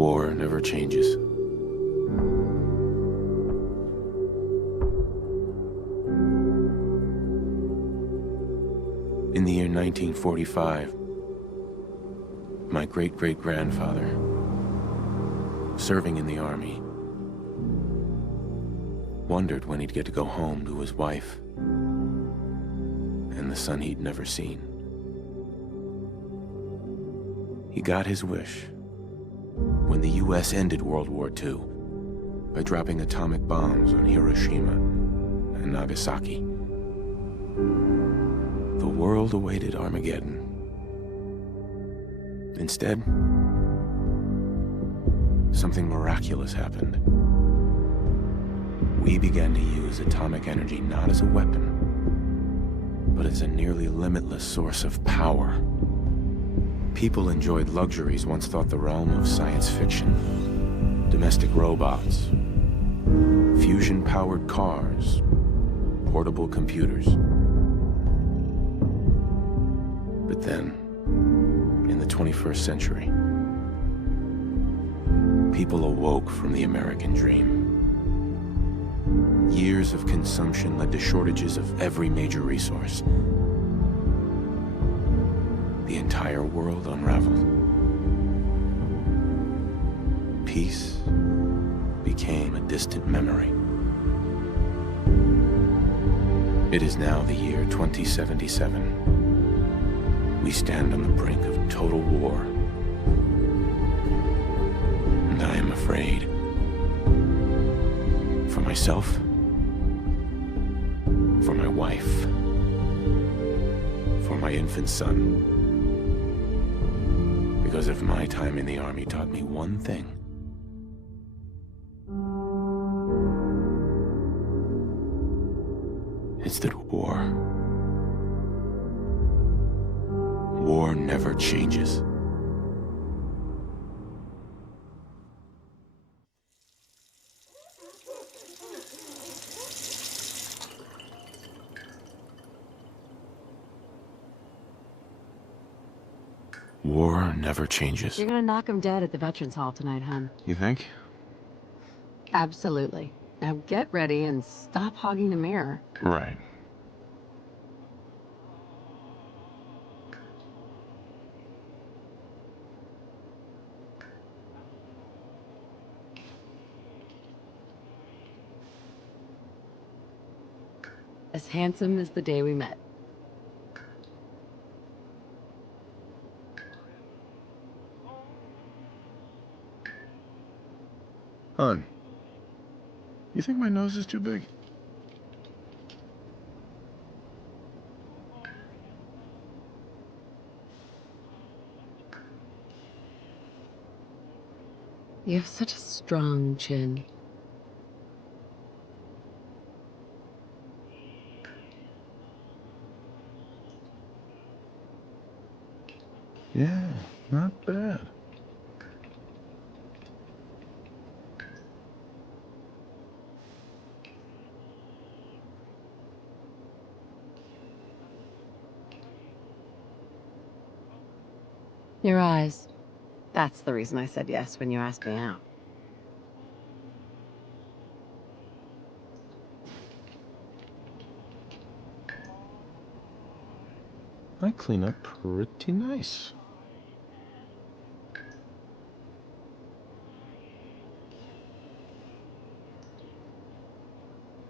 War never changes. In the year 1945, my great-great-grandfather, serving in the army, wondered when he'd get to go home to his wife and the son he'd never seen. He got his wish when the US ended World War II by dropping atomic bombs on Hiroshima and Nagasaki. The world awaited Armageddon. Instead, something miraculous happened. We began to use atomic energy not as a weapon, but as a nearly limitless source of power. People enjoyed luxuries once thought the realm of science fiction. Domestic robots, fusion-powered cars, portable computers. But then, in the 21st century, people awoke from the American dream. Years of consumption led to shortages of every major resource. The entire world unraveled. Peace became a distant memory. It is now the year 2077. We stand on the brink of total war. And I am afraid. For myself, for my wife, for my infant son. Because if my time in the army taught me one thing, it's that war never changes. War never changes. You're gonna knock him dead at the Veterans Hall tonight, hon. You think? Absolutely. Now get ready and stop hogging the mirror. Right. As handsome as the day we met. Hon, you think my nose is too big? You have such a strong chin. Yeah, not bad. Your eyes. That's the reason I said yes when you asked me out. I clean up pretty nice.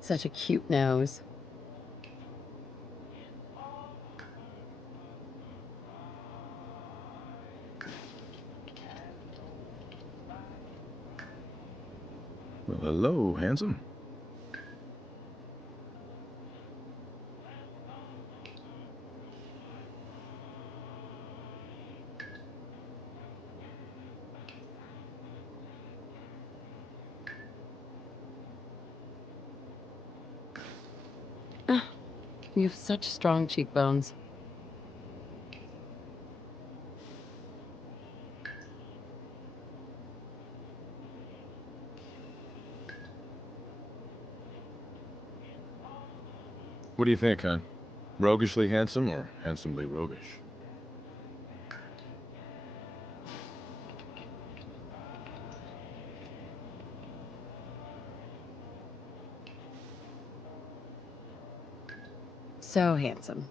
Such a cute nose. Well, hello, handsome. You have such strong cheekbones. What do you think, hon? Roguishly handsome or handsomely roguish? So handsome.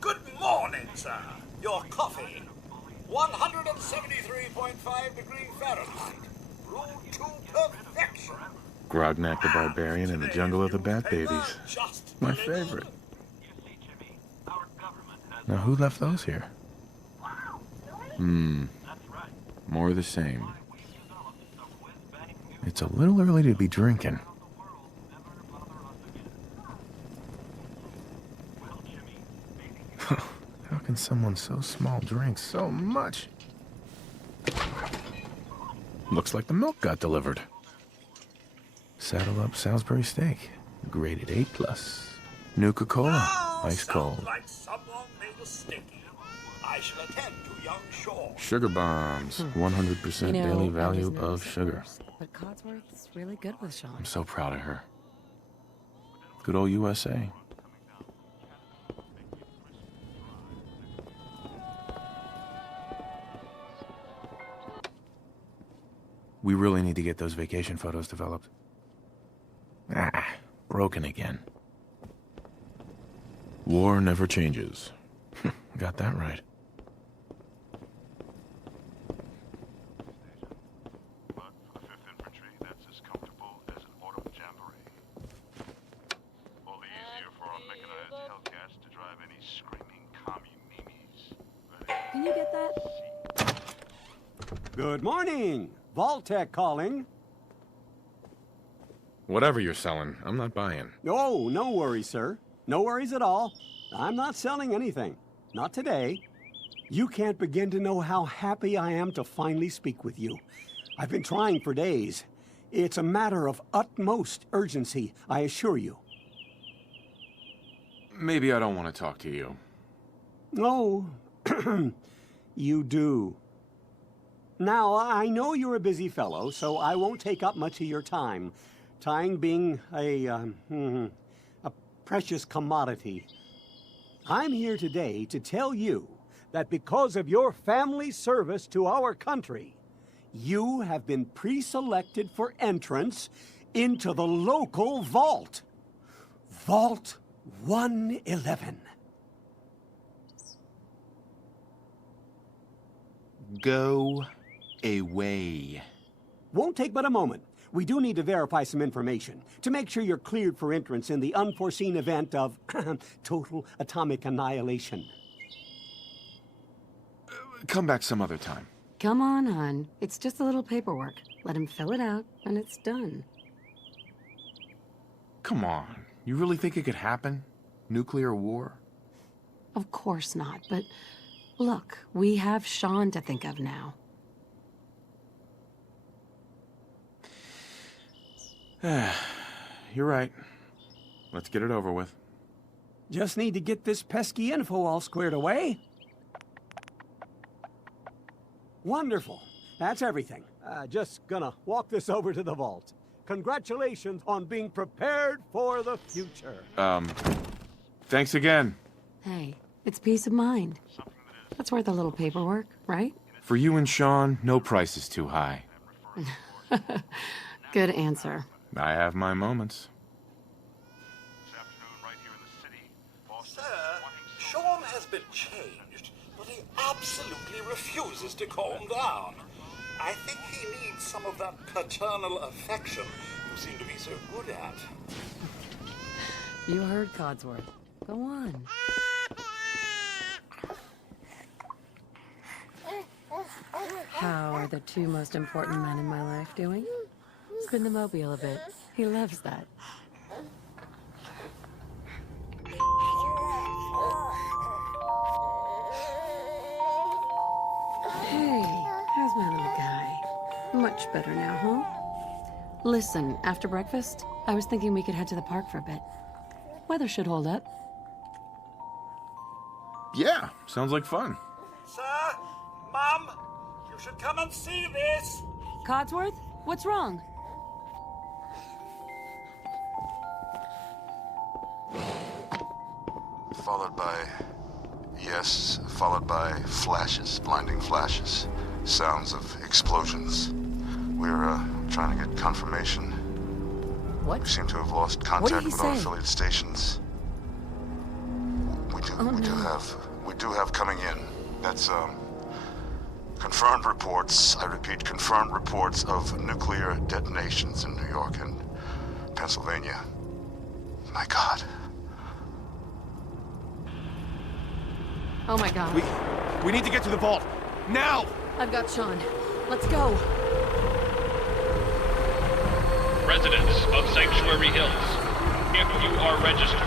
Good morning, sir. Your coffee. 173.5 degrees Fahrenheit. Brewed to perfection. Grognak the Barbarian in the Jungle of the Bat Babies. Just My delivered. favorite. Now who left those here? More of the same. It's a little early to be drinking. How can someone so small drink so much? Looks like the milk got delivered. Saddle up Salisbury steak. Graded A+. Nuka-Cola. Ice cold. Sounds like someone made a sticky. I shall attend to young Shaw. Sugar bombs. 100% daily value of sugar. But Codsworth's really good with Sean. I'm so proud of her. Good old USA. We really need to get those vacation photos developed. Broken again. War never changes. Got that right. But for the 5th Infantry, that's as comfortable as an autumn jamboree. All the easier for our mechanized Hellcats to drive any screaming commie memes. Can you get that? Good morning. Vaultec calling. Whatever you're selling, I'm not buying. Oh, no worries, sir. No worries at all. I'm not selling anything. Not today. You can't begin to know how happy I am to finally speak with you. I've been trying for days. It's a matter of utmost urgency, I assure you. Maybe I don't want to talk to you. Oh, you do. Now, I know you're a busy fellow, so I won't take up much of your time. Time being a precious commodity. I'm here today to tell you that because of your family service to our country, you have been pre-selected for entrance into the local vault. Vault 111. Go away. Won't take but a moment. We do need to verify some information to make sure you're cleared for entrance in the unforeseen event of total atomic annihilation. Come back some other time. Come on, hon. It's just a little paperwork. Let him fill it out, and it's done. Come on. You really think it could happen? Nuclear war? Of course not, but look, we have Sean to think of now. You're right. Let's get it over with. Just need to get this pesky info all squared away. Wonderful. That's everything. Just gonna walk this over to the vault. Congratulations on being prepared for the future. Thanks again. Hey, it's peace of mind. That's worth a little paperwork, right? For you and Sean, no price is too high. Good answer. I have my moments. This afternoon, right here in the city, Boston Sir, is wanting Sean has been changed, but he absolutely refuses to calm down. I think he needs some of that paternal affection you seem to be so good at. You heard Codsworth. Go on. How are the two most important men in my life doing? Spin the mobile a bit. He loves that. Hey, how's my little guy? Much better now, huh? Listen, after breakfast, I was thinking we could head to the park for a bit. Weather should hold up. Yeah, sounds like fun. Sir, Mom, you should come and see this. Codsworth? What's wrong? Followed by flashes, blinding flashes. Sounds of explosions. We're trying to get confirmation. What? We seem to have lost What did contact he with our say? affiliate stations. We do have coming in. That's confirmed reports. I repeat, confirmed reports of nuclear detonations in New York and Pennsylvania. My God. Oh my god. We need to get to the vault. Now! I've got Sean. Let's go. Residents of Sanctuary Hills, if you are registered,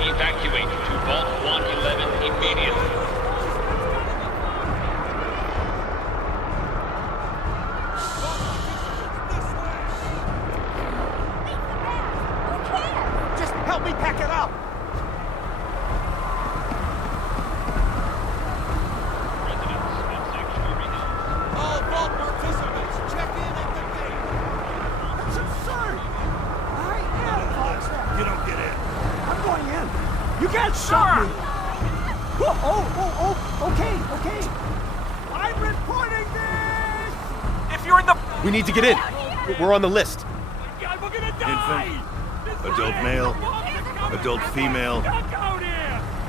evacuate to Vault 111 immediately. Just help me pack it up! Residents of Sanctuary Hills. All vault participants, check in at the gate! That's absurd! I am vault. You don't get in. I'm going in. You can't stop me. Okay. I'm reporting this. If you're in the... We need to get in. We're on the list. Infant, adult male, adult female.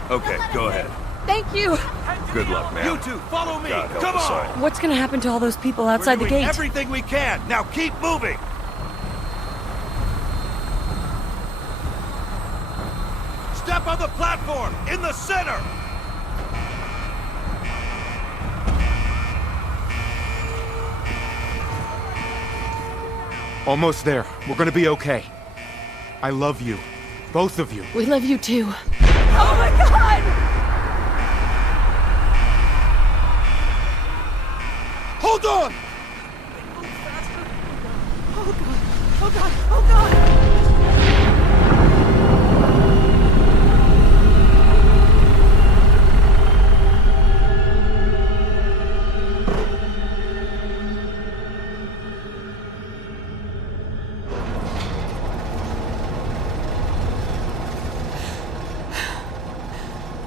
Okay, go ahead. Thank you. Good luck, man. You two, follow me. God help Come us on. all. What's gonna happen to all those people outside the gate? Everything we can. Now keep moving. Step on the platform in the center. Almost there. We're gonna be okay. I love you. Both of you. We love you too. Oh my god! Hold on! Oh god!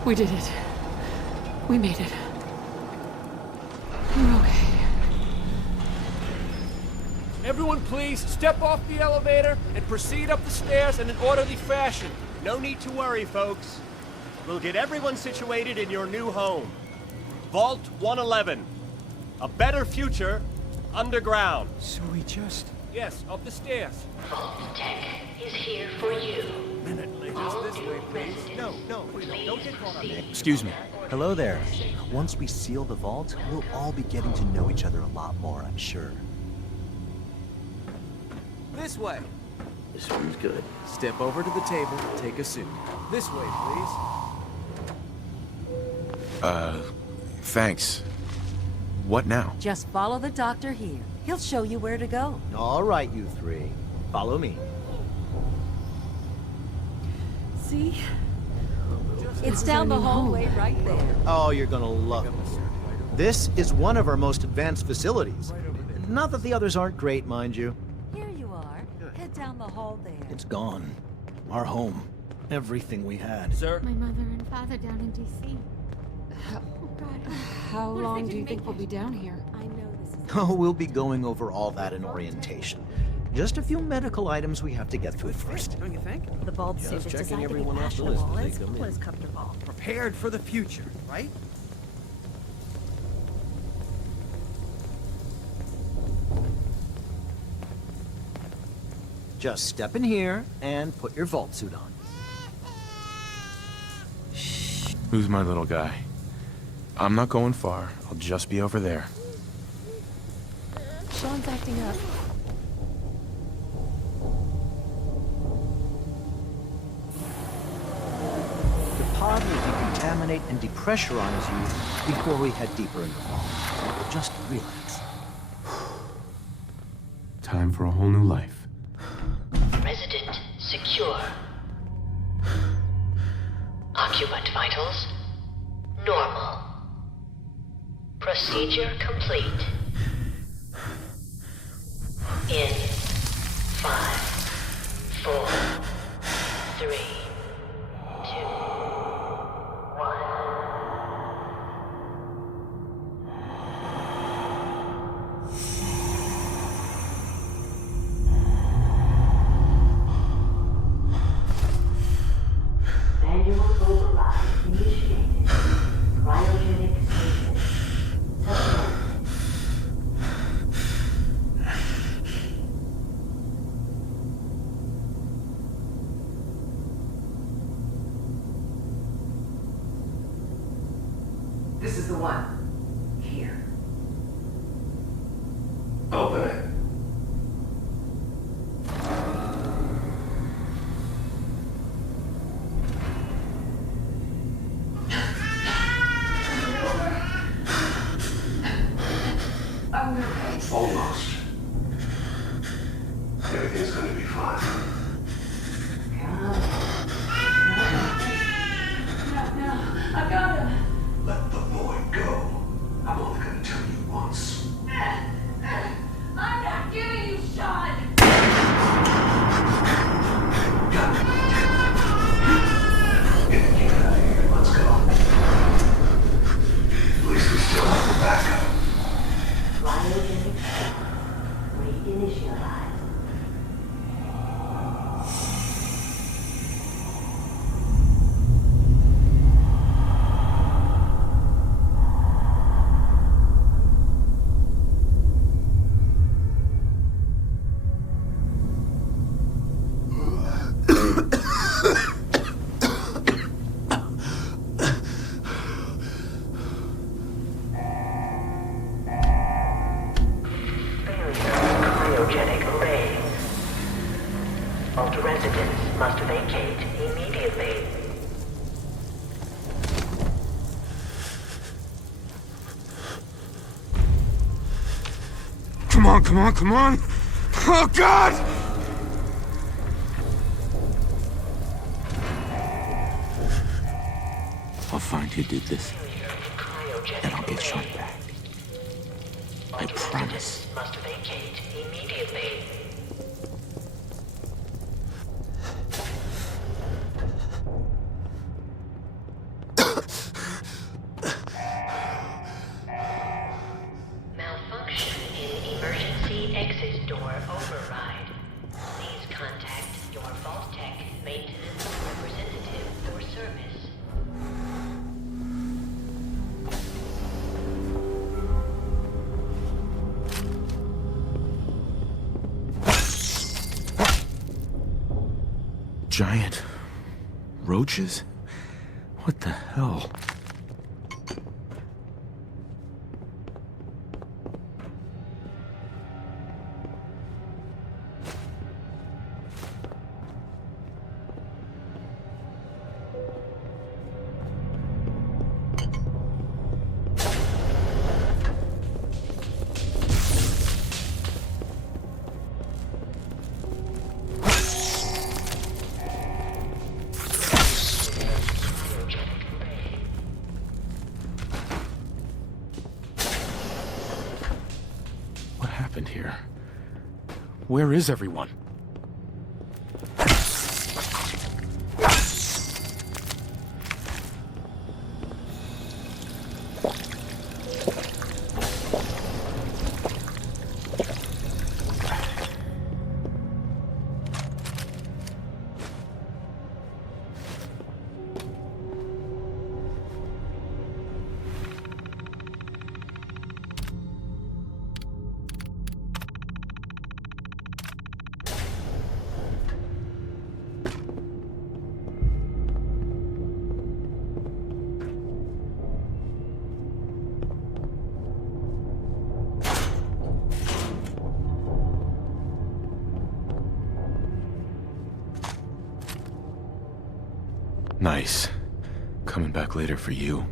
We did it. We made it. We're okay. Everyone please step off the elevator and proceed up the stairs in an orderly fashion. No need to worry, folks. We'll get everyone situated in your new home. Vault 111. A better future underground. So we just... Yes, up the stairs. Vault Tech is here for you. Just this way, please. No, don't get caught up. Excuse me. Hello there. Once we seal the vault, we'll all be getting to know each other a lot more, I'm sure. This way. This one's good. Step over to the table, take a seat. This way, please. Thanks. What now? Just follow the doctor here. He'll show you where to go. All right, you three. Follow me. See? It's down the hallway right there. Oh, you're gonna love it. This is one of our most advanced facilities. Not that the others aren't great, mind you. Here you are. Head down the hall there. It's gone. Our home. Everything we had. Sir? My mother and father down in D.C. How long do you think we'll be down here? I know this is... Oh, we'll be going over all that in orientation. Just a few medical items we have to get through first. Don't you think? The vault suit is designed to be fashionable as well as comfortable. Prepared for the future, right? Just step in here and put your vault suit on. Who's my little guy? I'm not going far. I'll just be over there. Sean's acting up. The pod will decontaminate and depressurize you before we head deeper in the vault. Just relax. Time for a whole new life. Resident secure. Occupant vitals normal. Procedure complete. In 5, 4, 3, 2, 1. Manual override initiated. Cryogenic statement. This is the one. Here. Open it. I'm okay. Almost. Everything's going to be fine. No, I got him. Let the boy go. I'm only going to tell you once. I'm not giving you shot. Get out of here. Let's go. At least we still have the backup. Cryogenic reinitialized. Cryogenic array. All residents must vacate immediately. Come on, come on, come on! Oh, God! I'll find who did this, and I'll get shot back. I promise. Must vacate immediately. Malfunction in emergency exit door override. Please contact your Vault-Tec maintenance representative for service. Giant roaches? What the hell? What happened here? Where is everyone? Nice. Coming back later for you.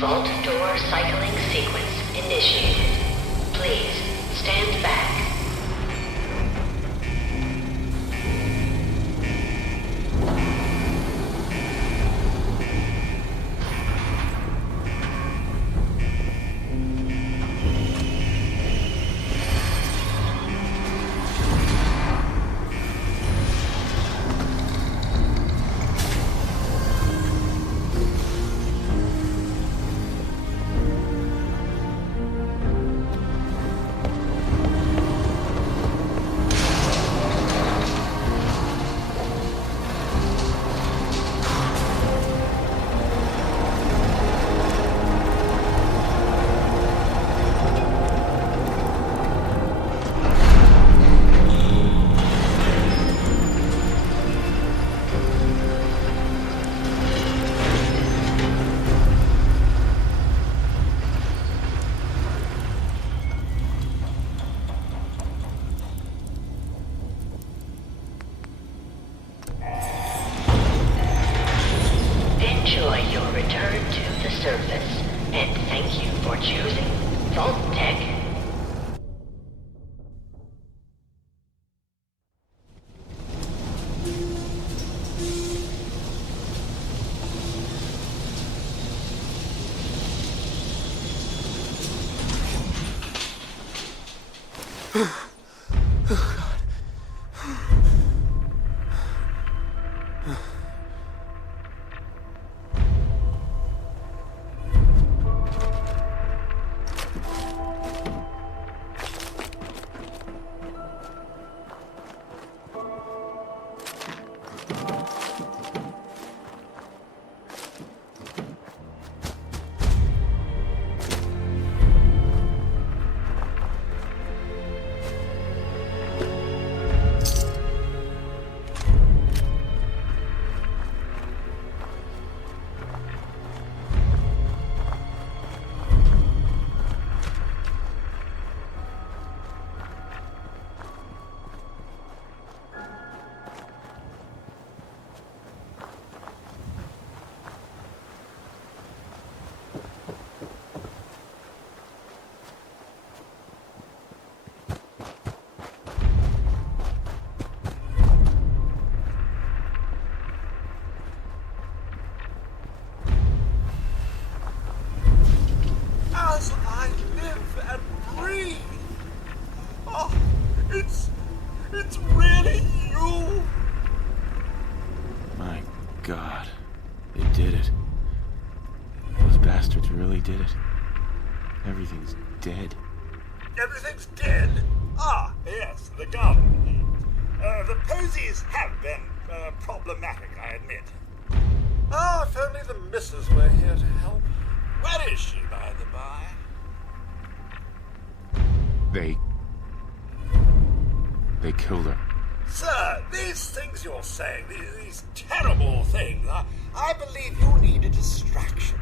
Vault door cycling sequence initiated. Please stand back. Enjoy your return to the surface, and thank you for choosing Vault Tech. As I live and breathe. Oh, it's really you. My God. They did it. Those bastards really did it. Everything's dead. Everything's dead? Ah, yes, the garden. The posies have been problematic, I admit. Oh, if only the missus were here to help. Where is she, by the by? They killed her. Sir, these things you're saying, these terrible things, I believe you need a distraction.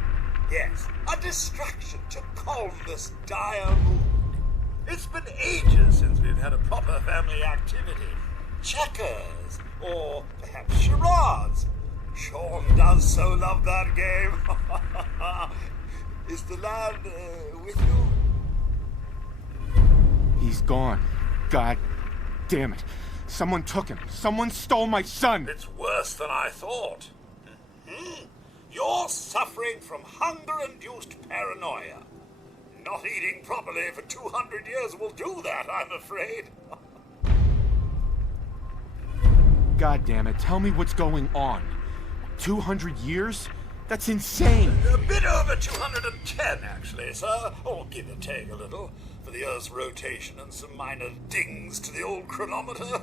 Yes, a distraction to calm this dire mood. It's been ages since we've had a proper family activity. Checkers, or perhaps charades. Sean does so love that game. Is the lad with you? He's gone. God damn it. Someone took him. Someone stole my son. It's worse than I thought. You're suffering from hunger-induced paranoia. Not eating properly for 200 years will do that, I'm afraid. God damn it. Tell me what's going on. 200 years? That's insane. A bit over 210, actually, sir. Or give or take a little, for the Earth's rotation and some minor dings to the old chronometer.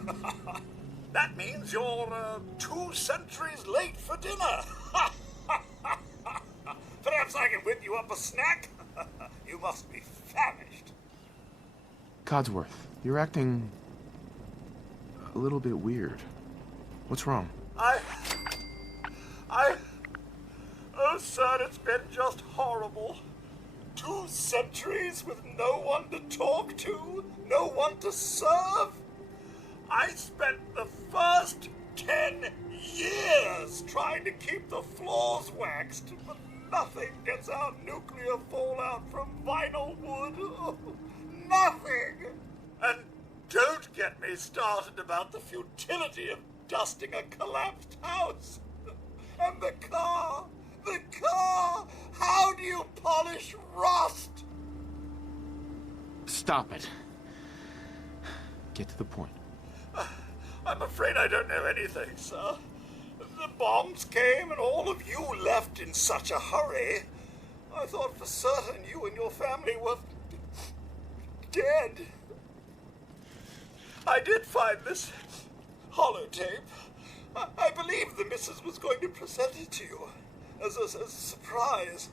That means you're 2 centuries late for dinner. Perhaps I can whip you up a snack? You must be famished. Codsworth, you're acting a little bit weird. What's wrong? Oh, sir, it's been just horrible. 2 centuries with no one to talk to, no one to serve. I spent the first 10 years trying to keep the floors waxed, but Nothing gets out nuclear fallout from vinyl wood. Nothing! And don't get me started about the futility of dusting a collapsed house. And the car! The car! How do you polish rust? Stop it. Get to the point. I'm afraid I don't know anything, sir. The bombs came and all of you left in such a hurry. I thought for certain you and your family were dead. I did find this holotape. I believe the missus was going to present it to you as a surprise.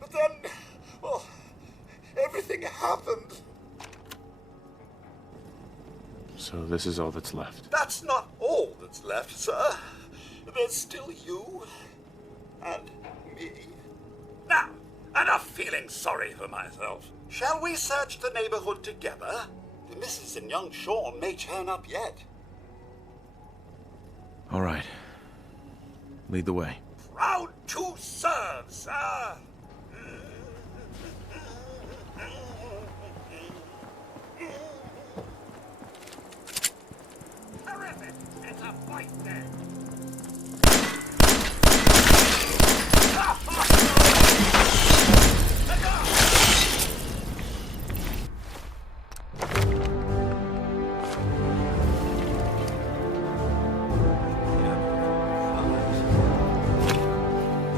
But then, well, everything happened. So this is all that's left. That's not all that's left, sir. There's still you and me. Now, enough feeling sorry for myself. Shall we search the neighborhood together? The missus and young Sean may turn up yet. All right. Lead the way. Proud to serve, sir. Terrific! It's a fight then!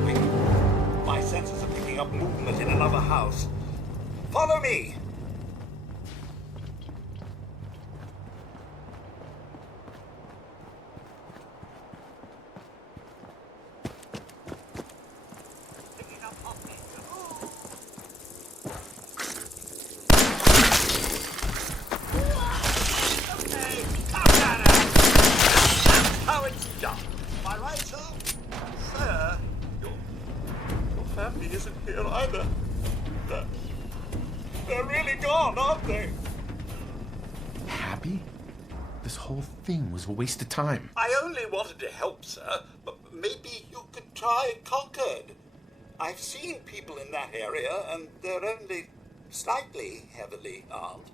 Wait, my senses are picking up movement in another house. Follow me! They're really gone, aren't they? Happy? This whole thing was a waste of time. I only wanted to help, sir, but maybe you could try Concord. I've seen people in that area, and they're only slightly heavily armed.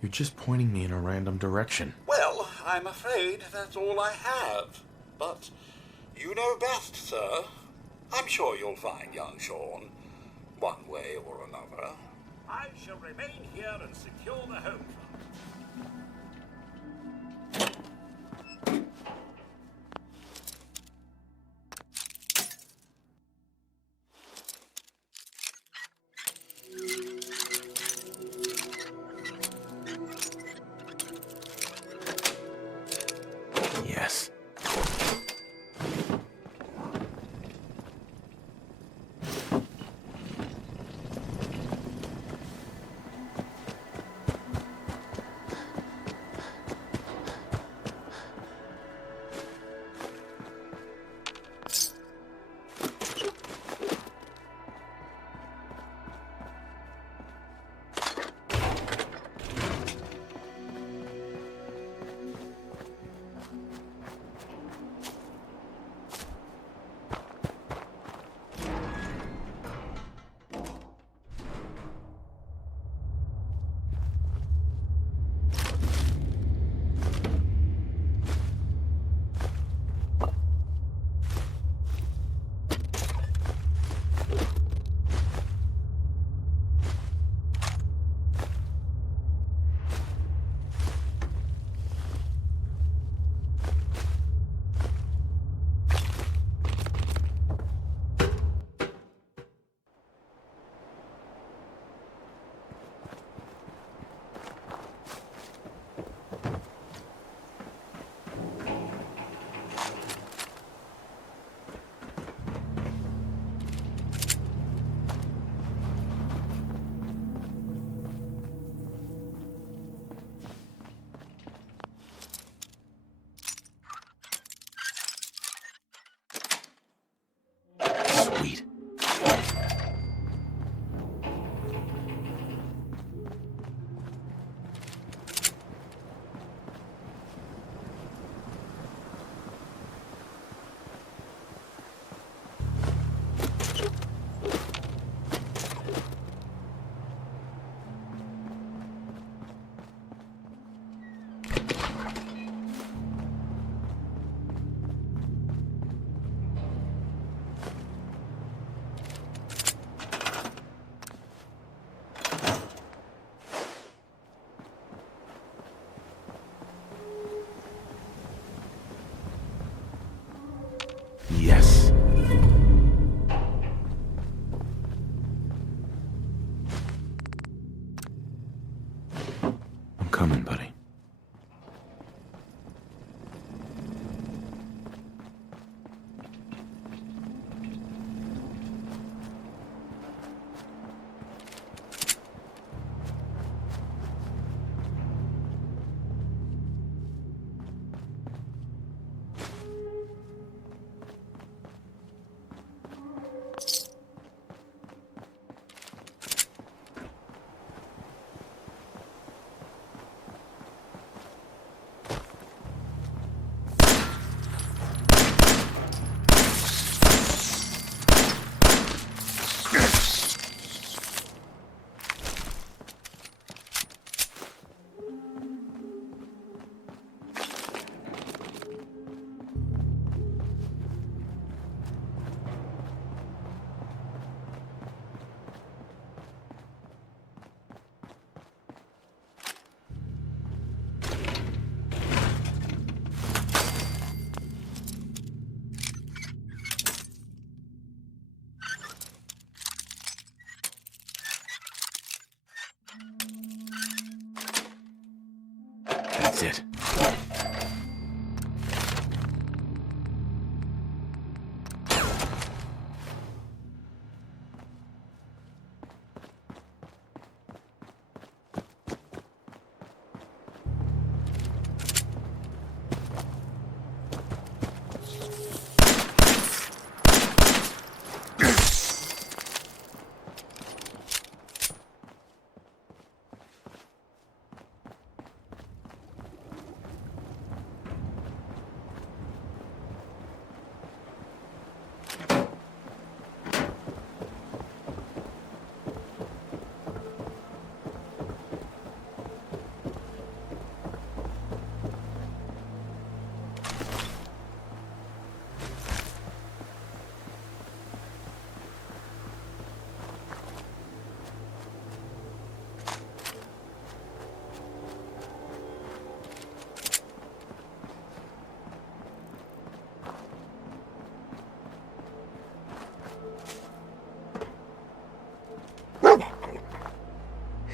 You're just pointing me in a random direction. Well, I'm afraid that's all I have. But you know best, sir. I'm sure you'll find young Sean, one way or another. I shall remain here and secure the home front. Yes.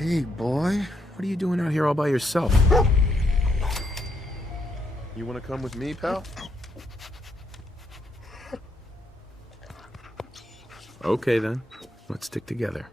Hey, boy. What are you doing out here all by yourself? You want to come with me, pal? Okay, then. Let's stick together.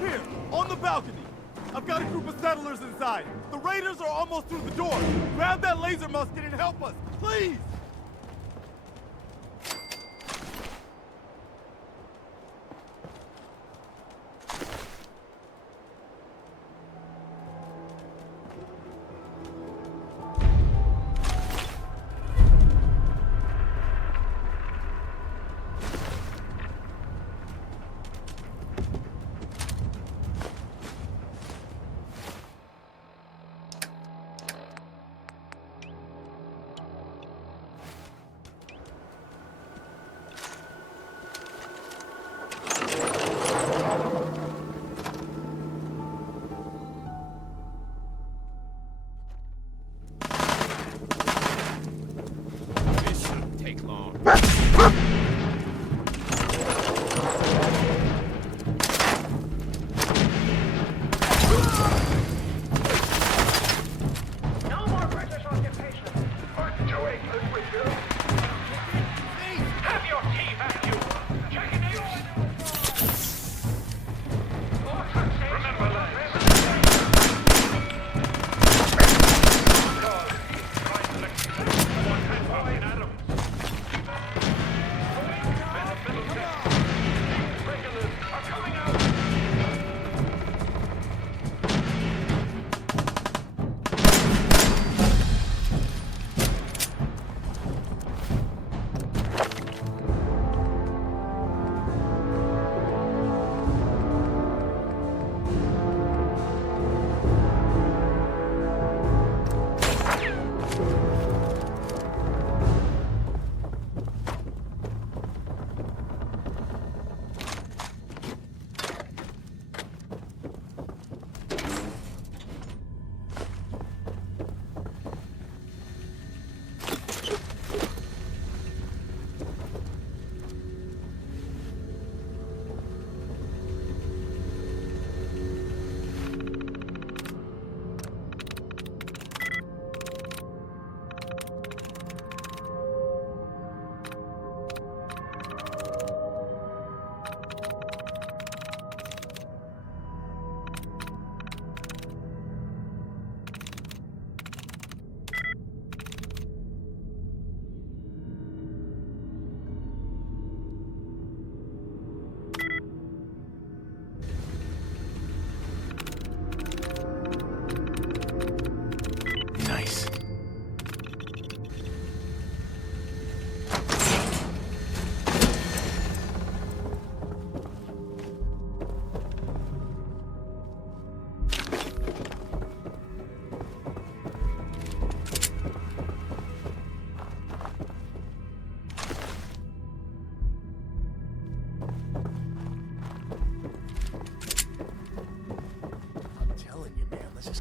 Here, on the balcony. I've got a group of settlers inside. The raiders are almost through the door. Grab that laser musket and help us, please!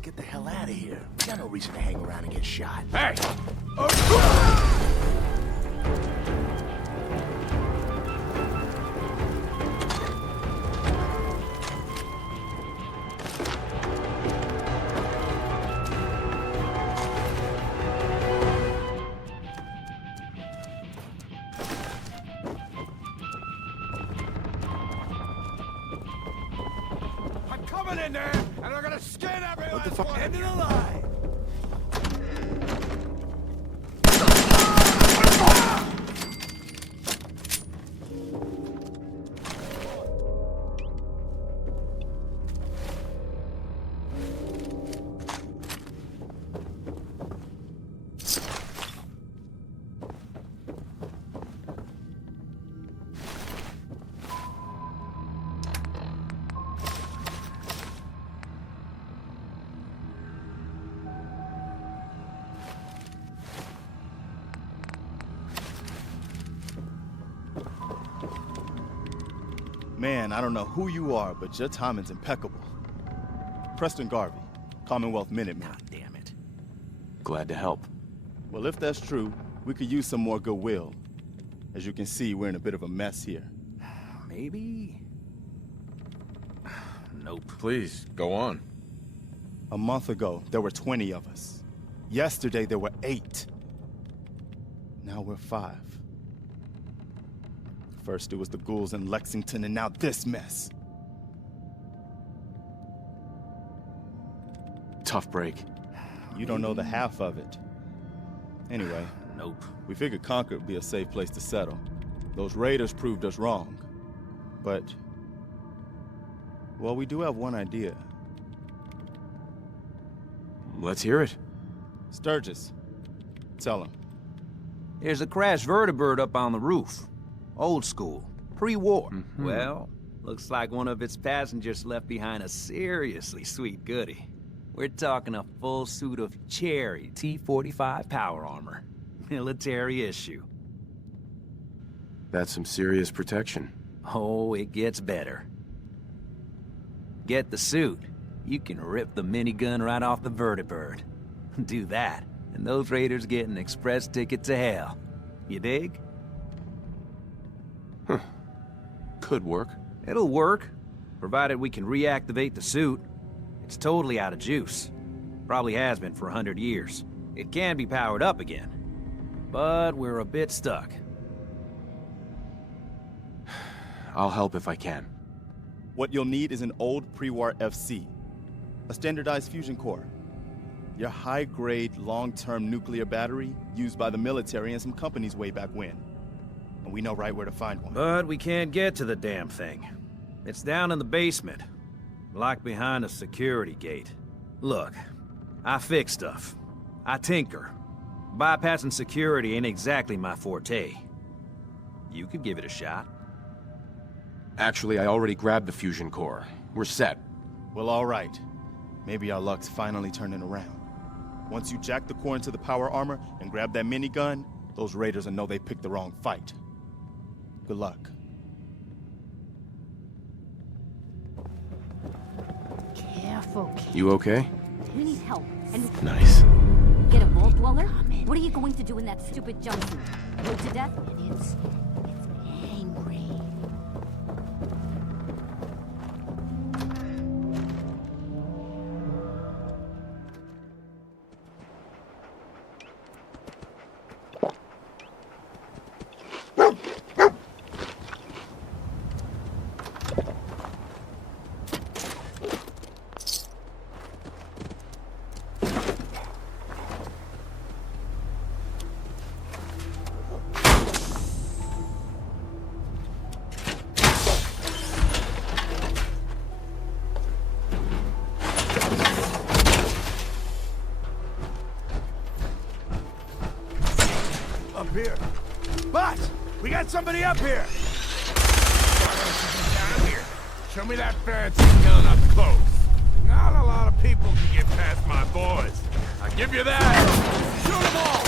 Get the hell out of here. We got no reason to hang around and get shot. Hey! I'm coming in there, and I'm gonna skin everyone! What the fuck? End of the line! Man, I don't know who you are, but your timing's impeccable. Preston Garvey, Commonwealth Minuteman. God damn it. Glad to help. Well, if that's true, we could use some more goodwill. As you can see, we're in a bit of a mess here. Maybe? Nope. Please, go on. A month ago, there were 20 of us. Yesterday, there were 8. Now we're 5. First, it was the ghouls in Lexington, and now this mess. tough break. You don't know the half of it. Anyway, Nope. we figured Concord would be a safe place to settle. Those raiders proved us wrong. But, well, we do have one idea. Let's hear it. Sturgis, tell him. There's a crashed vertibird up on the roof. Old school. Pre-war. Well, looks like one of its passengers left behind a seriously sweet goodie. We're talking a full suit of cherry T-45 power armor. Military issue. That's some serious protection. Oh, it gets better. Get the suit. You can rip the minigun right off the vertibird. Do that, and those raiders get an express ticket to hell. You dig? Could work. It'll work, provided we can reactivate the suit. It's totally out of juice. Probably has been for 100 years. It can be powered up again, but we're a bit stuck. I'll help if I can. What you'll need is an old pre-war FC, a standardized fusion core, your high-grade, long-term nuclear battery used by the military and some companies way back when. And we know right where to find one. But we can't get to the damn thing. It's down in the basement, locked behind a security gate. Look, I fix stuff. I tinker. Bypassing security ain't exactly my forte. You could give it a shot. Actually, I already grabbed the fusion core. We're set. Well, all right. Maybe our luck's finally turning around. Once you jack the core into the power armor and grab that minigun, those raiders will know they picked the wrong fight. Good luck. Careful, kid. You okay? We need help. And Nice. get a vault dweller? What are you going to do in that stupid jumpsuit? Go to death? It's angry. Up here. Boss! We got somebody up here! Down here. Show me that fancy gun up close. Not a lot of people can get past my boys. I give you that. Shoot them all!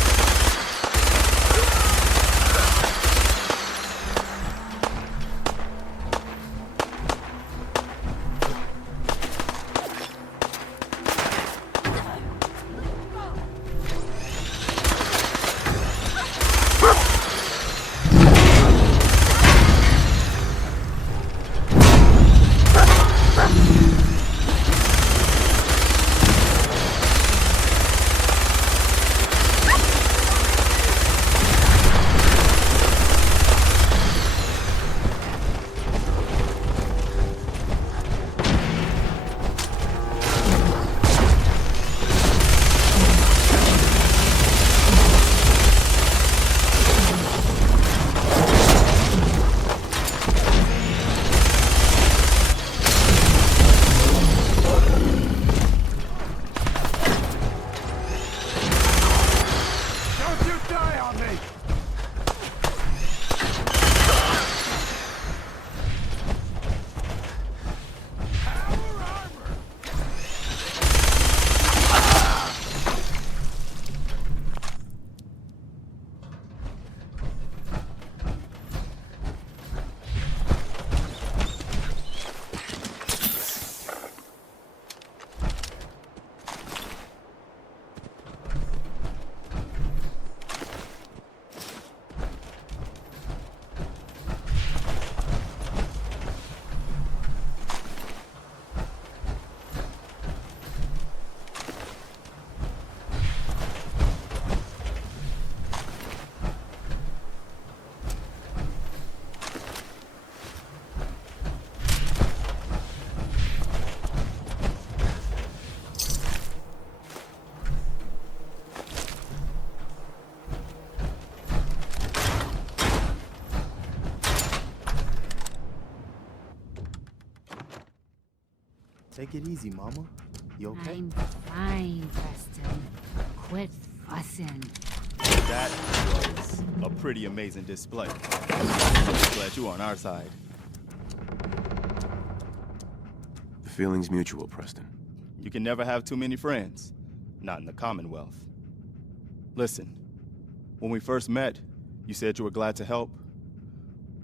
Take it easy, Mama. You okay? I'm fine, Preston. Quit fussing. That was a pretty amazing display. I'm glad you're on our side. The feeling's mutual, Preston. You can never have too many friends. Not in the Commonwealth. Listen, when we first met, you said you were glad to help.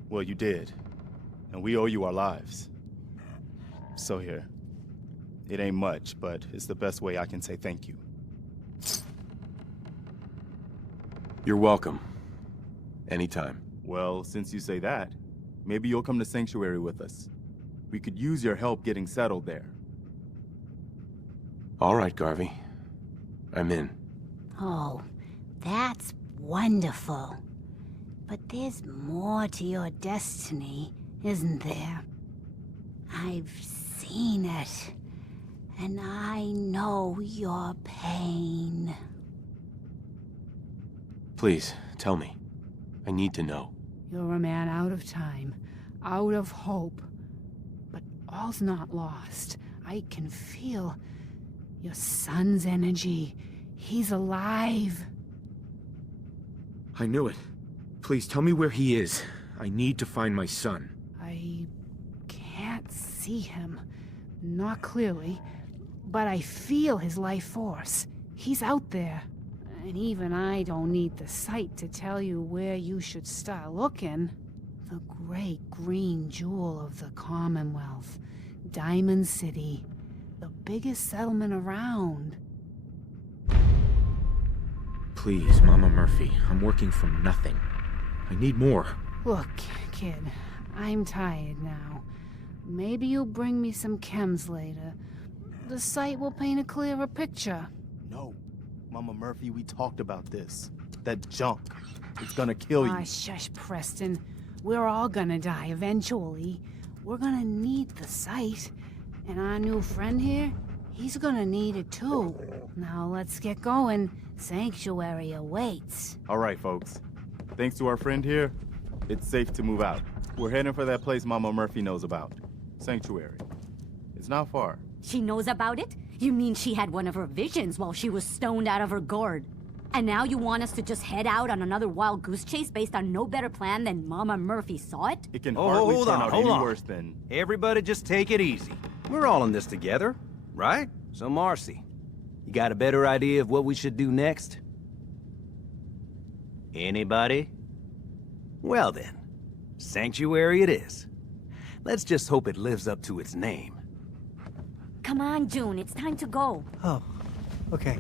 Well, you did. And we owe you our lives. So here. It ain't much, but it's the best way I can say thank you. You're welcome. Anytime. Well, since you say that, maybe you'll come to Sanctuary with us. We could use your help getting settled there. All right, Garvey. I'm in. Oh, that's wonderful. But there's more to your destiny, isn't there? I've seen it, and I know your pain. Please, tell me. I need to know. You're a man out of time, out of hope. But all's not lost. I can feel your son's energy. He's alive. I knew it. Please tell me where he is. I need to find my son. I can't see him. Not clearly. But I feel his life force. He's out there. And even I don't need the sight to tell you where you should start looking. The great green jewel of the Commonwealth. Diamond City. The biggest settlement around. Please, Mama Murphy. I'm working from nothing. I need more. Look, kid. I'm tired now. Maybe you'll bring me some chems later. The sight will paint a clearer picture. No. Mama Murphy, we talked about this. That junk. It's gonna kill you. Ah, shush, Preston. We're all gonna die eventually. We're gonna need the sight. And our new friend here, he's gonna need it too. Now let's get going. Sanctuary awaits. All right, folks. Thanks to our friend here, it's safe to move out. We're heading for that place Mama Murphy knows about. Sanctuary. It's not far. She knows about it? You mean she had one of her visions while she was stoned out of her gourd? And now you want us to just head out on another wild goose chase based on no better plan than Mama Murphy saw it? It can hardly hold turn on, out hold any on. worse than... Everybody just take it easy. We're all in this together, right? So Marcy, you got a better idea of what we should do next? Anybody? Well then, Sanctuary it is. Let's just hope it lives up to its name. Come on, June, it's time to go. Oh, okay.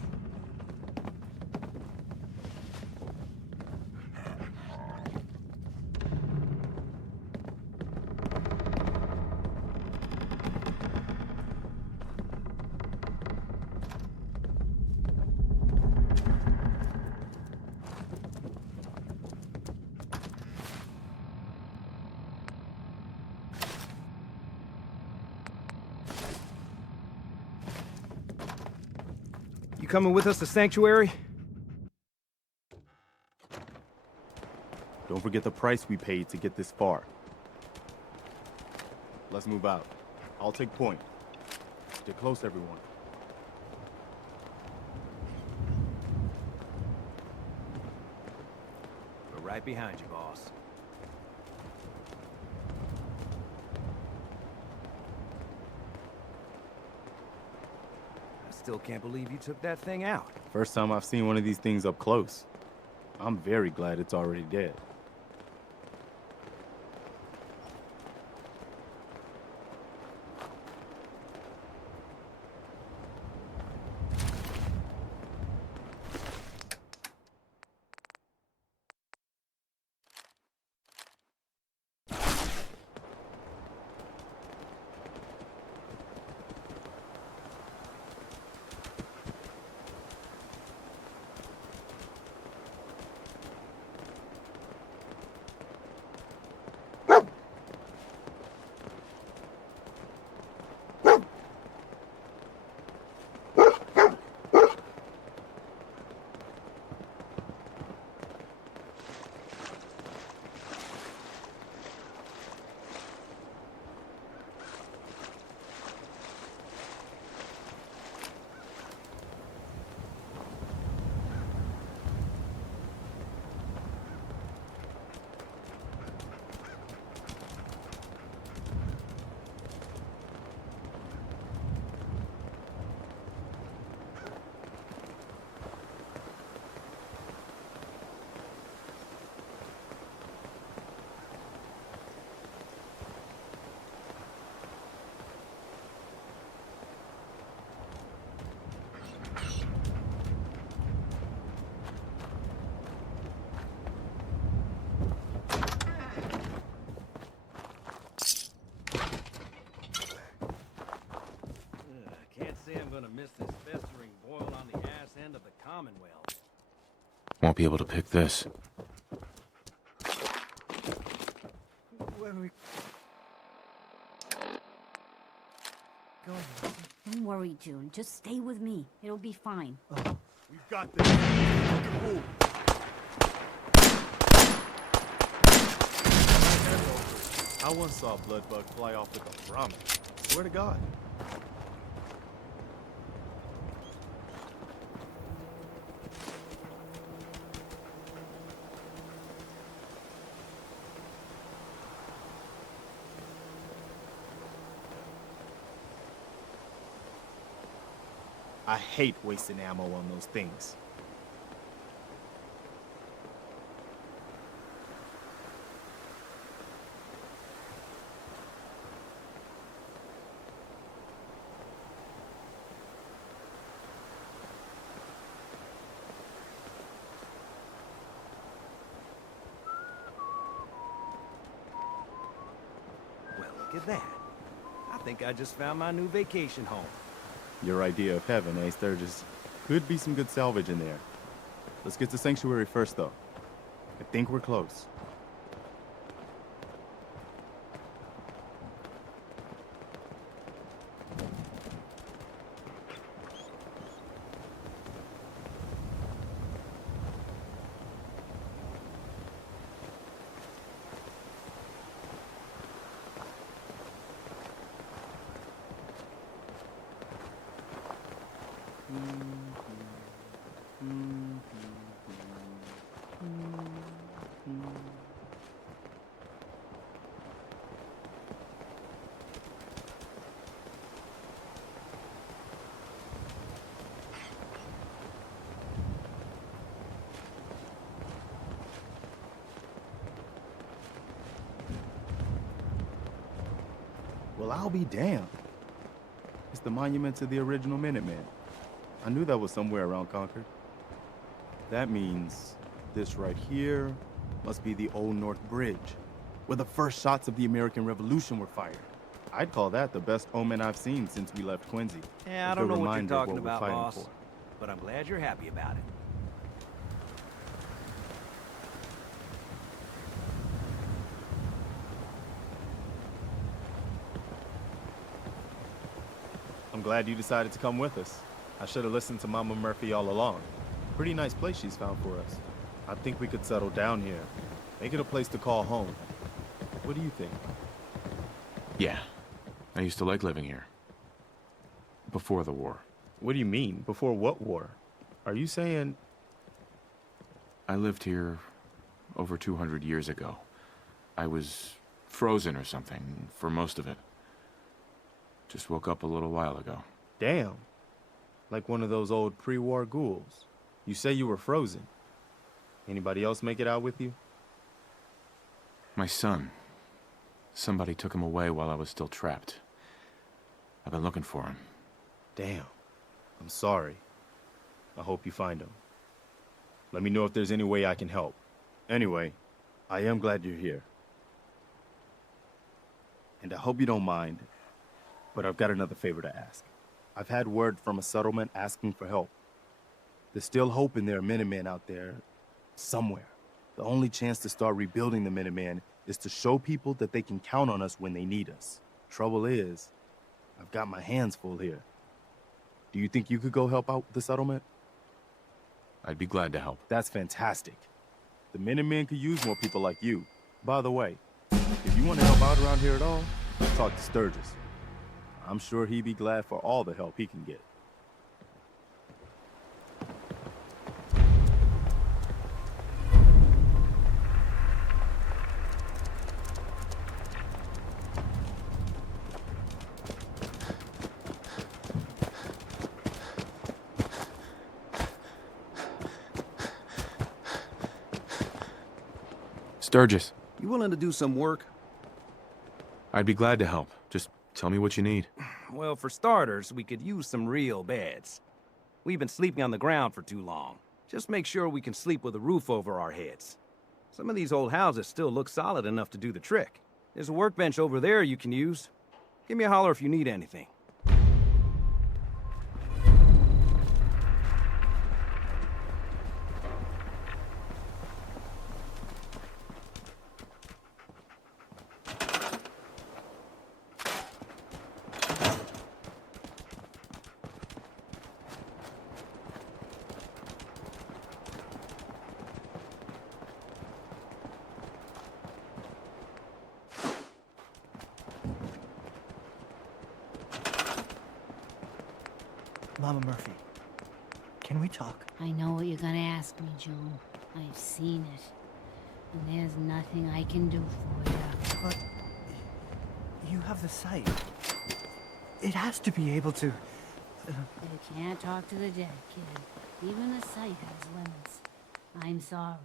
You coming with us to Sanctuary? Don't forget the price we paid to get this far. Let's move out. I'll take point. Stay close, everyone. We're right behind you, boss. I still can't believe you took that thing out. First time I've seen one of these things up close. I'm very glad it's already dead. Commonwealth. Won't be able to pick this. Where are we going? Don't worry, June. Just stay with me. It'll be fine. We've got this. Move. I once saw a blood bug fly off with a promise. Swear to God. I hate wasting ammo on those things. Well, look at that. I think I just found my new vacation home. Your idea of heaven, eh, Sturgis? Could be some good salvage in there. Let's get to Sanctuary first, though. I think we're close. Well, I'll be damned. It's the monument to the original Minutemen. I knew that was somewhere around Concord. That means this right here must be the Old North Bridge, where the first shots of the American Revolution were fired. I'd call that the best omen I've seen since we left Quincy. Yeah, I don't know what you're talking about, boss, but I'm glad you're happy about it. I'm glad you decided to come with us. I should have listened to Mama Murphy all along. Pretty nice place she's found for us. I think we could settle down here. Make it a place to call home. What do you think? Yeah. I used to like living here. Before the war. What do you mean? Before what war? Are you saying... I lived here over 200 years ago. I was frozen or something for most of it. Just woke up a little while ago. Damn. Like one of those old pre-war ghouls. You say you were frozen. Anybody else make it out with you? My son. Somebody took him away while I was still trapped. I've been looking for him. Damn. I'm sorry. I hope you find him. Let me know if there's any way I can help. Anyway, I am glad you're here. And I hope you don't mind, but I've got another favor to ask. I've had word from a settlement asking for help. There's still hope in there are Minutemen out there somewhere. The only chance to start rebuilding the Minutemen is to show people that they can count on us when they need us. Trouble is, I've got my hands full here. Do you think you could go help out the settlement? I'd be glad to help. That's fantastic. The Minutemen could use more people like you. By the way, if you want to help out around here at all, talk to Sturgis. I'm sure he'd be glad for all the help he can get. Sturgis. You willing to do some work? I'd be glad to help. Just tell me what you need. Well, for starters, we could use some real beds. We've been sleeping on the ground for too long. Just make sure we can sleep with a roof over our heads. Some of these old houses still look solid enough to do the trick. There's a workbench over there you can use. Give me a holler if you need anything. Mama Murphy, can we talk? I know what you're gonna ask me, June. I've seen it. And there's nothing I can do for you. But you have the sight. It has to be able to... You can't talk to the dead, kid. Even the sight has limits. I'm sorry.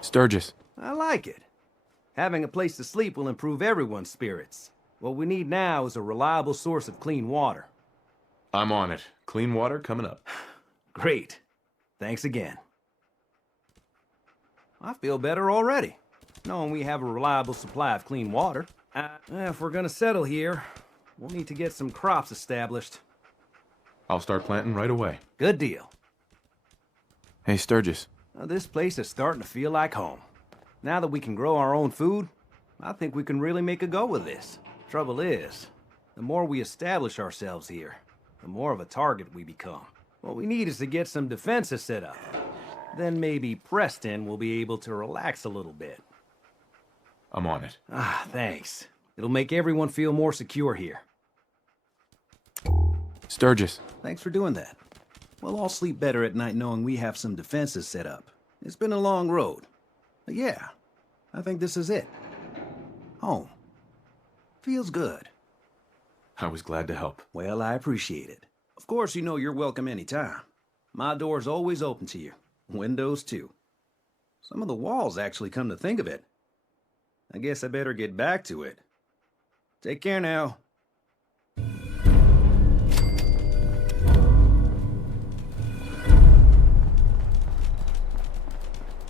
Sturgis. I like it. Having a place to sleep will improve everyone's spirits. What we need now is a reliable source of clean water. I'm on it. Clean water coming up. Great. Thanks again. I feel better already, knowing we have a reliable supply of clean water. If we're gonna settle here, we'll need to get some crops established. I'll start planting right away. Good deal. Hey, Sturgis. This place is starting to feel like home. Now that we can grow our own food, I think we can really make a go of this. Trouble is, the more we establish ourselves here, the more of a target we become. What we need is to get some defenses set up. Then maybe Preston will be able to relax a little bit. I'm on it. Thanks. It'll make everyone feel more secure here. Sturgis. Thanks for doing that. We'll all sleep better at night knowing we have some defenses set up. It's been a long road. But yeah, I think this is it. Home. Feels good. I was glad to help. Well, I appreciate it. Of course, you know you're welcome anytime. My door's always open to you. Windows, too. Some of the walls, actually, come to think of it. I guess I better get back to it. Take care now.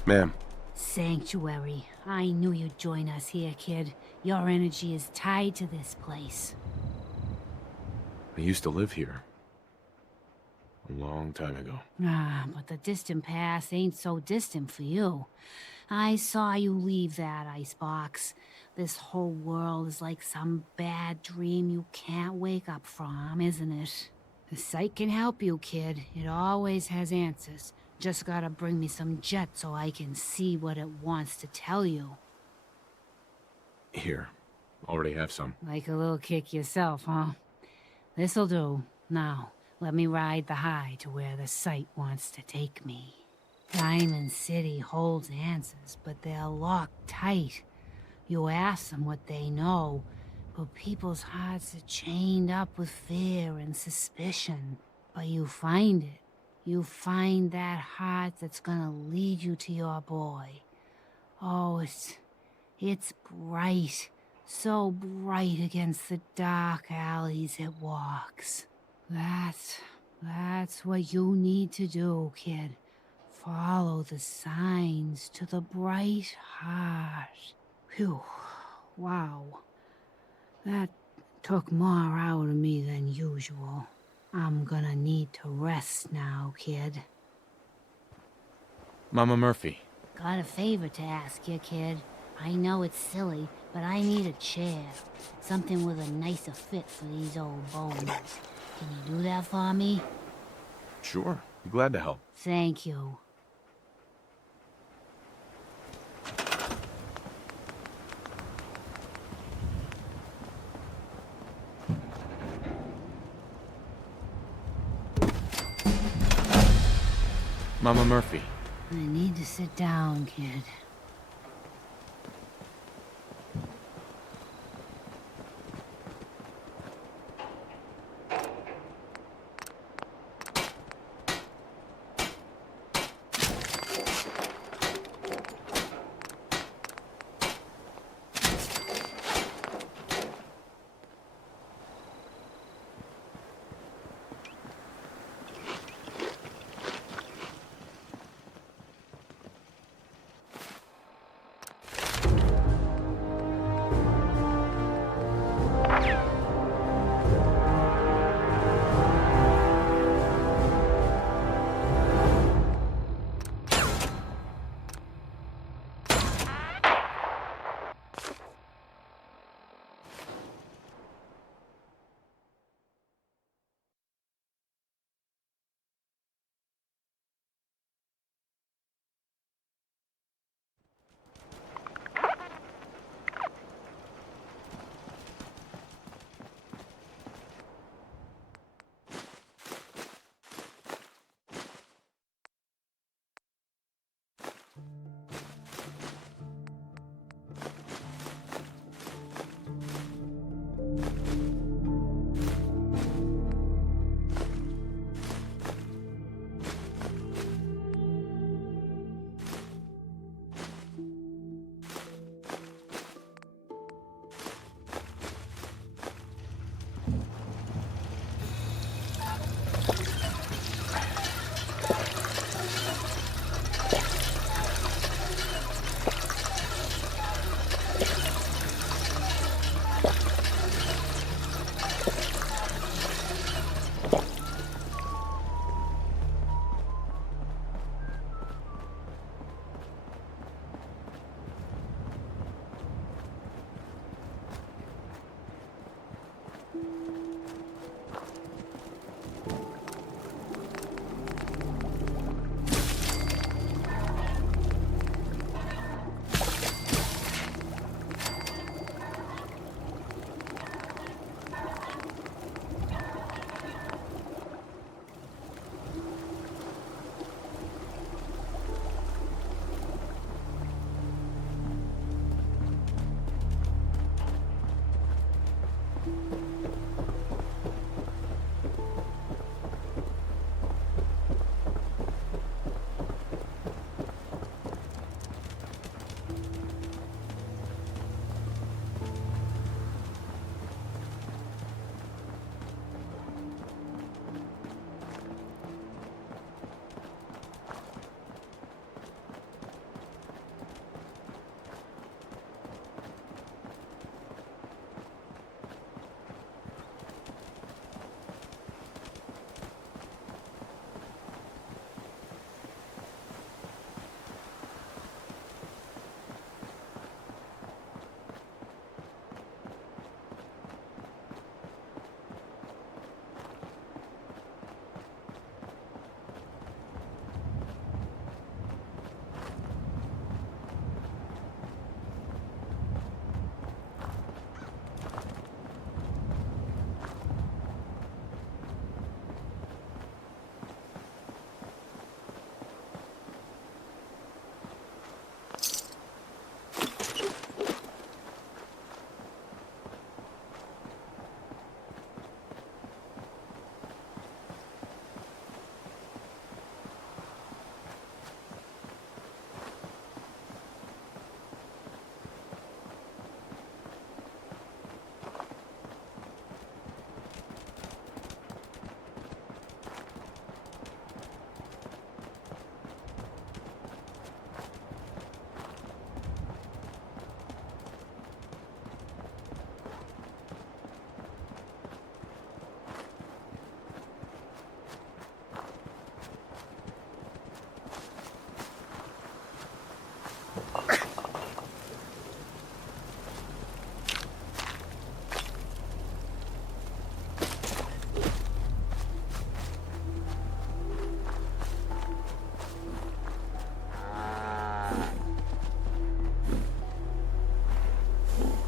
Ma'am. Sanctuary. I knew you'd join us here, kid. Your energy is tied to this place. I used to live here. A long time ago. But the distant past ain't so distant for you. I saw you leave that icebox. This whole world is like some bad dream you can't wake up from, isn't it? The sight can help you, kid. It always has answers. Just gotta bring me some jet so I can see what it wants to tell you. Here. Already have some. Like a little kick yourself, huh? This'll do. Now, let me ride the high to where the sight wants to take me. Diamond City holds answers, but they're locked tight. You ask them what they know, but people's hearts are chained up with fear and suspicion. But you find it. You find that heart that's gonna lead you to your boy. Oh, it's bright. So bright against the dark alleys it walks. That's what you need to do, kid. Follow the signs to the bright heart. Phew. Wow. That took more out of me than usual. I'm gonna need to rest now, kid. Mama Murphy. Got a favor to ask you, kid. I know it's silly, but I need a chair. Something with a nicer fit for these old bones. Can you do that for me? Sure. Be glad to help. Thank you. Mama Murphy. I need to sit down, kid.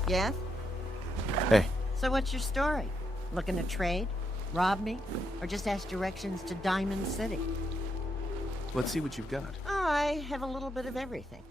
Yes? Hey. So what's your story? Looking to trade? Rob me? Or just ask directions to Diamond City? Let's see what you've got. Oh, I have a little bit of everything.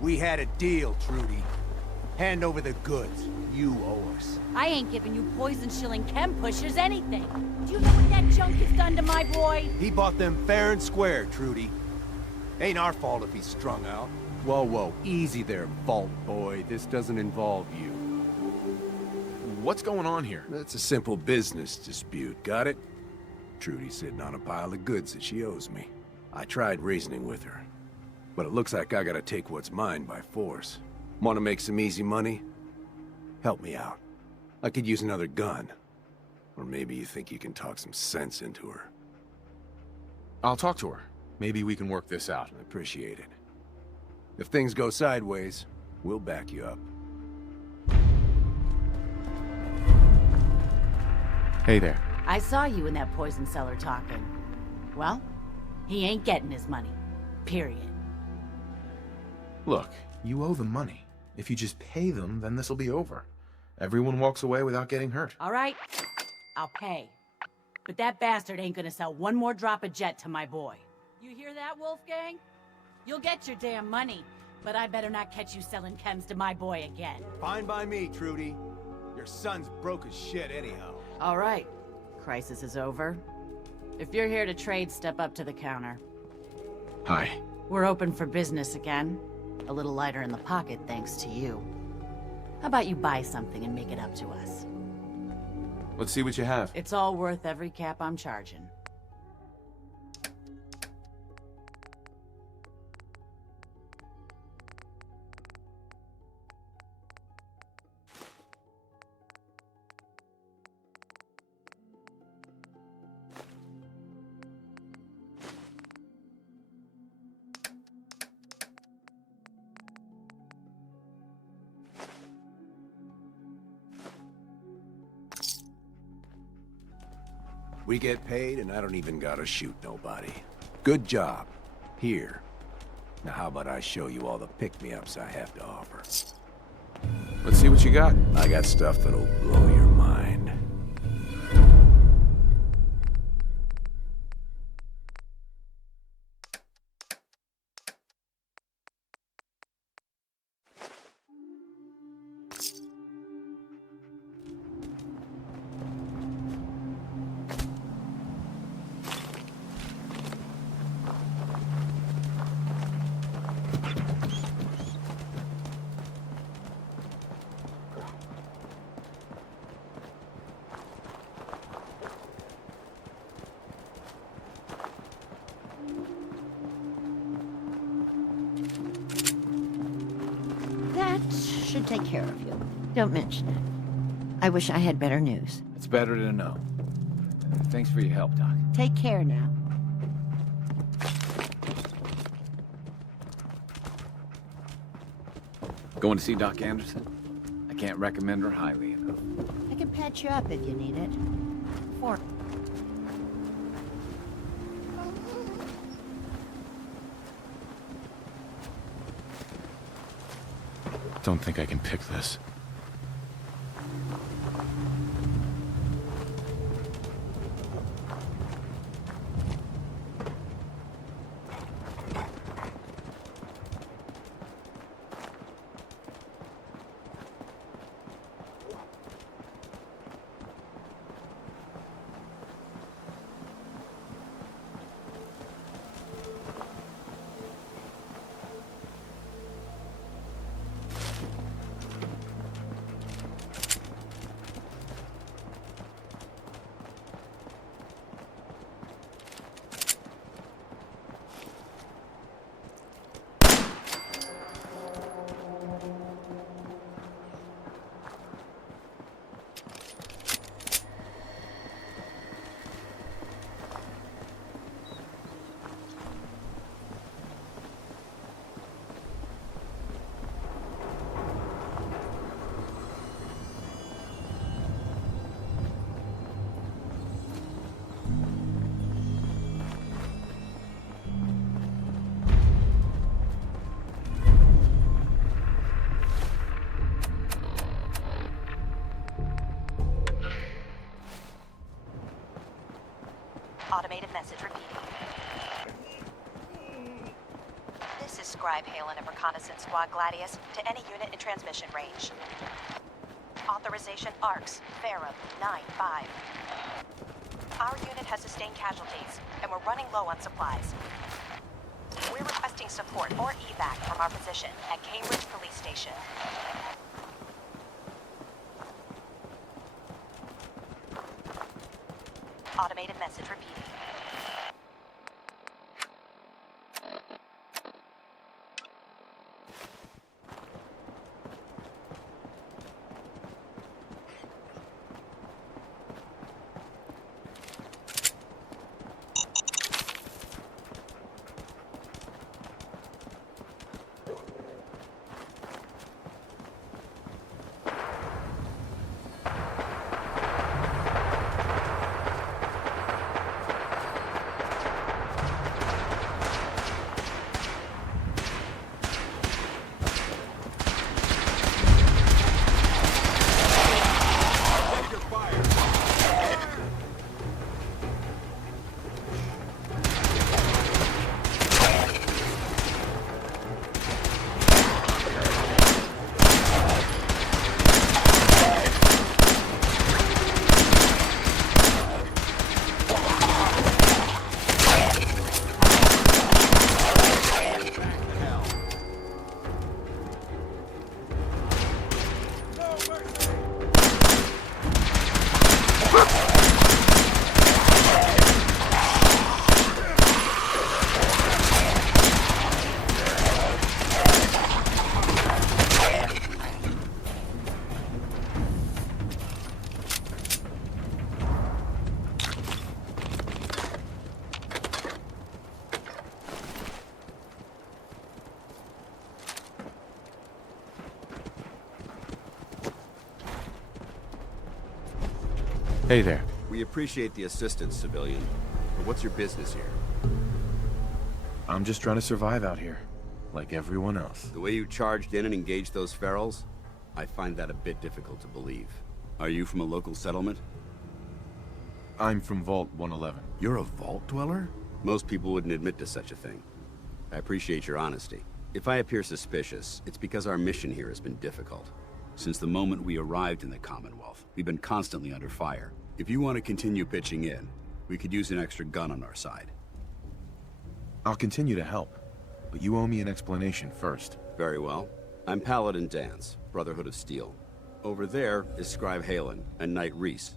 We had a deal, Trudy. Hand over the goods. You owe us. I ain't giving you poison-shilling chem pushers anything. Do you know what that junk has done to my boy? He bought them fair and square, Trudy. Ain't our fault if he's strung out. Whoa, whoa. Easy there, Vault Boy. This doesn't involve you. What's going on here? That's a simple business dispute, got it? Trudy's sitting on a pile of goods that she owes me. I tried reasoning with her, but it looks like I gotta take what's mine by force. Want to make some easy money? Help me out. I could use another gun. Or maybe you think you can talk some sense into her. I'll talk to her. Maybe we can work this out. I appreciate it. If things go sideways, we'll back you up. Hey there. I saw you in that poison cellar talking. Well, he ain't getting his money. Period. Look, you owe them money. If you just pay them, then this'll be over. Everyone walks away without getting hurt. All right, I'll pay. But that bastard ain't gonna sell one more drop of jet to my boy. You hear that, Wolfgang? You'll get your damn money, but I better not catch you selling chems to my boy again. Fine by me, Trudy. Your son's broke as shit anyhow. All right, crisis is over. If you're here to trade, step up to the counter. Hi. We're open for business again. A little lighter in the pocket thanks to you. How about you buy something and make it up to us? Let's see what you have. It's all worth every cap I'm charging. We get paid and I don't even gotta shoot nobody. Good job. Here. Now how about I show you all the pick-me-ups I have to offer? Let's see what you got. I got stuff that'll blow your mind. That should take care of you. Don't mention it. I wish I had better news. It's better to know. Thanks for your help, Doc. Take care now. Going to see Doc Anderson? I can't recommend her highly enough. I can patch you up if you need it. For Don't think I can pick this. Automated message repeating. This is Scribe Halen of Reconnaissance Squad Gladius to any unit in transmission range. Authorization ARCS, Ferrum 9-5. Our unit has sustained casualties, and we're running low on supplies. We're requesting support or evac from our position at Cambridge Police Station. Automated message repeating. Hey there. We appreciate the assistance, civilian. But what's your business here? I'm just trying to survive out here, like everyone else. The way you charged in and engaged those ferals, I find that a bit difficult to believe. Are you from a local settlement? I'm from Vault 111. You're a vault dweller? Most people wouldn't admit to such a thing. I appreciate your honesty. If I appear suspicious, it's because our mission here has been difficult. Since the moment we arrived in the Commonwealth, we've been constantly under fire. If you want to continue pitching in, we could use an extra gun on our side. I'll continue to help, but you owe me an explanation first. Very well. I'm Paladin Dance, Brotherhood of Steel. Over there is Scribe Halen and Knight Reese.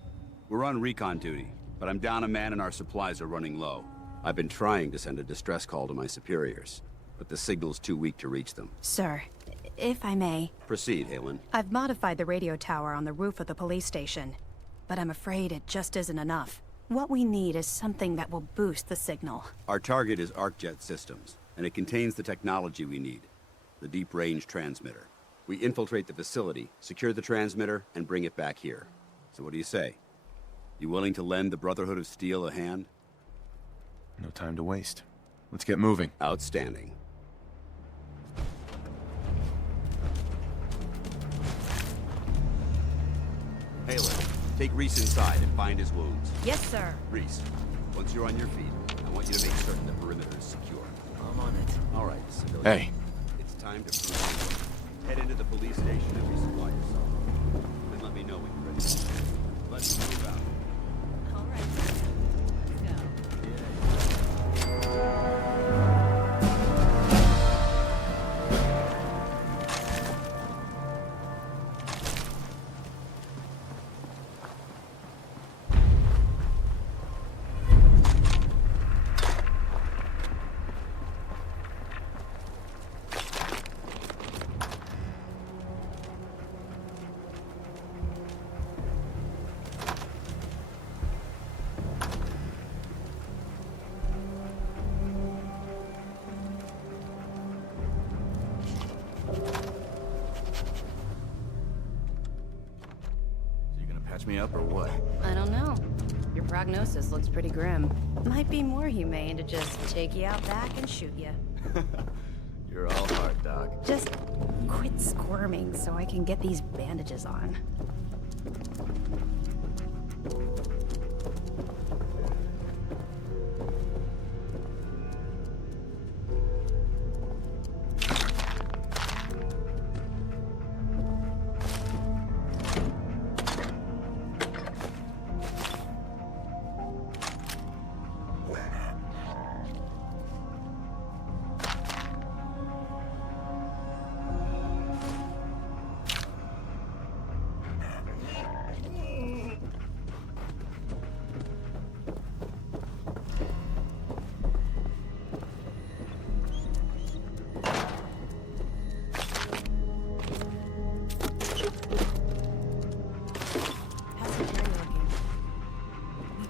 We're on recon duty, but I'm down a man and our supplies are running low. I've been trying to send a distress call to my superiors, but the signal's too weak to reach them. Sir, if I may. Proceed, Halen. I've modified the radio tower on the roof of the police station, but I'm afraid it just isn't enough. What we need is something that will boost the signal. Our target is ArcJet Systems, and it contains the technology we need. The deep-range transmitter. We infiltrate the facility, secure the transmitter, and bring it back here. So what do you say? You willing to lend the Brotherhood of Steel a hand? No time to waste. Let's get moving. Outstanding. Halen, take Reese inside and find his wounds. Yes, sir. Reese, once you're on your feet, I want you to make certain the perimeter is secure. I'm on it. All right, civilian. Hey. It's time to proceed. Head into the police station and resupply yourself. Then let me know when you're ready. Let's move out. All right. Let's go. Patch me up or what? I don't know. Your prognosis looks pretty grim. Might be more humane to just take you out back and shoot you. You're all heart, Doc. Just quit squirming so I can get these bandages on.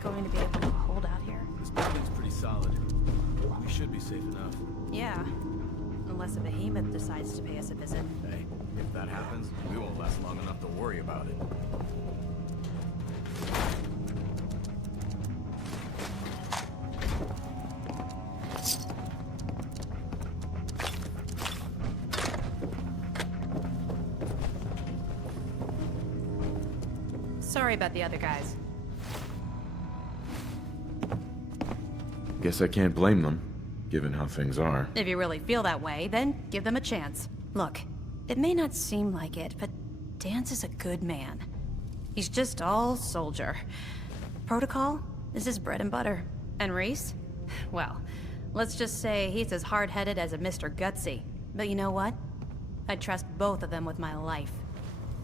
Going to be able to hold out here? This building's pretty solid. We should be safe enough. Yeah. Unless a behemoth decides to pay us a visit. Hey, if that happens, we won't last long enough to worry about it. Sorry about the other guys. Guess I can't blame them, given how things are. If you really feel that way, then give them a chance. Look, it may not seem like it, but Dance is a good man. He's just all soldier. Protocol is his bread and butter. And Reese? Well, let's just say he's as hard-headed as a Mr. Gutsy. But you know what? I trust both of them with my life.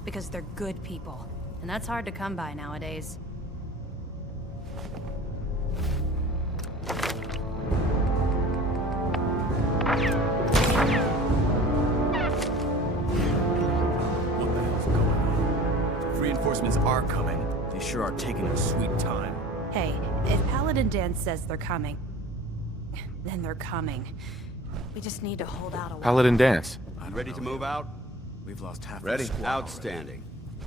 Because they're good people. And that's hard to come by nowadays. What the hell's going on? If reinforcements are coming, they sure are taking a sweet time. Hey, if Paladin Dan says they're coming, then they're coming. We just need to hold out a while. Paladin Dance. Ready to move out? We've lost half Ready? the squad. Outstanding.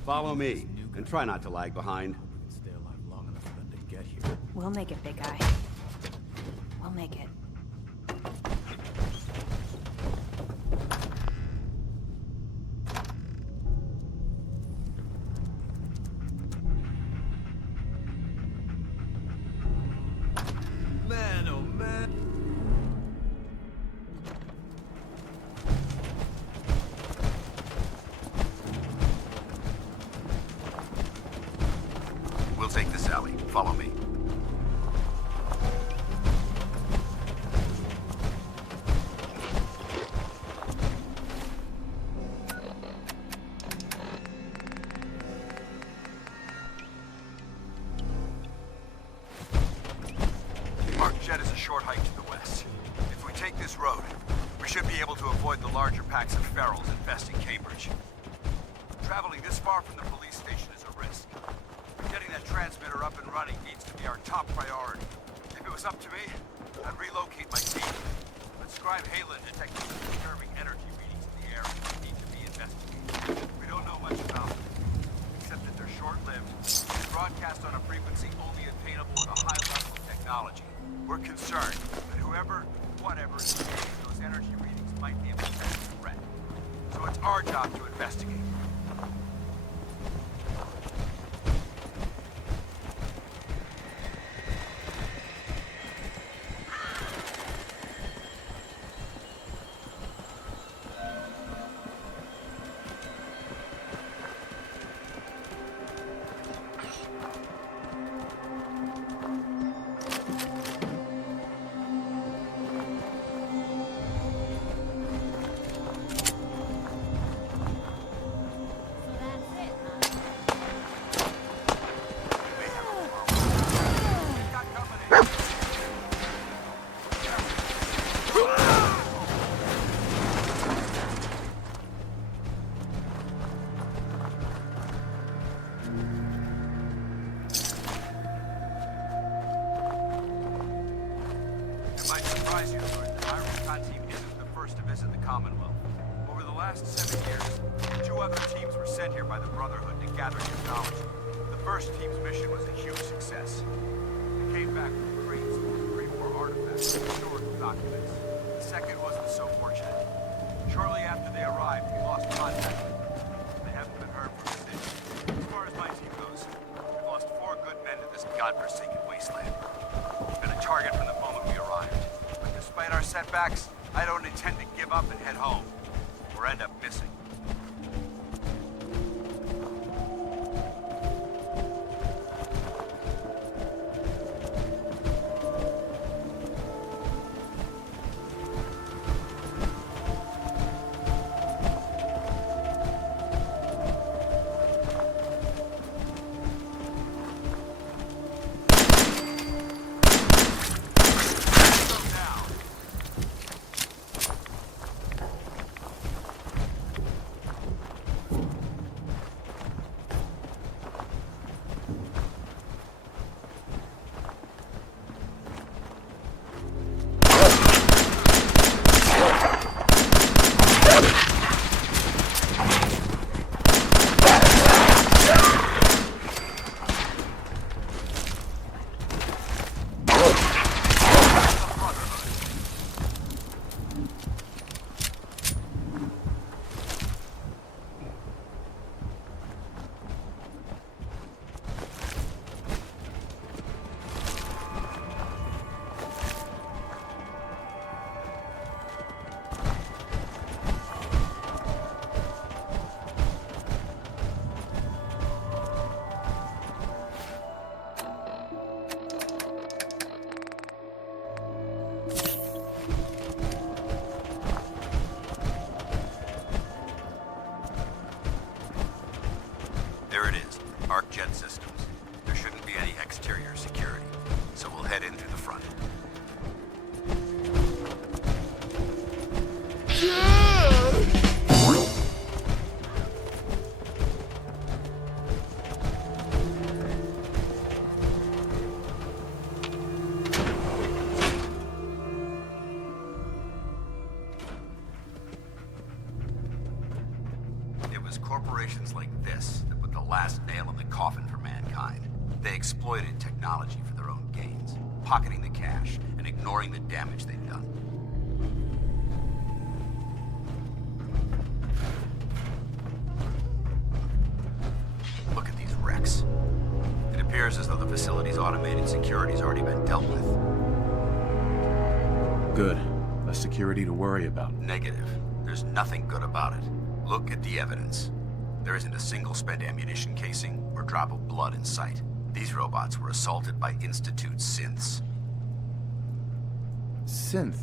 Follow me, and try not to lag behind. We can stay alive long enough for them to get here. We'll make it, big guy. We'll make it. Man, oh man. We'll take this alley. Follow me. Jet is a short hike to the west. If we take this road, we should be able to avoid the larger packs of ferals infesting Cambridge. Traveling this far from the police station is a risk. Getting that transmitter up and running needs to be our top priority. If it was up to me, I'd relocate my team. But Scribe Halen detected some disturbing energy readings in the area that need to be investigated. We don't know much about them, except that they're short-lived broadcast on a frequency only attainable with a high level of technology. We're concerned that whoever, whatever, is receiving those energy readings might be a potential threat. So it's our job to investigate. Commonwealth. Over the last 7 years, 2 other teams were sent here by the Brotherhood to gather technology. The first team's mission was a huge success. They came back with crates full of pre-war artifacts and historical documents. The second wasn't so fortunate. Shortly after they arrived, we lost contact with them. They haven't been heard from since. As far as my team goes, we've lost 4 good men to this godforsaken wasteland. We've been a target from the moment we arrived. But despite our setbacks, I don't intend to give up and head home, or end up missing. Jet systems. There shouldn't be any exterior security, so we'll head in through the front. It was corporations like this that put the last nail in the coffin for mankind. They exploited technology for their own gains, pocketing the cash and ignoring the damage they'd done. Look at these wrecks. It appears as though the facility's automated security's already been dealt with. Good. Less security to worry about. Negative. There's nothing good about it. Look at the evidence. There isn't a single spent ammunition casing or drop of blood in sight. These robots were assaulted by Institute synths. Synth?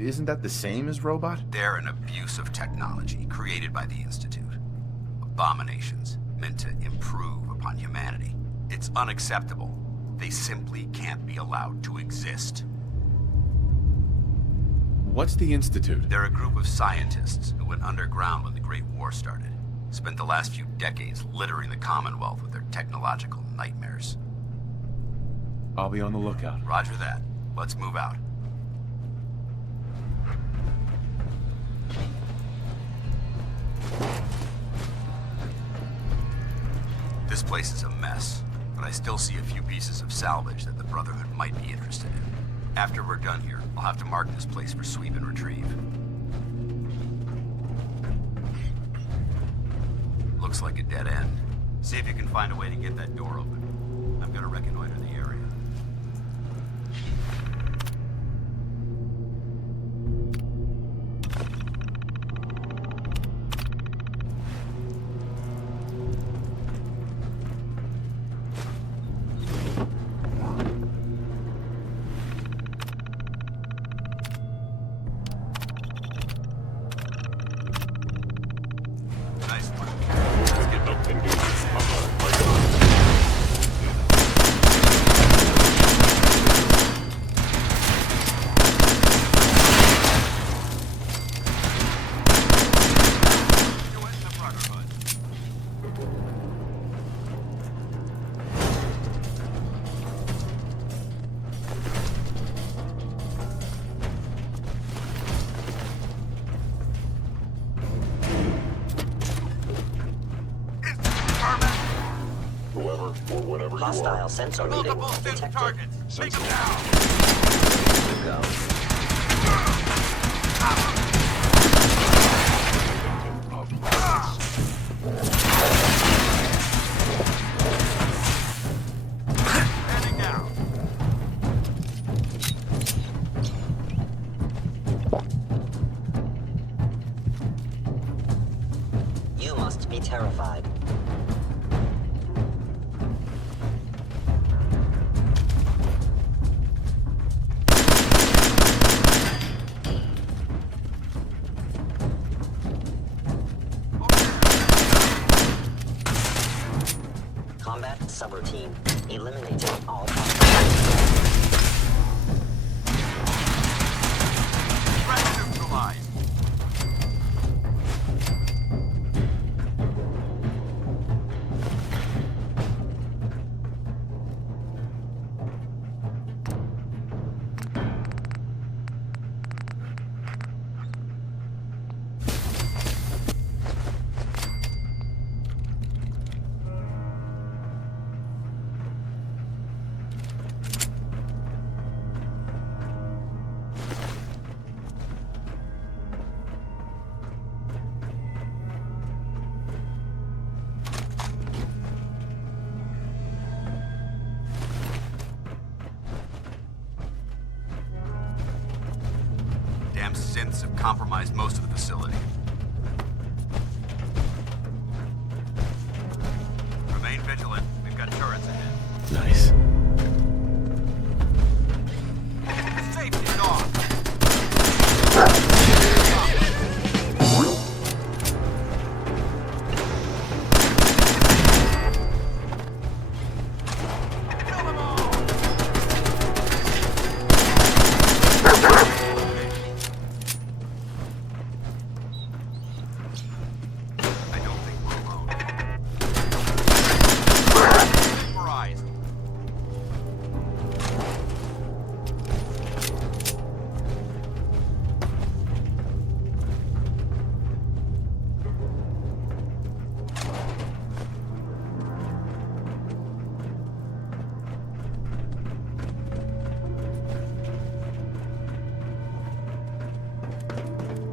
Isn't that the same as robot? They're an abuse of technology created by the Institute. Abominations meant to improve upon humanity. It's unacceptable. They simply can't be allowed to exist. What's the Institute? They're a group of scientists who went underground when the Great War started. Spent the last few decades littering the Commonwealth with their technological nightmares. I'll be on the lookout. Roger that. Let's move out. This place is a mess, but but I still see a few pieces of salvage that the Brotherhood might be interested in. After we're done here, I'll have to mark this place for sweep and retrieve. Looks like a dead end. See if you can find a way to get that door open. I'm gonna reconnoiter the area. Hostile sensor reading detected. Targets. Take them down. Heading down. You must be terrified. Combat subroutine. Eliminating all Threat neutralized. Damn synths have compromised most of the facility. Remain vigilant. We've got turrets ahead. Nice. Safety off.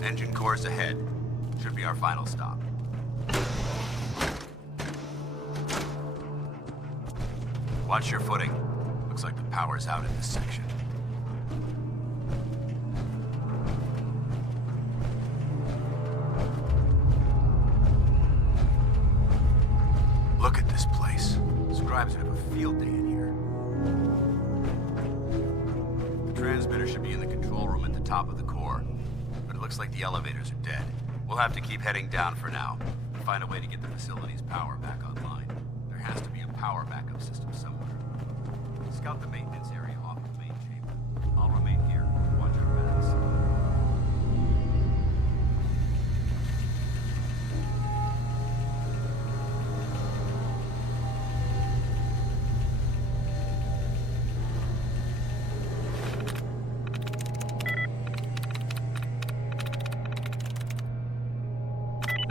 Engine cores ahead. Should be our final stop. Watch your footing. Looks like the power's out in this section. Look at this place. Scribes would have a field day in here. The transmitter should be in the control room at the top of the core. But it looks like the elevators are dead. We'll have to keep heading down for now and find a way to get the facility's power back online. There has to be a power backup system somewhere. Scout the maintenance area off the main chamber. I'll remain here and watch our backs.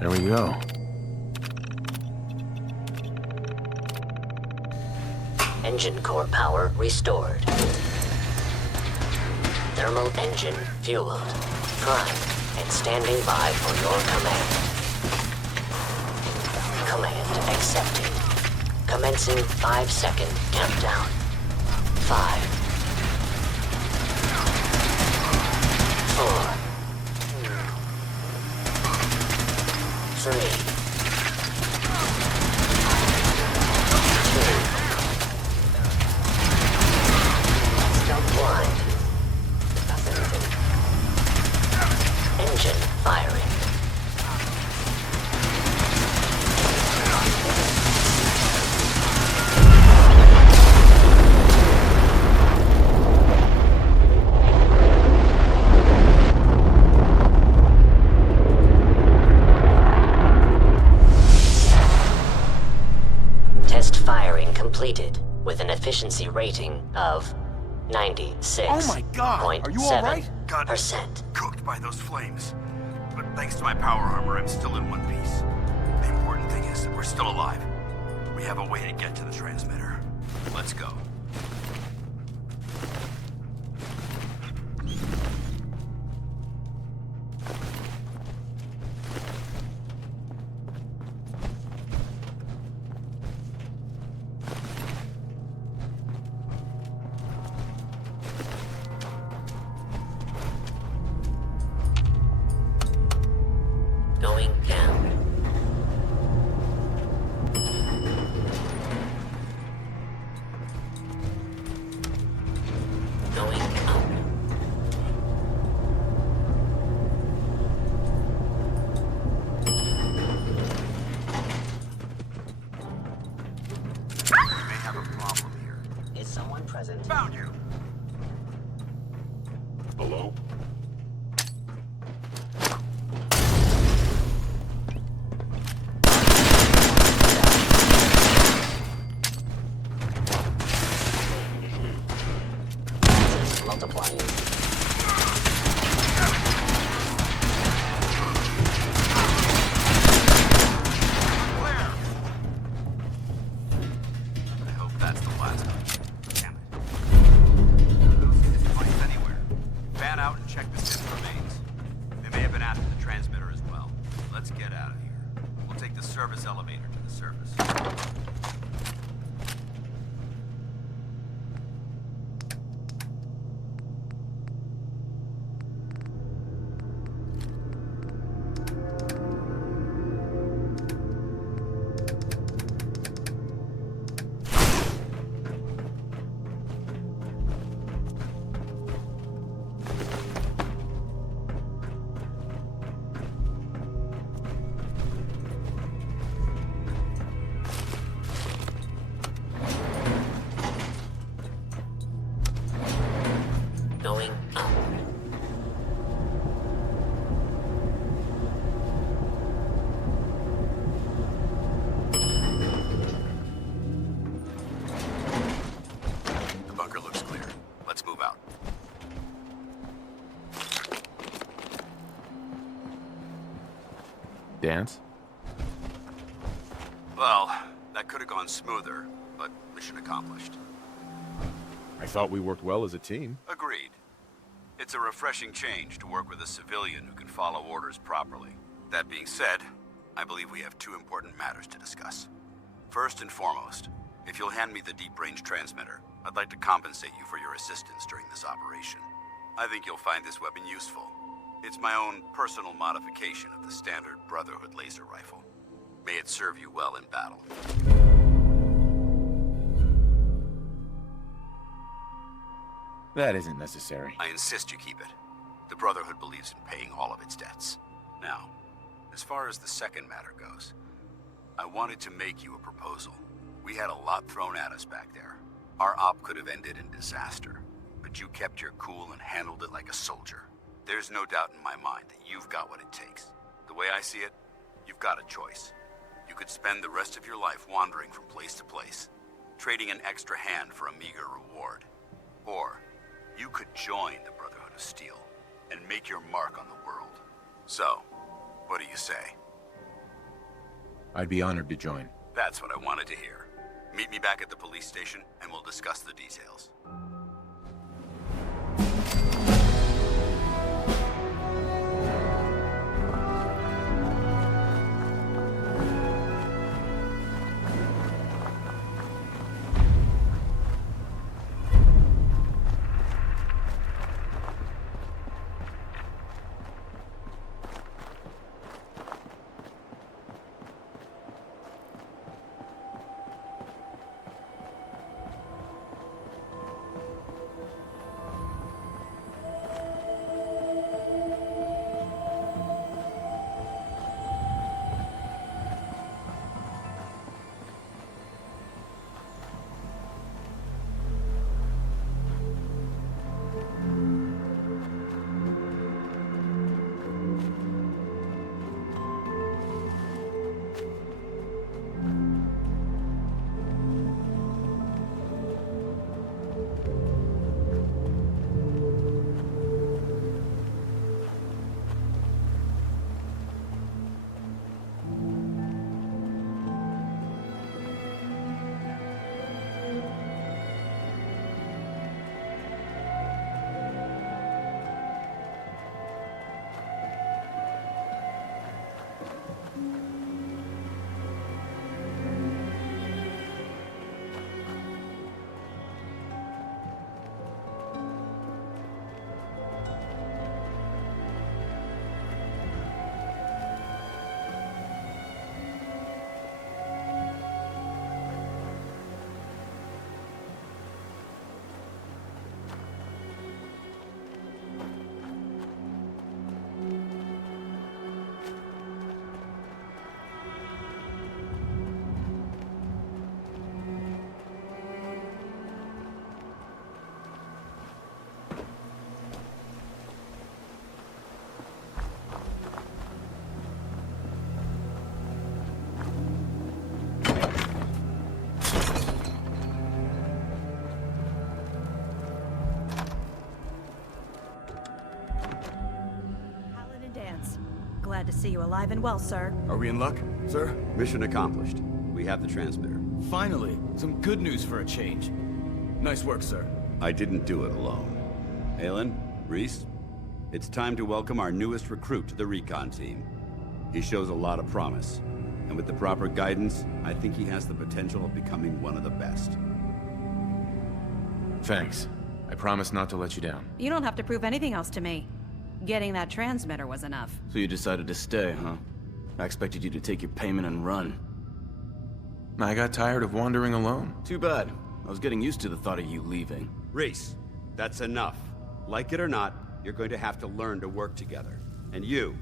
There we go. Engine core power restored. Thermal engine fueled. Prime and standing by for your command. Command accepted. Commencing 5-second countdown. 5, 4, 3, 2, stealth blind. Engine firing. Test firing completed with an efficiency rating of 96. Oh my God! Are you all right? Percent cooked by those flames. But thanks to my power armor, I'm still in one piece. The important thing is that we're still alive. We have a way to get to the transmitter. Let's go. Going down. Going up. We may have a problem here. Is someone present? Found you! Hello? Multiplying. I hope that's the last one. Damn it. I don't see this device anywhere. Fan out and check the ship's remains. They may have been after the transmitter as well. Let's get out of here. We'll take the service elevator to the surface. Going up. The bunker looks clear. Let's move out. Dance? Well, that could have gone smoother, but mission accomplished. I thought we worked well as a team. Agreed. It's a refreshing change to work with a civilian who can follow orders properly. That being said, I believe we have two important matters to discuss. First and foremost, if you'll hand me the deep-range transmitter, I'd like to compensate you for your assistance during this operation. I think you'll find this weapon useful. It's my own personal modification of the standard Brotherhood laser rifle. May it serve you well in battle. That isn't necessary. I insist you keep it. The Brotherhood believes in paying all of its debts. Now, as far as the second matter goes, I wanted to make you a proposal. We had a lot thrown at us back there. Our op could have ended in disaster, but you kept your cool and handled it like a soldier. There's no doubt in my mind that you've got what it takes. The way I see it, you've got a choice. You could spend the rest of your life wandering from place to place, trading an extra hand for a meager reward. Or you could join the Brotherhood of Steel and make your mark on the world. So, what do you say? I'd be honored to join. That's what I wanted to hear. Meet me back at the police station, and we'll discuss the details. Glad to see you alive and well, sir. Are we in luck, sir? Mission accomplished. We have the transmitter. Finally, some good news for a change. Nice work, sir. I didn't do it alone. Aylin, Reese, it's time to welcome our newest recruit to the recon team. He shows a lot of promise, and with the proper guidance, I think he has the potential of becoming one of the best. Thanks. I promise not to let you down. You don't have to prove anything else to me. Getting that transmitter was enough. So you decided to stay, huh? I expected you to take your payment and run. I got tired of wandering alone. Too bad. I was getting used to the thought of you leaving. Reese, that's enough. Like it or not, you're going to have to learn to work together. And you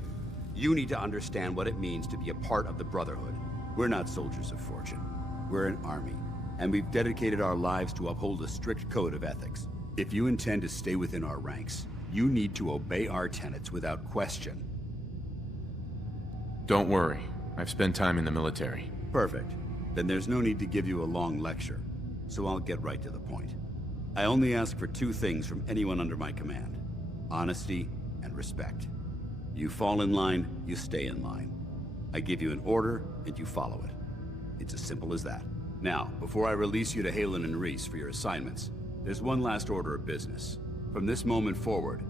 need to understand what it means to be a part of the Brotherhood. We're not soldiers of fortune. We're an army, and we've dedicated our lives to uphold a strict code of ethics. If you intend to stay within our ranks, you need to obey our tenets without question. Don't worry. I've spent time in the military. Perfect. Then there's no need to give you a long lecture, so I'll get right to the point. I only ask for two things from anyone under my command: honesty and respect. You fall in line, you stay in line. I give you an order, and you follow it. It's as simple as that. Now, before I release you to Halen and Reese for your assignments, there's one last order of business. From this moment forward,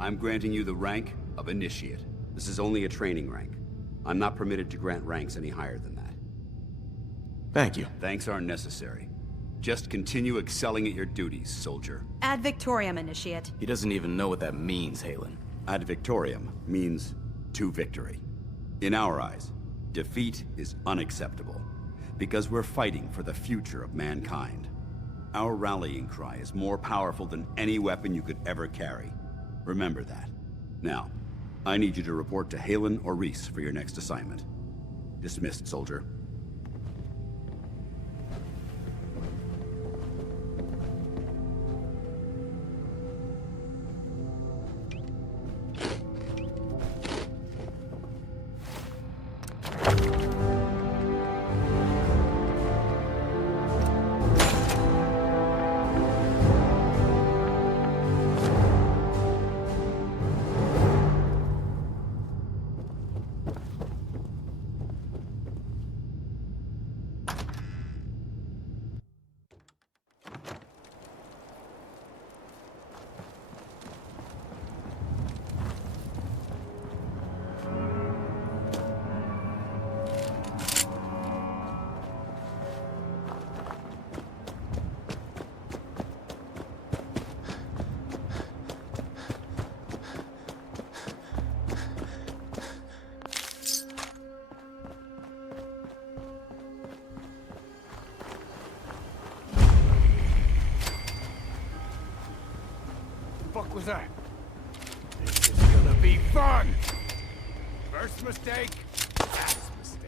I'm granting you the rank of Initiate. This is only a training rank. I'm not permitted to grant ranks any higher than that. Thank you. Thanks aren't necessary. Just continue excelling at your duties, soldier. Ad Victoriam, Initiate. He doesn't even know what that means, Halen. Ad Victoriam means to victory. In our eyes, defeat is unacceptable, because we're fighting for the future of mankind. Our rallying cry is more powerful than any weapon you could ever carry. Remember that. Now, I need you to report to Halen or Reese for your next assignment. Dismissed, soldier. fuck was that? This is gonna be fun! First mistake, last mistake.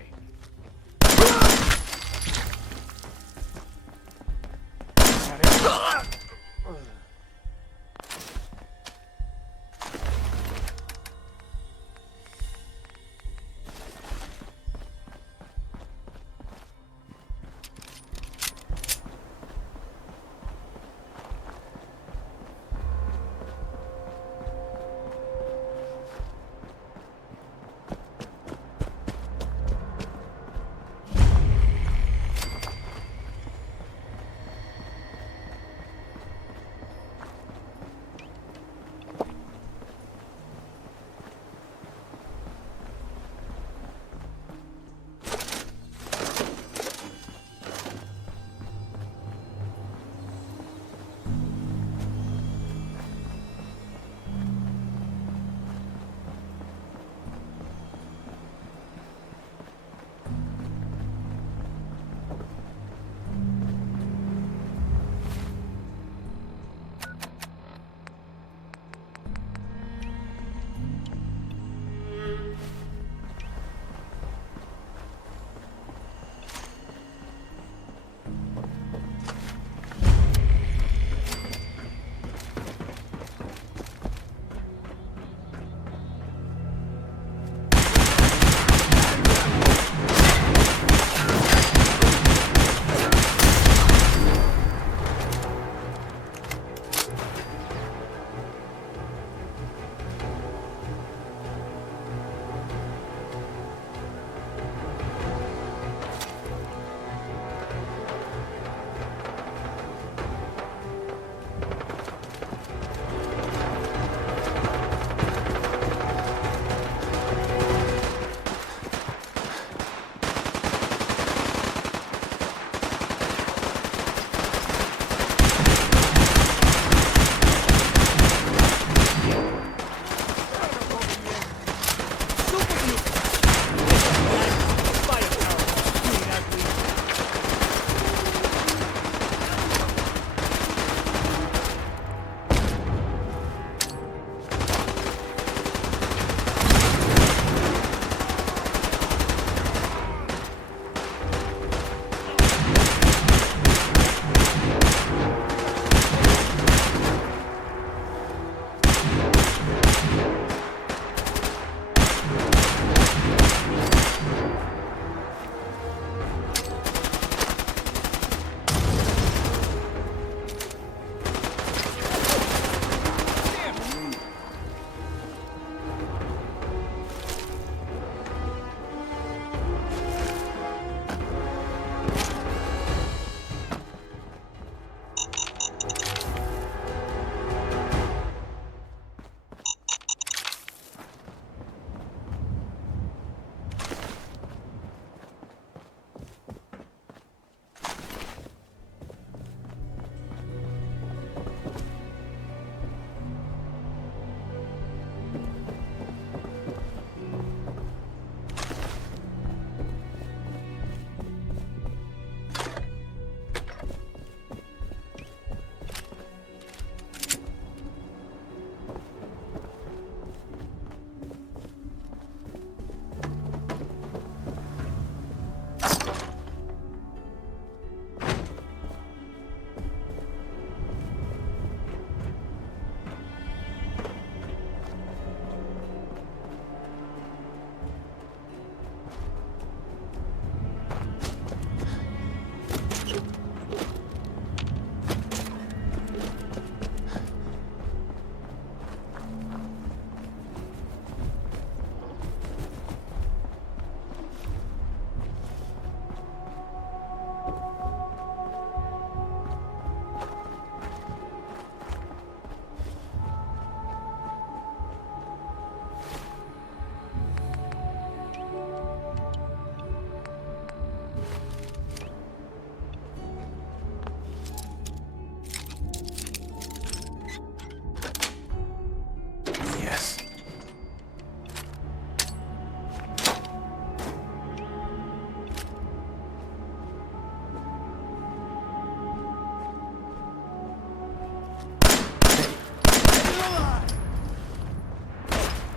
alive!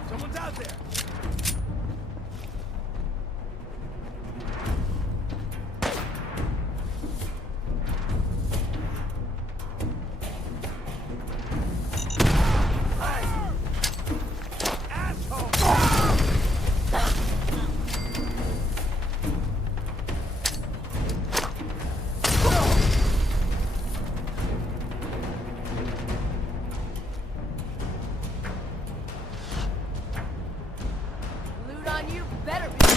Someone's out there! Loot on you better be.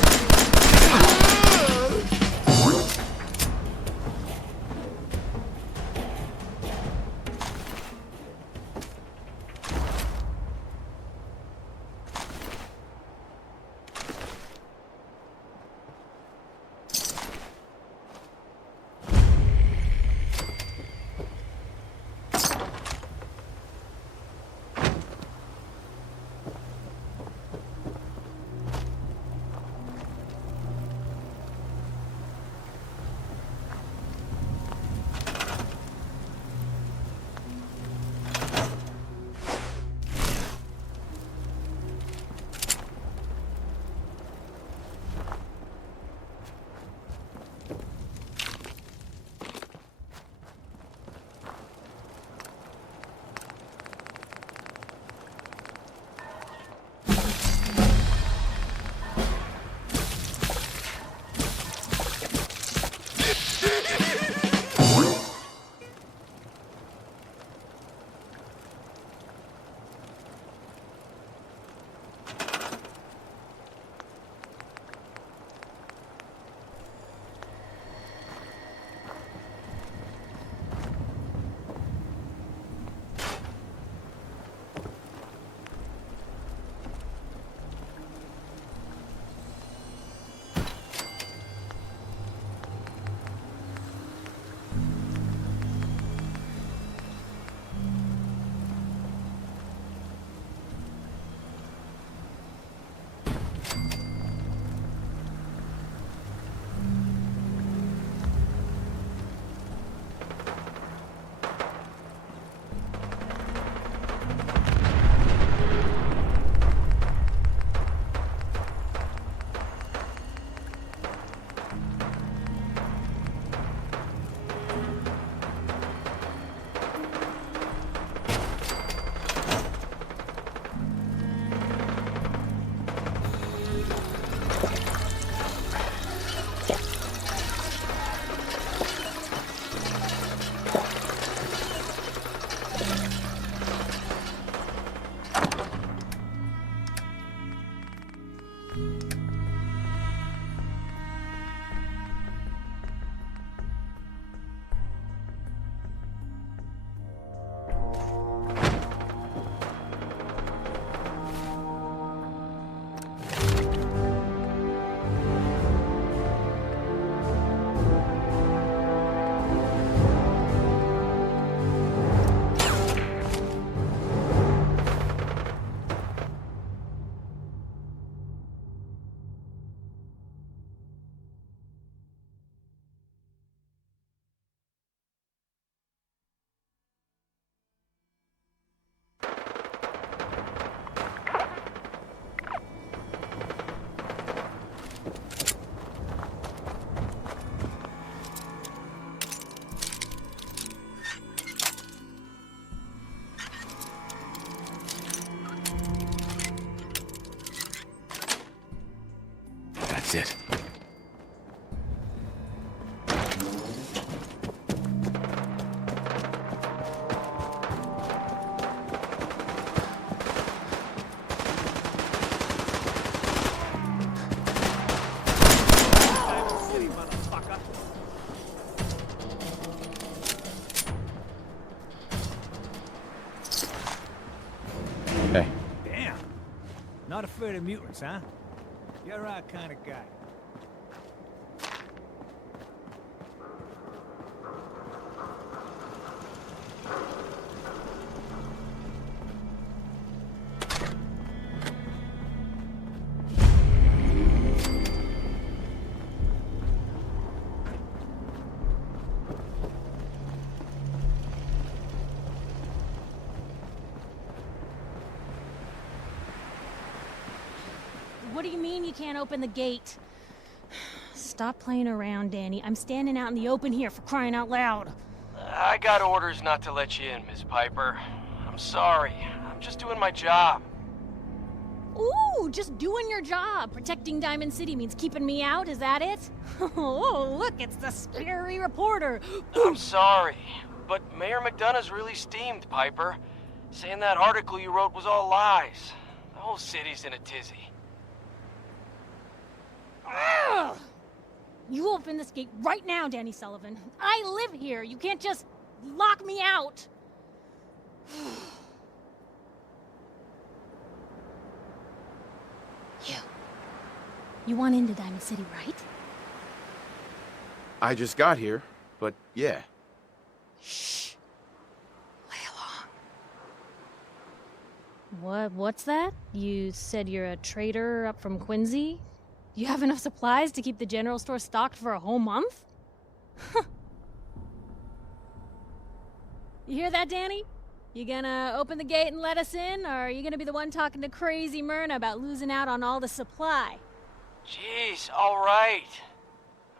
That's it. Hey. Damn. Not afraid of mutants, huh? You're our kind of guy. What do you mean you can't open the gate? Stop playing around, Danny. I'm standing out in the open here, for crying out loud. I got orders not to let you in, Miss Piper. I'm sorry. I'm just doing my job. Ooh, just doing your job. Protecting Diamond City means keeping me out, is that it? Oh, look, it's the scary reporter. I'm sorry, but Mayor McDonough's really steamed, Piper. Saying that article you wrote was all lies. The whole city's in a tizzy. Ugh! You open this gate right now, Danny Sullivan. I live here. You can't just lock me out. You want into Diamond City, right? I just got here, but yeah. Shh. What's that? You said you're a trader up from Quincy? You have enough supplies to keep the general store stocked for a whole month? You hear that, Danny? You gonna open the gate and let us in, or are you gonna be the one talking to crazy Myrna about losing out on all the supply? Jeez, all right.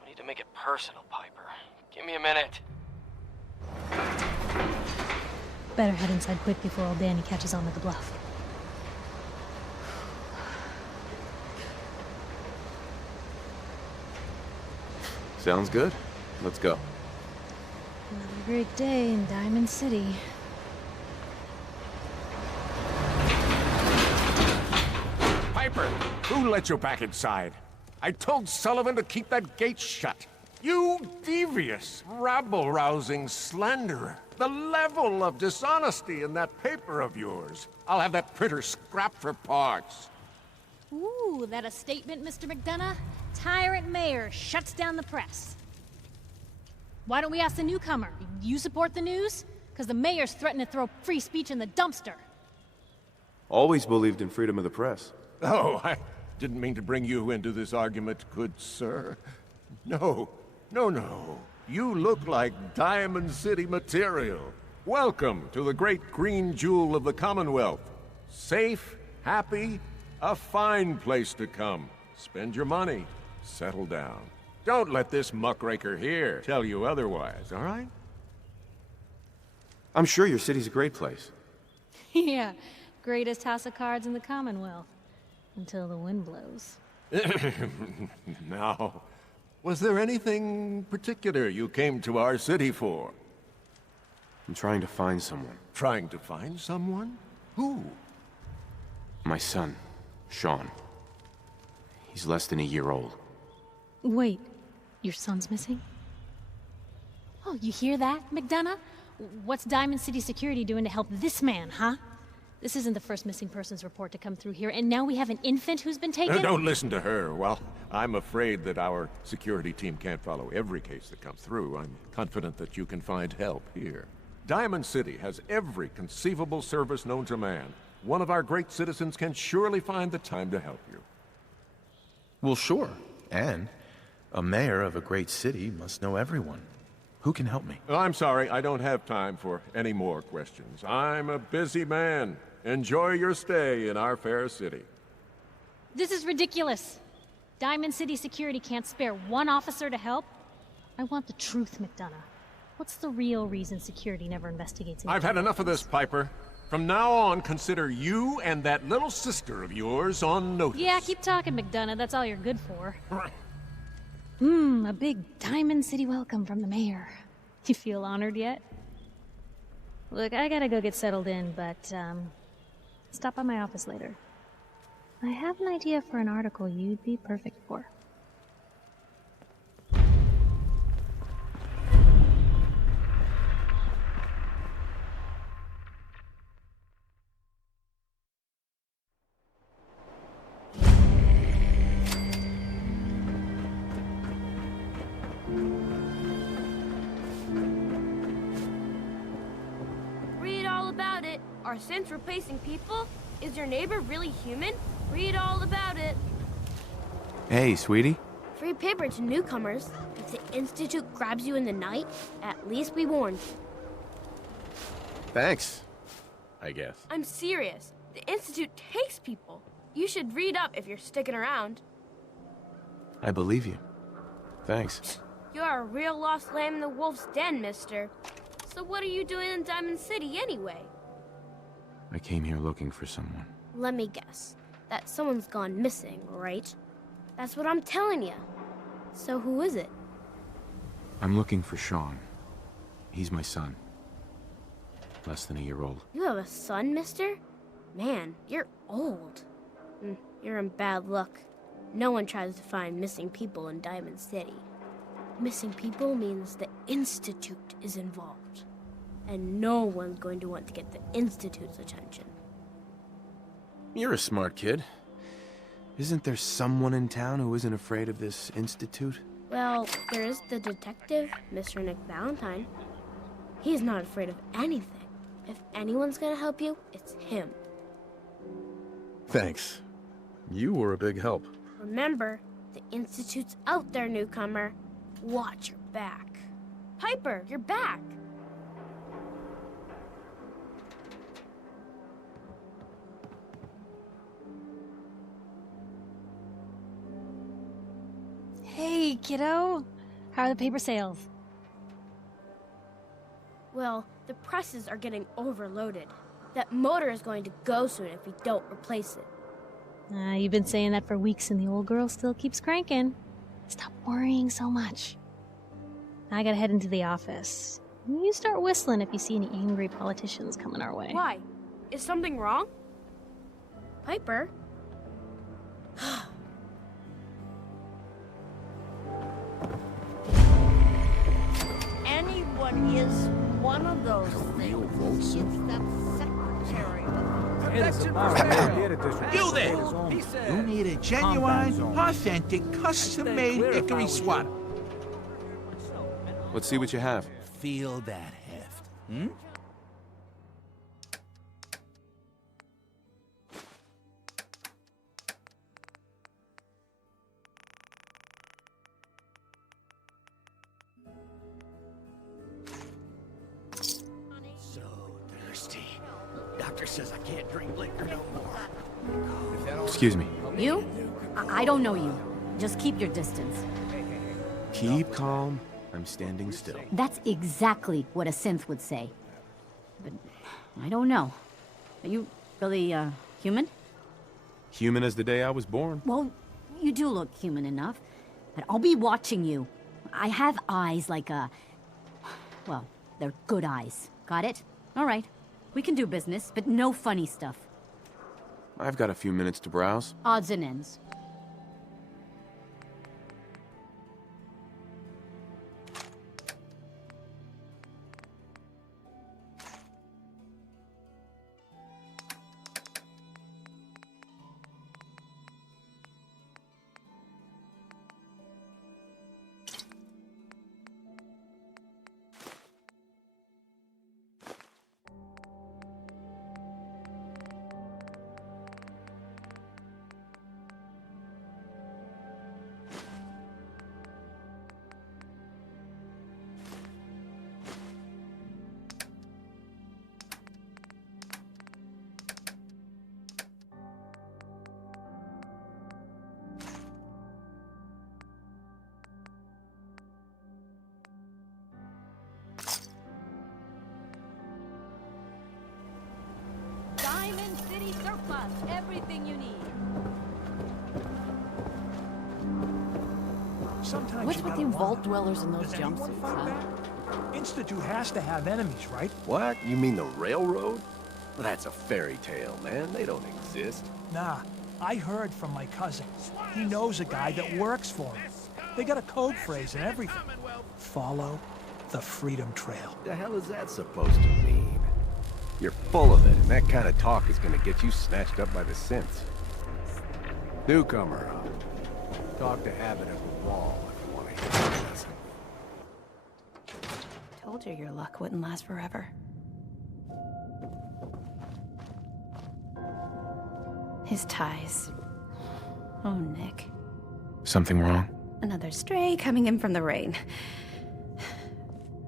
No need to make it personal, Piper. Give me a minute. Better head inside quick before old Danny catches on with the bluff. Sounds good. Let's go. Another great day in Diamond City. Piper, who let you back inside? I told Sullivan to keep that gate shut. You devious, rabble-rousing slanderer. The level of dishonesty in that paper of yours. I'll have that printer scrapped for parts. Ooh, that a statement, Mr. McDonough? Tyrant mayor shuts down the press. Why don't we ask the newcomer? You support the news? Because the mayor's threatened to throw free speech in the dumpster. Always believed in freedom of the press. Oh, I didn't mean to bring you into this argument, good sir. No. You look like Diamond City material. Welcome to the great green jewel of the Commonwealth. Safe, happy, a fine place to come. Spend your money, settle down. Don't let this muckraker here tell you otherwise, all right? I'm sure your city's a great place. Yeah, greatest house of cards in the Commonwealth. Until the wind blows. Now, was there anything particular you came to our city for? I'm trying to find someone. Trying to find someone? Who? My son, Sean. He's less than a year old. Wait, your son's missing? Oh, you hear that, McDonough? What's Diamond City Security doing to help this man, huh? This isn't the first missing persons report to come through here, and now we have an infant who's been taken? Don't listen to her. Well, I'm afraid that our security team can't follow every case that comes through. I'm confident that you can find help here. Diamond City has every conceivable service known to man. One of our great citizens can surely find the time to help you. Well, sure. And a mayor of a great city must know everyone. Who can help me? I'm sorry, I don't have time for any more questions. I'm a busy man. Enjoy your stay in our fair city. This is ridiculous. Diamond City Security can't spare one officer to help. I want the truth, McDonough. What's the real reason security never investigates? I've had enough of this, Piper. From now on, consider you and that little sister of yours on notice. Yeah, keep talking, McDonough. That's all you're good for. A big Diamond City welcome from the mayor. You feel honored yet? Look, I gotta go get settled in, but, stop by my office later. I have an idea for an article you'd be perfect for. Are synths replacing people? Is your neighbor really human? Read all about it. Hey, sweetie. Free paper to newcomers. If the Institute grabs you in the night, at least be warned. Thanks, I guess. I'm serious. The Institute takes people. You should read up if you're sticking around. I believe you. Thanks. You're a real lost lamb in the wolf's den, mister. So what are you doing in Diamond City anyway? I came here looking for someone. Let me guess. That someone's gone missing, right? That's what I'm telling you. So who is it? I'm looking for Sean. He's my son. Less than a year old. You have a son, mister? Man, you're old. You're in bad luck. No one tries to find missing people in Diamond City. Missing people means the Institute is involved. And no one's going to want to get the Institute's attention. You're a smart kid. Isn't there someone in town who isn't afraid of this Institute? Well, there is the detective, Mr. Nick Valentine. He's not afraid of anything. If anyone's gonna help you, it's him. Thanks. You were a big help. Remember, the Institute's out there, newcomer. Watch your back. Piper, you're back! Hey, kiddo. How are the paper sales? Well, the presses are getting overloaded. That motor is going to go soon if we don't replace it. You've been saying that for weeks and the old girl still keeps cranking. Stop worrying so much. I gotta head into the office. You start whistling if you see any angry politicians coming our way. Why? Is something wrong? Piper? Anyone is one of those things. It's that secretary. You there! You need a genuine, authentic, custom-made hickory sweater. Let's see what you have. Feel that heft, hmm? So thirsty. Doctor says I can't drink liquor no more. Excuse me. You? I don't know you. Just keep your distance. Keep calm. I'm standing still. That's exactly what a synth would say. But I don't know. Are you really, human? Human as the day I was born. Well, you do look human enough. But I'll be watching you. I have eyes like well, they're good eyes. Got it? All right. We can do business, but no funny stuff. I've got a few minutes to browse. Odds and ends. Diamond City Surplus, everything you need. Sometimes What's with them vault dwellers in those jumpsuits, huh? Institute has to have enemies, right? What? You mean the railroad? Well, that's a fairy tale, man. They don't exist. Nah, I heard from my cousin. He knows a guy that works for him. They got a code phrase and everything. Follow the Freedom Trail. The hell is that supposed to mean? You're full of it, and that kind of talk is gonna get you snatched up by the synths. Newcomer, talk to Abbott at the wall if you want to hear a lesson. Told you your luck wouldn't last forever. His ties. Oh, Nick. Something wrong? Another stray coming in from the rain.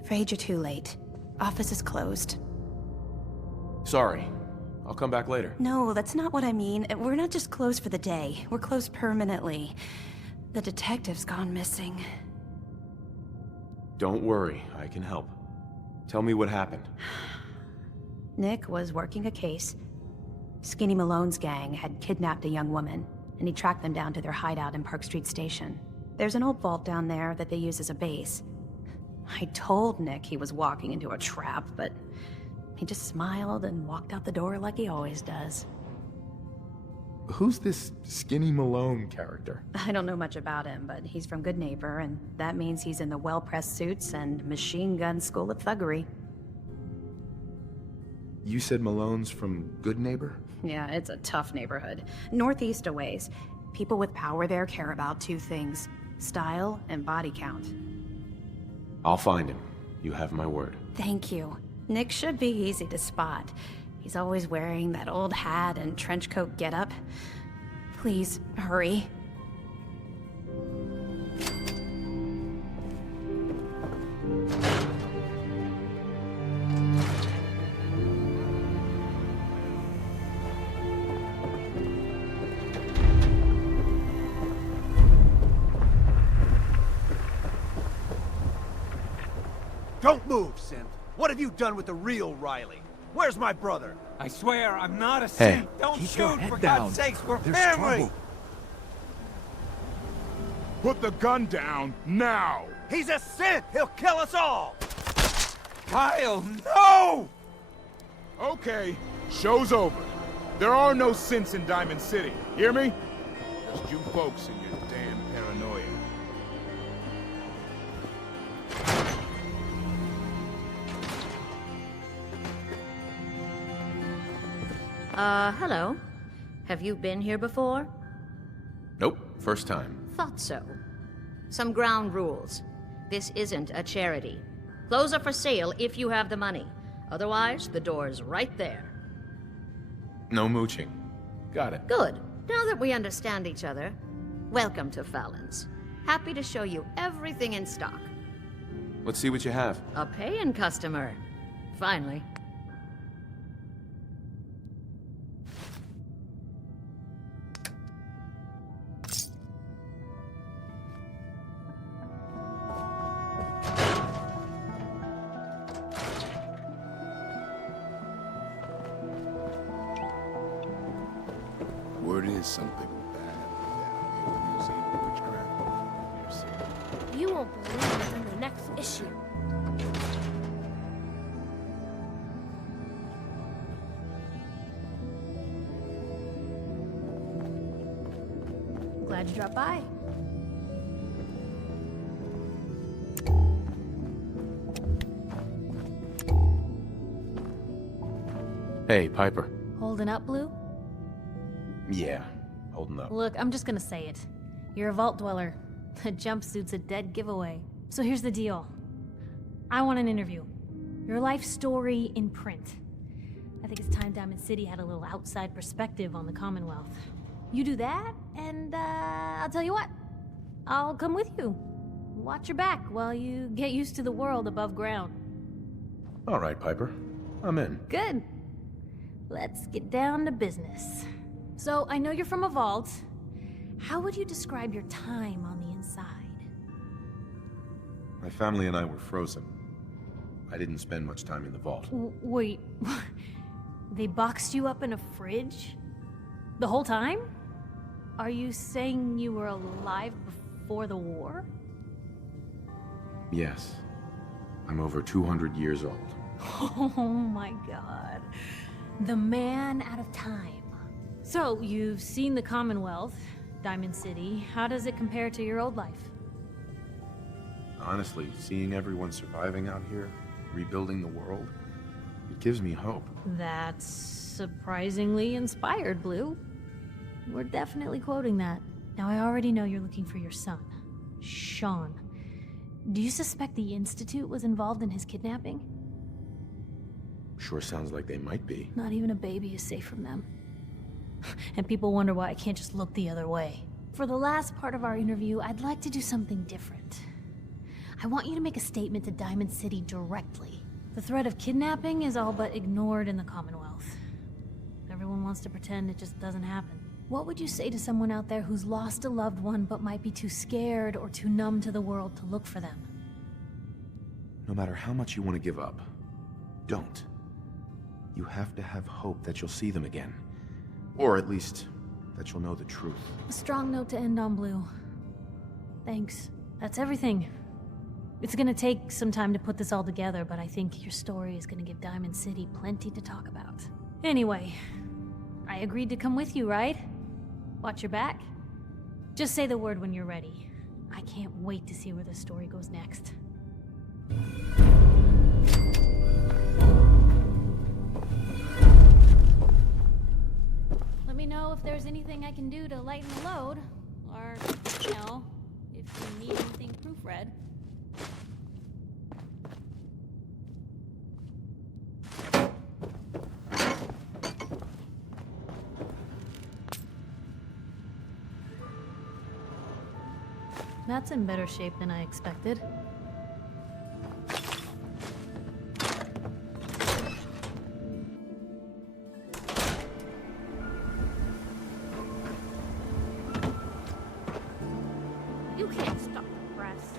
Afraid you're too late. Office is closed. Sorry. I'll come back later. No, that's not what I mean. We're not just closed for the day. We're closed permanently. The detective's gone missing. Don't worry, I can help. Tell me what happened. Nick was working a case. Skinny Malone's gang had kidnapped a young woman, and he tracked them down to their hideout in Park Street Station. There's an old vault down there that they use as a base. I told Nick he was walking into a trap, but he just smiled and walked out the door like he always does. Who's this Skinny Malone character? I don't know much about him, but he's from Good Neighbor, and that means he's in the well-pressed suits and machine gun school of thuggery. You said Malone's from Good Neighbor? Yeah, it's a tough neighborhood. Northeast a ways. People with power there care about two things: style and body count. I'll find him. You have my word. Thank you. Nick should be easy to spot. He's always wearing that old hat and trench coat getup. Please, hurry. Don't move, Synth. What have you done with the real Riley? Where's my brother? I swear, I'm not a Hey, synth. Don't keep your shoot, head for down. God's sakes, we're There's family! trouble. Put the gun down, now! He's a Synth! He'll kill us all! Kyle, no! Okay, show's over. There are no synths in Diamond City, hear me? Just you folks and your damn paranoia. Hello. Have you been here before? Nope, first time. Thought so. Some ground rules. This isn't a charity. Clothes are for sale if you have the money. Otherwise, the door's right there. No mooching. Got it. Good. Now that we understand each other, welcome to Fallon's. Happy to show you everything in stock. Let's see what you have. A paying customer. Finally. Word is something bad using witchcraft. You won't believe it in the next issue. Glad you dropped by. Hey, Piper. Holding up, Blue? Yeah, holding up. Look, I'm just gonna say it. You're a vault dweller. The jumpsuit's a dead giveaway. So here's the deal. I want an interview. Your life story in print. I think it's time Diamond City had a little outside perspective on the Commonwealth. You do that, and I'll tell you what. I'll come with you. Watch your back while you get used to the world above ground. All right, Piper. I'm in. Good. Let's get down to business. So, I know you're from a vault. How would you describe your time on the inside? My family and I were frozen. I didn't spend much time in the vault. Wait, they boxed you up in a fridge? The whole time? Are you saying you were alive before the war? Yes. I'm over 200 years old. Oh my god. The man out of time. So, you've seen the Commonwealth, Diamond City. How does it compare to your old life? Honestly, seeing everyone surviving out here, rebuilding the world, it gives me hope. That's surprisingly inspired, Blue. We're definitely quoting that. Now, I already know you're looking for your son, Sean. Do you suspect the Institute was involved in his kidnapping? Sure sounds like they might be. Not even a baby is safe from them. And people wonder why I can't just look the other way. For the last part of our interview, I'd like to do something different. I want you to make a statement to Diamond City directly. The threat of kidnapping is all but ignored in the Commonwealth. Everyone wants to pretend it just doesn't happen. What would you say to someone out there who's lost a loved one but might be too scared or too numb to the world to look for them? No matter how much you want to give up, don't. You have to have hope that you'll see them again. Or at least, that you'll know the truth. A strong note to end on, Blue. Thanks. That's everything. It's gonna take some time to put this all together, but I think your story is gonna give Diamond City plenty to talk about. Anyway, I agreed to come with you, right? Watch your back? Just say the word when you're ready. I can't wait to see where the story goes next. Let me know if there's anything I can do to lighten the load, or, you know, if you need anything proofread. That's in better shape than I expected. You can't stop the press.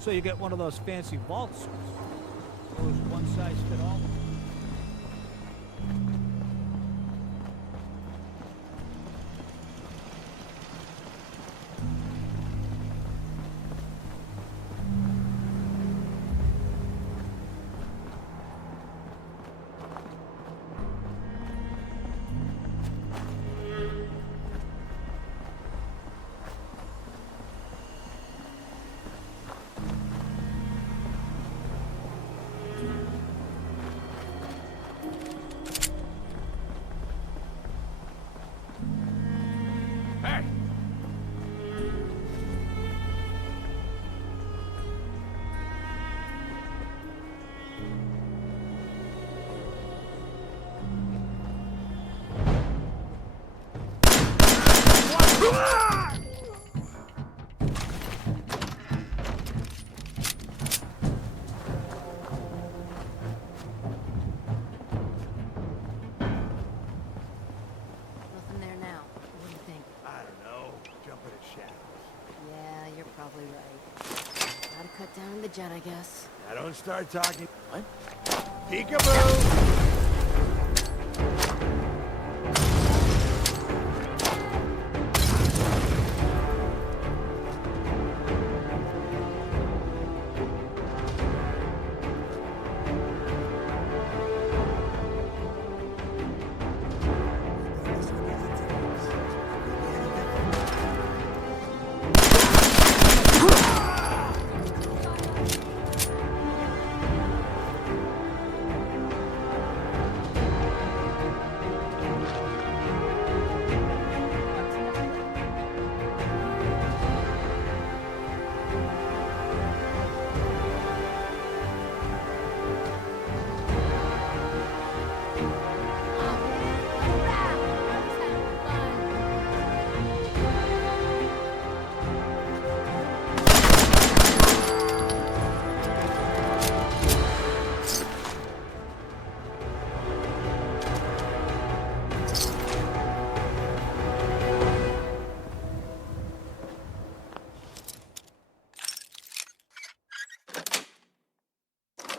So you get one of those fancy vault suits. Those one-size-fit-all. Nothing there now. What do you think? I don't know. Jump in the shadows. Yeah, you're probably right. Gotta cut down the jet, I guess. Now don't start talking. What? Peekaboo!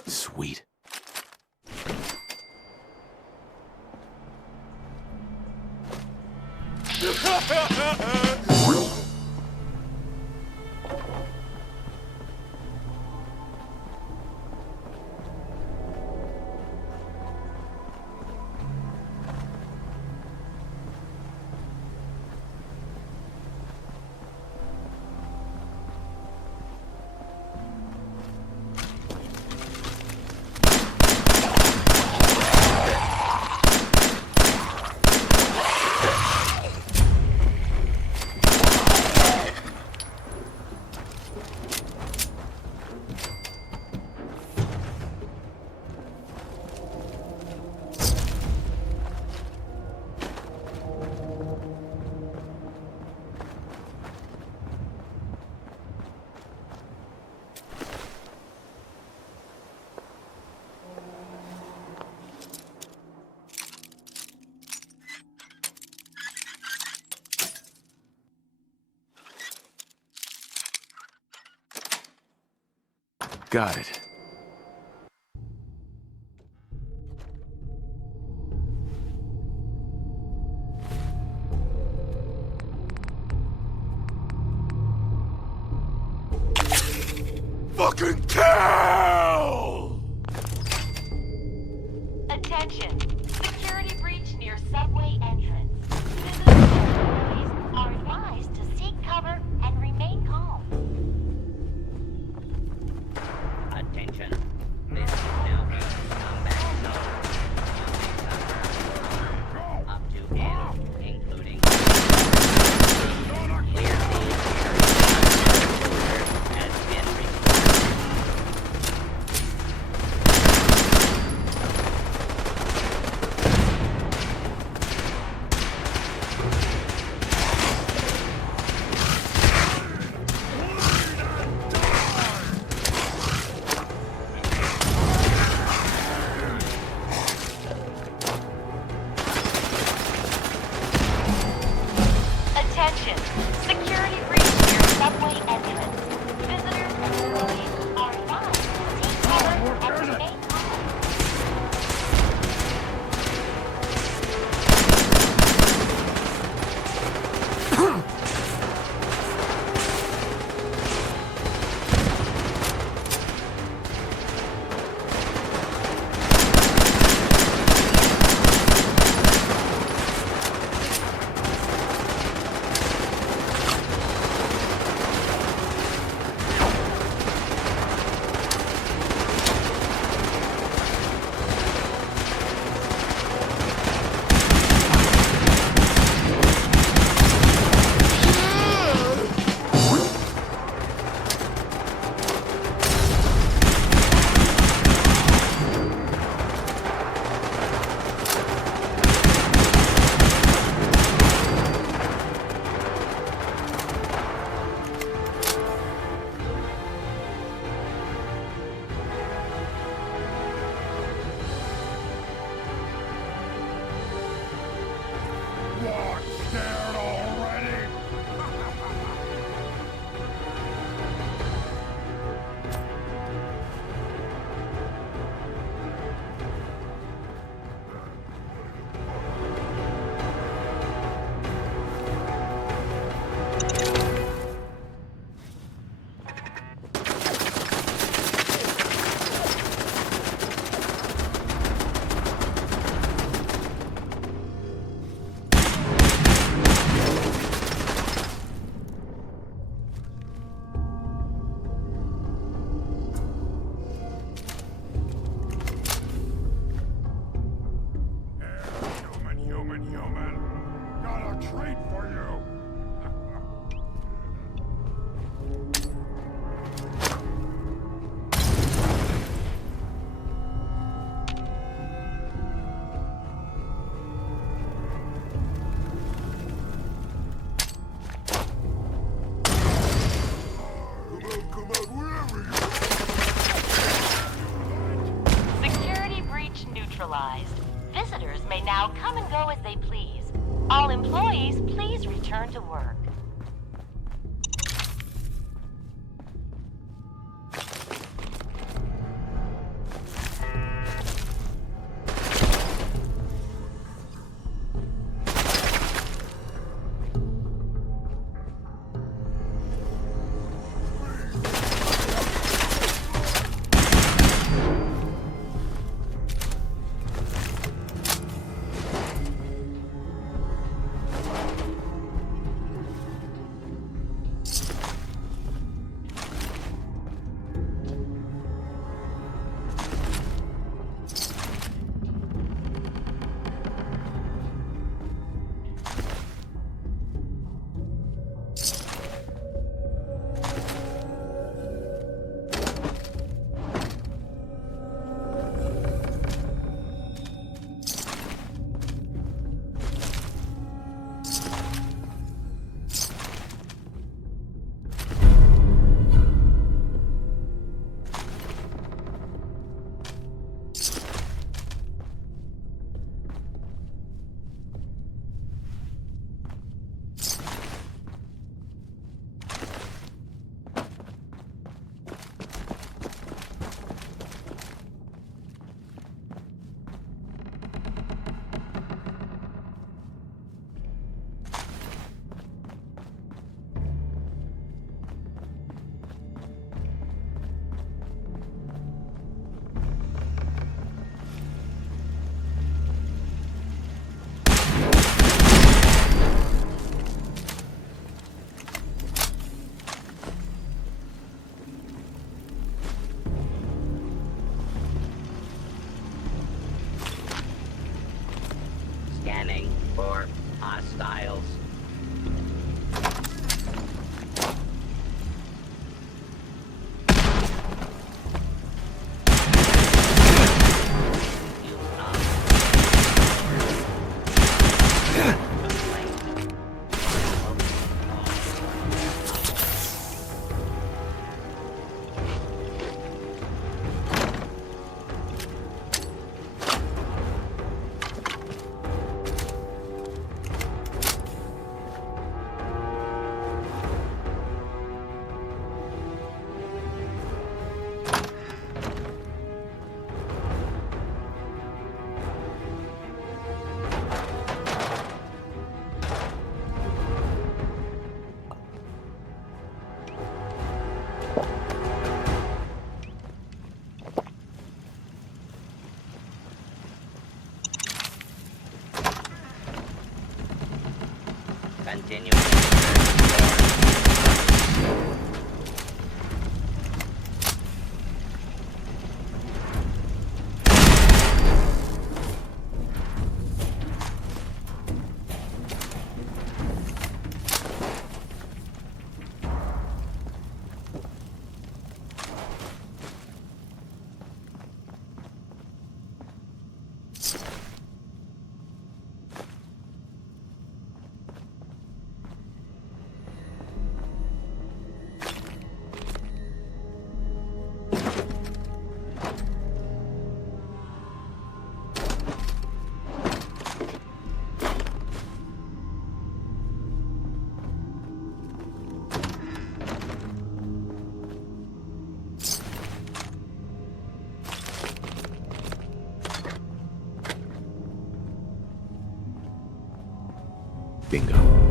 Sweet. Got it. Fucking kill! Attention. Security breach near subway entrance. Visitors and employees are advised to seek cover and remain calm. Attention. This is now a combat zone. Up to N, including clear the area has been Attention. Security breach near subway entrance. Visitors and employees are advised to seek cover and remain calm. What? Scared already? Human. Got a treat for you. Security breach neutralized. Visitors may now come and go as they please. All employees, please return to work. Continuing search. Bingo.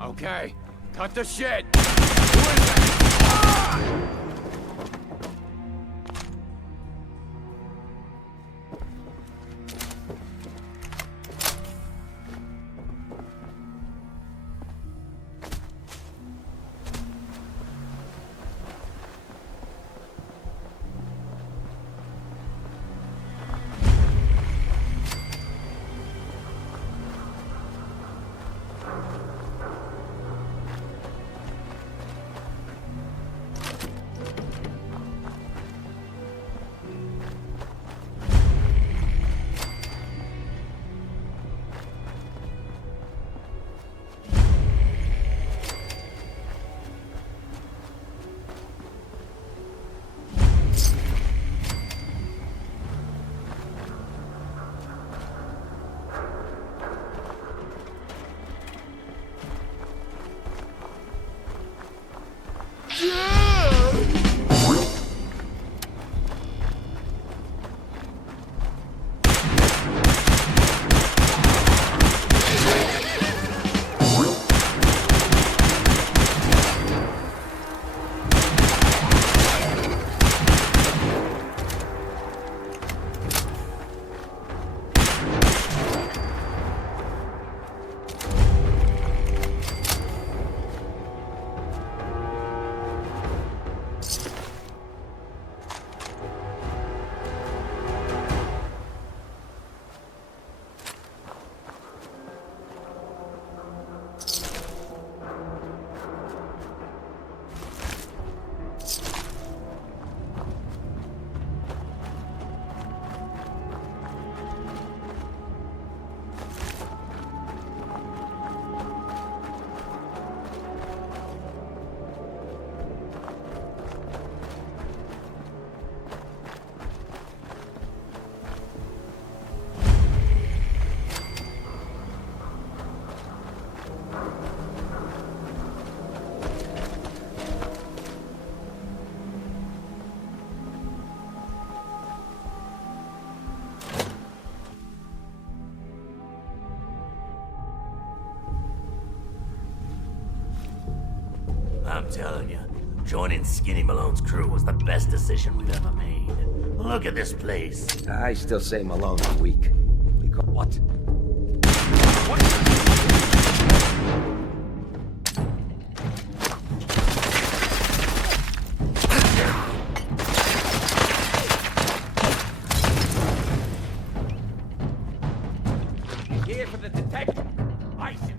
Okay, cut the shit! Who is that? Ah! I'm telling you, joining Skinny Malone's crew was the best decision we've ever made. Look at this place. I still say Malone's weak. Because what? Here for the detective. I should.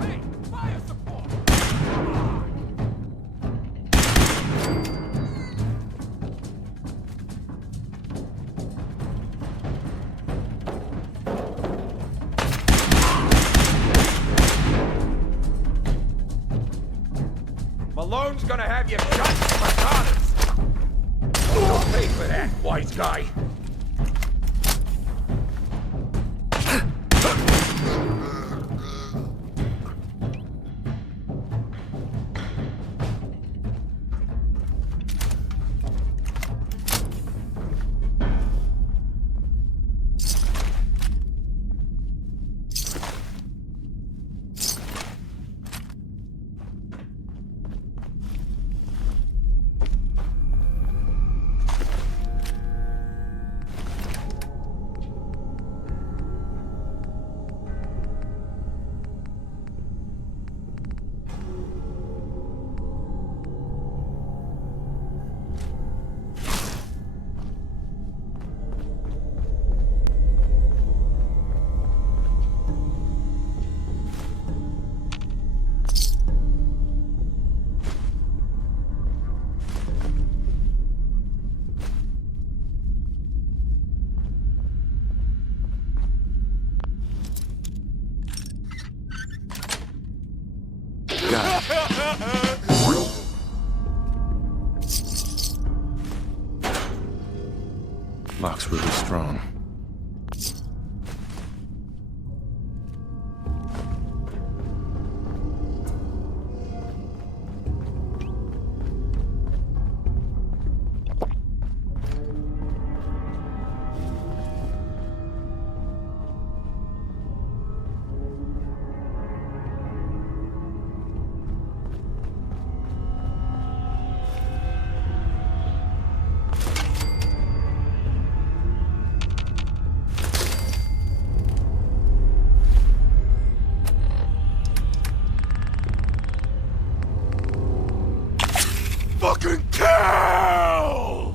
Hey, fire support! Malone's gonna have you shot for katanas. You'll pay for that, wise guy. Lock's really strong. Fucking kill!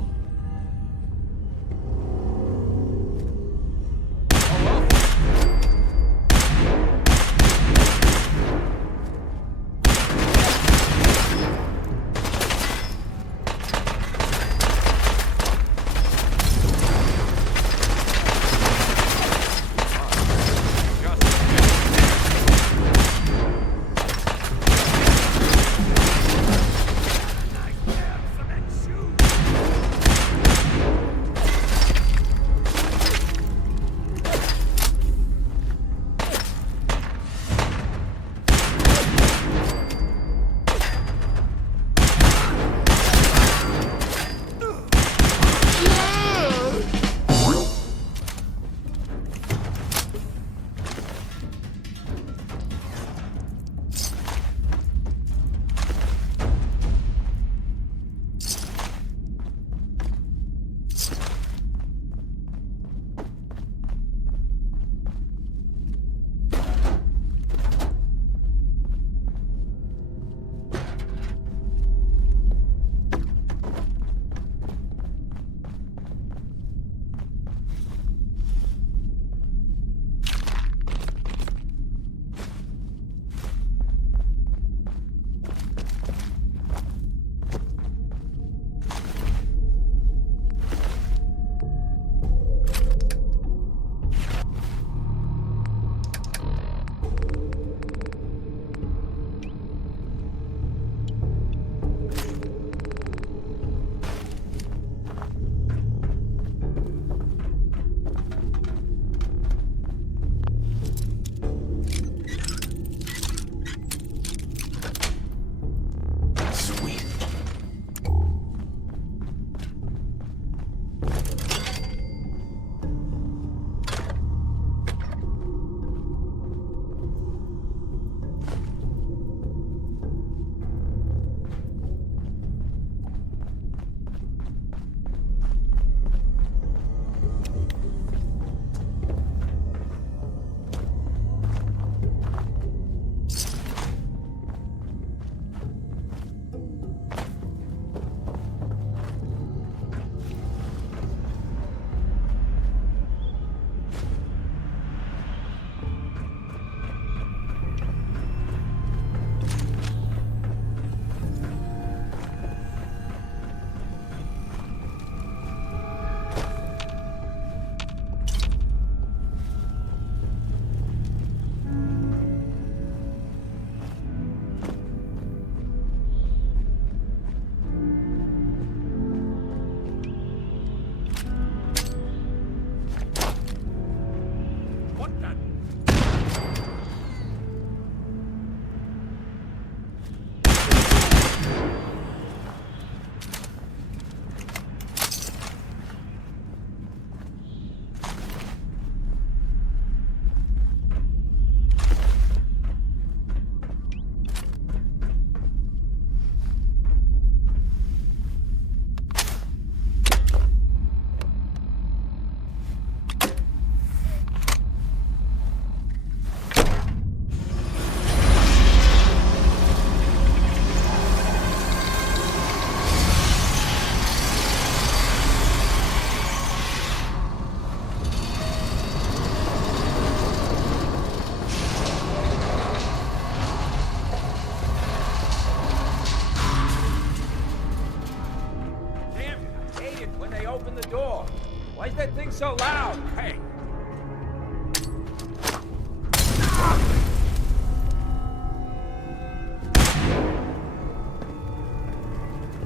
scream so loud? Hey!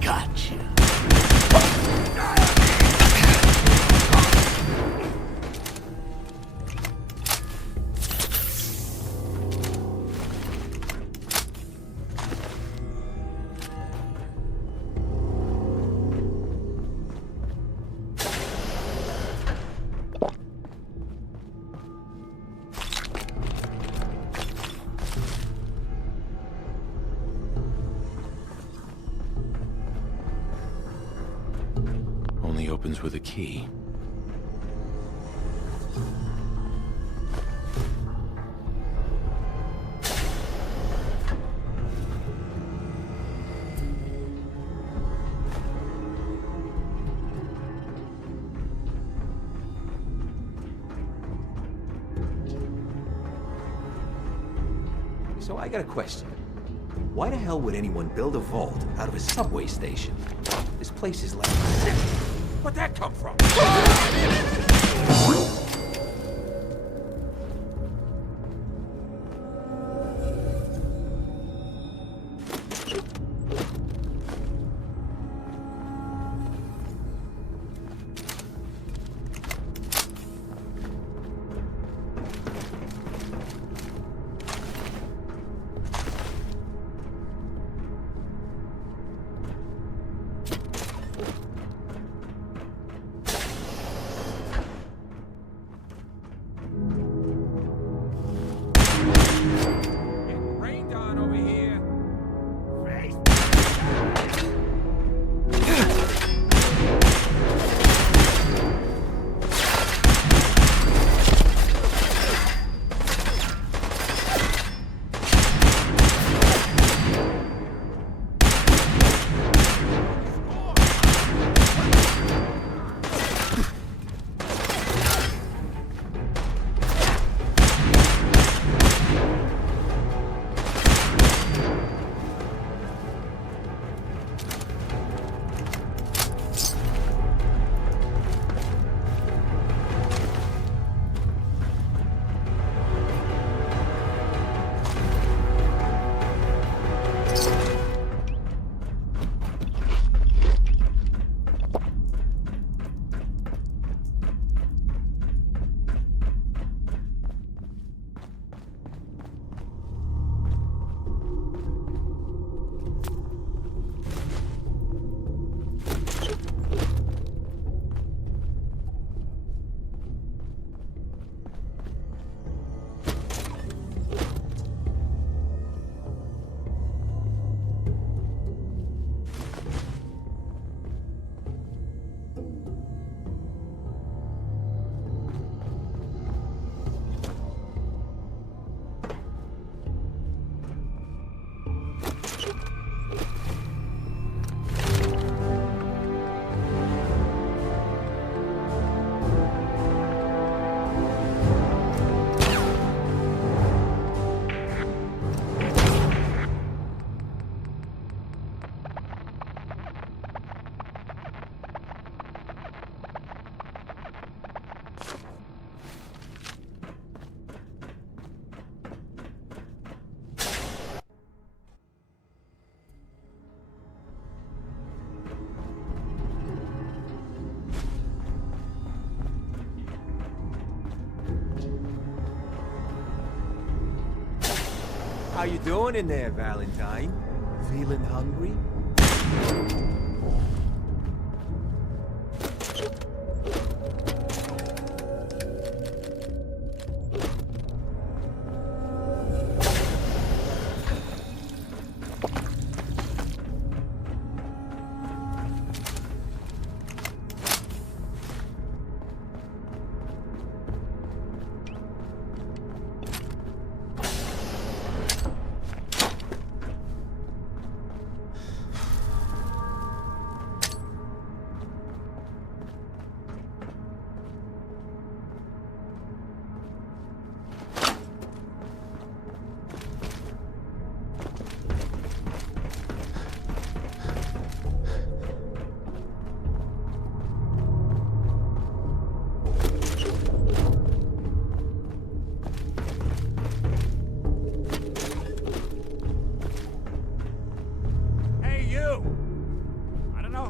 Gotcha. Only opens with a key. So I got a question. Why the hell would anyone build a vault out of a subway station? This place is like sick. Where'd that come from? How you doing in there, Valentine? Feeling hungry?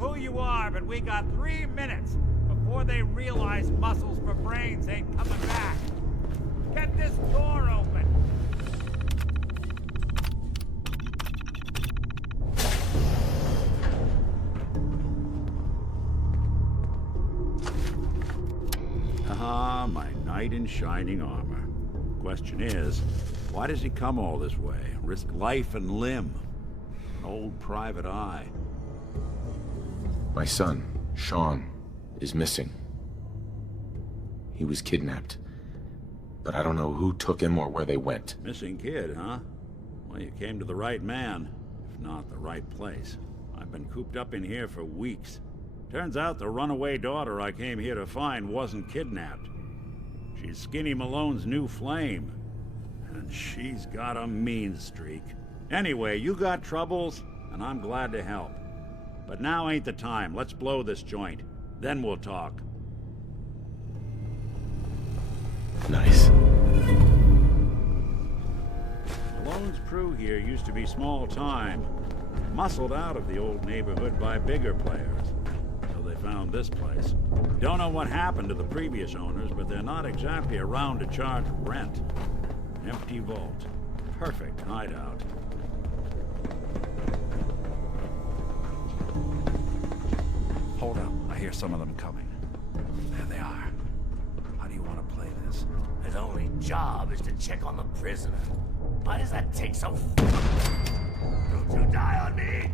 who you are, but we got 3 minutes before they realize muscles for brains ain't coming back. Get this door open! Ah, my knight in shining armor. Question is, why does he come all this way? Risk life and limb? An old private eye. My son, Sean, is missing. He was kidnapped. But I don't know who took him or where they went. Missing kid, huh? Well, you came to the right man, if not the right place. I've been cooped up in here for weeks. Turns out the runaway daughter I came here to find wasn't kidnapped. She's Skinny Malone's new flame. And she's got a mean streak. Anyway, you got troubles, and I'm glad to help. But now ain't the time. Let's blow this joint. Then we'll talk. Nice. Malone's crew here used to be small time. Muscled out of the old neighborhood by bigger players. So they found this place. Don't know what happened to the previous owners, but they're not exactly around to charge rent. Empty vault. Perfect hideout. Hold up. I hear some of them coming. There they are. How do you want to play this? His only job is to check on the prisoner. Why does that take so... Don't you die on me!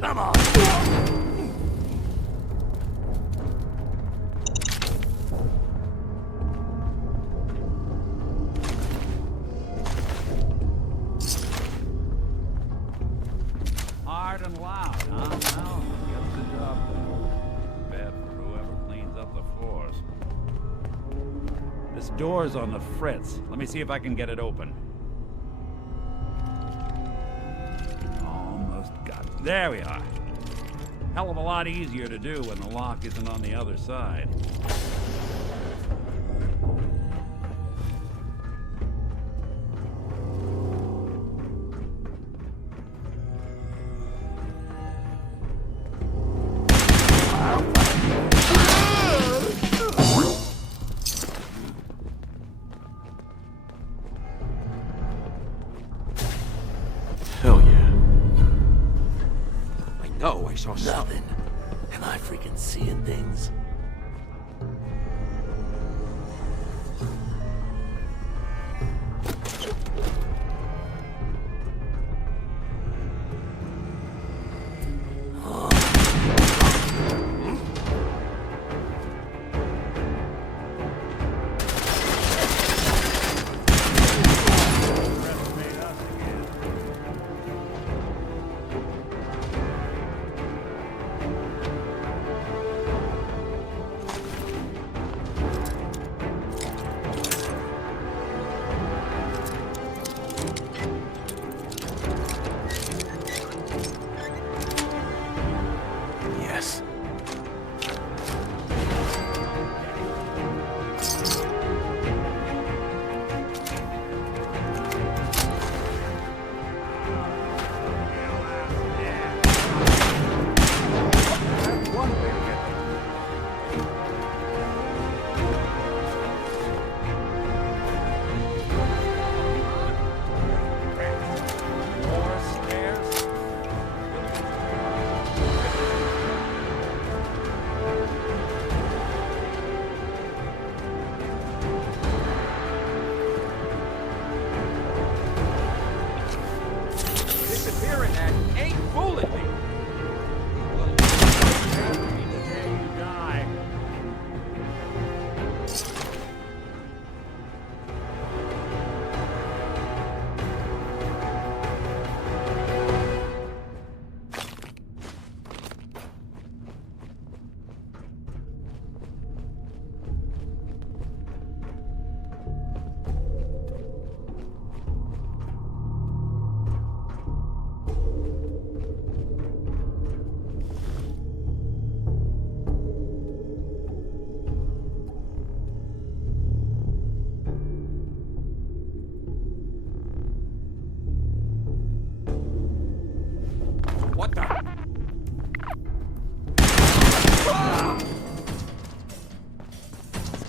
Come on! Hard and loud, huh? Well, gets the job done. Bad for whoever cleans up the floors. This door's on the fritz. Let me see if I can get it open. Almost got it. There we are. Hell of a lot easier to do when the lock isn't on the other side. Hell yeah. I know, I saw Nothing. Am I freaking seeing things?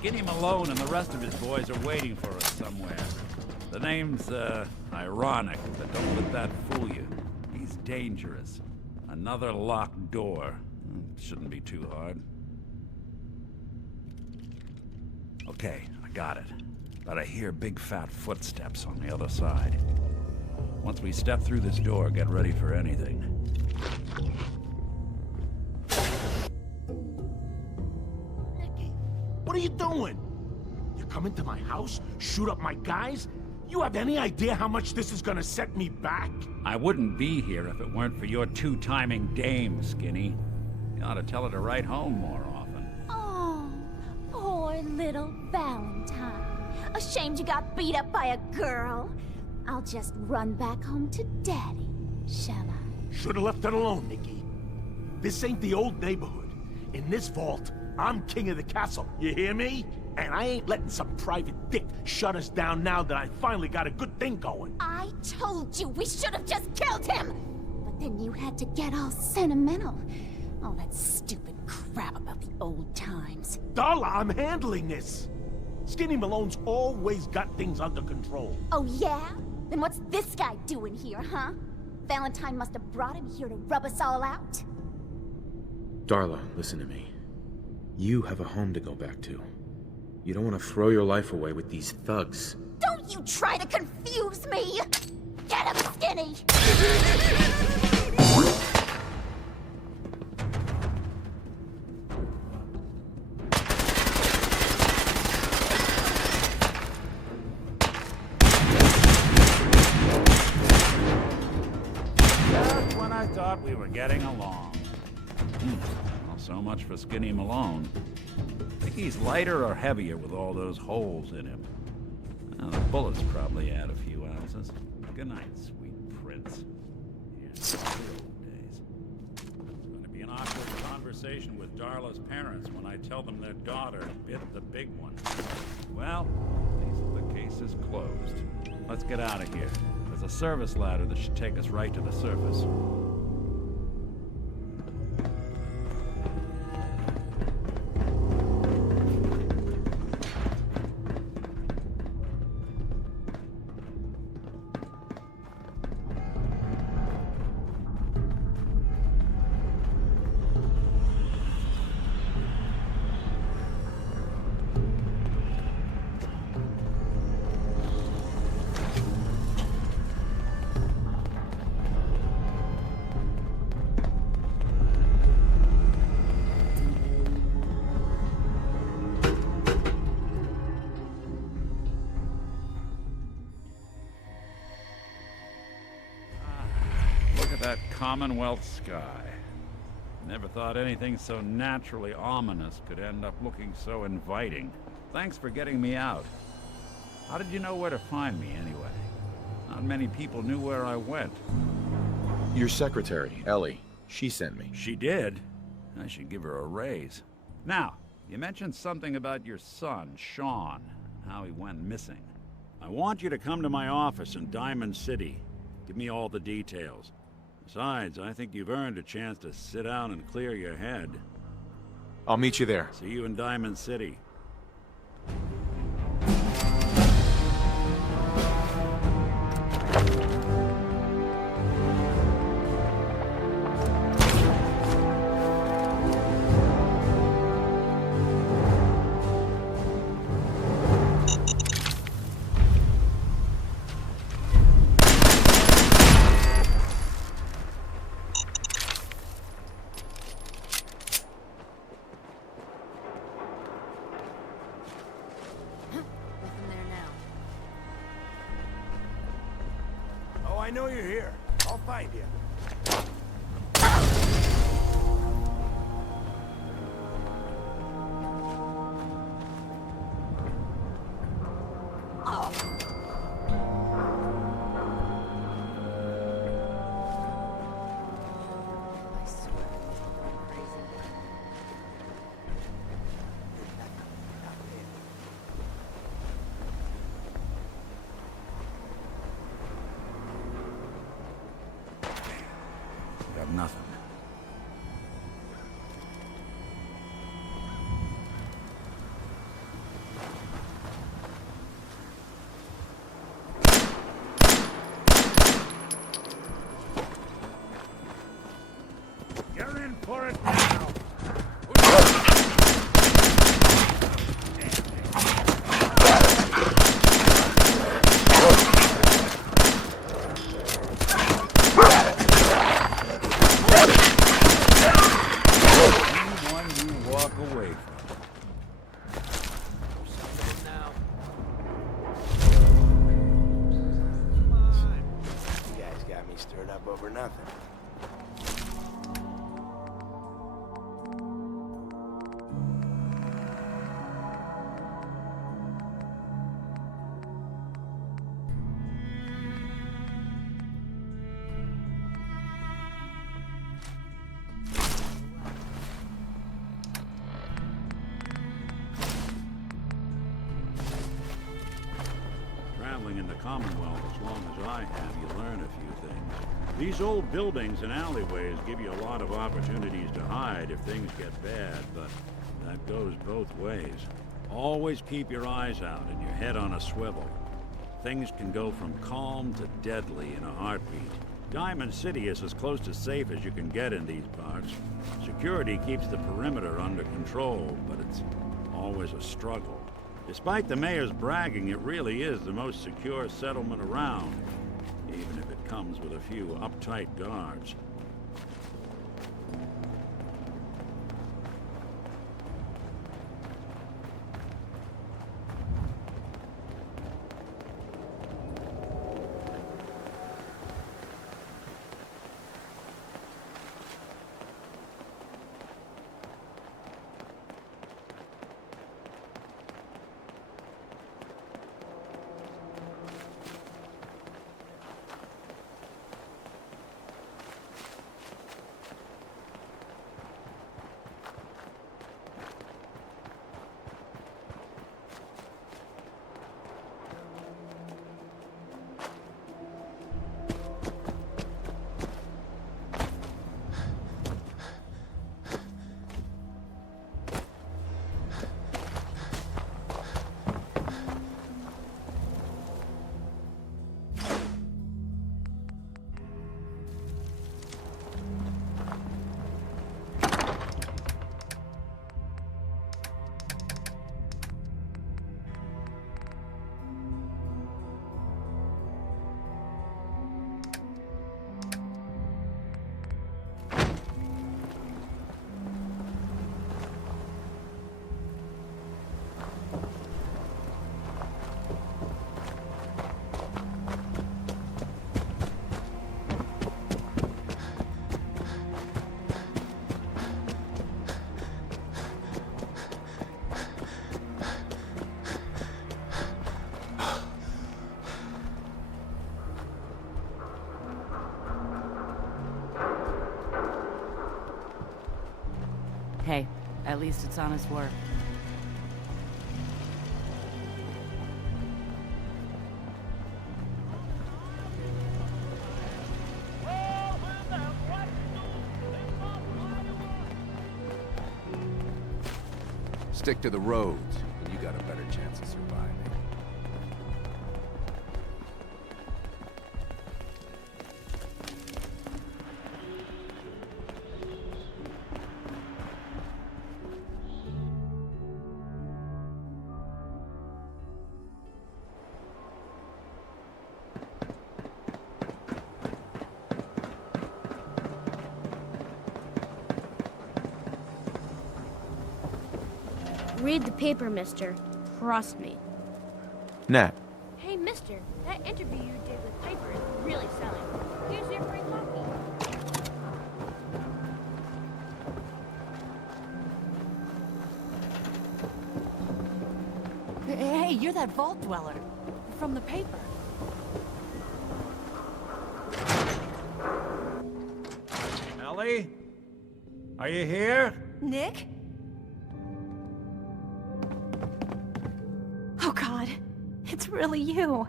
Skinny Malone and the rest of his boys are waiting for us somewhere. The name's, ironic, but don't let that fool you. He's dangerous. Another locked door. Shouldn't be too hard. Okay, I got it. But I hear big fat footsteps on the other side. Once we step through this door, get ready for anything. What are you doing? You come into my house, shoot up my guys? You have any idea how much this is gonna set me back? I wouldn't be here if it weren't for your two-timing dame, Skinny. You ought to tell her to write home more often. Oh, poor little Valentine. Ashamed you got beat up by a girl. I'll just run back home to Daddy, shall I? Should've left it alone, Nikki. This ain't the old neighborhood. In this vault, I'm king of the castle, you hear me? And I ain't letting some private dick shut us down now that I finally got a good thing going. I told you we should have just killed him! But then you had to get all sentimental. All that stupid crap about the old times. Darla, I'm handling this. Skinny Malone's always got things under control. Oh yeah? Then what's this guy doing here, huh? Valentine must have brought him here to rub us all out. Darla, listen to me. You have a home to go back to. You don't want to throw your life away with these thugs. Don't you try to confuse me! Get him, Skinny! Just when I thought we were getting along. Well, so much for Skinny Malone. Think he's lighter or heavier with all those holes in him? The bullets probably add a few ounces. Good night, sweet prince. Here's the old days. It's going to be an awkward conversation with Darla's parents when I tell them their daughter bit the big one. Well, at least the case is closed. Let's get out of here. There's a service ladder that should take us right to the surface. That Commonwealth sky. Never thought anything so naturally ominous could end up looking so inviting. Thanks for getting me out. How did you know where to find me anyway? Not many people knew where I went. Your secretary, Ellie. She sent me. She did? I should give her a raise. Now, you mentioned something about your son, Sean, and how he went missing. I want you to come to my office in Diamond City. Give me all the details. Besides, I think you've earned a chance to sit down and clear your head. I'll meet you there. See you in Diamond City. I know you're here. I'll find you. Nothing. away from it. You guys got me stirred up over nothing. Traveling in the Commonwealth as long as I have, you learn a few things. These old buildings and alleyways give you a lot of opportunities to hide if things get bad, but that goes both ways. Always keep your eyes out and your head on a swivel. Things can go from calm to deadly in a heartbeat. Diamond City is as close to safe as you can get in these parts. Security keeps the perimeter under control, but it's always a struggle. Despite the mayor's bragging, it really is the most secure settlement around, even if it comes with a few uptight guards. Hey, at least it's honest work. Stick to the roads, and you got a better chance of surviving. Read the paper, mister. Trust me. Nat, Hey, mister, that interview you did with Piper is really selling. Here's your free coffee. Hey, you're that vault dweller from the paper. Ellie? Are you here? Nick? Oh God, it's really you.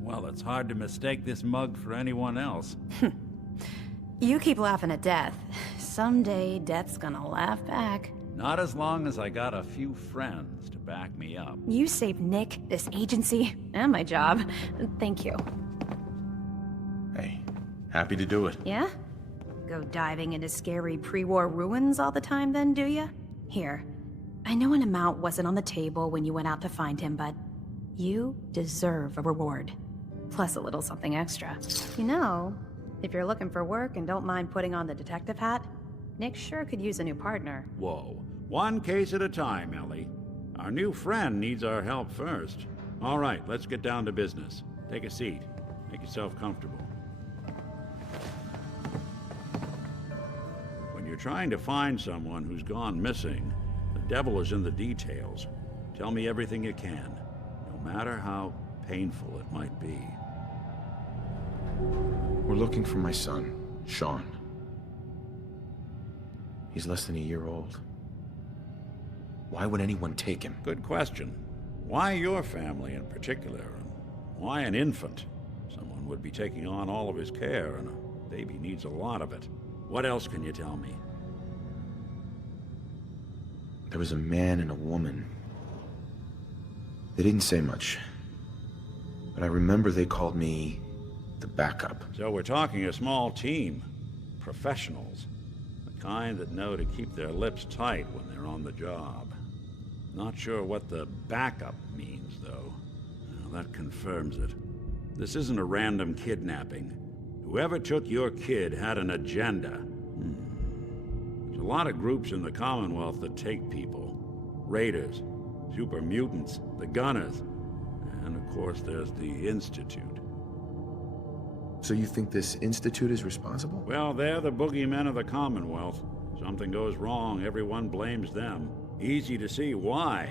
Well, it's hard to mistake this mug for anyone else. You keep laughing at death. Someday, death's gonna laugh back. Not as long as I got a few friends to back me up. You saved Nick, this agency, and my job. Thank you. hey, happy to do it. Yeah? Go diving into scary pre-war ruins all the time then, do ya? Here, I know an amount wasn't on the table when you went out to find him, but you deserve a reward. Plus a little something extra. You know, if you're looking for work and don't mind putting on the detective hat, Nick sure could use a new partner. Whoa. One case at a time, Ellie. Our new friend needs our help first. All right, let's get down to business. Take a seat. Make yourself comfortable. When you're trying to find someone who's gone missing, the devil is in the details. Tell me everything you can, no matter how painful it might be. We're looking for my son, Sean. He's less than a year old. Why would anyone take him? Good question. Why your family in particular? And why an infant? Someone would be taking on all of his care, and a baby needs a lot of it. What else can you tell me? There was a man and a woman. They didn't say much, but I remember they called me the backup. So we're talking a small team. Professionals. The kind that know to keep their lips tight when they're on the job. Not sure what the backup means, though. Well, that confirms it. This isn't a random kidnapping. Whoever took your kid had an agenda. There's a lot of groups in the Commonwealth that take people. Raiders, super mutants, the Gunners, and of course there's the Institute. So you think this Institute is responsible? Well, they're the boogeymen of the Commonwealth. Something goes wrong, everyone blames them. Easy to see why.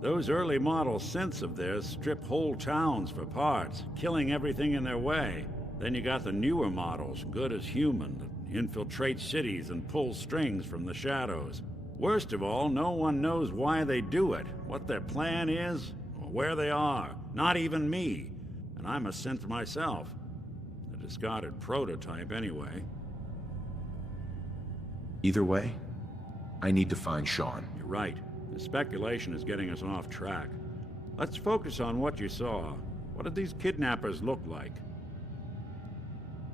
Those early model synths of theirs strip whole towns for parts, killing everything in their way. Then you got the newer models, good as human, that infiltrate cities and pull strings from the shadows. Worst of all, no one knows why they do it, what their plan is, or where they are. Not even me. And I'm a synth myself. A discarded prototype anyway. Either way, I need to find Sean. You're right. The speculation is getting us off track. Let's focus on what you saw. What did these kidnappers look like?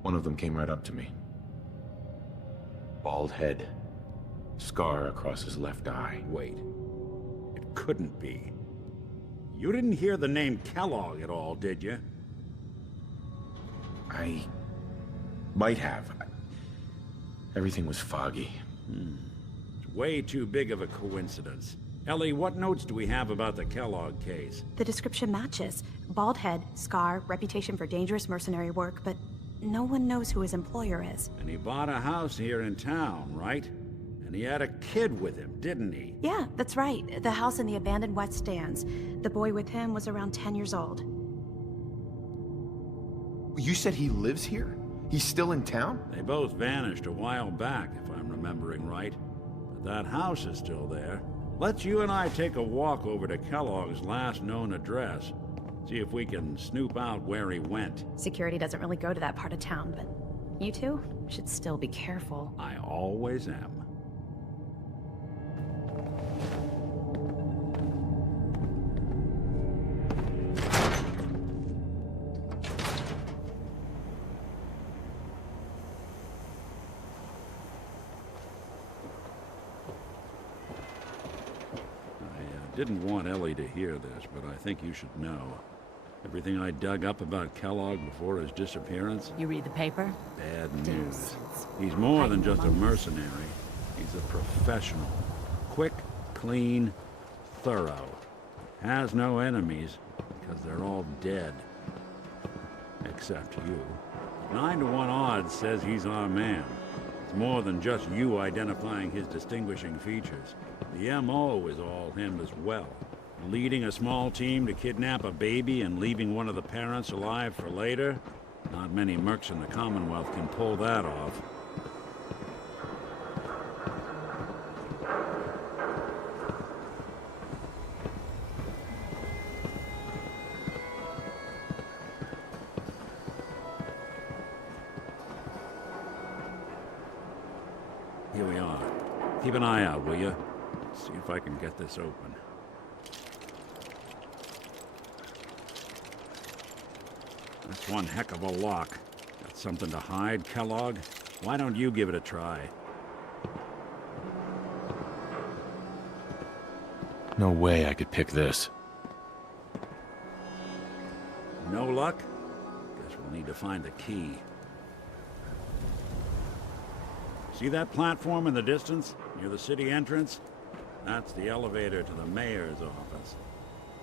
One of them came right up to me. Bald head. Scar across his left eye. Wait. It couldn't be. You didn't hear the name Kellogg at all, did you? I might have. Everything was foggy. It's way too big of a coincidence. Ellie, what notes do we have about the Kellogg case? The description matches. Bald head, scar, reputation for dangerous mercenary work, but no one knows who his employer is. And he bought a house here in town, right? And he had a kid with him, didn't he? Yeah, that's right. The house in the abandoned West Stands. The boy with him was around 10 years old. You said he lives here? He's still in town? They both vanished a while back, if I'm remembering right. But that house is still there. Let's you and I take a walk over to Kellogg's last known address. See if we can snoop out where he went. Security doesn't really go to that part of town, but you two should still be careful. I always am. Didn't want Ellie to hear this, but I think you should know. Everything I dug up about Kellogg before his disappearance... You read the paper? Bad news. He's more than just a mercenary. He's a professional. Quick, clean, thorough. Has no enemies, because they're all dead. Except you. 9 to 1 odds says he's our man. It's more than just you identifying his distinguishing features. The M.O. is all him as well. Leading a small team to kidnap a baby and leaving one of the parents alive for later? Not many mercs in the Commonwealth can pull that off. Here we are. Keep an eye out, will you? See if I can get this open. That's one heck of a lock. Got something to hide, Kellogg? Why don't you give it a try? No way I could pick this. No luck? Guess we'll need to find the key. See that platform in the distance, near the city entrance? That's the elevator to the mayor's office.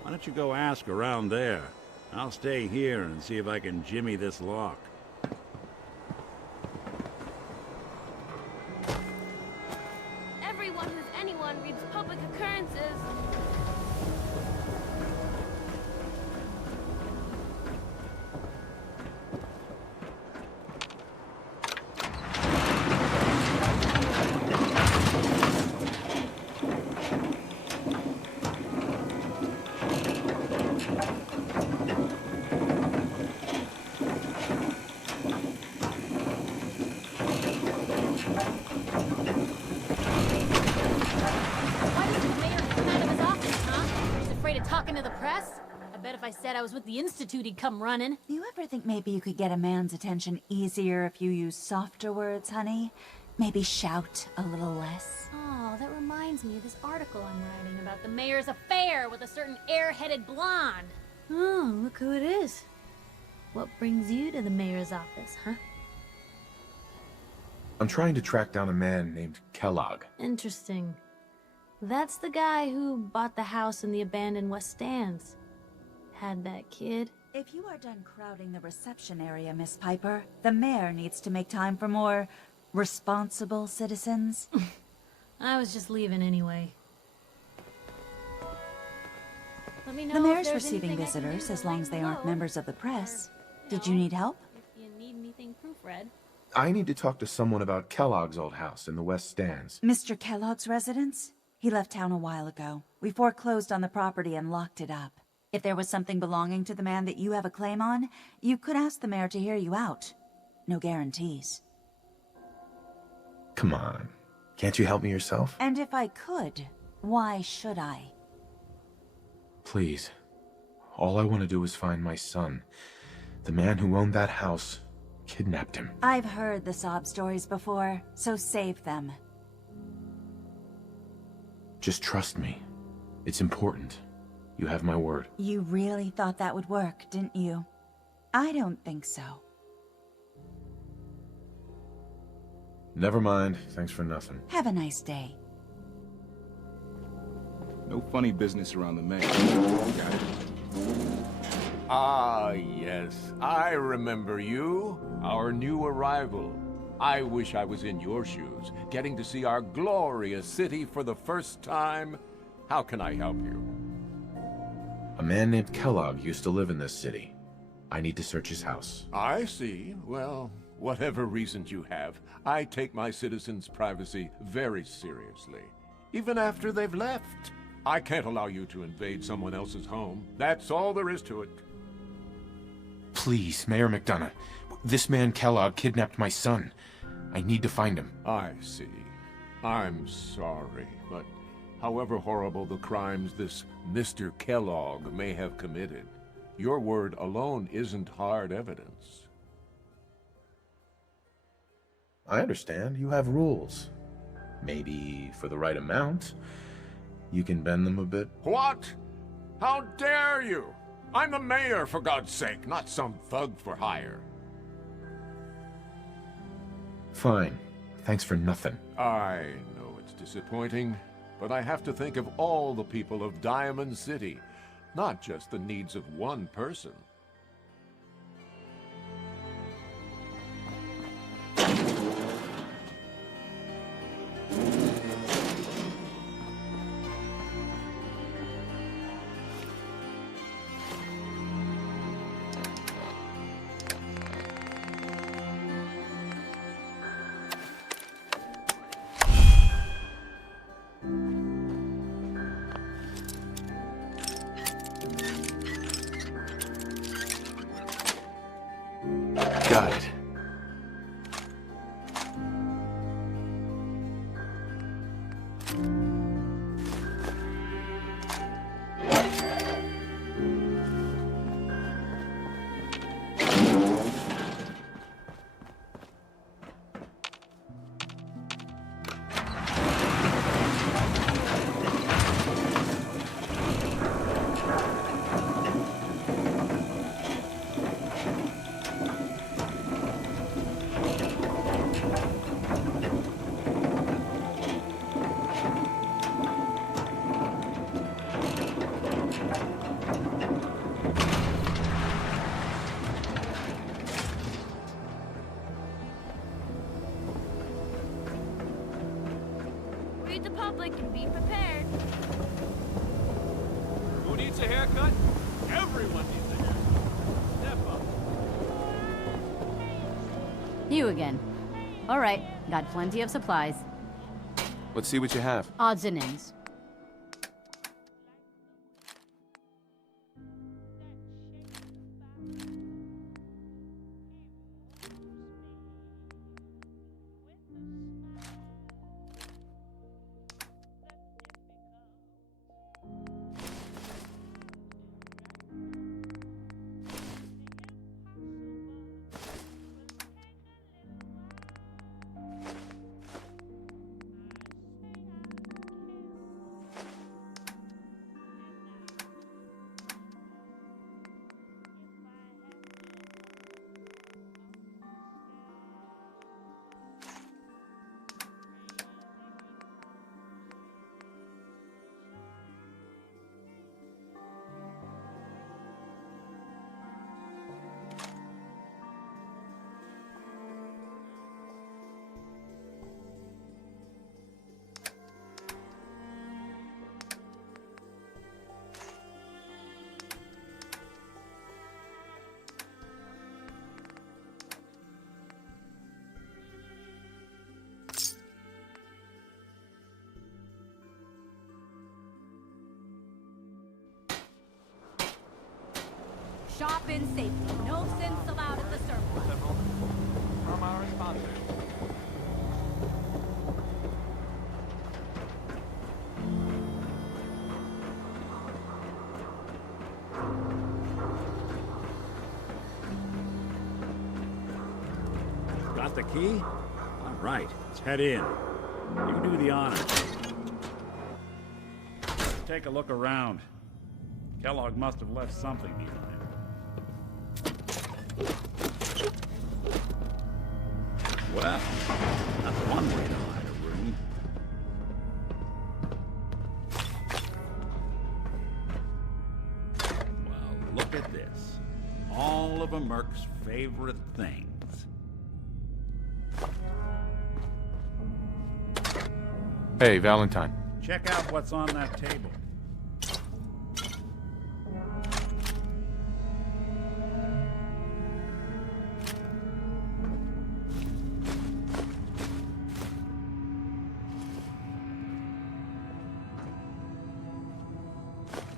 Why don't you go ask around there? I'll stay here and see if I can jimmy this lock. Everyone who's anyone reads public occurrences. Talking to the press? I bet if I said I was with the Institute, he'd come running. You ever think maybe you could get a man's attention easier if you use softer words, honey? Maybe shout a little less? Oh, that reminds me of this article I'm writing about the mayor's affair with a certain air-headed blonde. Oh, look who it is. What brings you to the mayor's office, huh? I'm trying to track down a man named Kellogg. Interesting. That's the guy who bought the house in the abandoned West Stands. Had that kid. If you are done crowding the reception area, Miss Piper, the mayor needs to make time for more responsible citizens. I was just leaving anyway. Let me know The if mayor's there's receiving anything I can do visitors to as long as they aren't below. members of the press. Or, Did you need help? If you need anything proofread. I need to talk to someone about Kellogg's old house in the West Stands. Mr. Kellogg's residence? He left town a while ago. We foreclosed on the property and locked it up. If there was something belonging to the man that you have a claim on, you could ask the mayor to hear you out. No guarantees. Come on. Can't you help me yourself? And if I could, why should I? Please. All I want to do is find my son. The man who owned that house kidnapped him. I've heard the sob stories before, so save them. Just trust me. It's important. You have my word. You really thought that would work, didn't you? I don't think so. Never mind. Thanks for nothing. Have a nice day. No funny business around the mayor. Got it. Ah, yes. I remember you. Our new arrival. I wish I was in your shoes, getting to see our glorious city for the first time. How can I help you? A man named Kellogg used to live in this city. I need to search his house. I see. Well, whatever reasons you have, I take my citizens' privacy very seriously. Even after they've left. I can't allow you to invade someone else's home. That's all there is to it. Please, Mayor McDonough. This man Kellogg kidnapped my son. I need to find him. I see. I'm sorry, but however horrible the crimes this Mr. Kellogg may have committed, your word alone isn't hard evidence. I understand. You have rules. Maybe for the right amount, you can bend them a bit. What? How dare you? I'm the mayor, for God's sake, not some thug for hire. Fine. Thanks for nothing. I know it's disappointing, but I have to think of all the people of Diamond City, not just the needs of one person. Got it. needs a haircut? Everyone needs a haircut. Step up. You again. All right, got plenty of supplies. Let's see what you have. Odds and ends. Shop in safety. No sins allowed at the surplus. From our sponsors. Got the key? All right, let's head in. You do the honors. Take a look around. Kellogg must have left something behind. Well, that's one way to hide a room. Well, look at this. All of a Merc's favorite things. Hey, Valentine. Check out what's on that table.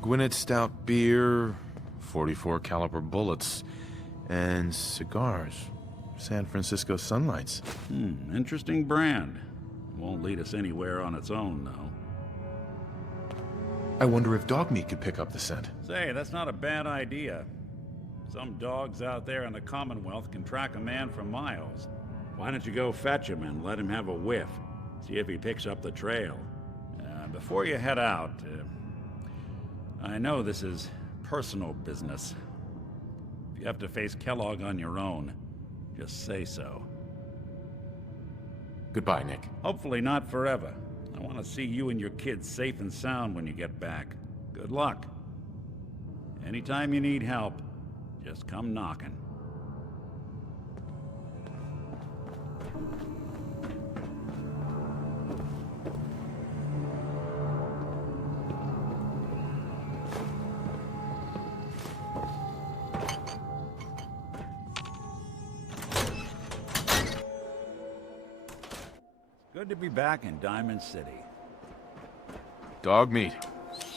Gwinnett Stout beer, 44 caliber bullets, and cigars. San Francisco Sunlights. Interesting brand. Won't lead us anywhere on its own, though. I wonder if dog meat could pick up the scent. Say, that's not a bad idea. Some dogs out there in the Commonwealth can track a man for miles. Why don't you go fetch him and let him have a whiff? See if he picks up the trail. Before you head out, I know this is personal business. If you have to face Kellogg on your own, just say so. Goodbye, Nick. Hopefully not forever. I want to see you and your kids safe and sound when you get back. Good luck. Anytime you need help, just come knocking. Good to be back in Diamond City. Dog meat.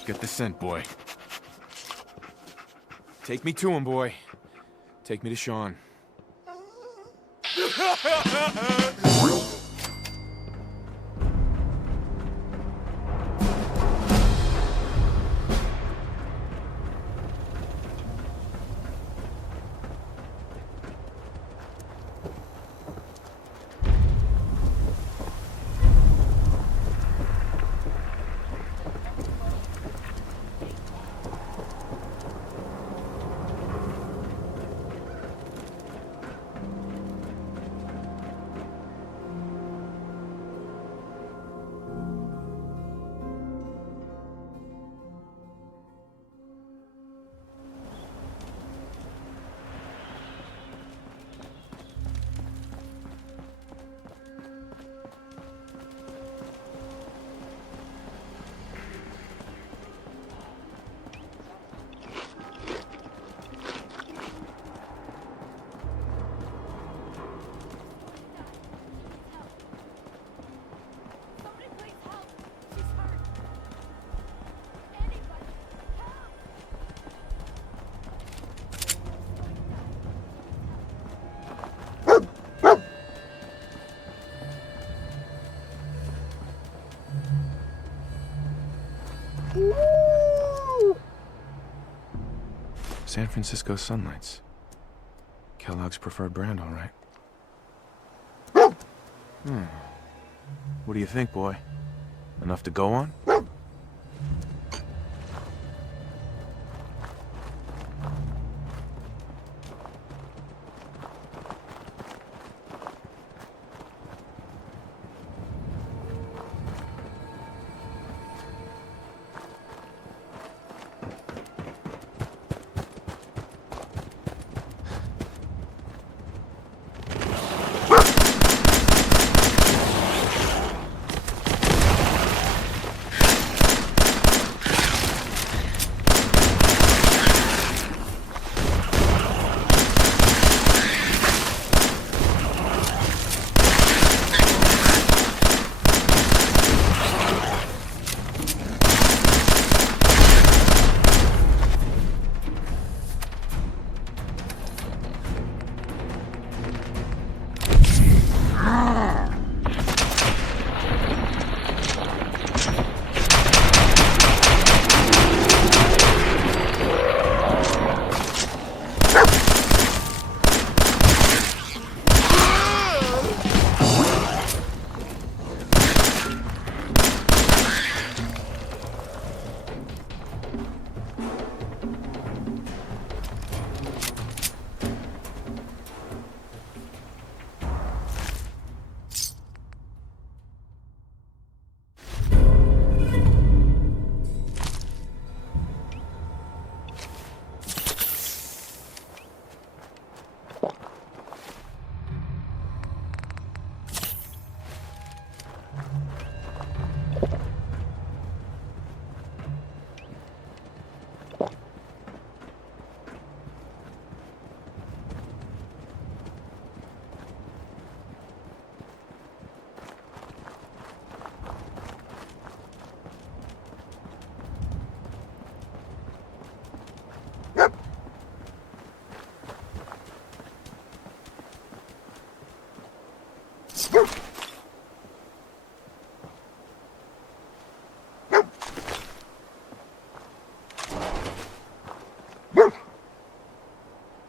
Get the scent, boy. Take me to him, boy. Take me to Sean. San Francisco Sunlights. Kellogg's preferred brand, all right. What do you think, boy? Enough to go on?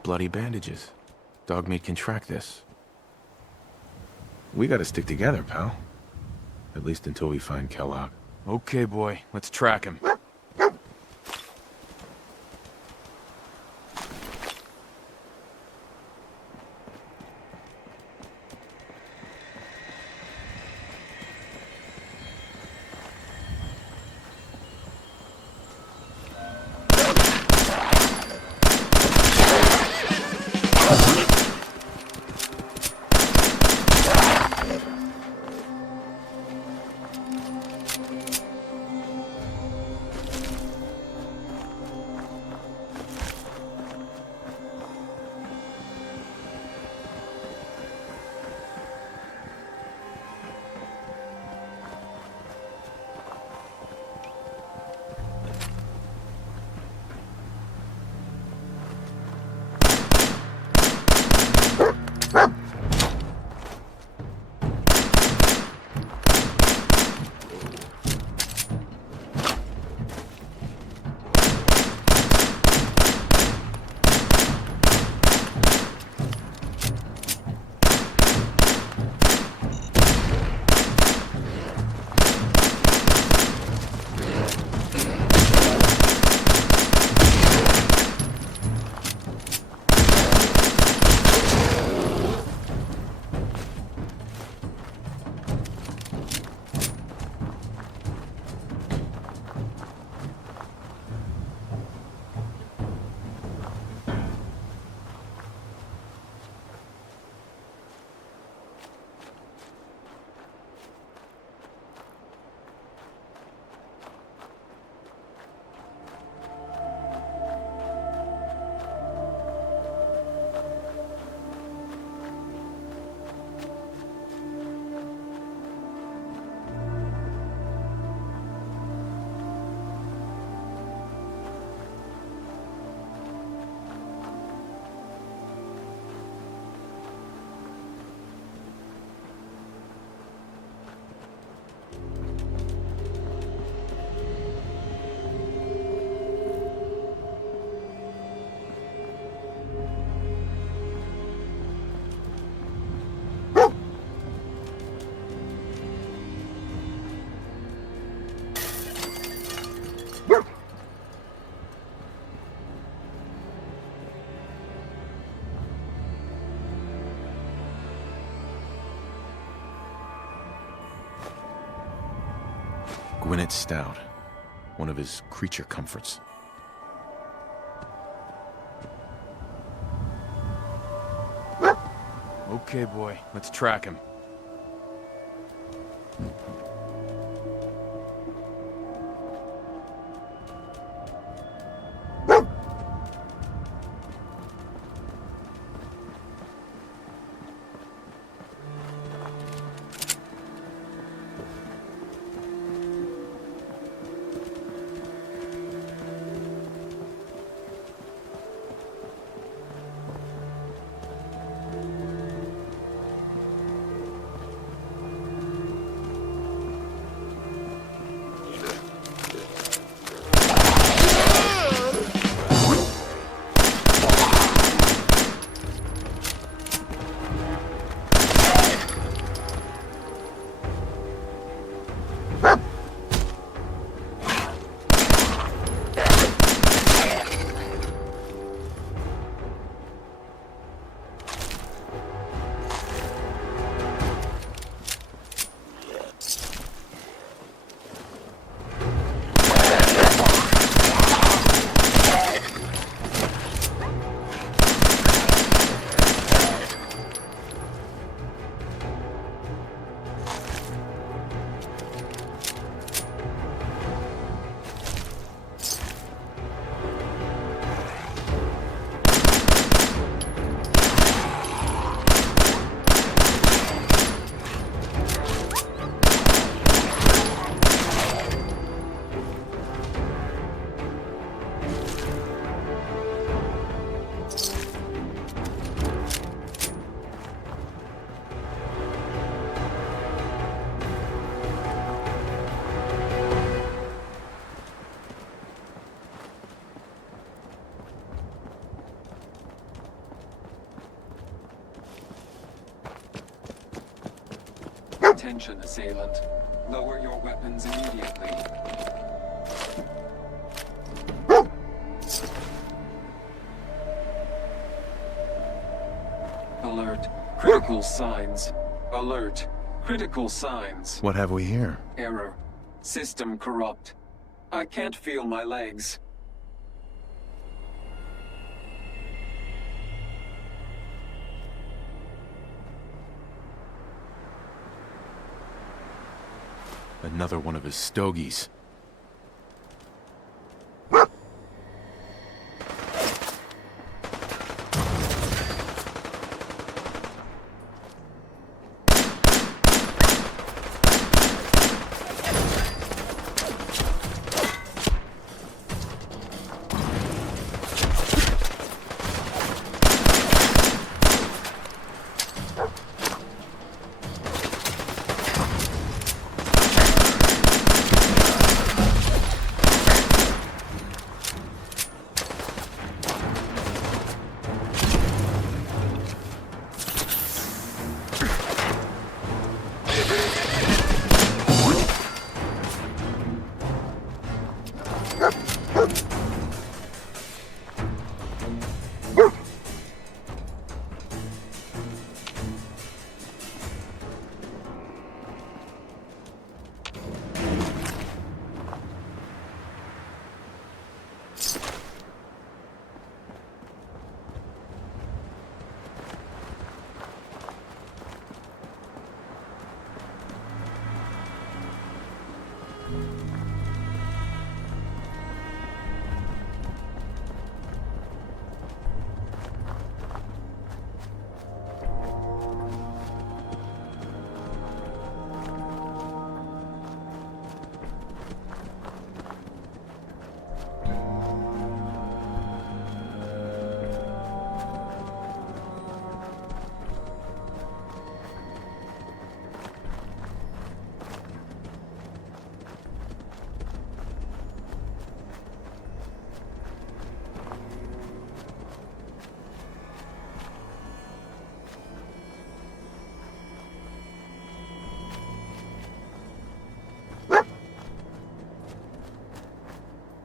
Bloody bandages. Dogmeat can track this. We gotta stick together, pal. At least until we find Kellogg. Okay, boy. Let's track him. Gwinnett Stout, one of his creature comforts. Okay, boy, let's track him. Attention, assailant. Lower your weapons immediately. Alert. Critical signs. Alert. Critical signs. What have we here? Error. System corrupt. I can't feel my legs. Another one of his stogies.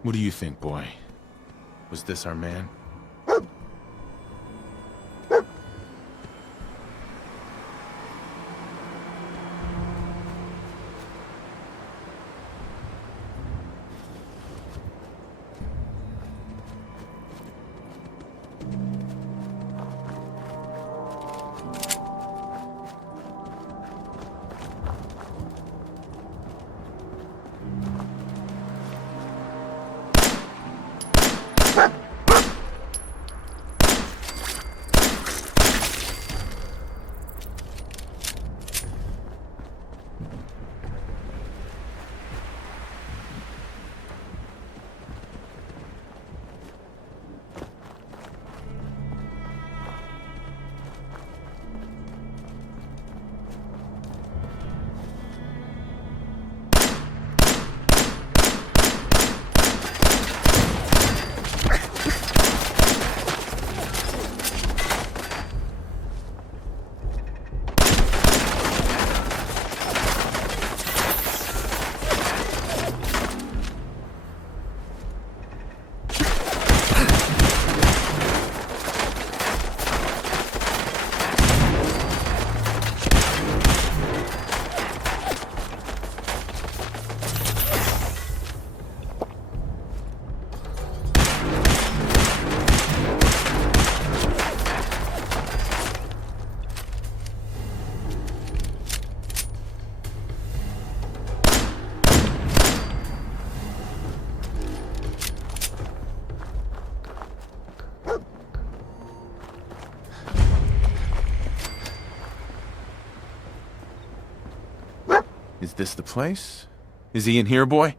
What do you think, boy? Was this our man? Is this the place? Is he in here, boy?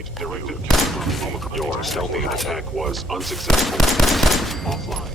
Initiate directive. Your stealthy attack was unsuccessful. Offline.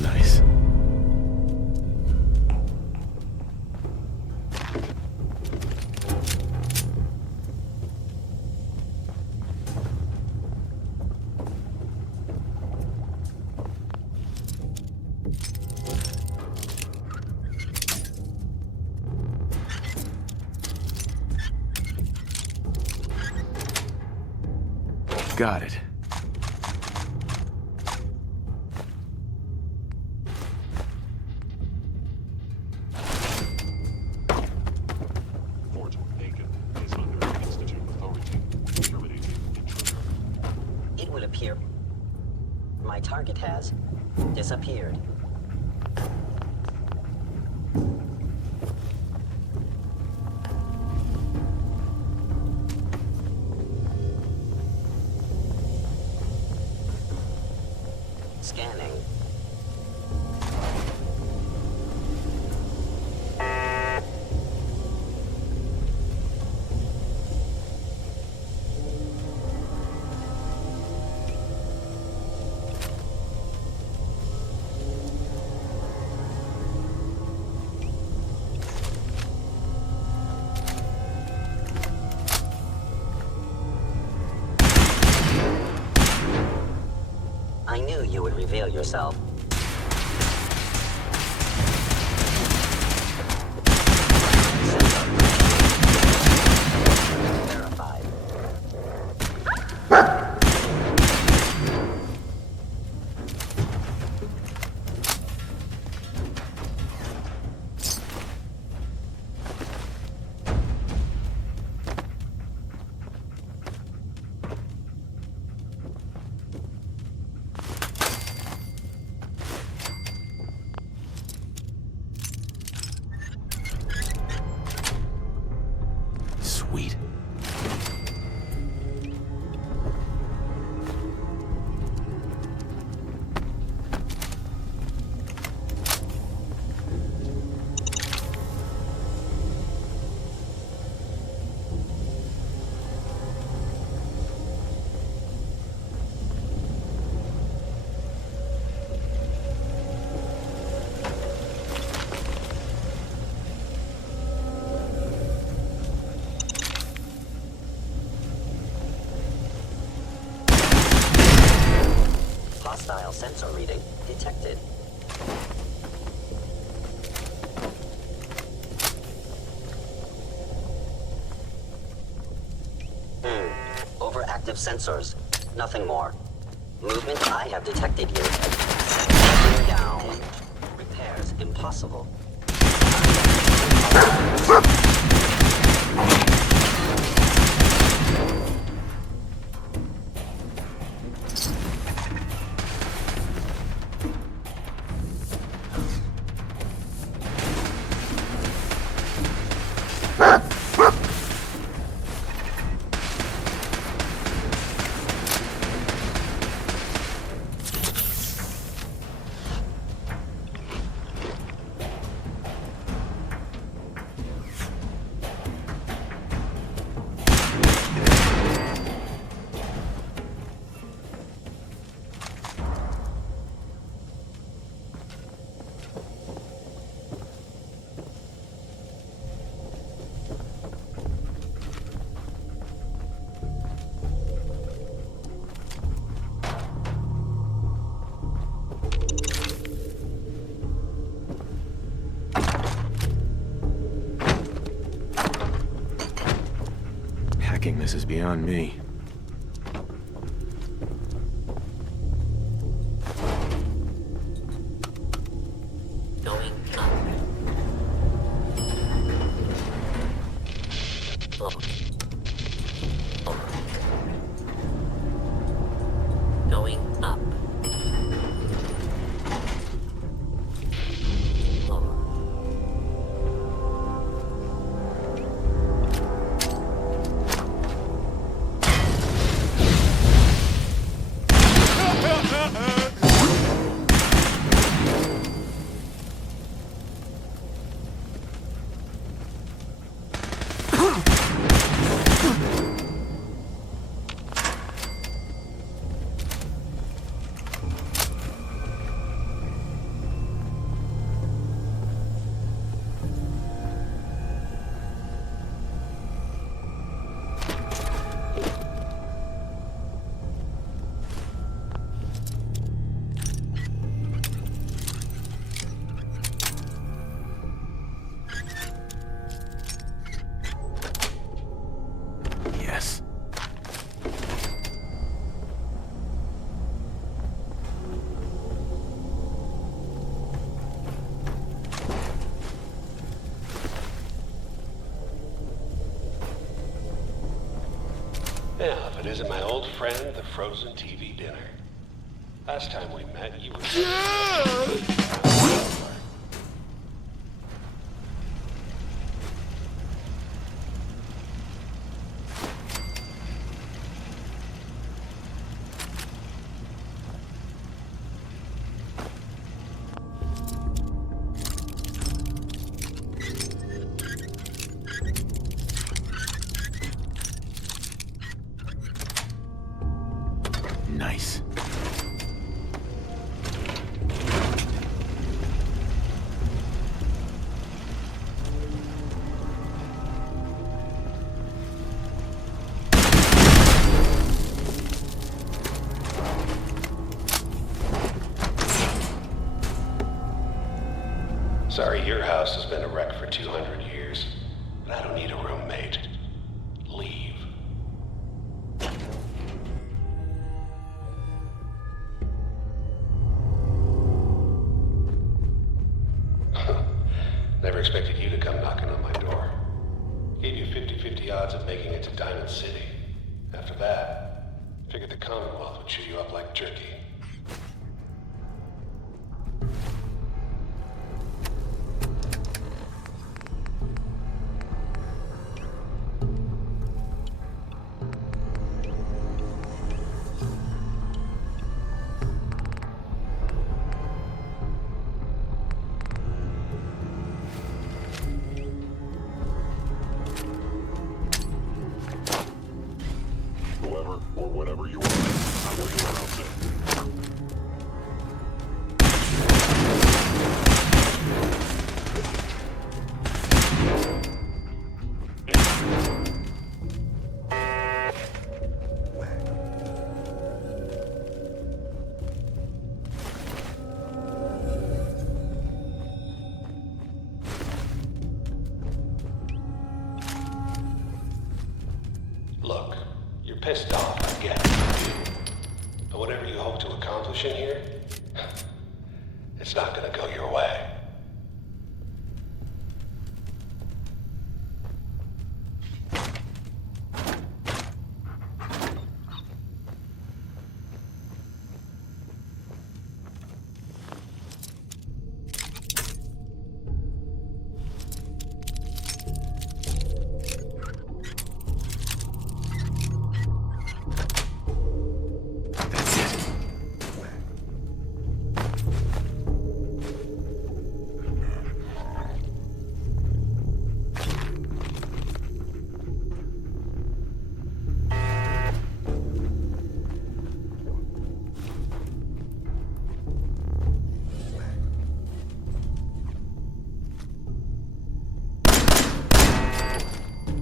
Nice. Got it. Fort Aiken is under Institute authority. Terminating intruder. It will appear my target has disappeared. Scanning. I knew you would reveal yourself. Verified. Sweet. Hostile sensor reading detected. Overactive sensors. Nothing more. Movement, I have detected you. Down. Repairs impossible. Hacking this is beyond me. Going up. Look. Over. Going up. Over. Yes. Yeah, if it isn't my old friend, the frozen TV dinner. Last time we met, you were... Nice. Sorry, your house has been a wreck for 200 years, but I don't need a roommate. Leave. Never expected you to come knocking on my door. Gave you 50-50 odds of making it to Diamond City. After that, figured the Commonwealth would chew you up like jerky. Whoever or whatever you are, I will be around soon. Look, you're pissed off, I get it. But whatever you hope to accomplish in here, it's not gonna go your way.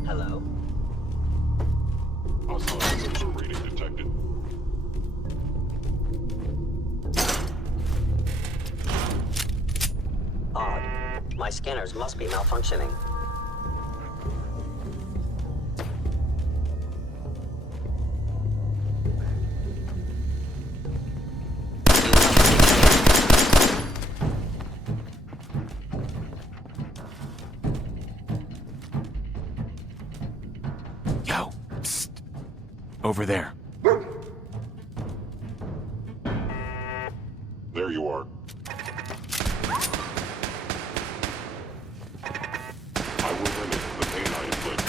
Hello? Hostile sensor reading detected. Odd. My scanners must be malfunctioning. Over there. There you are. I will limit the pain I inflict.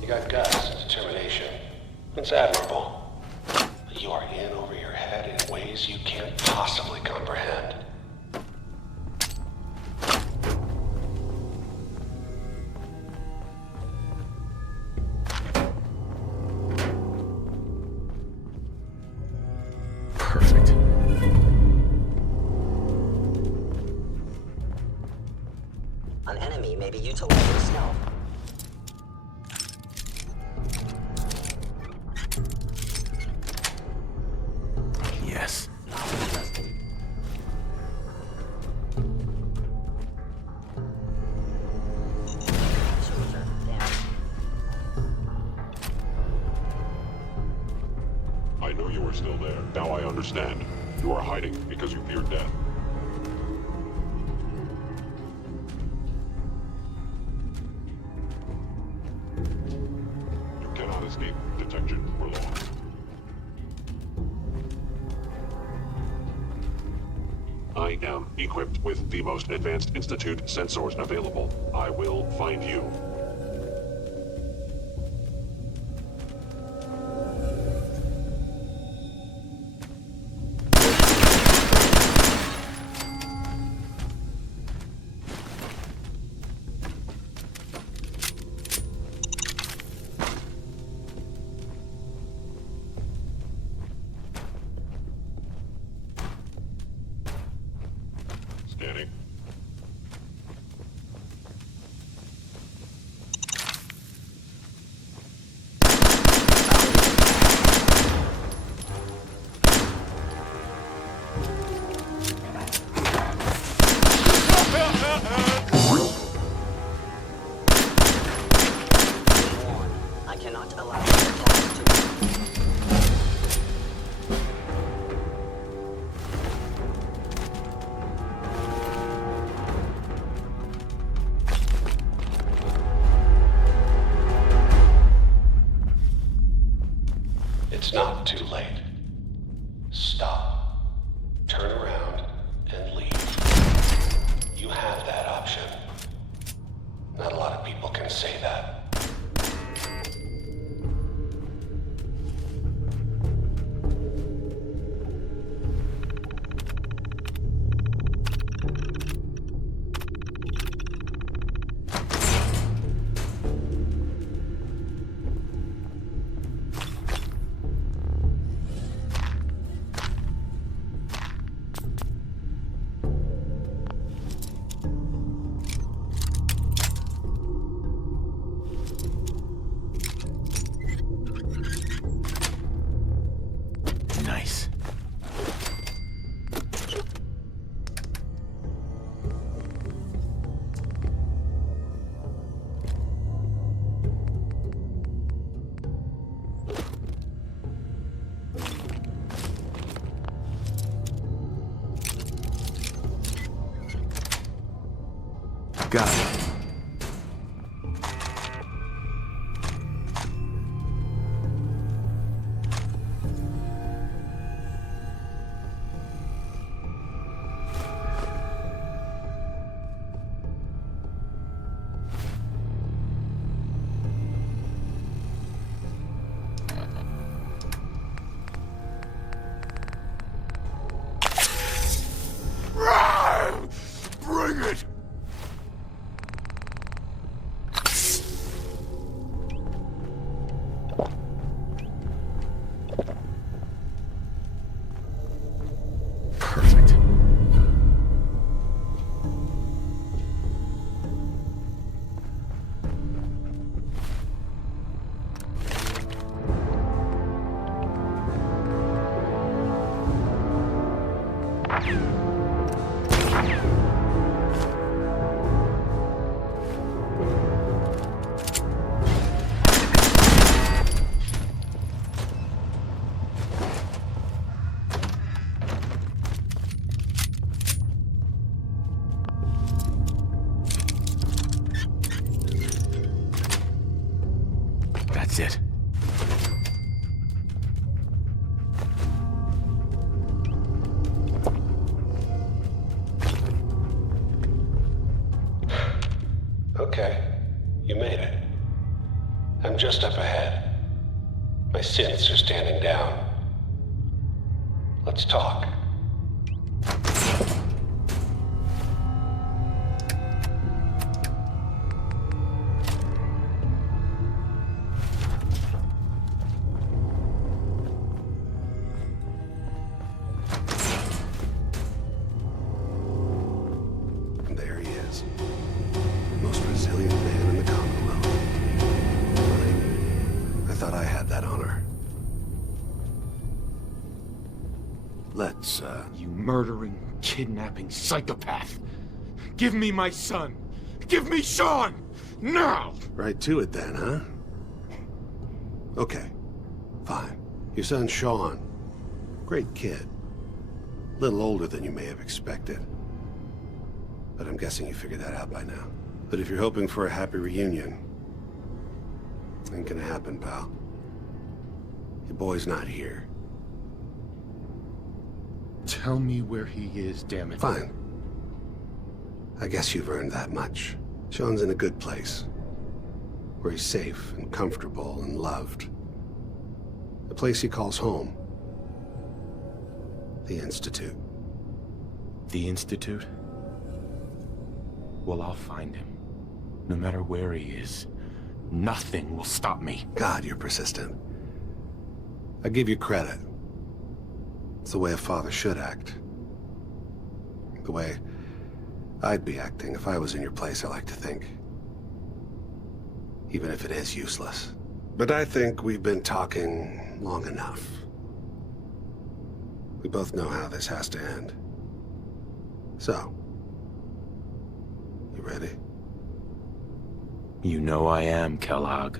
You got guts and determination. It's admirable. But you are in over your head in ways you can't possibly comprehend. Perfect. An enemy may be utilizing stealth. Yes. I knew you were still there. Now I understand. You are hiding because you fear death. You cannot escape detection for long. I am equipped with the most advanced Institute sensors available. I will find you. Scanning. I cannot allow your attacks to... It's not too late. Stop. Turn around and leave. You have that option. Not a lot of people can say that. Nice. Got it. That's it. Okay, you made it. I'm just up ahead. My synths are standing down. Let's talk. There he is. Most resilient man in the Commonwealth. Funny. I thought I had that honor. Let's, You murdering, kidnapping psychopath! Give me my son! Give me Sean! Now! Right to it then, huh? Okay. Fine. Your son, Sean. Great kid. Little older than you may have expected. But I'm guessing you figured that out by now. But if you're hoping for a happy reunion, ain't gonna happen, pal. Your boy's not here. Tell me where he is, damn it. Fine. I guess you've earned that much. Sean's in a good place. Where he's safe and comfortable and loved. A place he calls home. The Institute. The Institute? Well, I'll find him. No matter where he is. Nothing will stop me. God, you're persistent. I give you credit. It's the way a father should act. The way I'd be acting if I was in your place, I like to think. Even if it is useless. But I think we've been talking long enough. We both know how this has to end. So, you ready? You know I am, Kellogg.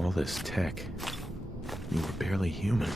All this tech. You were barely human.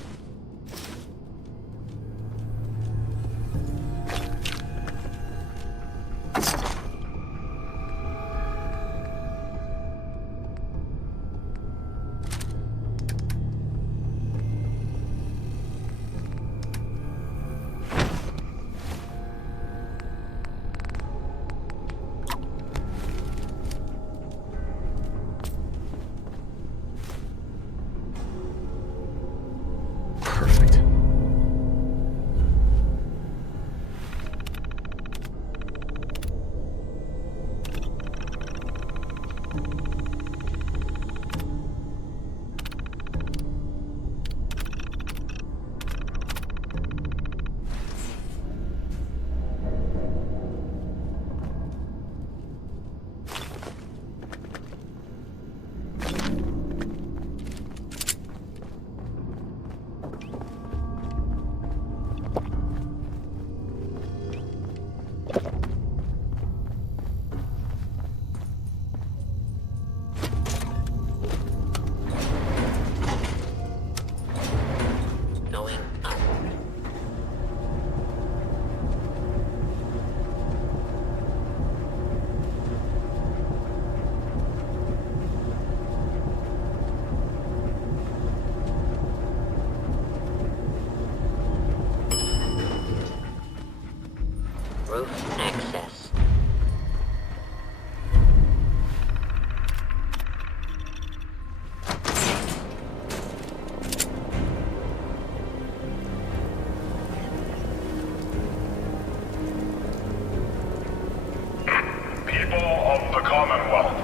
the Commonwealth.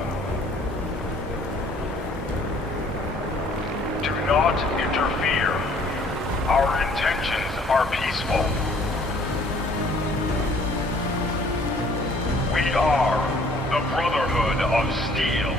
Do not interfere. Our intentions are peaceful. We are the Brotherhood of Steel.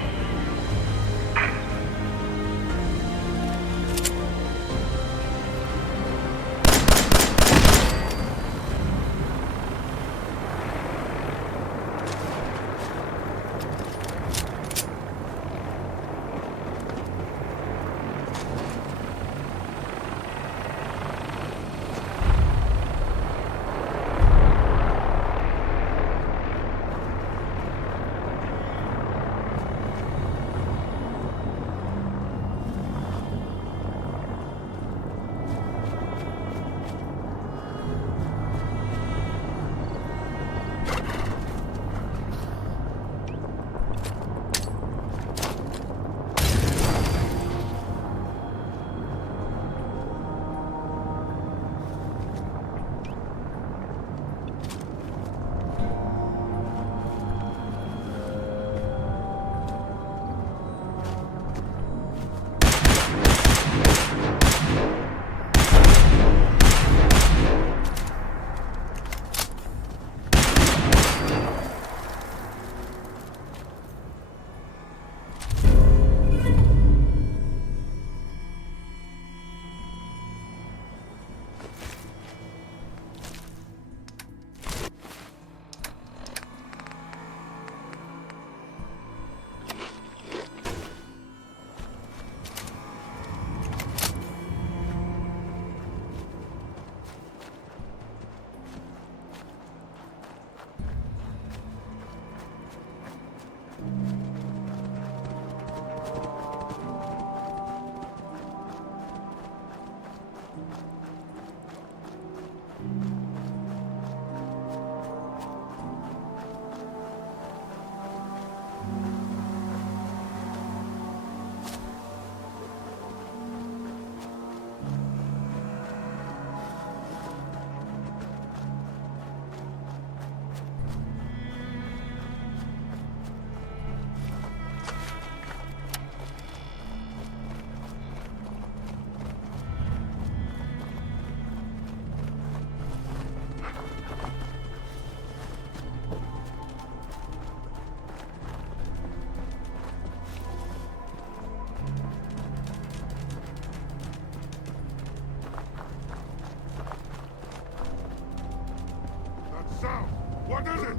What is it?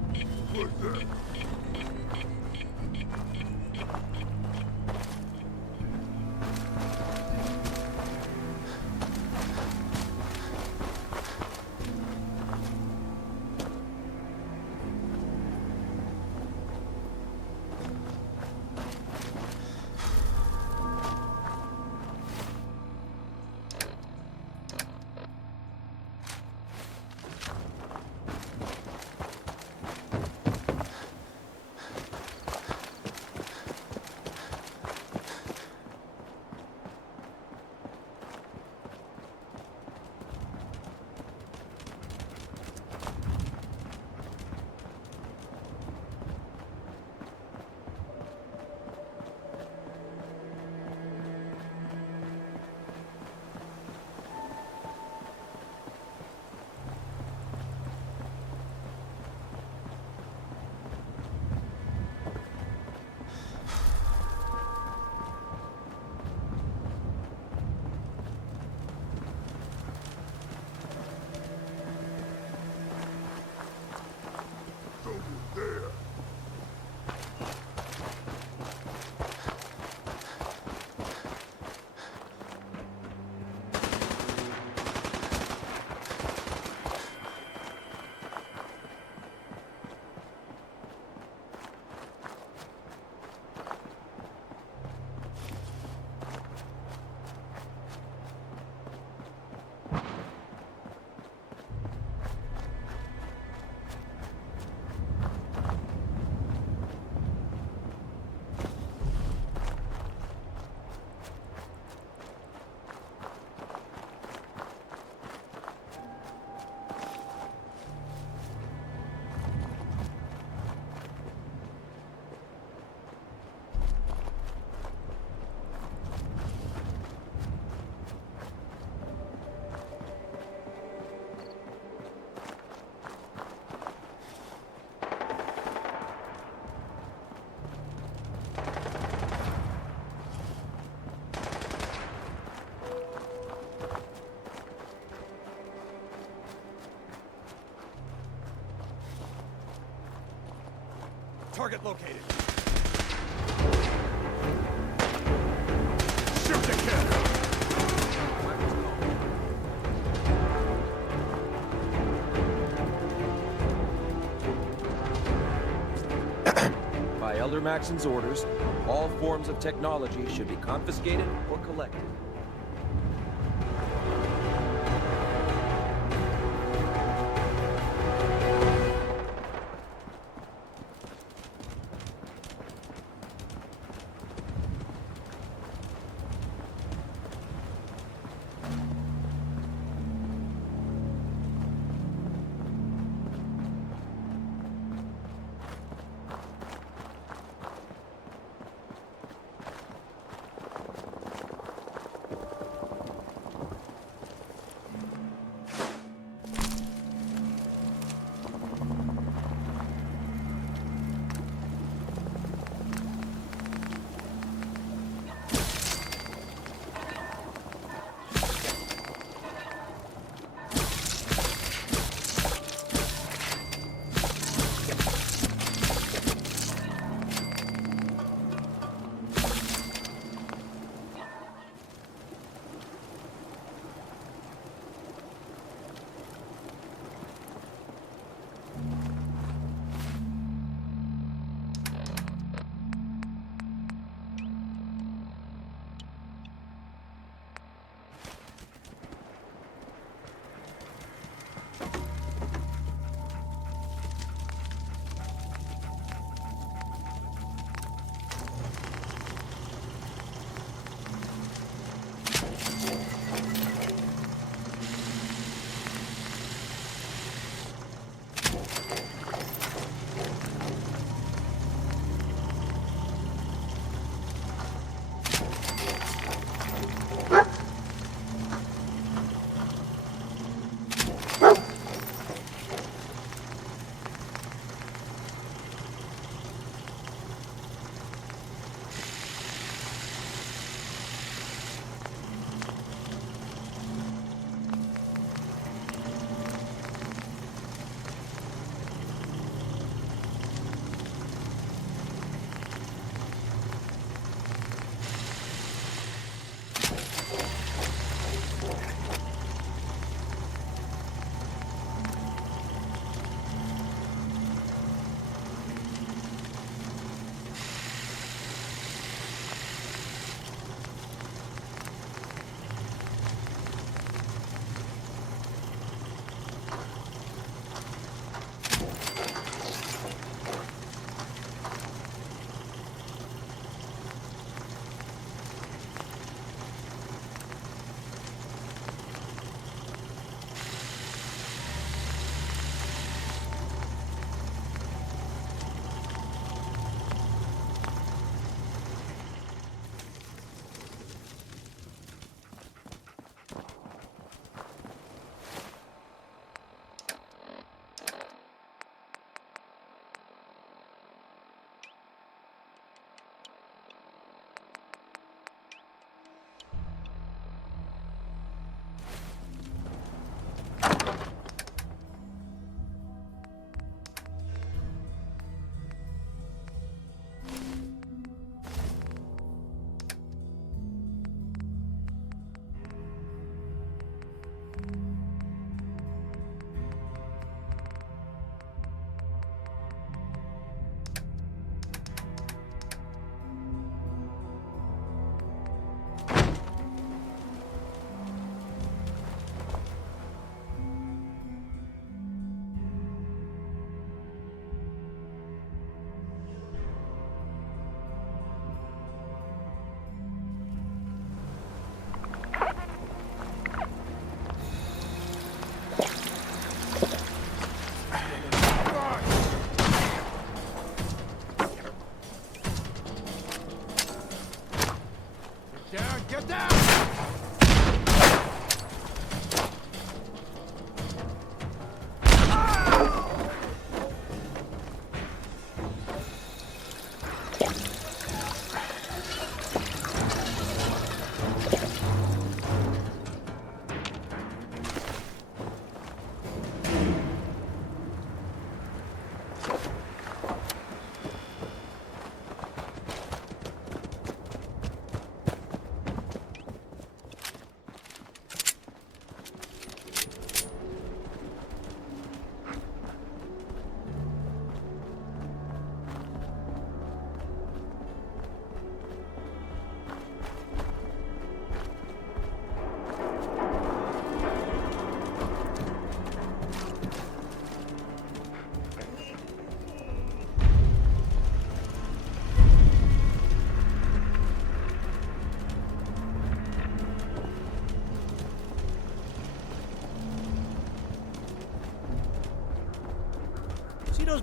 What's that? Target located. Shoot to kill. By Elder Maxon's orders, all forms of technology should be confiscated or collected.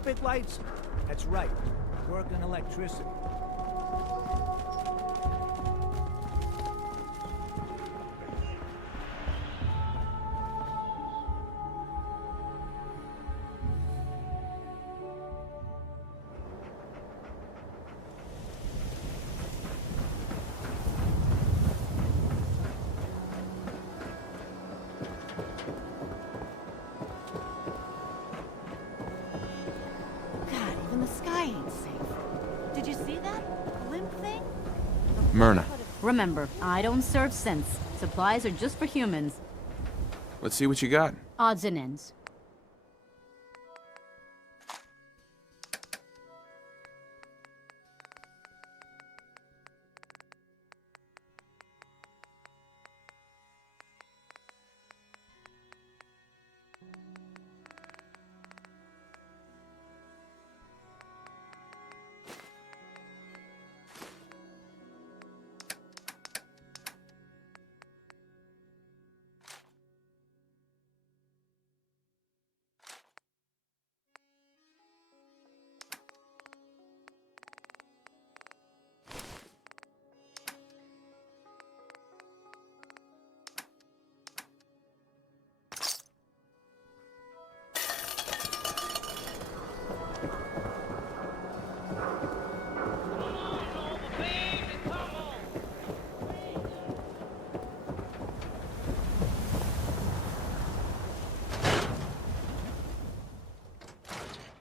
big lights? That's right. Work on electricity. God, even the sky ain't safe. Did you see that blimp thing? Myrna, Remember, I don't serve synths. Supplies are just for humans. let's see what you got. Odds and ends.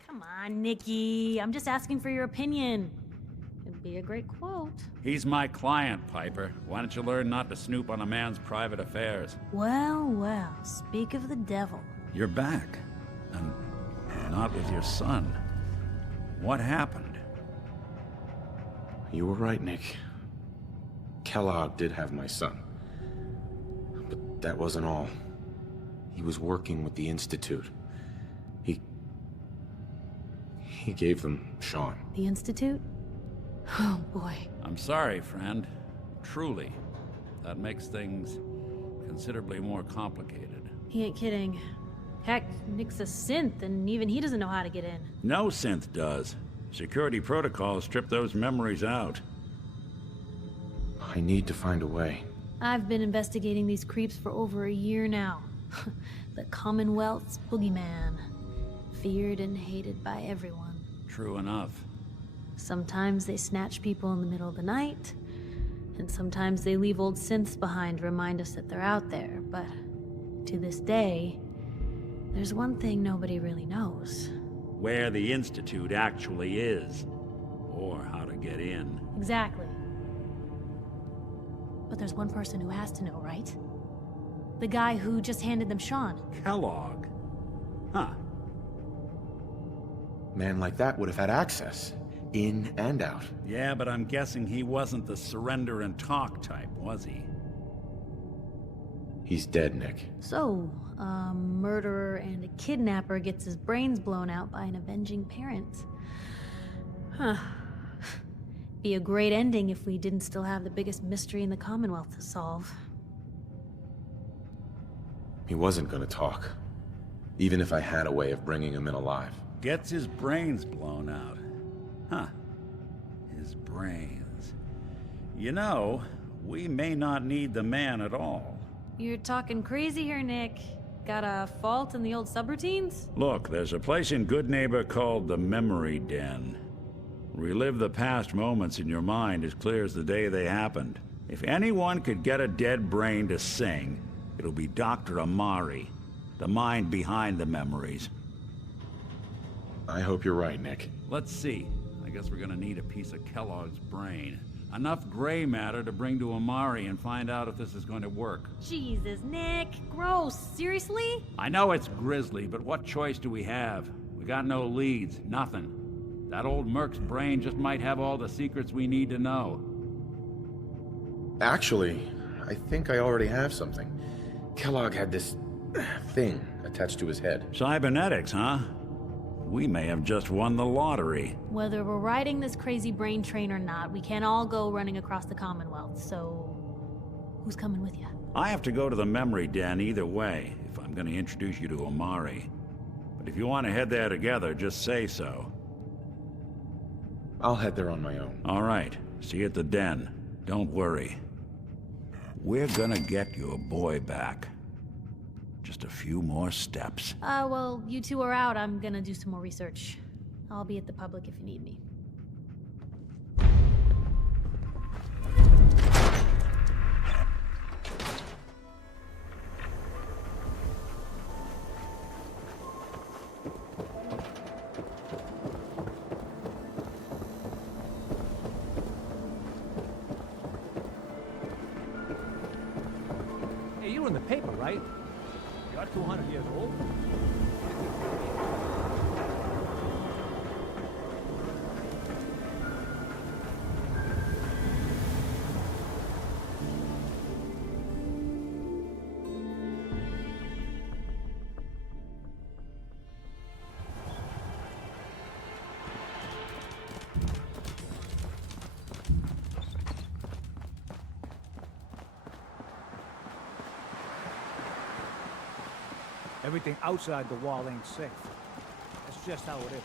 Come on, Nikki. I'm just asking for your opinion. It'd be a great quote. He's my client, Piper. Why don't you learn not to snoop on a man's private affairs? Well, well, speak of the devil. You're back. And not with your son. What happened? You were right, Nick. Kellogg did have my son. But that wasn't all. He was working with the Institute. He gave them Sean. The Institute? Oh, boy. I'm sorry, friend. Truly. That makes things considerably more complicated. He ain't kidding. Heck, Nick's a synth, and even he doesn't know how to get in. No synth does. Security protocols strip those memories out. I need to find a way. I've been investigating these creeps for over a year now. The Commonwealth's boogeyman. Feared and hated by everyone. True enough. Sometimes they snatch people in the middle of the night, and sometimes they leave old synths behind to remind us that they're out there, but to this day, there's one thing nobody really knows. Where the Institute actually is. Or how to get in. Exactly. But there's one person who has to know, right? The guy who just handed them Sean. Kellogg. Huh. Man like that would have had access. In and out. Yeah, but I'm guessing he wasn't the surrender and talk type, was he? He's dead, Nick. So, a murderer and a kidnapper gets his brains blown out by an avenging parent. Huh. Be a great ending if we didn't still have the biggest mystery in the Commonwealth to solve. He wasn't gonna talk. Even if I had a way of bringing him in alive. Gets his brains blown out. Huh. His brains. You know, we may not need the man at all. You're talking crazy here, Nick. Got a fault in the old subroutines? Look, there's a place in Good Neighbor called the Memory Den. Relive the past moments in your mind as clear as the day they happened. If anyone could get a dead brain to sing, it'll be Dr. Amari, the mind behind the memories. I hope you're right, Nick. Let's see. I guess we're gonna need a piece of Kellogg's brain. Enough gray matter to bring to Amari and find out if this is going to work. Jesus, Nick. Gross. Seriously? I know it's grisly, but what choice do we have? We got no leads, nothing. That old Merc's brain just might have all the secrets we need to know. Actually, I think I already have something. Kellogg had this thing attached to his head. Cybernetics, huh? We may have just won the lottery. Whether we're riding this crazy brain train or not, we can't all go running across the Commonwealth, so... who's coming with you? I have to go to the Memory Den either way, if I'm gonna introduce you to Amari. But if you want to head there together, just say so. I'll head there on my own. All right. See you at the den. Don't worry. We're gonna get your boy back. Just a few more steps. Well, you two are out. I'm gonna do some more research. I'll be at the public if you need me. Hey, you were in the paper, right? You're 200 years old? Everything outside the wall ain't safe. That's just how it is.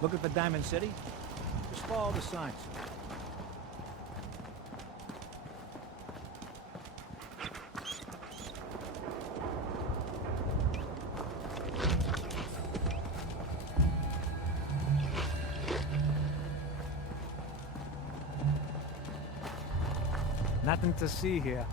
Look at the Diamond City. Just follow the signs. Nothing to see here.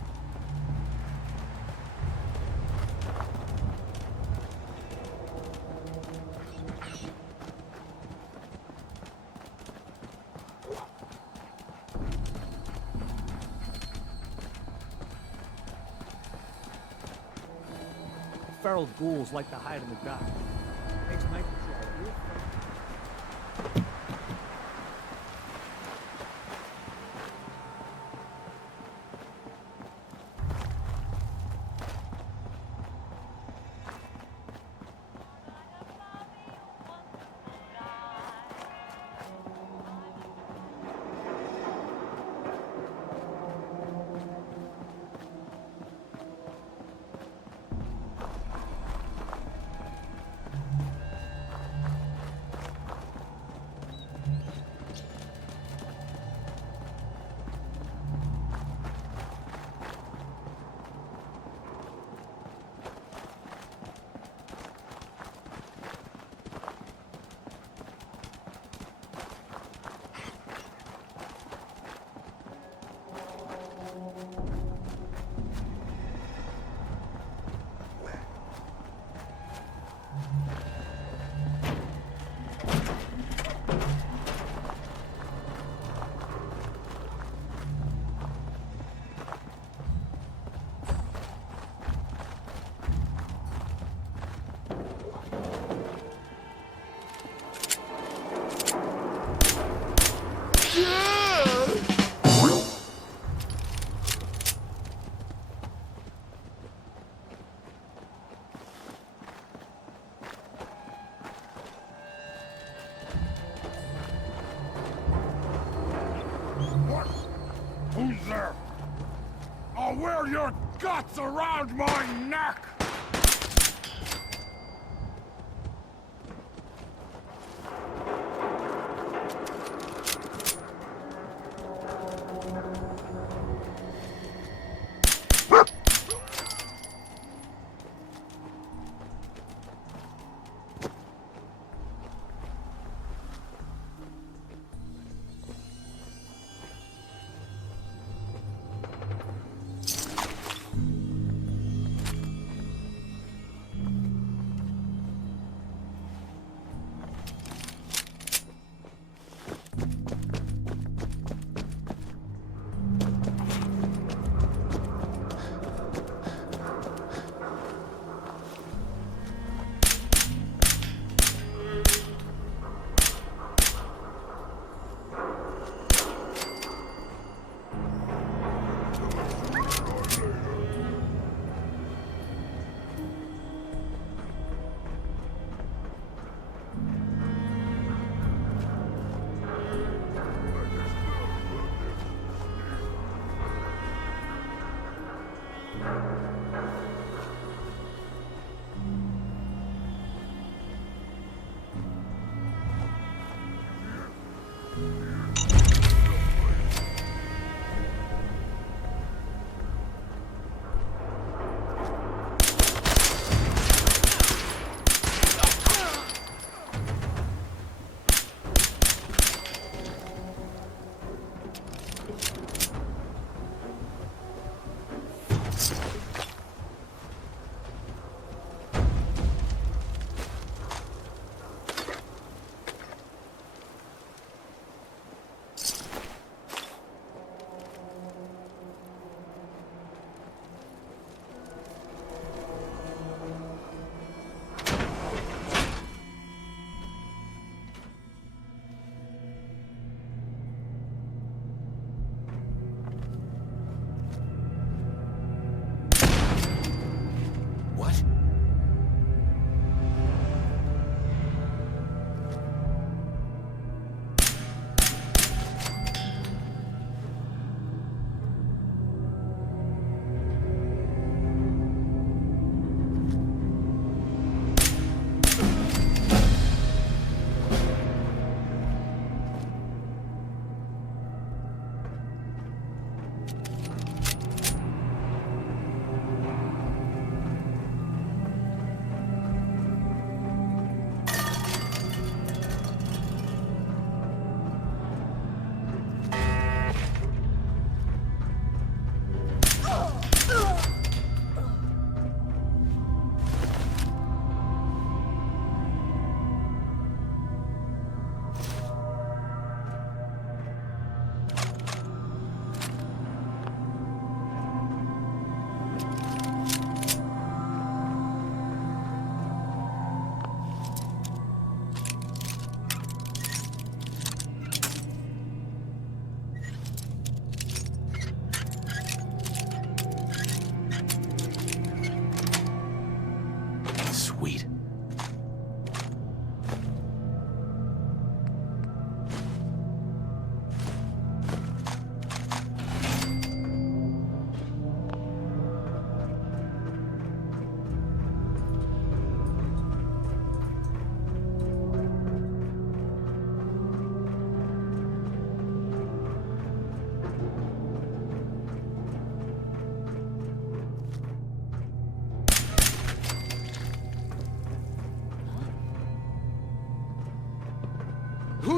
Feral ghouls like to hide in the dark. Makes night patrol real fun. Who's there? I'll wear your guts around my neck!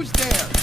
Who's there?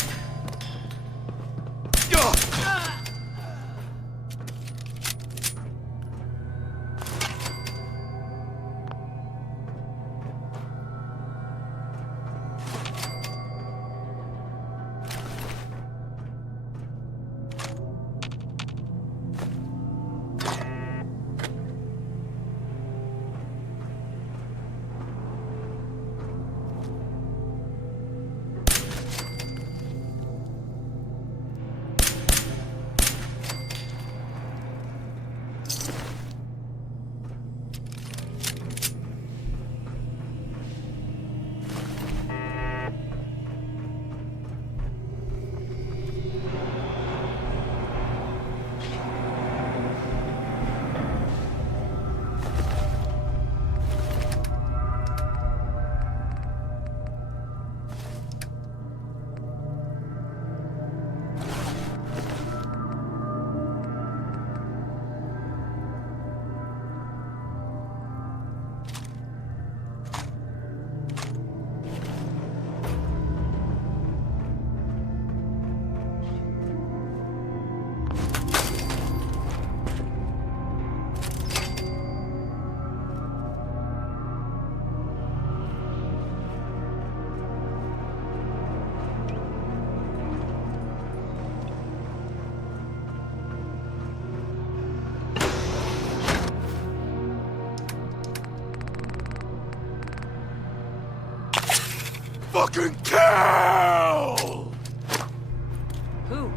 Fucking kill! Who?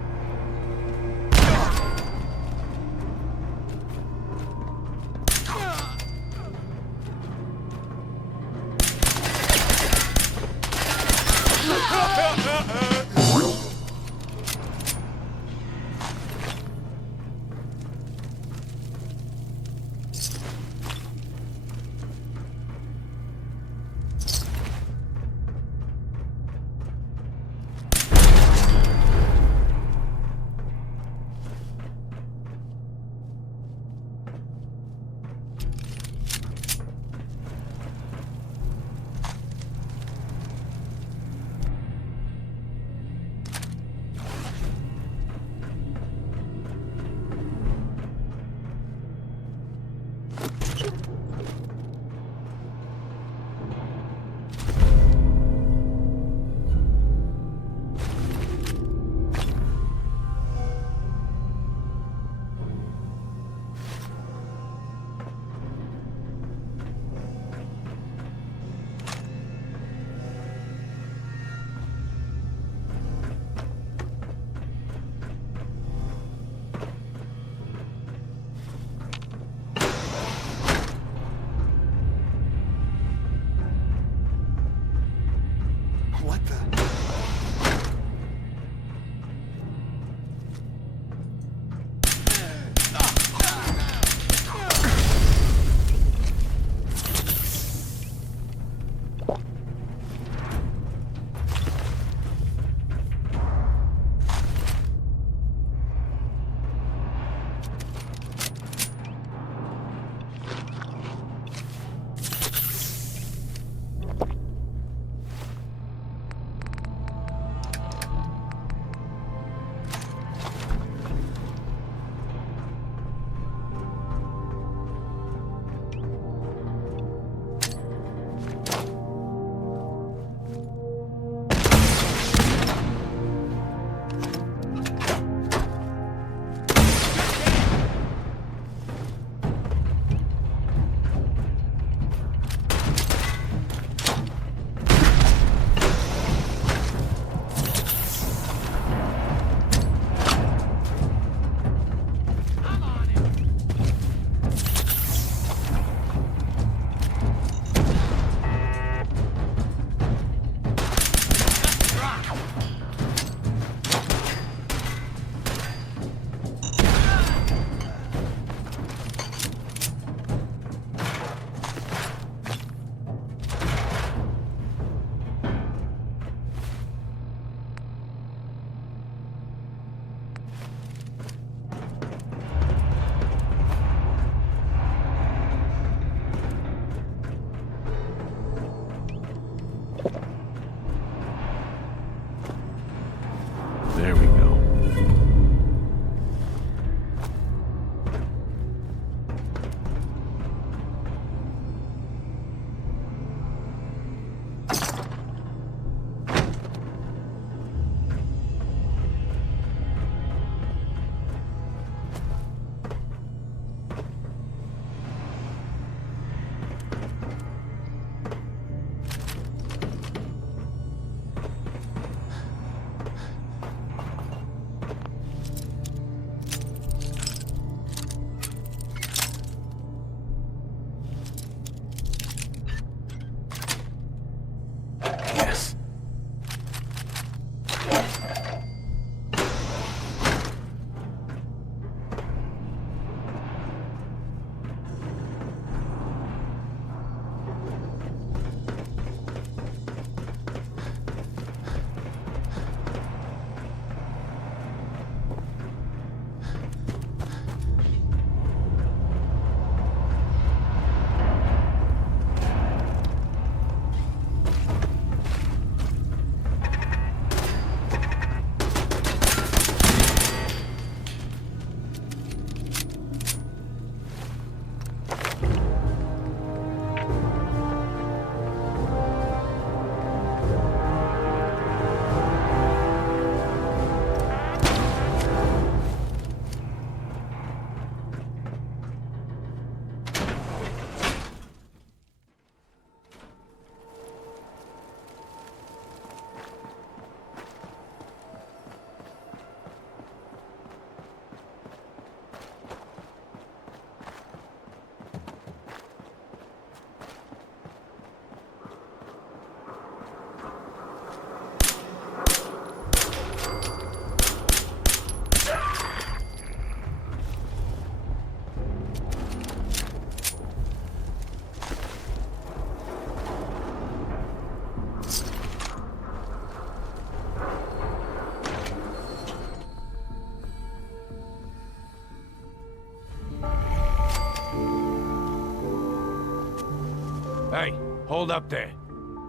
Hold up there.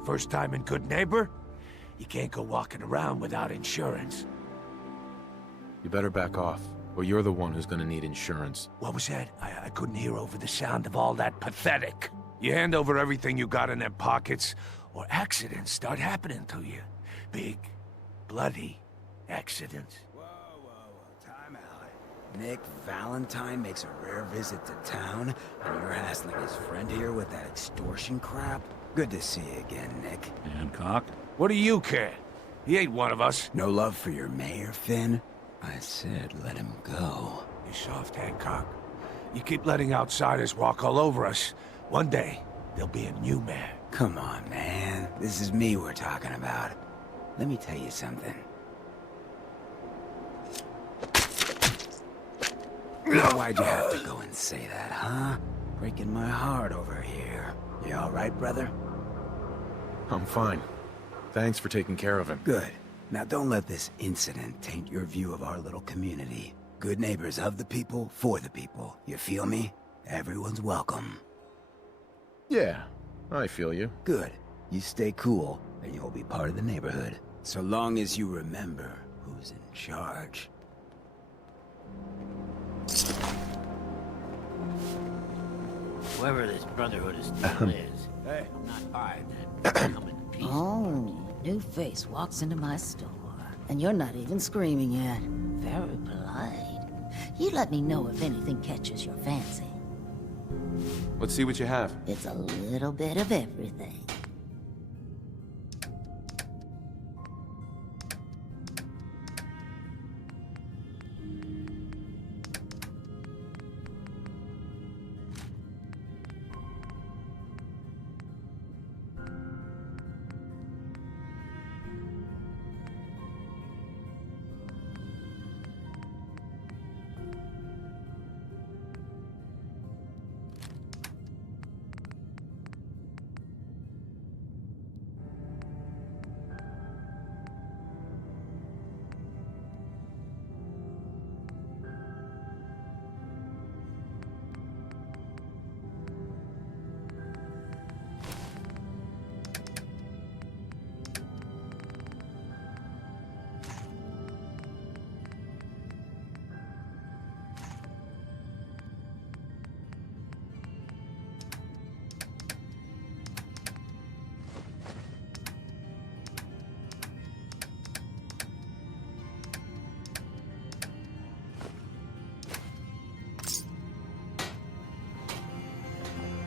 First time in Good Neighbor? You can't go walking around without insurance. You better back off, or you're the one who's gonna need insurance. What was that? I couldn't hear over the sound of all that pathetic. You hand over everything you got in them pockets, or accidents start happening to you. Big, bloody accidents. Time out. Nick Valentine makes a rare visit to town, and you're hassling his friend here with that extortion crap? Good to see you again, Nick. Hancock? What do you care? He ain't one of us. No love for your mayor, Finn? I said let him go. You soft, Hancock. You keep letting outsiders walk all over us. One day, there'll be a new mayor. Come on, man. This is me we're talking about. Let me tell you something. Why'd you have to go and say that, huh? Breaking my heart over here. You all right, brother? I'm fine. Thanks for taking care of him. Good. Now don't let this incident taint your view of our little community. Good neighbors of the people, for the people. You feel me? Everyone's welcome. Yeah, I feel you. Good. You stay cool, and you'll be part of the neighborhood. So long as you remember who's in charge. Whoever this Brotherhood is still is, Hey. I'm not buying that come in peace. Oh, new face walks into my store, and you're not even screaming yet. Very polite. You let me know if anything catches your fancy. Let's see what you have. It's a little bit of everything.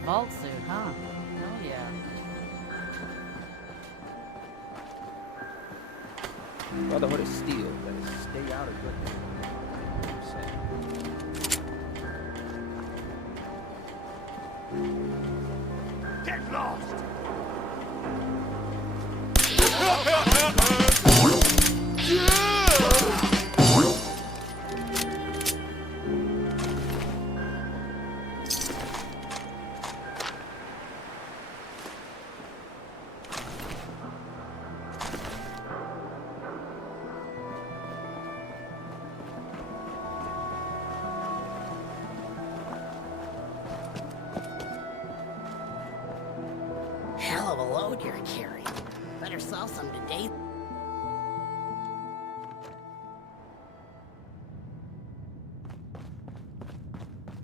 Vault suit, huh? Oh yeah. Brotherhood of Steel, better stay out of good. Get lost! Hell of a load you're carrying. Better sell some today.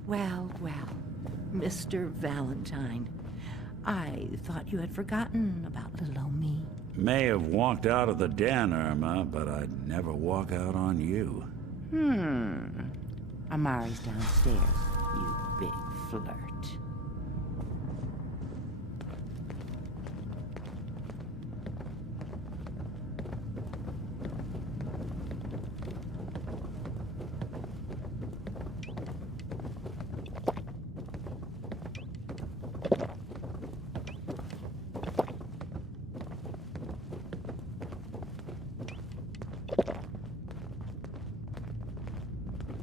Well, well, Mr. Valentine. I thought you had forgotten about little old me. May have walked out of the den, Irma, but I'd never walk out on you. Amari's downstairs, you big flirt.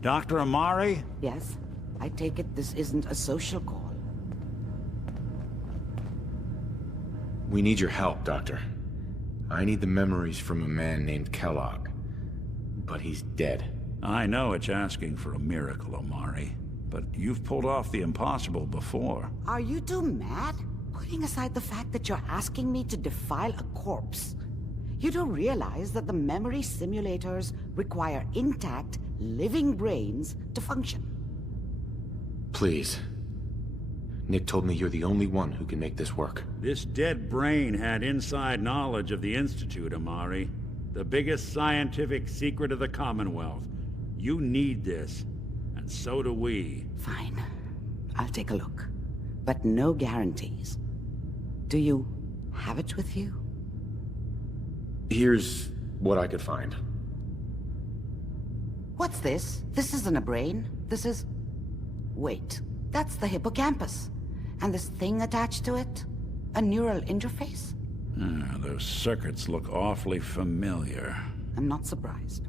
Dr. Amari? Yes? I take it this isn't a social call. We need your help, Doctor. I need the memories from a man named Kellogg. But he's dead. I know it's asking for a miracle, Amari. But you've pulled off the impossible before. Are you two mad? Putting aside the fact that you're asking me to defile a corpse, you don't realize that the memory simulators require intact, living brains to function. Please. Nick told me you're the only one who can make this work. This dead brain had inside knowledge of the Institute, Amari. The biggest scientific secret of the Commonwealth. You need this, and so do we. Fine. I'll take a look. But no guarantees. Do you have it with you? Here's what I could find. What's this? This isn't a brain. This is... Wait. That's the hippocampus. And this thing attached to it? A neural interface? Those circuits look awfully familiar. I'm not surprised.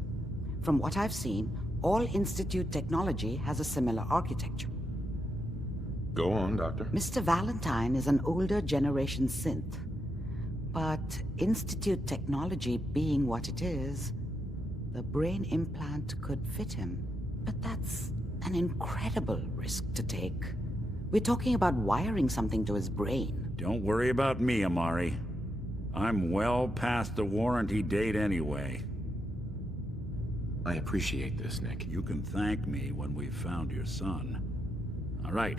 From what I've seen, all Institute technology has a similar architecture. Go on, Doctor. Mr. Valentine is an older generation synth. But Institute technology being what it is, the brain implant could fit him. But that's an incredible risk to take. We're talking about wiring something to his brain. Don't worry about me, Amari. I'm well past the warranty date anyway. I appreciate this, Nick. You can thank me when we've found your son. All right,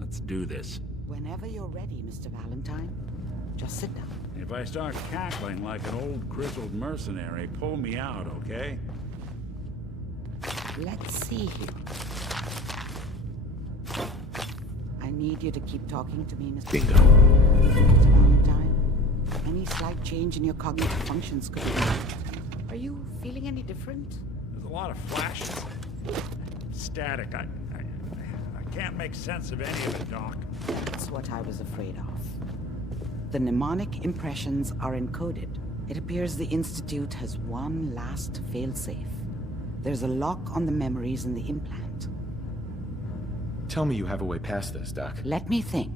let's do this. Whenever you're ready, Mr. Valentine. Just sit down. If I start cackling like an old grizzled mercenary, pull me out, okay? Let's see here. I need you to keep talking to me, Mr. Bingo. Mr. Valentine, any slight change in your cognitive functions could be... Are you feeling any different? There's a lot of flashes. Static. I can't make sense of any of it, Doc. That's what I was afraid of. The mnemonic impressions are encoded. It appears the Institute has one last failsafe. There's a lock on the memories in the implant. Tell me you have a way past this, Doc. Let me think.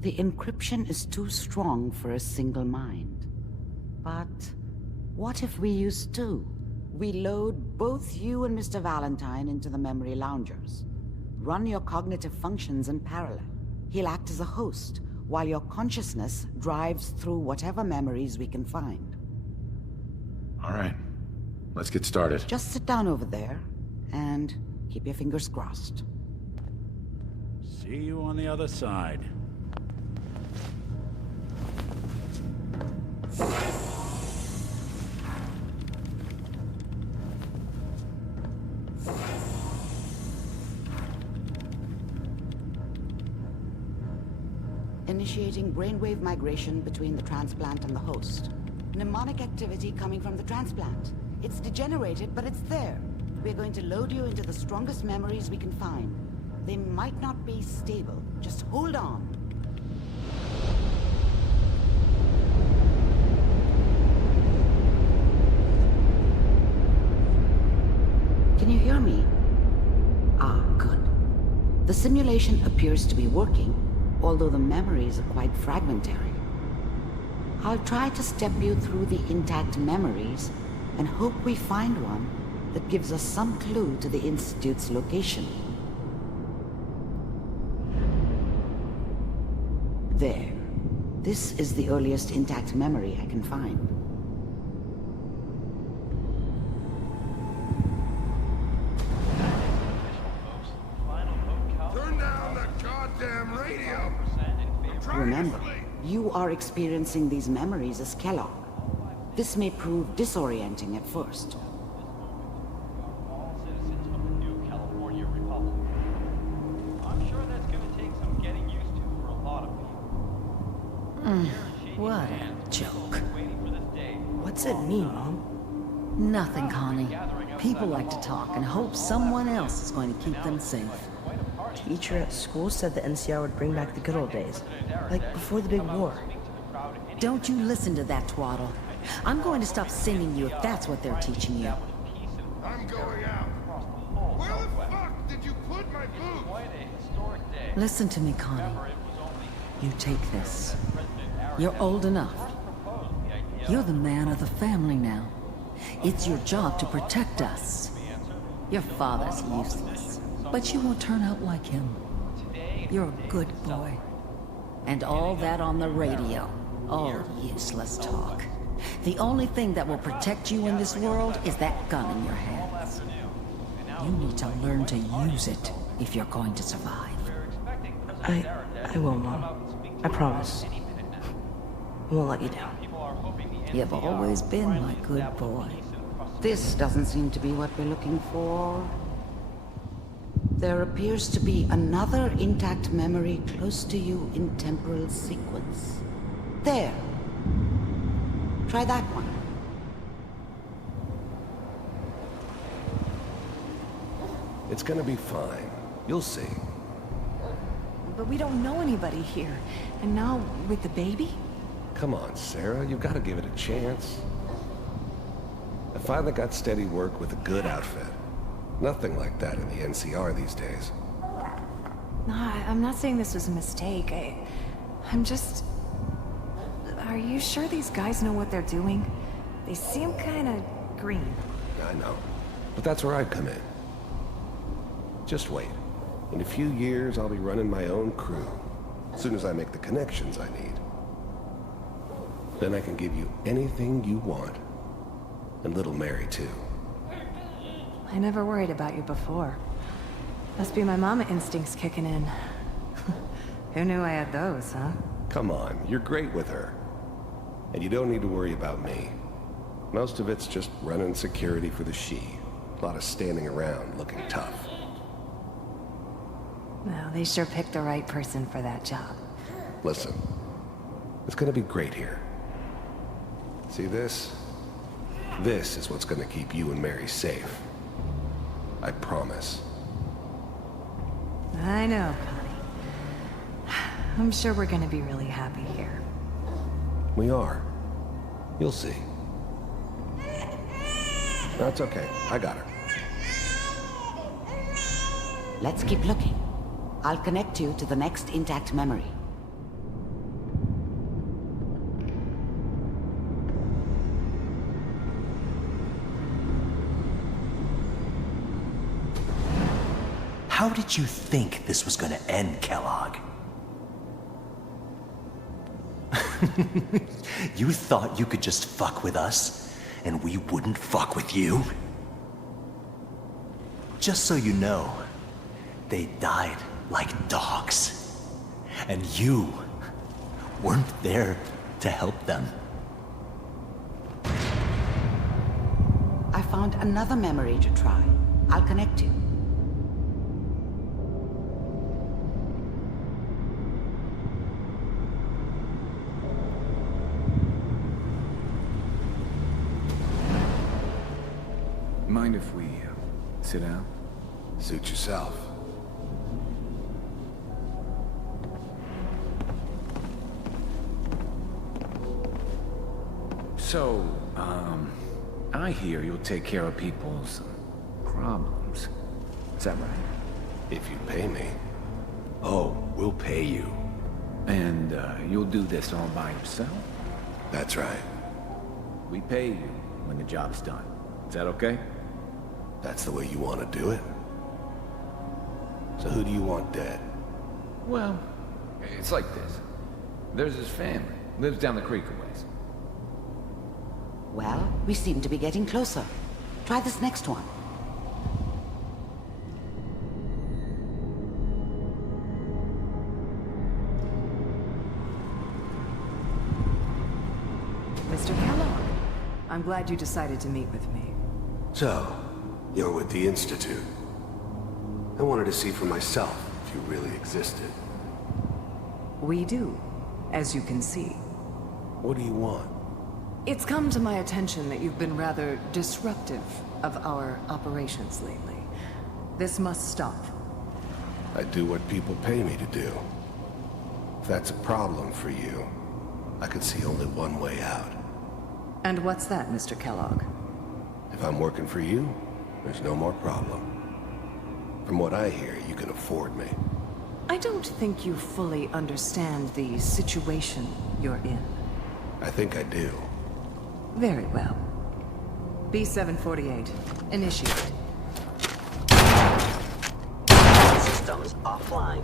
The encryption is too strong for a single mind. But what if we use two? We load both you and Mr. Valentine into the memory loungers. Run your cognitive functions in parallel. He'll act as a host, while your consciousness drives through whatever memories we can find. All right. Let's get started. Just sit down over there, and keep your fingers crossed. See you on the other side. Initiating brainwave migration between the transplant and the host. Mnemonic activity coming from the transplant. It's degenerated, but it's there. We're going to load you into the strongest memories we can find. They might not be stable. Just hold on. Can you hear me? Ah, good. The simulation appears to be working, although the memories are quite fragmentary. I'll try to step you through the intact memories and hope we find one that gives us some clue to the Institute's location. There. This is the earliest intact memory I can find. Turn down the goddamn radio! Remember, you are experiencing these memories as Kellogg. This may prove disorienting at first. What a joke. What's it mean, Mom? Nothing, Connie. People like to talk and hope someone else is going to keep them safe. Teacher at school said the NCR would bring back the good old days, like before the big war. Don't you listen to that twaddle. I'm going to stop singing you if that's what they're teaching you. I'm going out. Where the fuck did you put my boots? Listen to me, Connie. You take this. You're old enough. You're the man of the family now. It's your job to protect us. Your father's useless, but you won't turn out like him. You're a good boy. And all that on the radio. All useless talk. The only thing that will protect you in this world is that gun in your hands. You need to learn to use it if you're going to survive. I will, Mom. I promise. I won't let you down. You've always been my good boy. This doesn't seem to be what we're looking for. There appears to be another intact memory close to you in temporal sequence. There. Try that one. It's gonna be fine. You'll see. But we don't know anybody here. And now, with the baby? Come on, Sarah. You've got to give it a chance. I finally got steady work with a good outfit. Nothing like that in the NCR these days. No, I'm not saying this was a mistake. I'm just... Are you sure these guys know what they're doing? They seem kind of green. I know. But that's where I come in. Just wait. In a few years, I'll be running my own crew. As soon as I make the connections I need. Then I can give you anything you want. And little Mary, too. I never worried about you before. Must be my mama instincts kicking in. Who knew I had those, huh? Come on, you're great with her. And you don't need to worry about me. Most of it's just running security for the she. A lot of standing around looking tough. Well, they sure picked the right person for that job. Listen, it's gonna be great here. See this? This is what's gonna keep you and Mary safe. I promise. I know, Connie. I'm sure we're gonna be really happy here. We are. You'll see. That's okay. I got her. Let's keep looking. I'll connect you to the next intact memory. How did you think this was gonna end, Kellogg? You thought you could just fuck with us, and we wouldn't fuck with you? Just so you know, they died like dogs. And you weren't there to help them. I found another memory to try. I'll connect you. Mind if we sit down? Suit yourself. So, I hear you'll take care of people's problems. Is that right? If you pay me. Oh, we'll pay you. And, you'll do this all by yourself? That's right. We pay you when the job's done. Is that okay? That's the way you want to do it? So who do you want dead? Well, it's like this. There's his family. Lives down the creek a ways. Well, we seem to be getting closer. Try this next one. Mr. Kellogg, I'm glad you decided to meet with me. So, you're with the Institute. I wanted to see for myself if you really existed. We do, as you can see. What do you want? It's come to my attention that you've been rather disruptive of our operations lately. This must stop. I do what people pay me to do. If that's a problem for you, I could see only one way out. And what's that, Mr. Kellogg? If I'm working for you, there's no more problem. From what I hear, you can afford me. I don't think you fully understand the situation you're in. I think I do. Very well. B-748, initiate. Systems offline.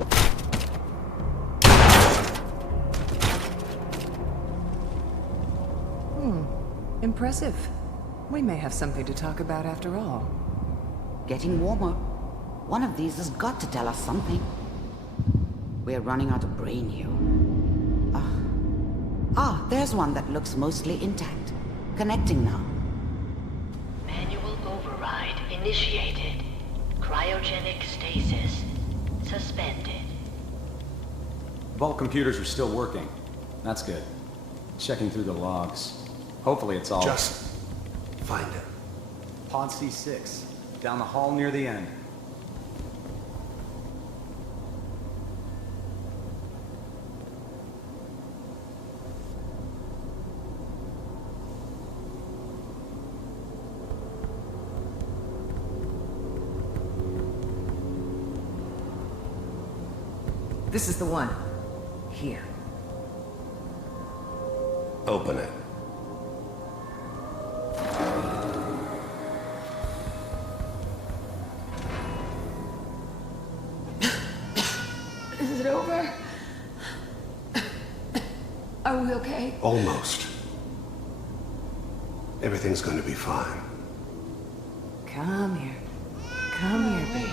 Impressive. We may have something to talk about after all. Getting warmer. One of these has got to tell us something. We're running out of brain here. There's one that looks mostly intact. Connecting now. Manual override initiated. Cryogenic stasis suspended. Vault computers are still working. That's good. Checking through the logs. Hopefully it's all... Just find him. Pod C6. Down the hall near the end. This is the one. Here. Open it. Is it over? Are we okay? Almost. Everything's going to be fine. Come here. Come here, baby.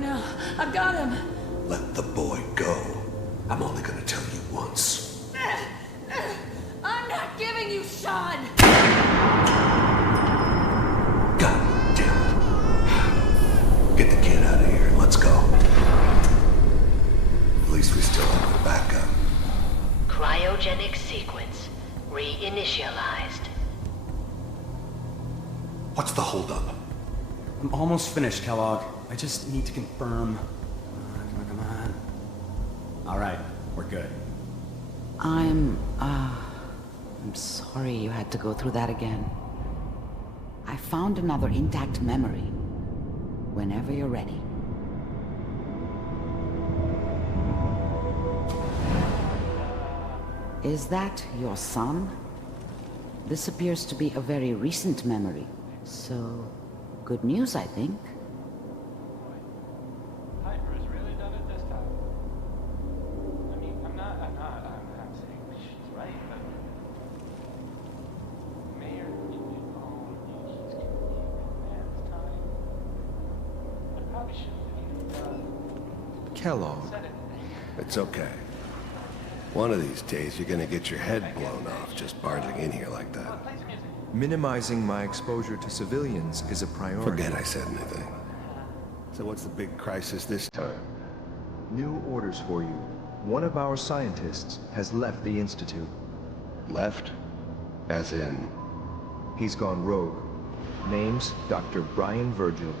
No, I've got him. Let the boy go. I'm only going to tell you once. I'm not giving you Sean! God damn it. Get the kid out of here and let's go. At least we still have the backup. Cryogenic sequence reinitialized. What's the holdup? I'm almost finished, Kellogg. I just need to confirm. Come on. All right, we're good. I'm sorry you had to go through that again. I found another intact memory. Whenever you're ready. Is that your son? This appears to be a very recent memory. So, good news, I think. Piper's really done it this time. I mean, I'm saying she's right, but... Mayor, he's gonna be man's time. I probably shouldn't have even Kellogg. said it. It's okay. One of these days, you're gonna get your head blown off just barging in here like that. Minimizing my exposure to civilians is a priority. Forget I said anything. So what's the big crisis this time? New orders for you. One of our scientists has left the Institute. Left? As in? He's gone rogue. Name's Dr. Brian Virgil.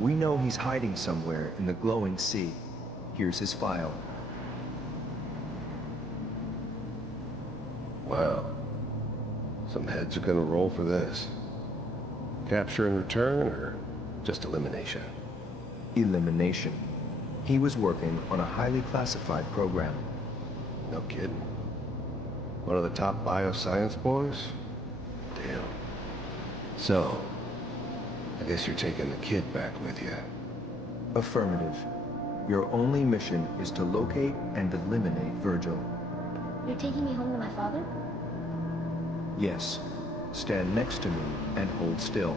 We know he's hiding somewhere in the glowing sea. Here's his file. Well, some heads are gonna roll for this. Capture and return, or just elimination? Elimination. He was working on a highly classified program. No kidding. One of the top bioscience boys? Damn. So, I guess you're taking the kid back with you. Affirmative. Your only mission is to locate and eliminate Virgil. You're taking me home to my father? Yes. Stand next to me and hold still.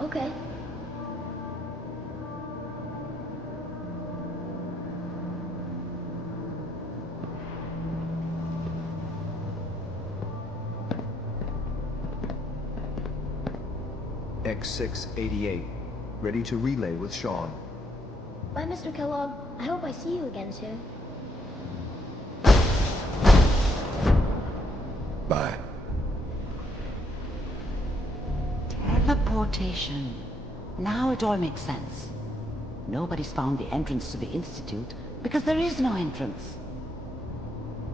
Okay. X688. Ready to relay with Sean. Bye, Mr. Kellogg. I hope I see you again soon. Bye. Teleportation. Now it all makes sense. Nobody's found the entrance to the Institute because there is no entrance.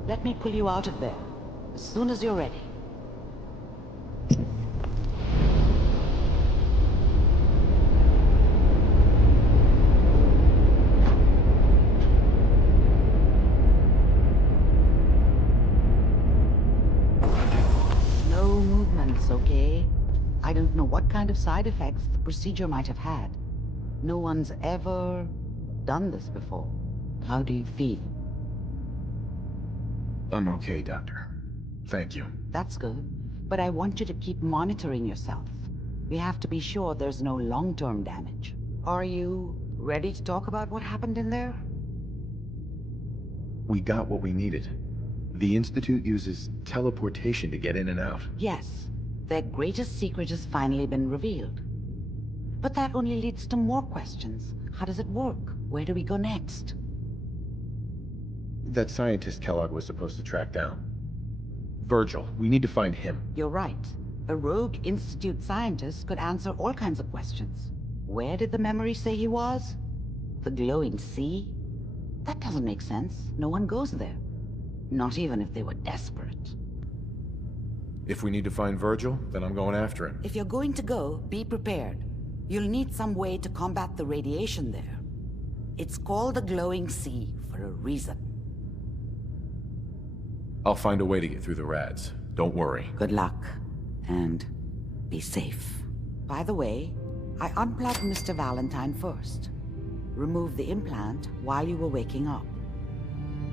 Let me pull you out of there as soon as you're ready. No movements, okay? I don't know what kind of side effects the procedure might have had. No one's ever done this before. How do you feel? I'm okay, Doctor. Thank you. That's good. But I want you to keep monitoring yourself. We have to be sure there's no long-term damage. Are you ready to talk about what happened in there? We got what we needed. The Institute uses teleportation to get in and out. Yes. Their greatest secret has finally been revealed. But that only leads to more questions. How does it work? Where do we go next? That scientist Kellogg was supposed to track down. Virgil, we need to find him. You're right. A rogue Institute scientist could answer all kinds of questions. Where did the memory say he was? The glowing sea? That doesn't make sense. No one goes there. Not even if they were desperate. If we need to find Virgil, then I'm going after him. If you're going to go, be prepared. You'll need some way to combat the radiation there. It's called the glowing sea for a reason. I'll find a way to get through the rads. Don't worry. Good luck. And be safe. By the way, I unplugged Mr. Valentine first. Removed the implant while you were waking up.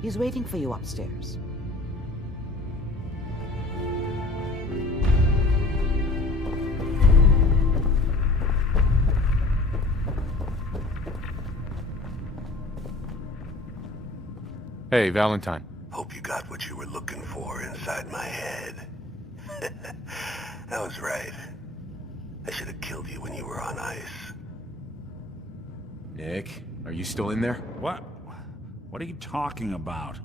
He's waiting for you upstairs. Hey, Valentine. Hope you got what you were looking for inside my head. I was right. I should have killed you when you were on ice. Nick, are you still in there? What? What are you talking about?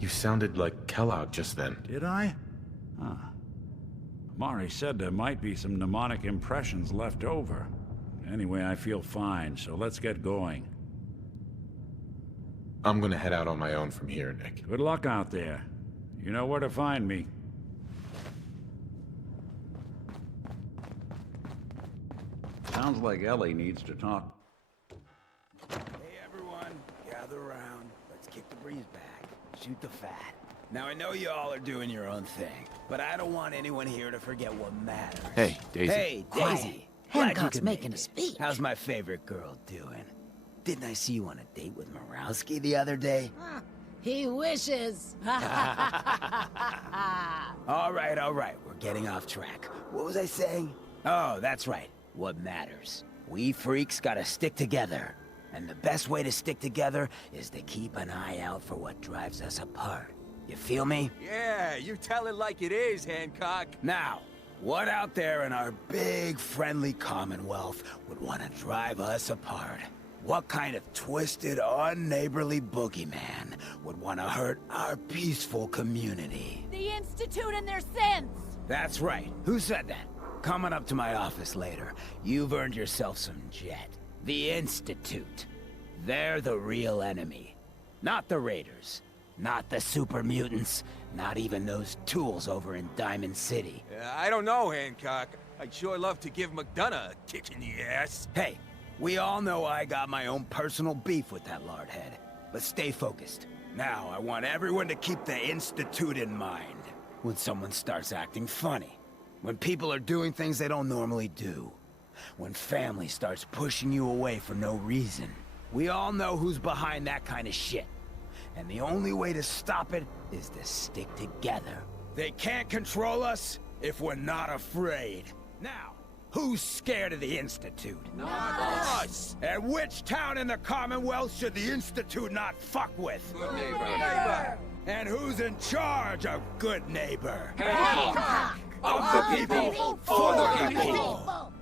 You sounded like Kellogg just then. Did I? Huh. Mari said there might be some mnemonic impressions left over. Anyway, I feel fine, so let's get going. I'm gonna head out on my own from here, Nick. Good luck out there. You know where to find me. Sounds like Ellie needs to talk. Hey everyone, gather around. Let's kick the breeze back. Shoot the fat. Now I know you all are doing your own thing, but I don't want anyone here to forget what matters. Hey, Daisy. Hey, Daisy. Glad you Hancock's could making make a it. speech. How's my favorite girl doing? Didn't I see you on a date with Morowski the other day? He wishes. All right. We're getting off track. What was I saying? Oh, that's right. What matters. We freaks gotta stick together. And the best way to stick together is to keep an eye out for what drives us apart. You feel me? Yeah, you tell it like it is, Hancock. Now, what out there in our big, friendly Commonwealth would want to drive us apart? What kind of twisted, unneighborly boogeyman would want to hurt our peaceful community? The Institute and their sins! That's right. Who said that? Coming up to my office later, you've earned yourself some jet. The Institute. They're the real enemy. Not the Raiders. Not the super mutants. Not even those tools over in Diamond City. I don't know, Hancock. I'd sure love to give McDonough a kick in the ass. Hey, we all know I got my own personal beef with that lardhead. But stay focused. Now, I want everyone to keep the Institute in mind. When someone starts acting funny. When people are doing things they don't normally do. When family starts pushing you away for no reason. We all know who's behind that kind of shit. And the only way to stop it is to stick together. They can't control us if we're not afraid. Now, who's scared of the Institute? Not us! And which town in the Commonwealth should the Institute not fuck with? Good neighbor. And who's in charge of good neighbor? Hancock! Of the people, for the people!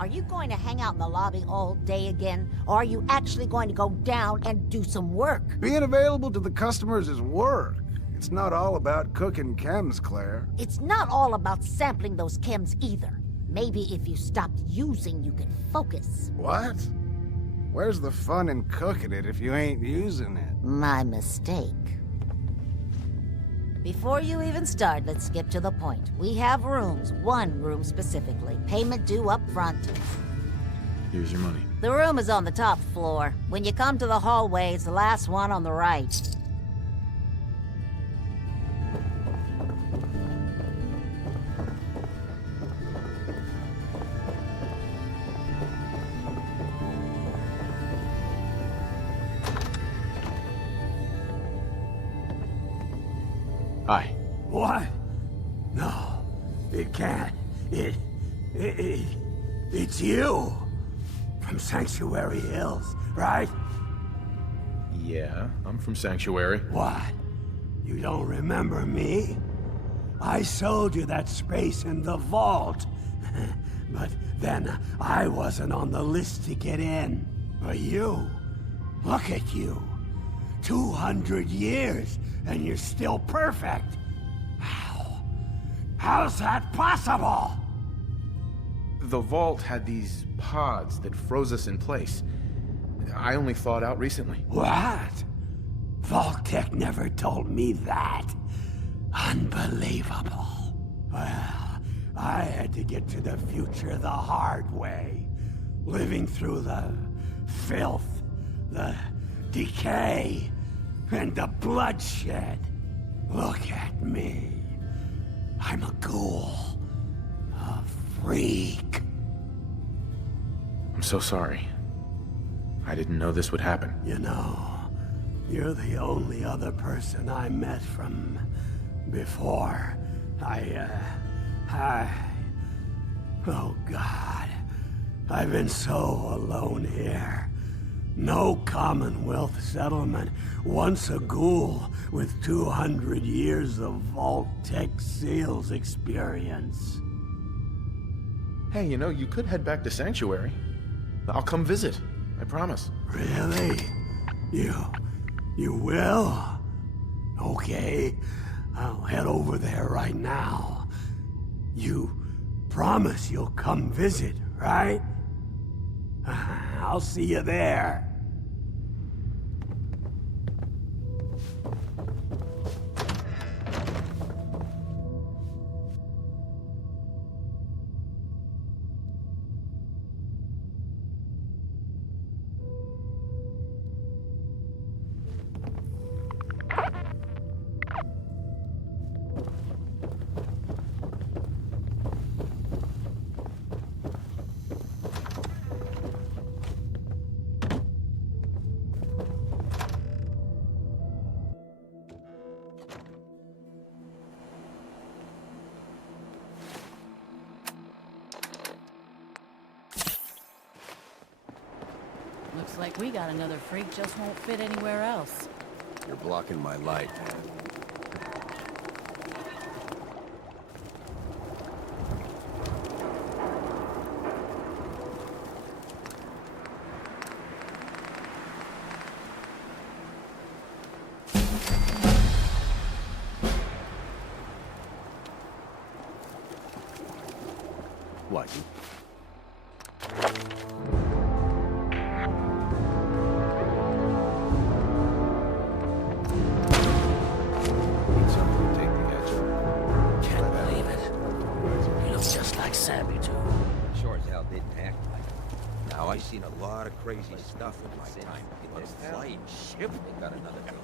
Are you going to hang out in the lobby all day again? Or are you actually going to go down and do some work? Being available to the customers is work. It's not all about cooking chems, Claire. It's not all about sampling those chems either. Maybe if you stopped using, you could focus. What? Where's the fun in cooking it if you ain't using it? My mistake. Before you even start, let's skip to the point. We have rooms, one room specifically. Payment due up front. Here's your money. The room is on the top floor. When you come to the hallway, it's the last one on the right. Hi. What? No, it can't. It's you. From Sanctuary Hills, right? Yeah, I'm from Sanctuary. What? You don't remember me? I sold you that space in the vault. But then I wasn't on the list to get in. But you, look at you. 200 years, and you're still perfect. How? How's that possible? The vault had these pods that froze us in place. I only thawed out recently. What? Vault Tech never told me that. Unbelievable. Well, I had to get to the future the hard way. Living through the filth, the decay, and the bloodshed. Look at me. I'm a ghoul. A freak. I'm so sorry. I didn't know this would happen. You know, you're the only other person I met from before. Oh God. I've been so alone here. No Commonwealth settlement. Once a ghoul with 200 years of Vault Tech sales experience. Hey, you know, you could head back to Sanctuary. I'll come visit. I promise. Really? You will? Okay. I'll head over there right now. You promise you'll come visit, right? I'll see you there. Looks like we got another freak, just won't fit anywhere else. You're blocking my light. What? Sure as hell didn't act like it. Now, I've seen a lot of crazy stuff in my time. On a flying ship, they got another thing.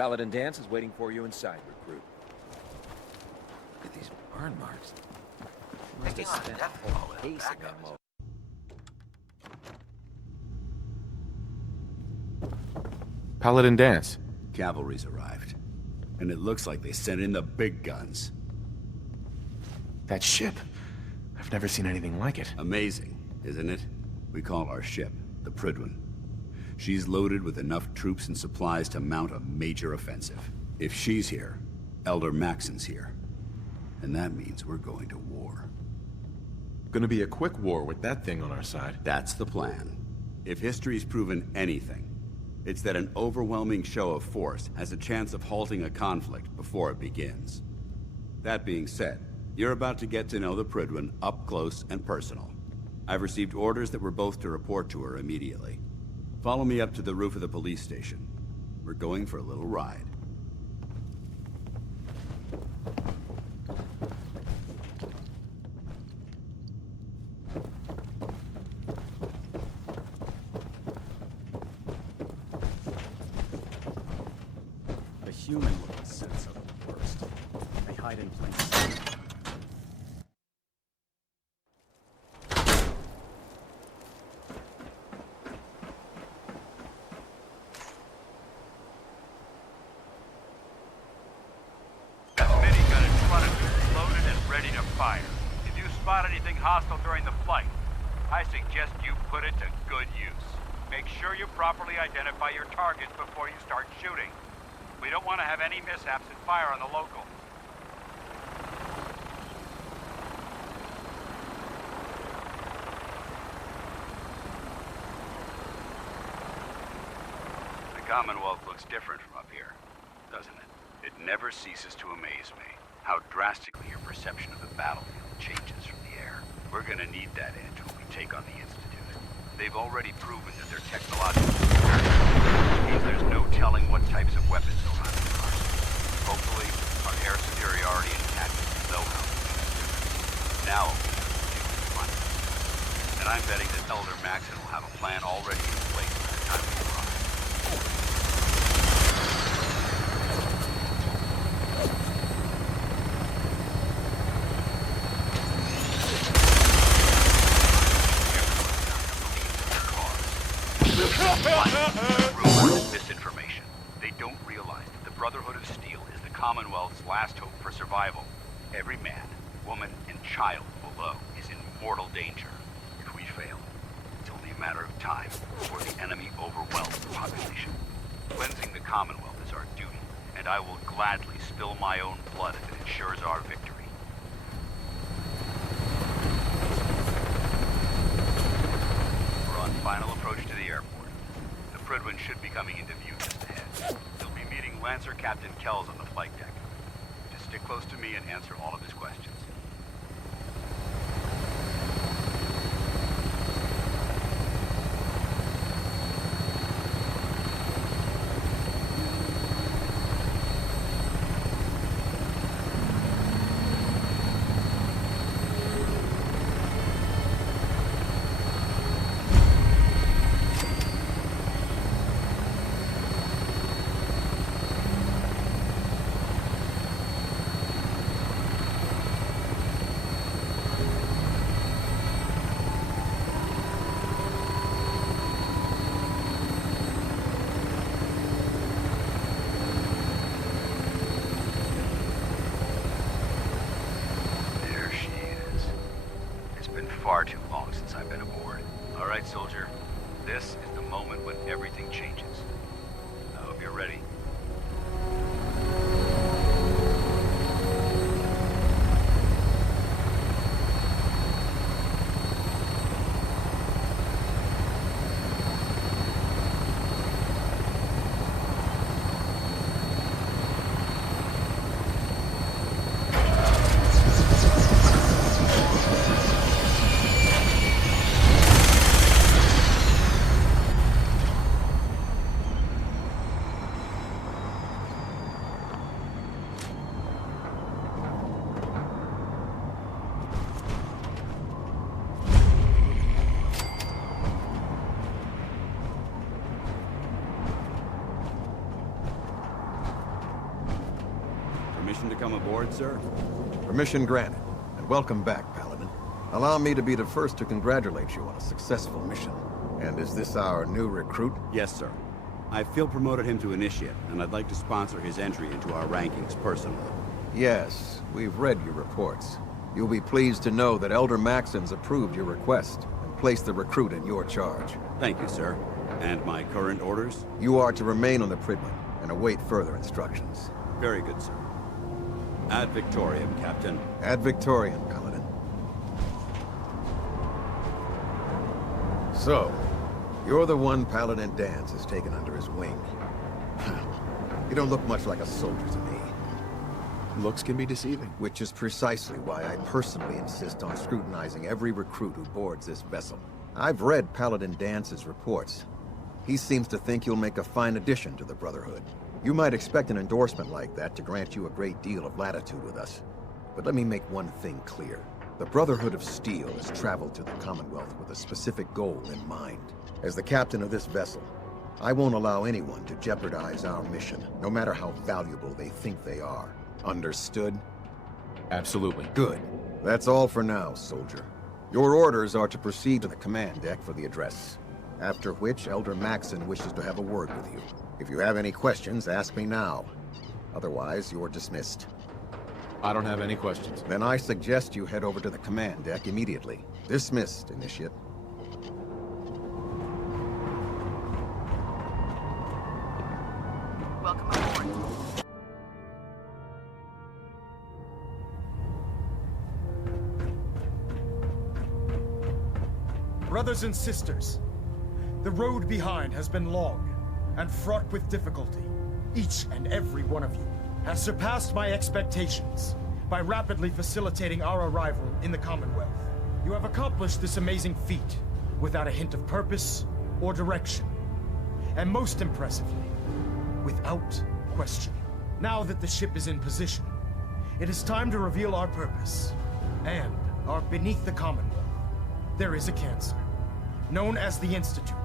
Paladin Dance is waiting for you inside, recruit. Look at these burn marks. Must have spent all basic ammo. Paladin Dance. Cavalry's arrived. And it looks like they sent in the big guns. That ship. I've never seen anything like it. Amazing, isn't it? We call our ship the Prydwen. She's loaded with enough troops and supplies to mount a major offensive. If she's here, Elder Maxon's here. And that means we're going to war. Gonna be a quick war with that thing on our side. That's the plan. If history's proven anything, it's that an overwhelming show of force has a chance of halting a conflict before it begins. That being said, you're about to get to know the Prydwen up close and personal. I've received orders that we're both to report to her immediately. Follow me up to the roof of the police station. We're going for a little ride. The human-looking sets are the worst. They hide in plain sight. Hostile during the flight. I suggest you put it to good use. Make sure you properly identify your target before you start shooting. We don't want to have any mishaps and fire on the local. The Commonwealth looks different from up here, doesn't it? It never ceases to amaze me how drastically your perception of the battlefield changes from the air. We're gonna need that edge when we take on the Institute. They've already proven that they're technologically superior, which means there's no telling what types of weapons they'll have in the arsenal. Hopefully, our air superiority and tactics know how to make a difference. Now, we'll find it. And I'm betting that Elder Maxon will have a plan already in place by the time we arrive. Rumors and misinformation. They don't realize that the Brotherhood of Steel is the Commonwealth's last hope for survival. Every man, woman, and child below is in mortal danger. If we fail, it's only a matter of time before the enemy overwhelms the population. Cleansing the Commonwealth is our duty, and I will gladly spill my own blood if it ensures our victory. We're on final approach to the airport. The Prydwen should be coming into view just ahead. He'll be meeting Lancer Captain Kells on the flight deck. Just stick close to me and answer all of his questions. Far too long since I've been aboard. All right, soldier. This is the moment when everything changes. I hope you're ready. Permission to come aboard, sir? Permission granted, and welcome back, Paladin. Allow me to be the first to congratulate you on a successful mission. And is this our new recruit? Yes, sir. I feel promoted him to Initiate, and I'd like to sponsor his entry into our rankings personally. Yes, we've read your reports. You'll be pleased to know that Elder Maxon's approved your request and placed the recruit in your charge. Thank you, sir. And my current orders? You are to remain on the Prydwen and await further instructions. Very good, sir. Ad Victoriam, Captain. Ad Victoriam, Paladin. So, you're the one Paladin Danse has taken under his wing. You don't look much like a soldier to me. Looks can be deceiving. Which is precisely why I personally insist on scrutinizing every recruit who boards this vessel. I've read Paladin Dance's reports. He seems to think you'll make a fine addition to the Brotherhood. You might expect an endorsement like that to grant you a great deal of latitude with us. But let me make one thing clear. The Brotherhood of Steel has traveled to the Commonwealth with a specific goal in mind. As the captain of this vessel, I won't allow anyone to jeopardize our mission, no matter how valuable they think they are. Understood? Absolutely. Good. That's all for now, soldier. Your orders are to proceed to the command deck for the address. After which, Elder Maxon wishes to have a word with you. If you have any questions, ask me now. Otherwise, you're dismissed. I don't have any questions. Then I suggest you head over to the command deck immediately. Dismissed, Initiate. Welcome aboard. Brothers and sisters, the road behind has been long and fraught with difficulty. Each and every one of you has surpassed my expectations by rapidly facilitating our arrival in the Commonwealth. You have accomplished this amazing feat without a hint of purpose or direction. And most impressively, without question. Now that the ship is in position, it is time to reveal our purpose. And beneath the Commonwealth, there is a cancer, known as the Institute.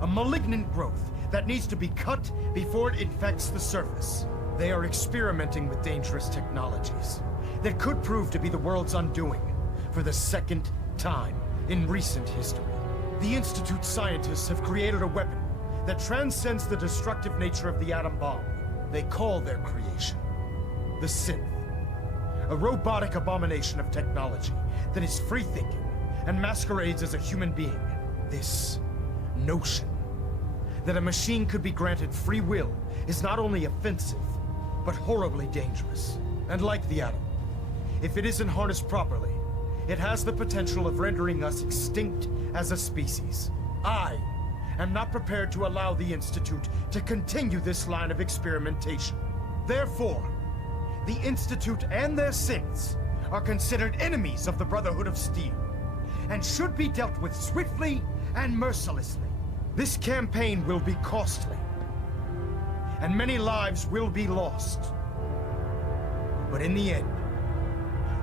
A malignant growth that needs to be cut before it infects the surface. They are experimenting with dangerous technologies that could prove to be the world's undoing for the second time in recent history. The Institute scientists have created a weapon that transcends the destructive nature of the atom bomb. They call their creation the Synth. A robotic abomination of technology that is free-thinking and masquerades as a human being. This notion that a machine could be granted free will is not only offensive, but horribly dangerous. And like the atom, if it isn't harnessed properly, it has the potential of rendering us extinct as a species. I am not prepared to allow the Institute to continue this line of experimentation. Therefore, the Institute and their synths are considered enemies of the Brotherhood of Steel, and should be dealt with swiftly and mercilessly. This campaign will be costly, and many lives will be lost. But in the end,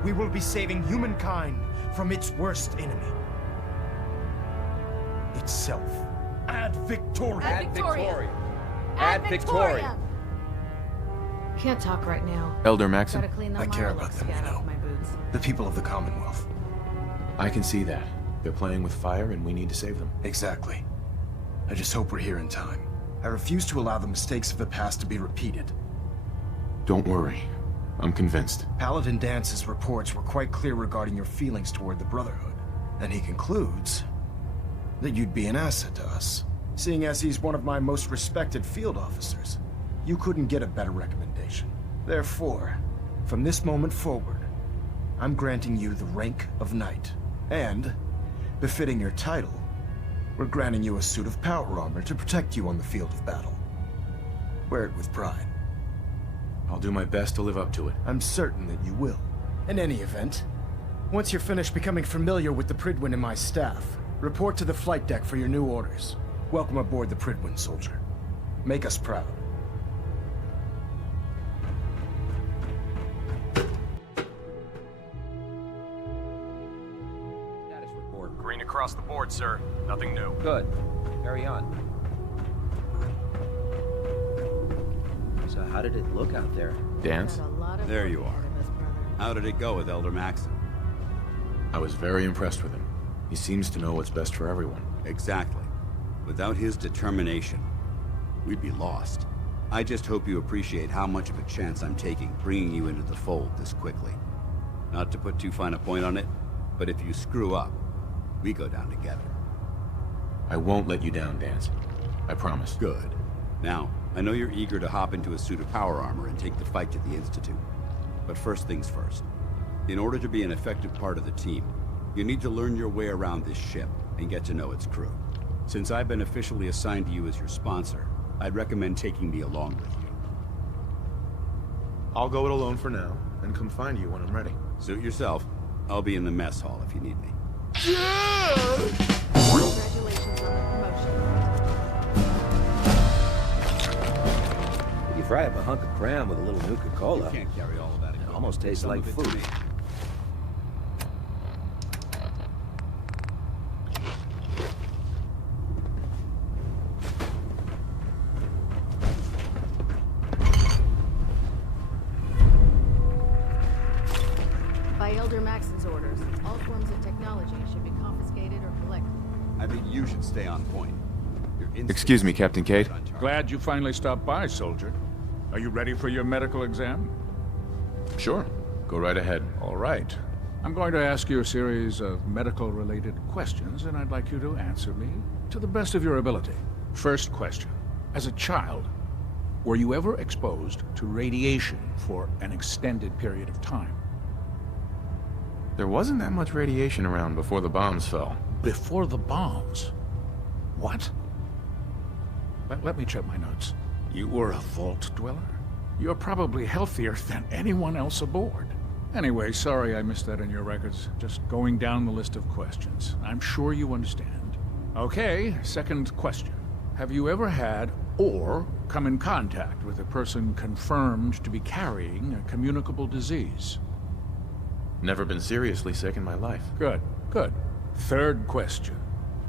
we will be saving humankind from its worst enemy. Itself. Ad Victoriam! Ad Victoriam! Ad Victoriam! Can't talk right now. Elder Maxim, Gotta clean the I care about Miralox them, scat you off know. my boots. The people of the Commonwealth. I can see that. They're playing with fire and we need to save them. Exactly. I just hope we're here in time. I refuse to allow the mistakes of the past to be repeated. Don't worry. I'm convinced. Paladin Dance's reports were quite clear regarding your feelings toward the Brotherhood. And he concludes that you'd be an asset to us. Seeing as he's one of my most respected field officers, you couldn't get a better recommendation. Therefore, from this moment forward, I'm granting you the rank of Knight. And, befitting your title, we're granting you a suit of power armor to protect you on the field of battle. Wear it with pride. I'll do my best to live up to it. I'm certain that you will. In any event, once you're finished becoming familiar with the Pridwin and my staff, report to the flight deck for your new orders. Welcome aboard the Pridwin, soldier. Make us proud. Status report. Green across the board, sir. Nothing new. Good. Carry on. So how did it look out there? Dance? There you are. How did it go with Elder Maxim? I was very impressed with him. He seems to know what's best for everyone. Exactly. Without his determination, we'd be lost. I just hope you appreciate how much of a chance I'm taking bringing you into the fold this quickly. Not to put too fine a point on it, but if you screw up, we go down together. I won't let you down, Dance. I promise. Good. Now, I know you're eager to hop into a suit of power armor and take the fight to the Institute. But first things first. In order to be an effective part of the team, you need to learn your way around this ship and get to know its crew. Since I've been officially assigned to you as your sponsor, I'd recommend taking me along with you. I'll go it alone for now, and come find you when I'm ready. Suit yourself. I'll be in the mess hall if you need me. Congratulations on the promotion. You fry up a hunk of cram with a little Nuka-Cola. You can't carry all of that. It almost tastes like food. By Elder Maxon's orders, all forms of technology should be confiscated or collected. I think you should stay on point. Excuse me, Captain Cade. Glad you finally stopped by, soldier. Are you ready for your medical exam? Sure. Go right ahead. All right. I'm going to ask you a series of medical-related questions, and I'd like you to answer me to the best of your ability. First question. As a child, were you ever exposed to radiation for an extended period of time? There wasn't that much radiation around before the bombs fell. Before the bombs? What? Let me check my notes. You were a vault dweller? You're probably healthier than anyone else aboard. Anyway, sorry I missed that in your records. Just going down the list of questions. I'm sure you understand. Okay, second question. Have you ever had or come in contact with a person confirmed to be carrying a communicable disease? Never been seriously sick in my life. Good, good. Third question.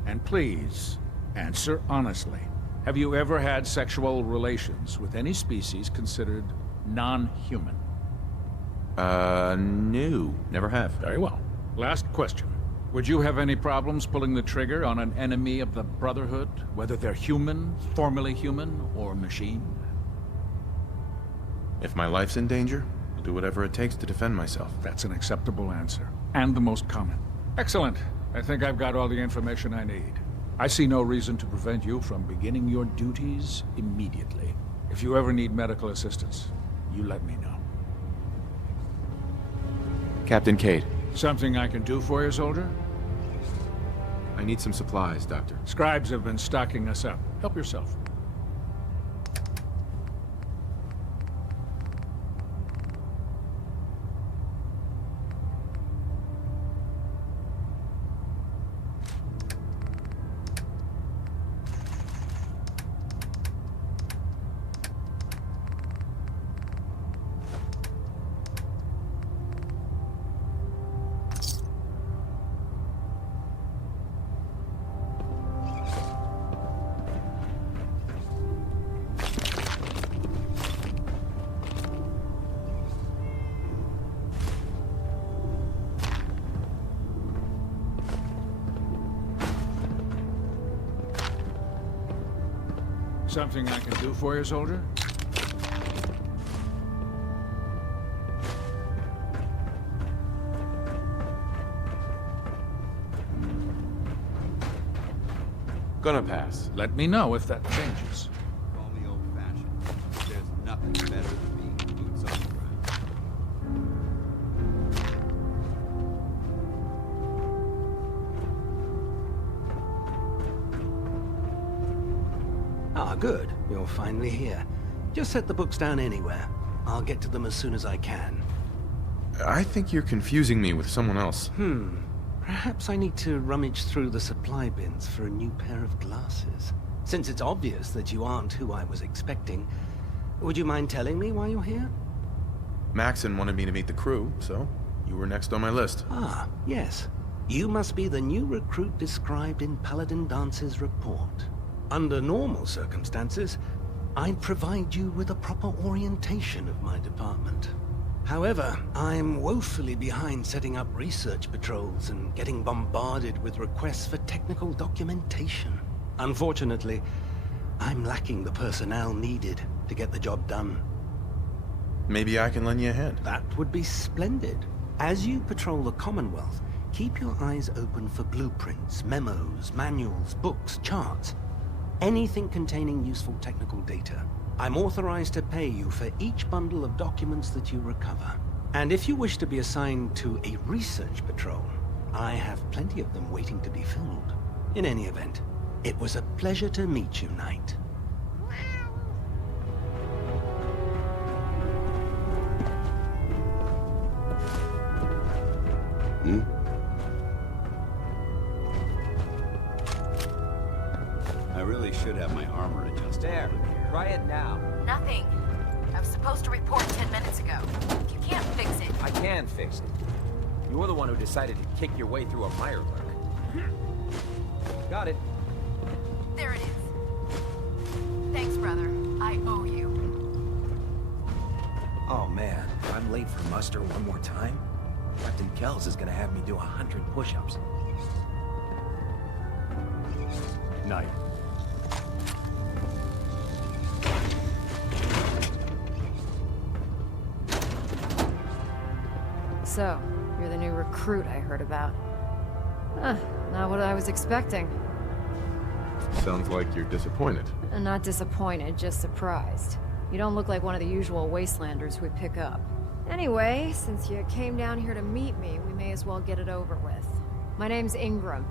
And please, answer honestly. Have you ever had sexual relations with any species considered non-human? No. Never have. Very well. Last question. Would you have any problems pulling the trigger on an enemy of the Brotherhood, whether they're human, formerly human, or machine? If my life's in danger, I'll do whatever it takes to defend myself. That's an acceptable answer, and the most common. Excellent. I think I've got all the information I need. I see no reason to prevent you from beginning your duties immediately. If you ever need medical assistance, you let me know. Captain Cade. Something I can do for you, soldier? I need some supplies, Doctor. Scribes have been stocking us up. Help yourself. Something I can do for you, soldier? Gonna pass. Let me know if that changes. Call me old-fashioned. There's nothing better than being boots on the ground. Ah, good. You're finally here. Just set the books down anywhere. I'll get to them as soon as I can. I think you're confusing me with someone else. Perhaps I need to rummage through the supply bins for a new pair of glasses. Since it's obvious that you aren't who I was expecting, would you mind telling me why you're here? Maxon wanted me to meet the crew, so you were next on my list. Ah, yes. You must be the new recruit described in Paladin Dance's report. Under normal circumstances, I'd provide you with a proper orientation of my department. However, I'm woefully behind setting up research patrols and getting bombarded with requests for technical documentation. Unfortunately, I'm lacking the personnel needed to get the job done. Maybe I can lend you a hand. That would be splendid. As you patrol the Commonwealth, keep your eyes open for blueprints, memos, manuals, books, charts. Anything containing useful technical data. I'm authorized to pay you for each bundle of documents that you recover. And if you wish to be assigned to a research patrol, I have plenty of them waiting to be filled. In any event, it was a pleasure to meet you, Knight. I really should have my armor adjusted. There. Try it now. Nothing. I was supposed to report 10 minutes ago. You can't fix it. I can fix it. You're the one who decided to kick your way through a mire lurk. Got it. There it is. Thanks, brother. I owe you. Oh man, if I'm late for muster one more time, Captain Kells is gonna have me do 100 push-ups. Knight. So, you're the new recruit I heard about. Not what I was expecting. Sounds like you're disappointed. Not disappointed, just surprised. You don't look like one of the usual wastelanders we pick up. Anyway, since you came down here to meet me, we may as well get it over with. My name's Ingram,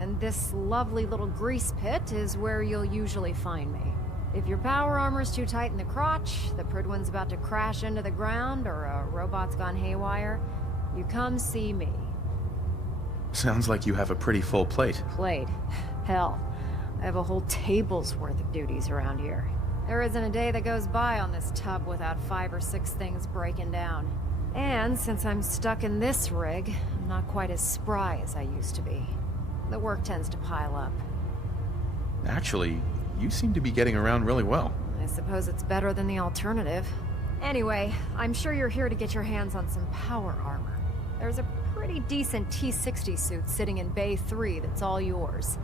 and this lovely little grease pit is where you'll usually find me. If your power armor's too tight in the crotch, the Pridwin's about to crash into the ground, or a robot's gone haywire, you come see me. Sounds like you have a pretty full plate. Plate? Hell, I have a whole table's worth of duties around here. There isn't a day that goes by on this tub without 5 or 6 things breaking down. And since I'm stuck in this rig, I'm not quite as spry as I used to be. The work tends to pile up. Actually, you seem to be getting around really well. I suppose it's better than the alternative. Anyway, I'm sure you're here to get your hands on some power armor. There's a pretty decent T-60 suit sitting in Bay 3 that's all yours.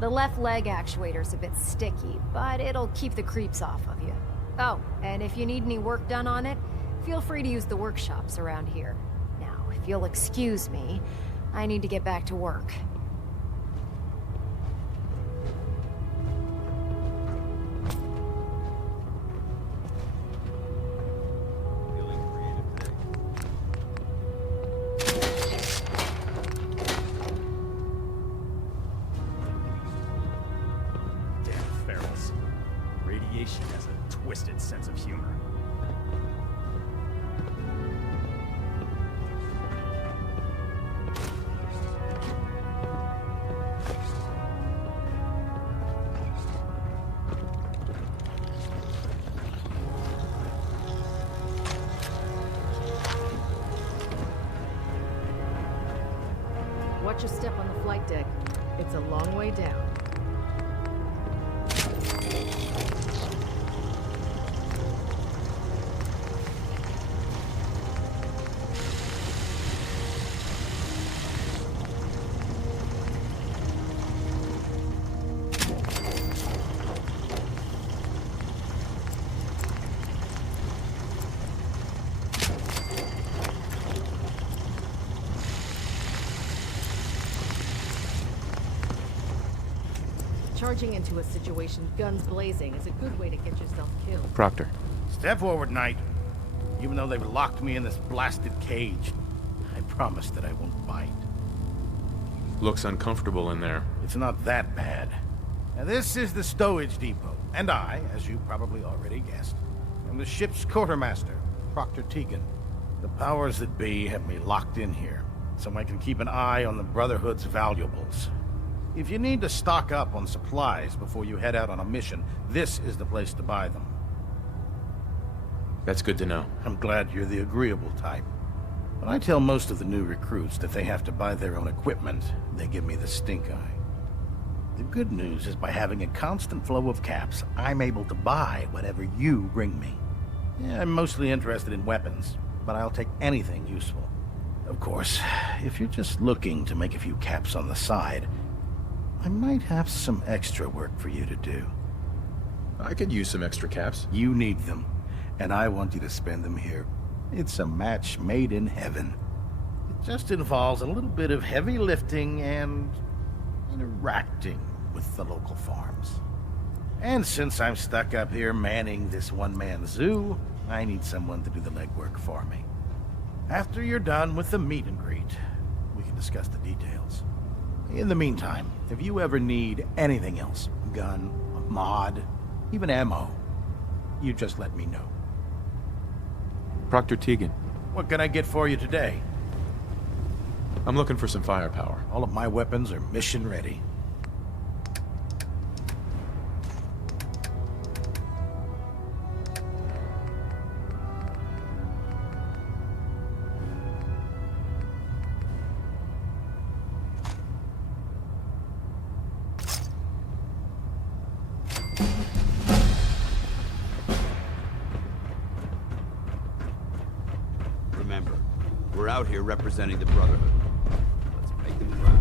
The left leg actuator's a bit sticky, but it'll keep the creeps off of you. Oh, and if you need any work done on it, feel free to use the workshops around here. Now, if you'll excuse me, I need to get back to work. Radiation has a twisted sense of humor. Watch your step on the flight deck. It's a long way down. Charging into a situation, guns blazing, is a good way to get yourself killed. Proctor. Step forward, Knight. Even though they've locked me in this blasted cage, I promise that I won't bite. Looks uncomfortable in there. It's not that bad. Now, this is the stowage depot, and I, as you probably already guessed, am the ship's quartermaster, Proctor Tegan. The powers that be have me locked in here, so I can keep an eye on the Brotherhood's valuables. If you need to stock up on supplies before you head out on a mission, this is the place to buy them. That's good to know. I'm glad you're the agreeable type. When I tell most of the new recruits that they have to buy their own equipment, they give me the stink eye. The good news is by having a constant flow of caps, I'm able to buy whatever you bring me. Yeah, I'm mostly interested in weapons, but I'll take anything useful. Of course, if you're just looking to make a few caps on the side, I might have some extra work for you to do. I could use some extra caps. You need them, and I want you to spend them here. It's a match made in heaven. It just involves a little bit of heavy lifting and interacting with the local farms. And since I'm stuck up here manning this one-man zoo, I need someone to do the legwork for me. After you're done with the meet and greet, we can discuss the details. In the meantime, if you ever need anything else, gun, a mod, even ammo, you just let me know. Proctor Tegan. What can I get for you today? I'm looking for some firepower. All of my weapons are mission ready. Remember, we're out here representing the Brotherhood. Let's make them proud.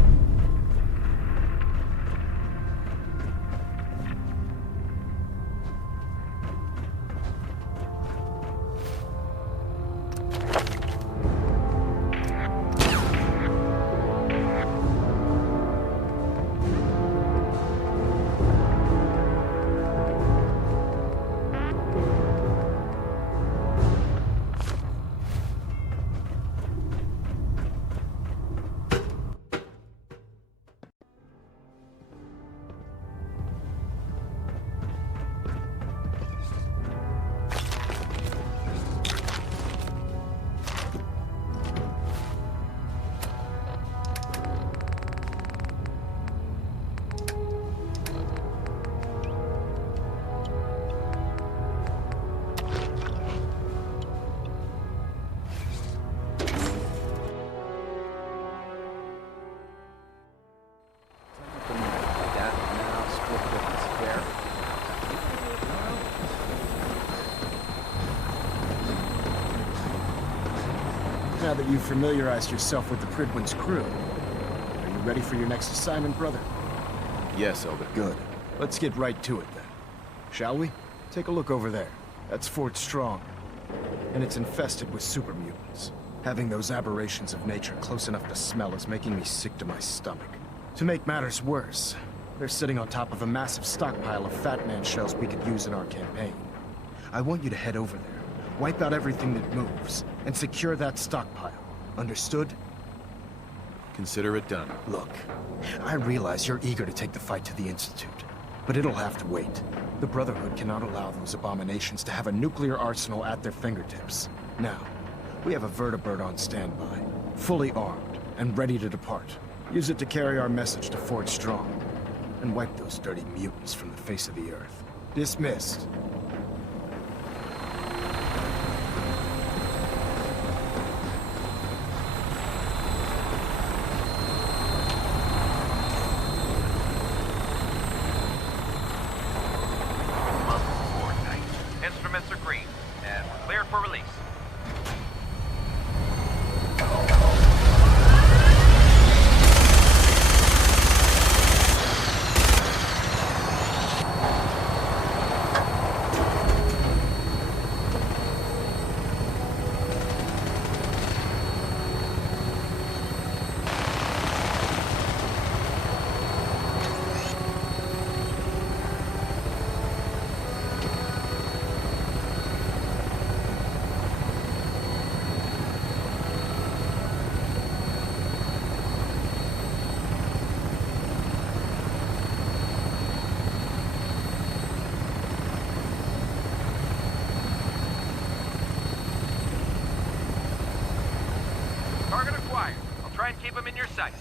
Now that you've familiarized yourself with the Pridwin's crew, are you ready for your next assignment, brother? Yes, Elder. Good. Let's get right to it then. Shall we? Take a look over there. That's Fort Strong. And it's infested with super mutants. Having those aberrations of nature close enough to smell is making me sick to my stomach. To make matters worse, they're sitting on top of a massive stockpile of Fat Man shells we could use in our campaign. I want you to head over there, wipe out everything that moves, and secure that stockpile. Understood? Consider it done. Look, I realize you're eager to take the fight to the Institute, but it'll have to wait. The Brotherhood cannot allow those abominations to have a nuclear arsenal at their fingertips. Now, we have a vertibird on standby, fully armed, and ready to depart. Use it to carry our message to Fort Strong, and wipe those dirty mutants from the face of the earth. Dismissed. Instruments are green, and we're cleared for release. Target acquired. I'll try and keep him in your sight.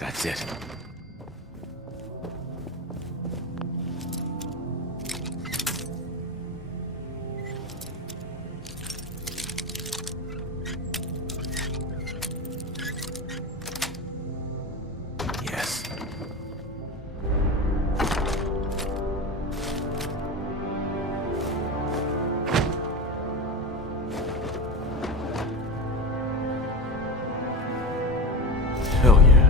That's it. Yes. Hell yeah.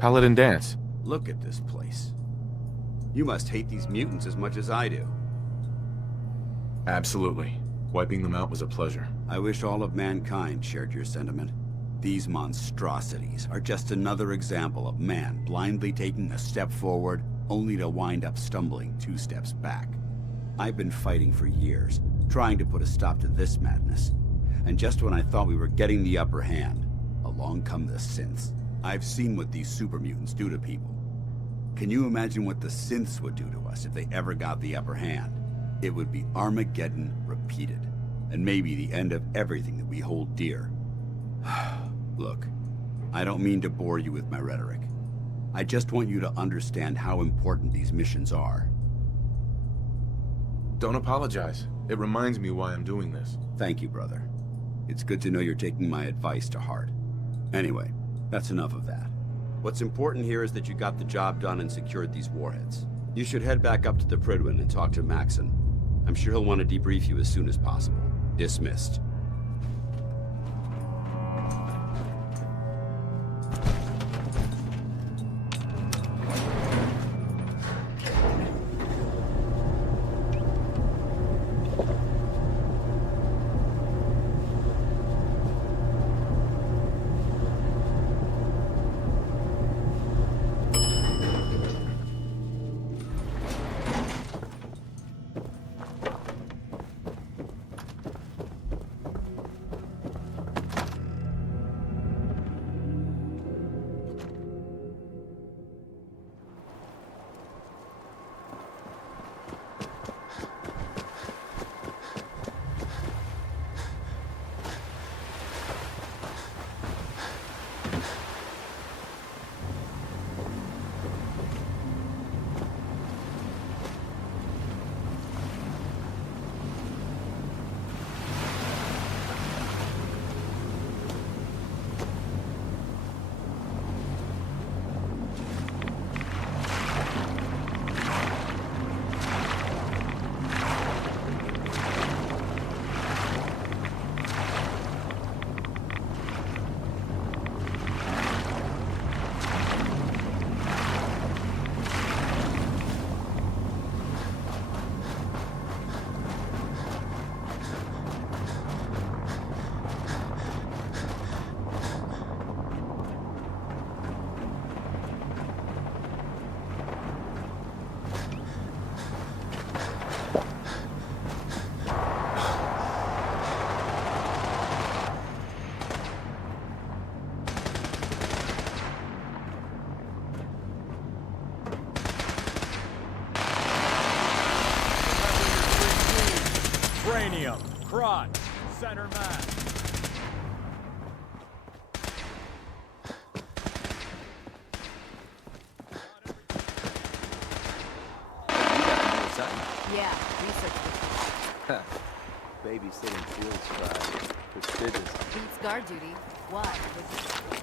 Paladin Dance. Look at this place. You must hate these mutants as much as I do. Absolutely. Wiping them out was a pleasure. I wish all of mankind shared your sentiment. These monstrosities are just another example of man blindly taking a step forward, only to wind up stumbling 2 steps back. I've been fighting for years, trying to put a stop to this madness. And just when I thought we were getting the upper hand, along come the synths. I've seen what these super mutants do to people. Can you imagine what the synths would do to us if they ever got the upper hand? It would be Armageddon repeated, and maybe the end of everything that we hold dear. Look, I don't mean to bore you with my rhetoric. I just want you to understand how important these missions are. Don't apologize. It reminds me why I'm doing this. Thank you, brother. It's good to know you're taking my advice to heart. Anyway, that's enough of that. What's important here is that you got the job done and secured these warheads. You should head back up to the Prydwen and talk to Maxon. I'm sure he'll want to debrief you as soon as possible. Dismissed. Cranium, crotch, center mass. Yeah, research. Babysitting field scribe. Prestigious. Beats guard duty. Why?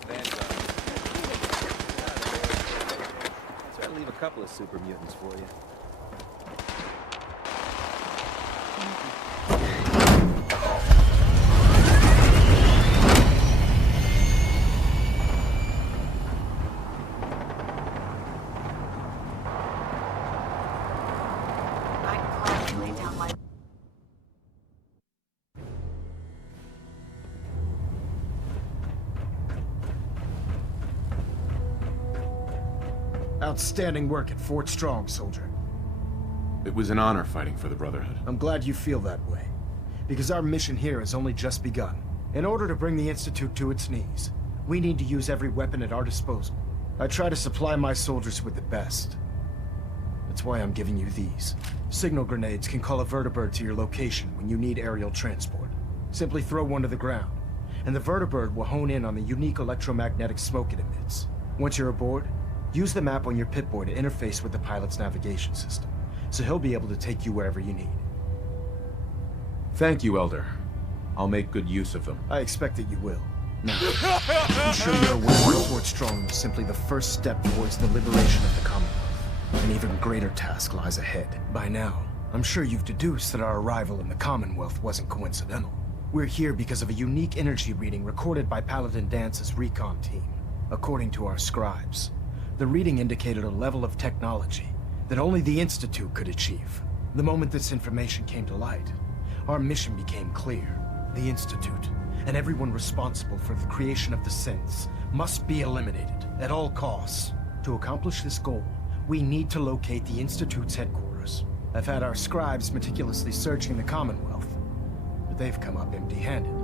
Vanguard. Try to leave a couple of super mutants for you. Outstanding work at Fort Strong, soldier. It was an honor fighting for the Brotherhood. I'm glad you feel that way, because our mission here has only just begun. In order to bring the Institute to its knees, we need to use every weapon at our disposal. I try to supply my soldiers with the best. That's why I'm giving you these. Signal grenades can call a vertibird to your location when you need aerial transport. Simply throw one to the ground, and the vertibird will hone in on the unique electromagnetic smoke it emits. Once you're aboard, use the map on your Pip-Boy to interface with the pilot's navigation system, so he'll be able to take you wherever you need. Thank you, Elder. I'll make good use of them. I expect that you will. Now, I'm sure you're aware that Fort Strong was simply the first step towards the liberation of the Commonwealth. An even greater task lies ahead. By now, I'm sure you've deduced that our arrival in the Commonwealth wasn't coincidental. We're here because of a unique energy reading recorded by Paladin Dance's recon team. According to our scribes, The reading indicated a level of technology that only the Institute could achieve. The moment this information came to light, our mission became clear. The Institute, and everyone responsible for the creation of the synths, must be eliminated at all costs. To accomplish this goal, we need to locate the Institute's headquarters. I've had our scribes meticulously searching the Commonwealth, but they've come up empty-handed.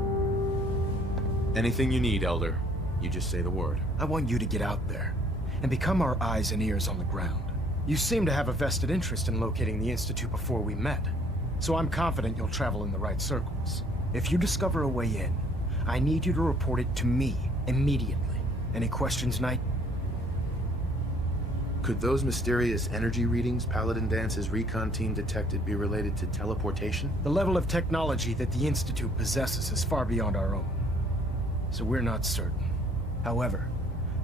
Anything you need, Elder. You just say the word. I want you to get out there and become our eyes and ears on the ground. You seem to have a vested interest in locating the Institute before we met, so I'm confident you'll travel in the right circles. If you discover a way in, I need you to report it to me immediately. Any questions, Knight? Could those mysterious energy readings Paladin Dance's recon team detected be related to teleportation? The level of technology that the Institute possesses is far beyond our own, so we're not certain. However,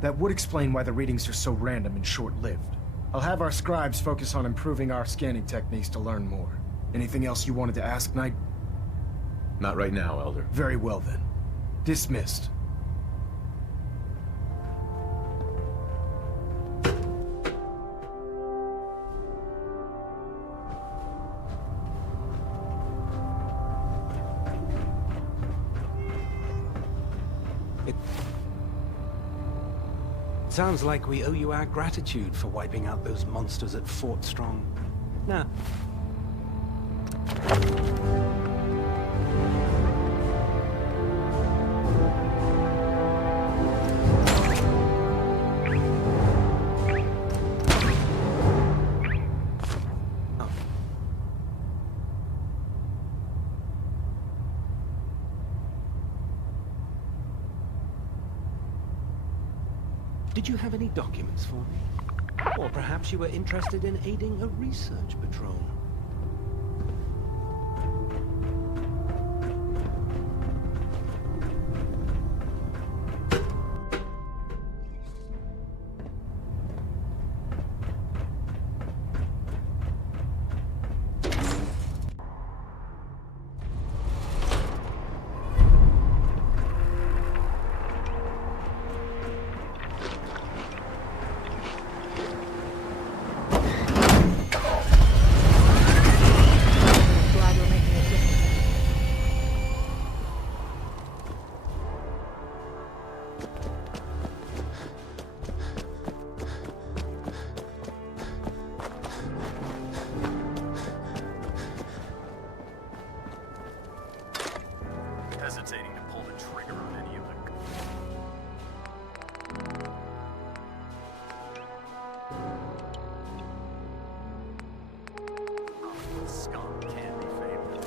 that would explain why the readings are so random and short-lived. I'll have our scribes focus on improving our scanning techniques to learn more. Anything else you wanted to ask, Knight? Not right now, Elder. Very well then. Dismissed. Sounds like we owe you our gratitude for wiping out those monsters at Fort Strong. Now, did you have any documents for me? Or perhaps you were interested in aiding a research patrol? Hesitating to pull the trigger on any of the... Oh, scum can't be favored.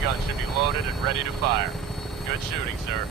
Gun should be loaded and ready to fire. Good shooting, sir.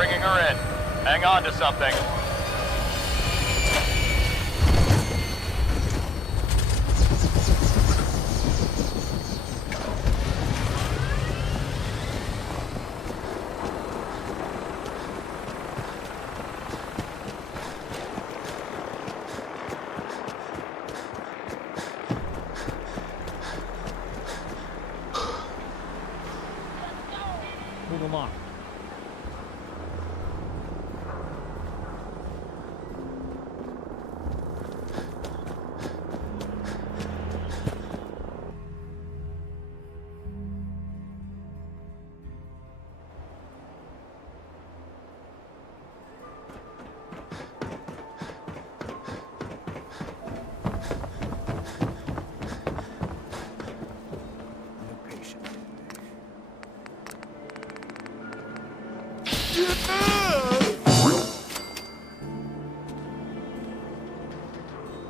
bringing her in. Hang on to something. Move along.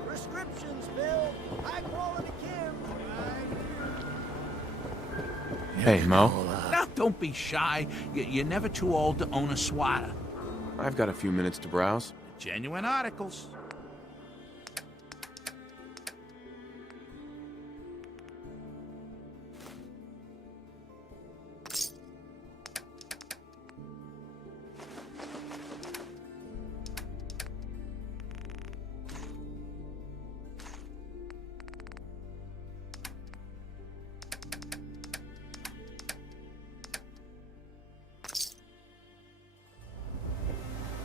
Prescriptions, Bill. High quality care. Hey, Mo. Now, don't be shy. You're never too old to own a swatter. I've got a few minutes to browse. Genuine articles.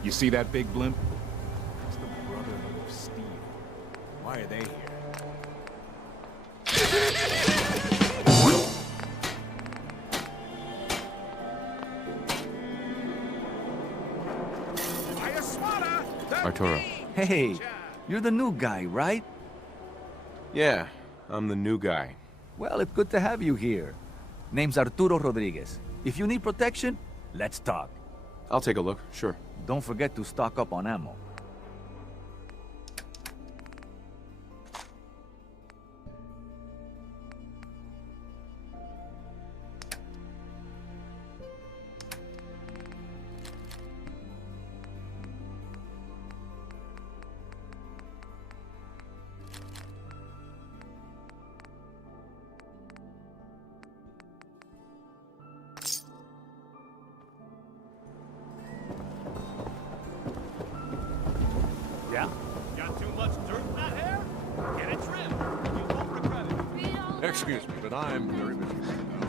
You see that big blimp? It's the Brotherhood of Steel. Why are they here? Arturo. Hey, you're the new guy, right? Yeah, I'm the new guy. Well, it's good to have you here. Name's Arturo Rodriguez. If you need protection, let's talk. I'll take a look, sure. Don't forget to stock up on ammo. Yeah? Got too much dirt in that hair? Get it trimmed. You won't regret it. Excuse me, but I'm very busy right now.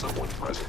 someone present.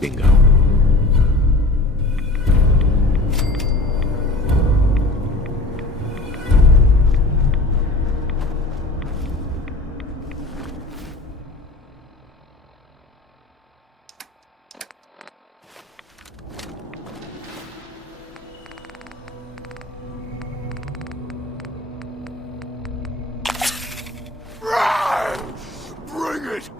Bingo. Bring it!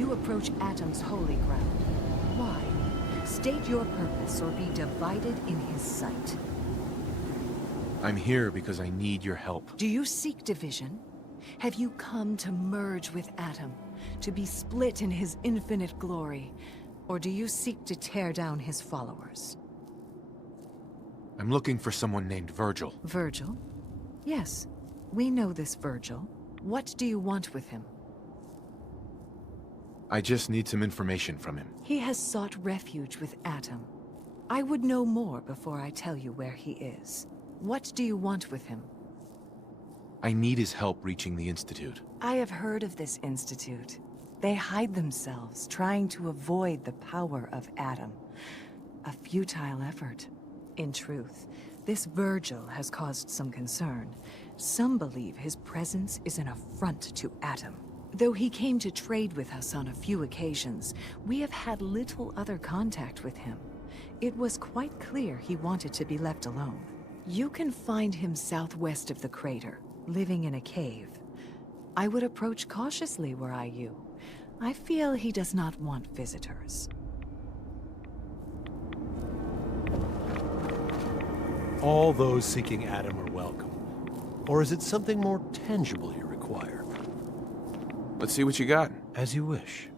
You approach Atom's holy ground. Why? State your purpose or be divided in his sight. I'm here because I need your help. Do you seek division? Have you come to merge with Atom, to be split in his infinite glory? Or do you seek to tear down his followers? I'm looking for someone named Virgil. Virgil? Yes, we know this Virgil. What do you want with him? I just need some information from him. He has sought refuge with Atom. I would know more before I tell you where he is. What do you want with him? I need his help reaching the Institute. I have heard of this Institute. They hide themselves, trying to avoid the power of Atom. A futile effort. In truth, this Virgil has caused some concern. Some believe his presence is an affront to Atom. Though he came to trade with us on a few occasions, we have had little other contact with him. It was quite clear he wanted to be left alone. You can find him southwest of the crater, living in a cave. I would approach cautiously were I you. I feel he does not want visitors. All those seeking Atom are welcome. Or is it something more tangible you require? Let's see what you got. As you wish.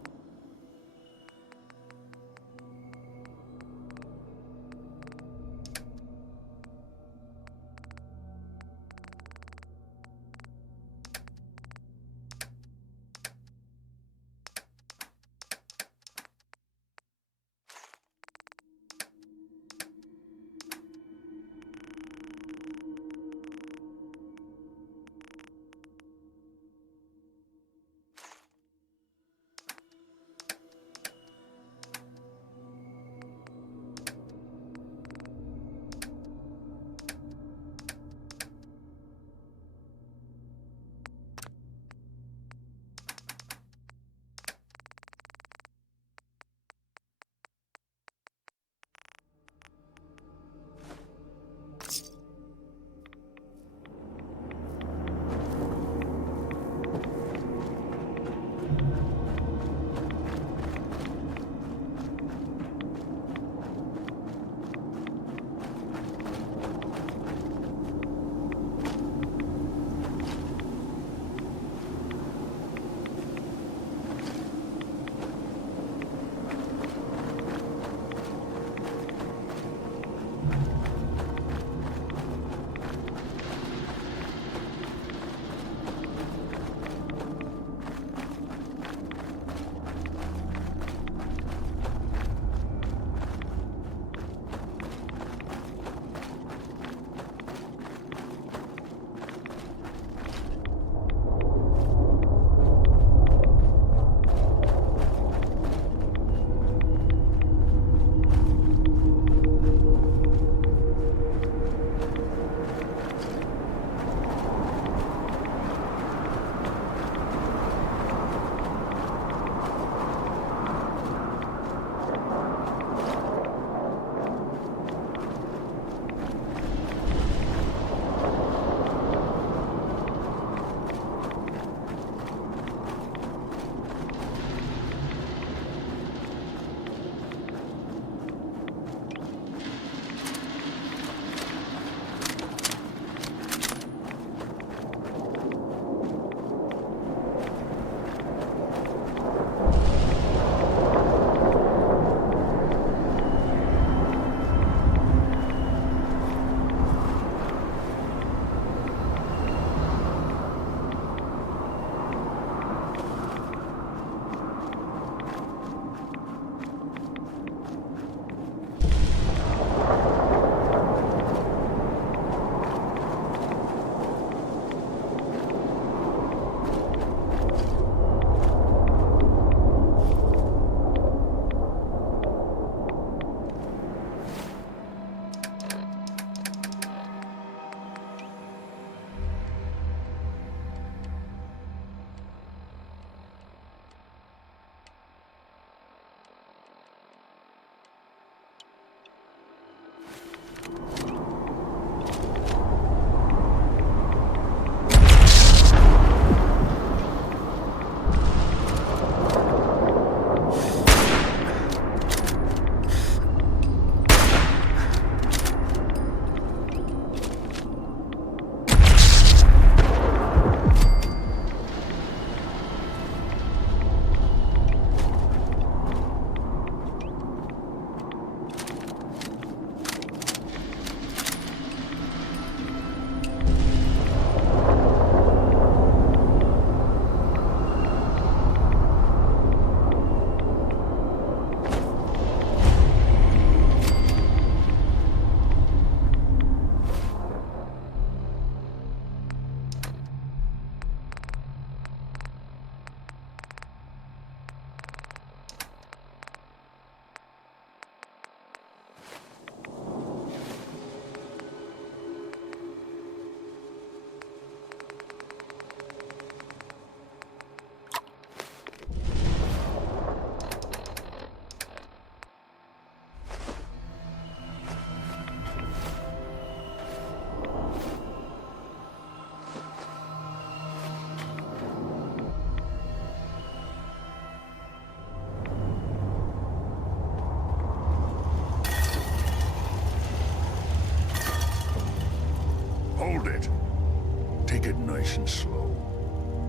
Take it nice and slow.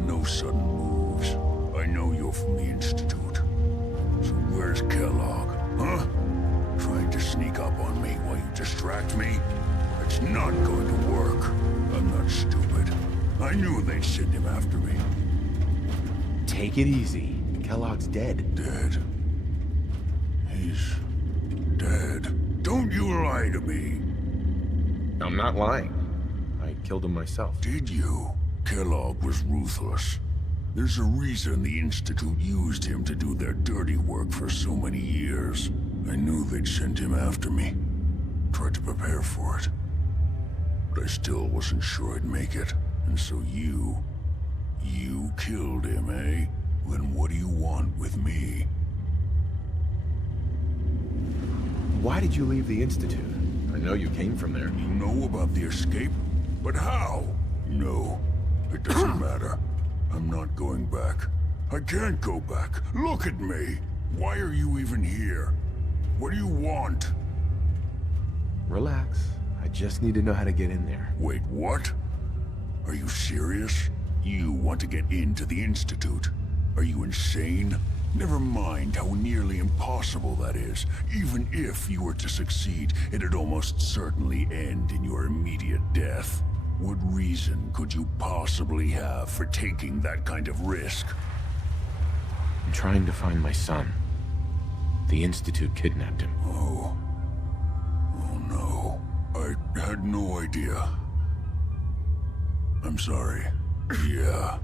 No sudden moves. I know you're from the Institute. So where's Kellogg, huh? Trying to sneak up on me while you distract me? It's not going to work. I'm not stupid. I knew they'd send him after me. Take it easy. Kellogg's dead. Dead? He's dead. Don't you lie to me. I'm not lying. I killed him myself. Did you? Kellogg was ruthless. There's a reason the Institute used him to do their dirty work for so many years. I knew they'd send him after me. Tried to prepare for it. But I still wasn't sure I'd make it. And so you killed him, eh? Then what do you want with me? Why did you leave the Institute? I know you came from there. You know about the escape? But how? No, it doesn't matter. I'm not going back. I can't go back. Look at me. Why are you even here? What do you want? Relax. I just need to know how to get in there. Wait, what? Are you serious? You want to get into the Institute? Are you insane? Never mind how nearly impossible that is. Even if you were to succeed, it'd almost certainly end in your immediate death. What reason could you possibly have for taking that kind of risk? I'm trying to find my son. The Institute kidnapped him. Oh no. I had no idea. I'm sorry. Yeah.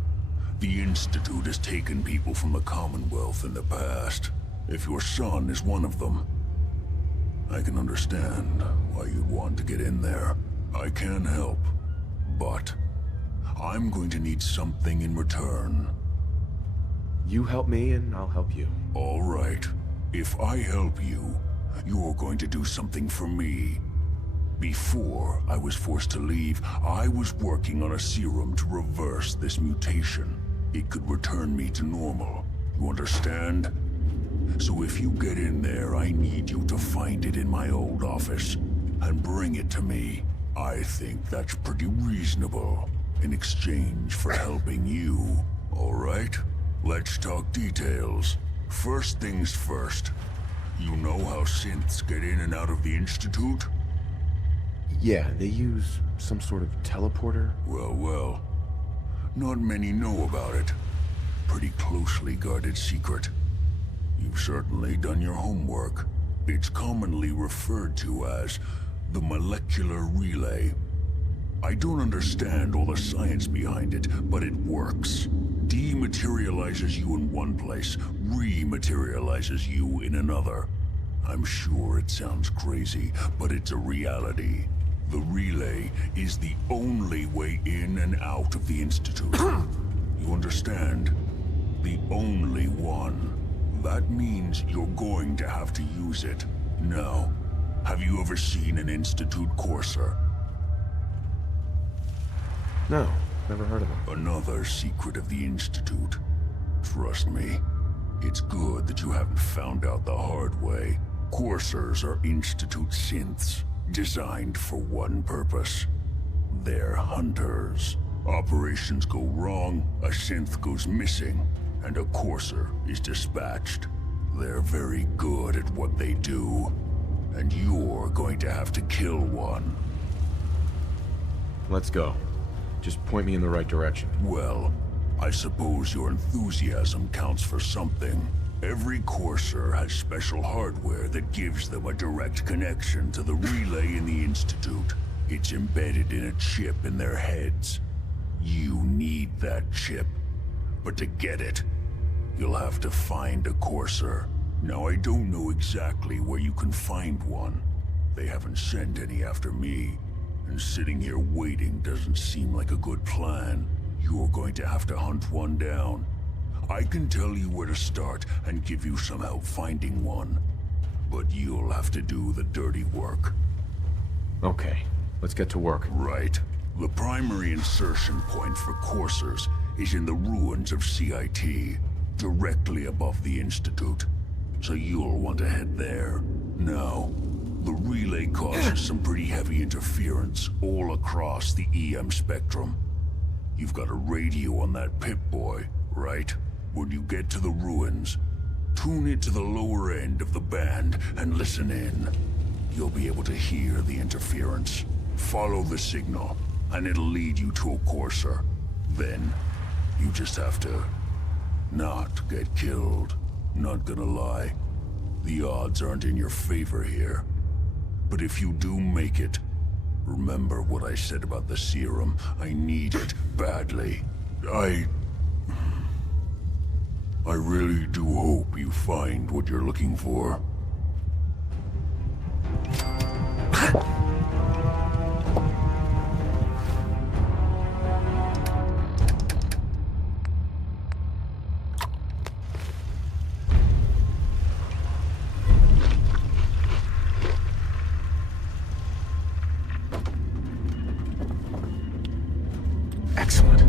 The Institute has taken people from the Commonwealth in the past. If your son is one of them, I can understand why you'd want to get in there. I can help, but I'm going to need something in return. You help me and I'll help you. All right. If I help you, you're going to do something for me. Before I was forced to leave, I was working on a serum to reverse this mutation. It could return me to normal. You understand? So if you get in there, I need you to find it in my old office and bring it to me. I think that's pretty reasonable in exchange for helping you. All right? Let's talk details. First things first. You know how synths get in and out of the Institute? Yeah, they use some sort of teleporter. Well. Not many know about it. Pretty closely guarded secret. You've certainly done your homework. It's commonly referred to as the molecular relay. I don't understand all the science behind it, but it works. Dematerializes you in one place, rematerializes you in another. I'm sure it sounds crazy, but it's a reality. The relay is the only way in and out of the Institute. You understand? The only one. That means you're going to have to use it. Now, have you ever seen an Institute courser? No, never heard of him. Another secret of the Institute. Trust me, it's good that you haven't found out the hard way. Coursers are Institute synths, designed for one purpose. They're hunters. Operations go wrong, a synth goes missing, and a courser is dispatched. They're very good at what they do, and you're going to have to kill one. Let's go. Just point me in the right direction. Well, I suppose your enthusiasm counts for something. Every courser has special hardware that gives them a direct connection to the relay in the Institute. It's embedded in a chip in their heads. You need that chip. But to get it, you'll have to find a courser. Now, I don't know exactly where you can find one. They haven't sent any after me. And sitting here waiting doesn't seem like a good plan. You're going to have to hunt one down. I can tell you where to start and give you some help finding one. But you'll have to do the dirty work. Okay, let's get to work. Right. The primary insertion point for coursers is in the ruins of CIT, directly above the Institute. So you'll want to head there. Now, the relay causes some pretty heavy interference all across the EM spectrum. You've got a radio on that Pip-Boy, right? When you get to the ruins, tune it to the lower end of the band and listen in. You'll be able to hear the interference. Follow the signal, and it'll lead you to a courser. Then, you just have to not get killed. Not gonna lie, the odds aren't in your favor here. But if you do make it, remember what I said about the serum. I need it badly. I really do hope you find what you're looking for. Excellent.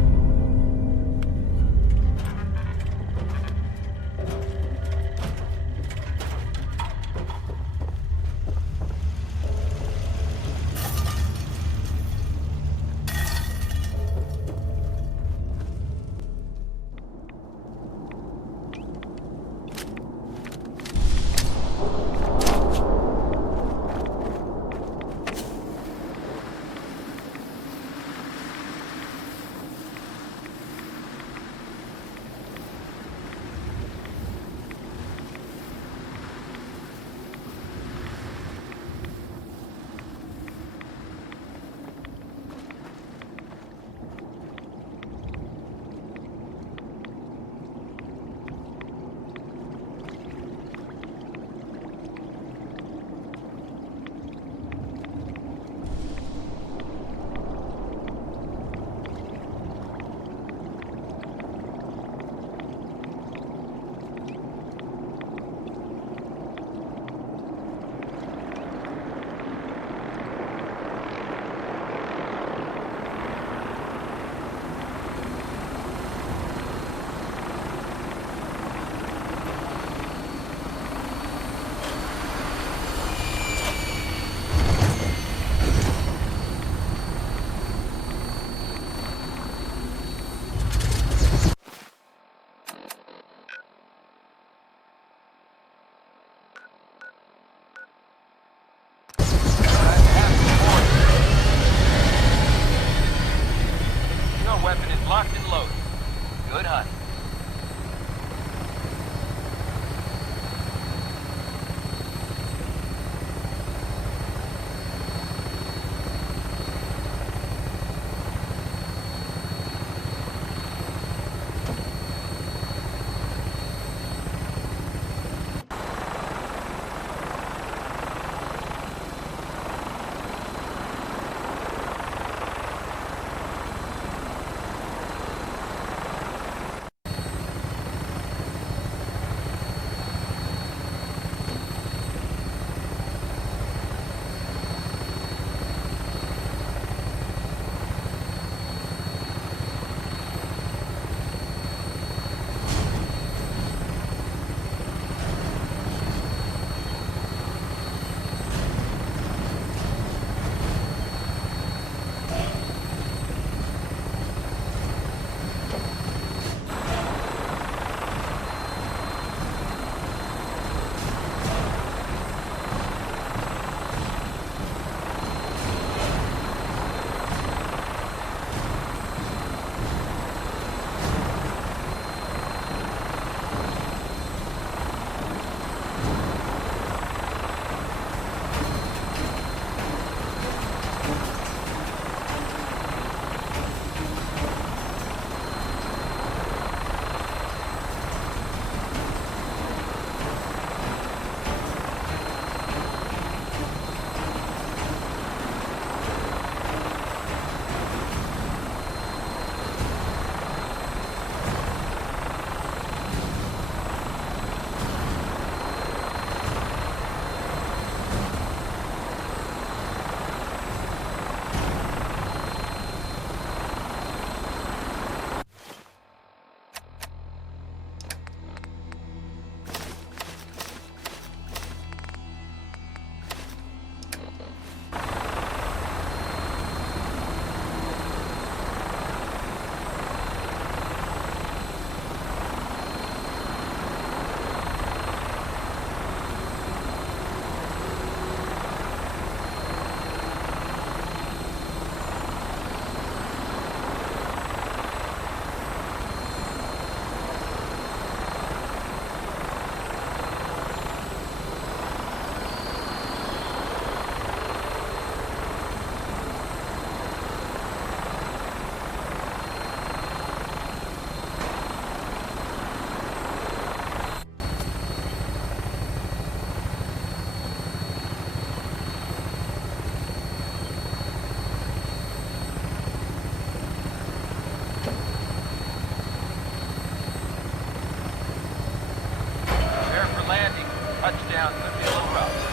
down could be a little rough.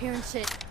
Hearing shit.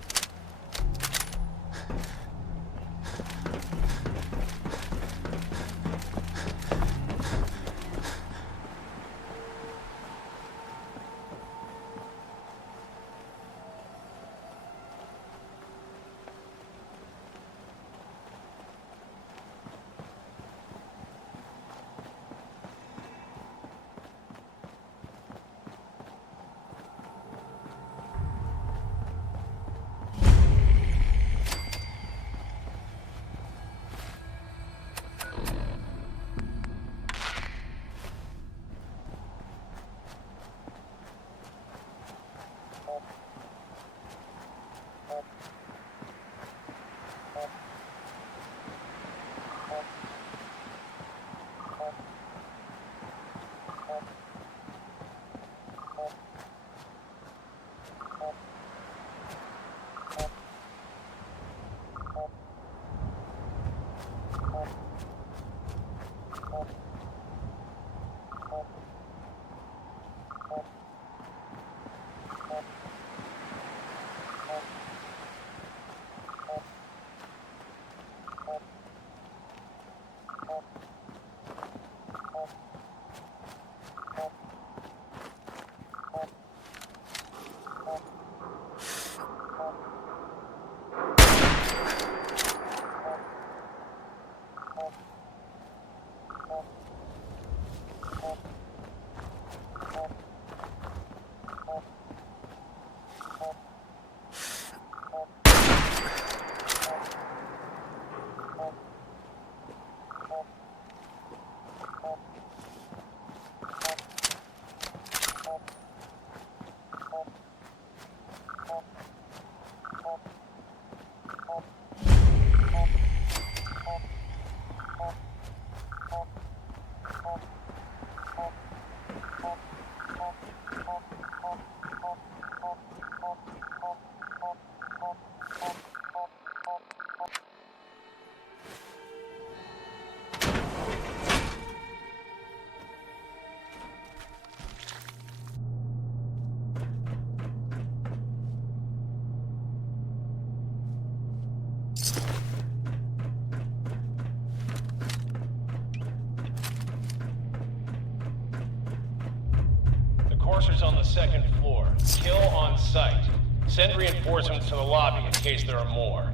Courser's on the second floor. Kill on sight. Send reinforcements to the lobby in case there are more.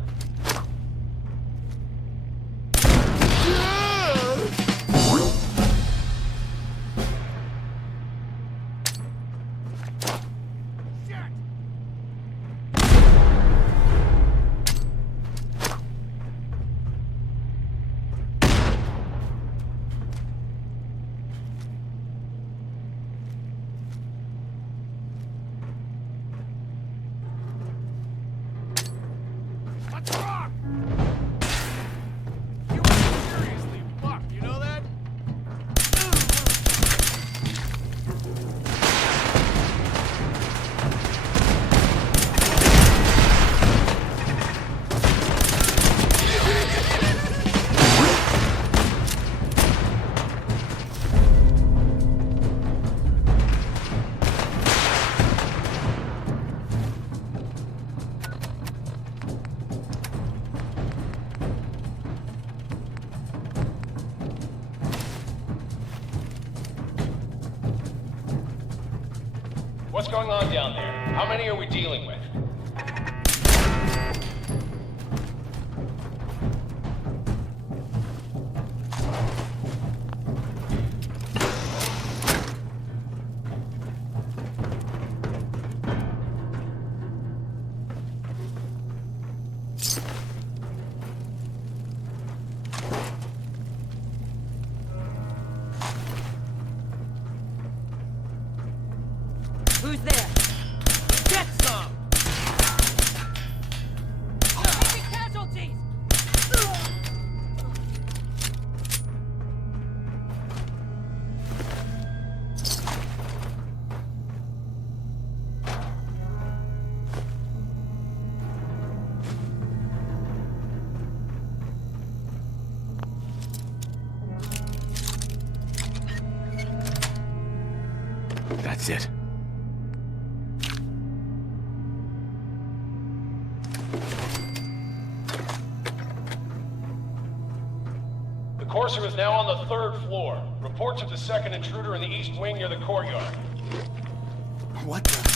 What's wrong? You are seriously fucked, you know that? What's going on down there? How many are we dealing with? Who's there? Get some! Taking casualties! That's it. The Courser is now on the third floor. Reports of the second intruder in the east wing near the courtyard. What the?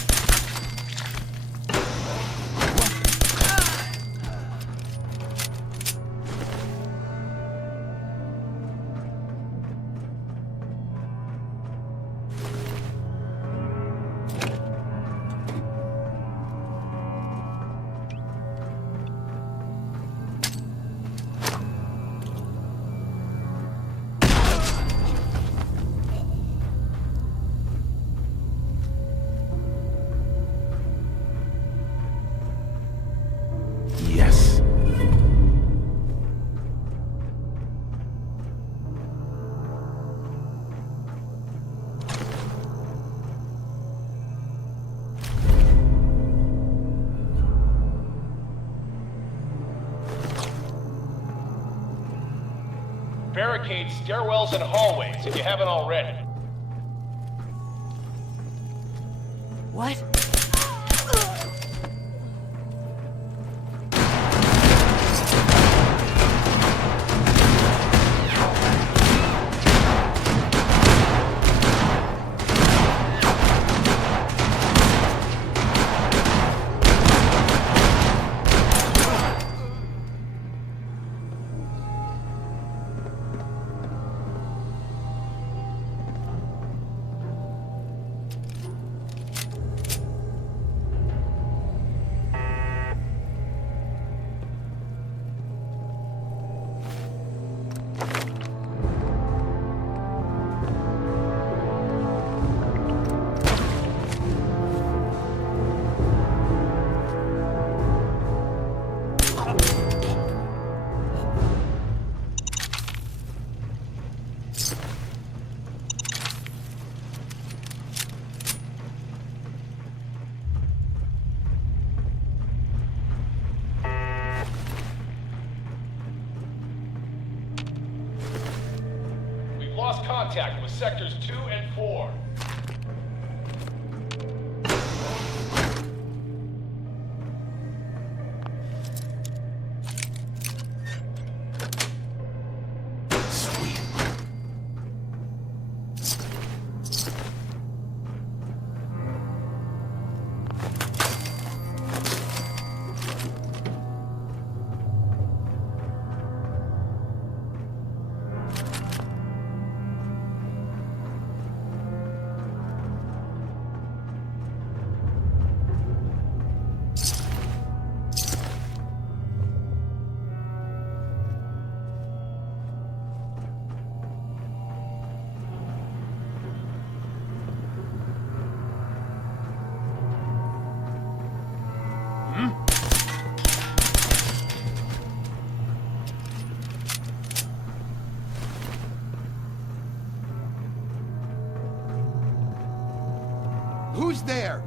Yes. Barricade stairwells and hallways if you haven't already. What? Lost contact with sectors 2 and 4. Who's there?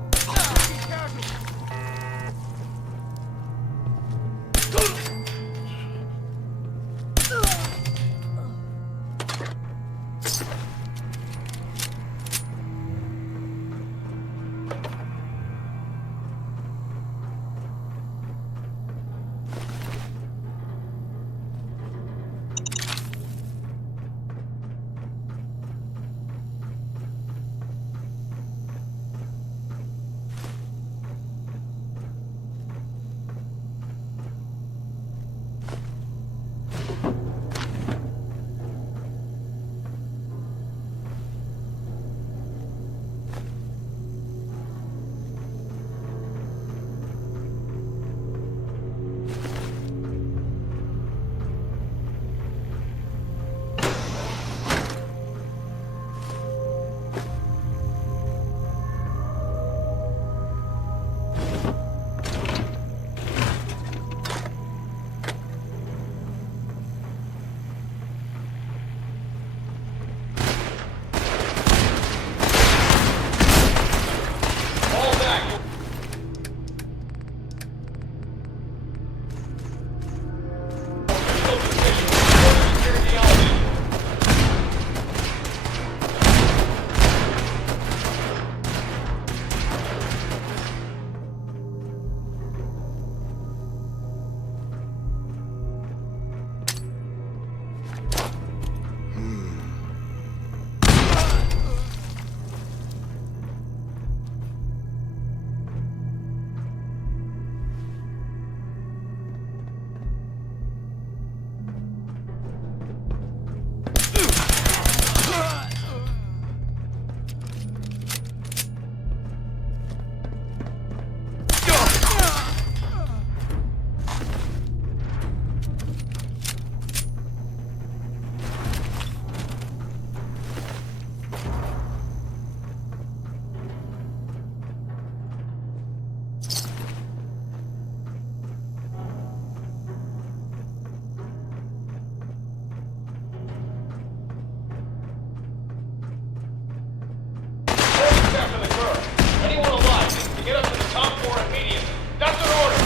Anyone alive needs to get up to the top floor immediately. That's an order!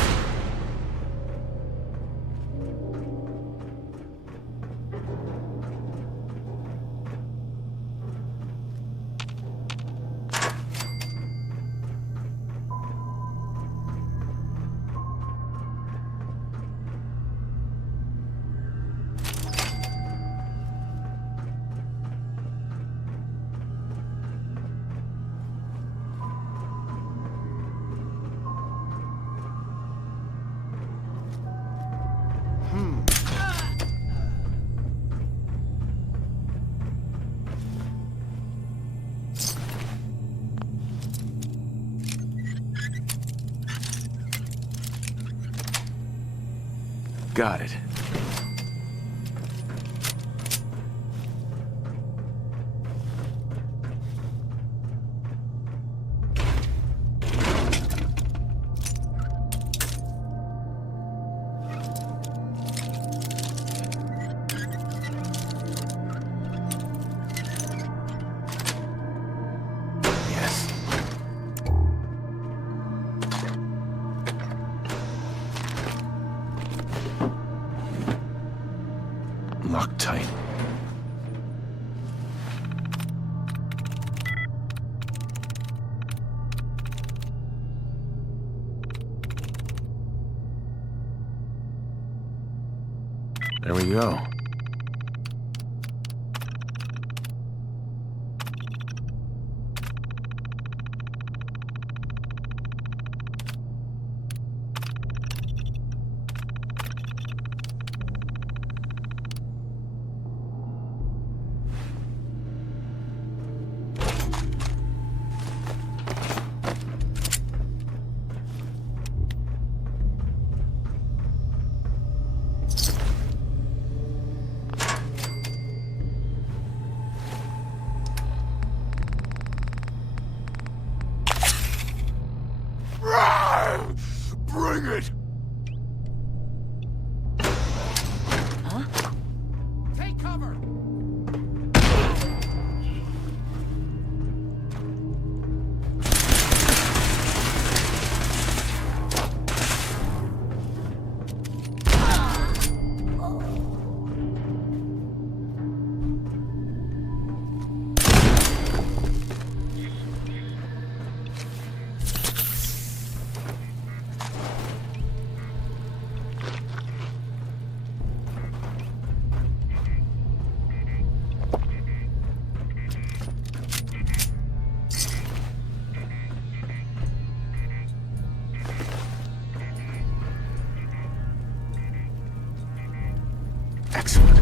Got it. Locked tight. There we go. Bring it! Huh? Take cover! Excellent.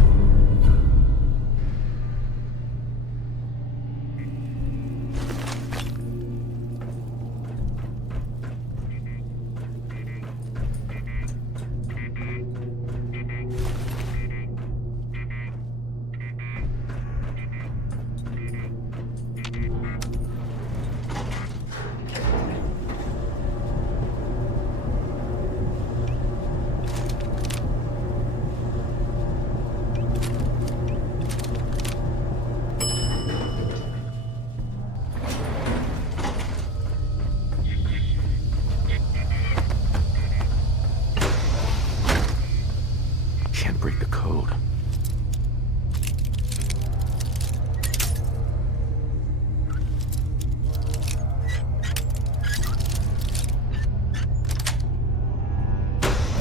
Can't break the code.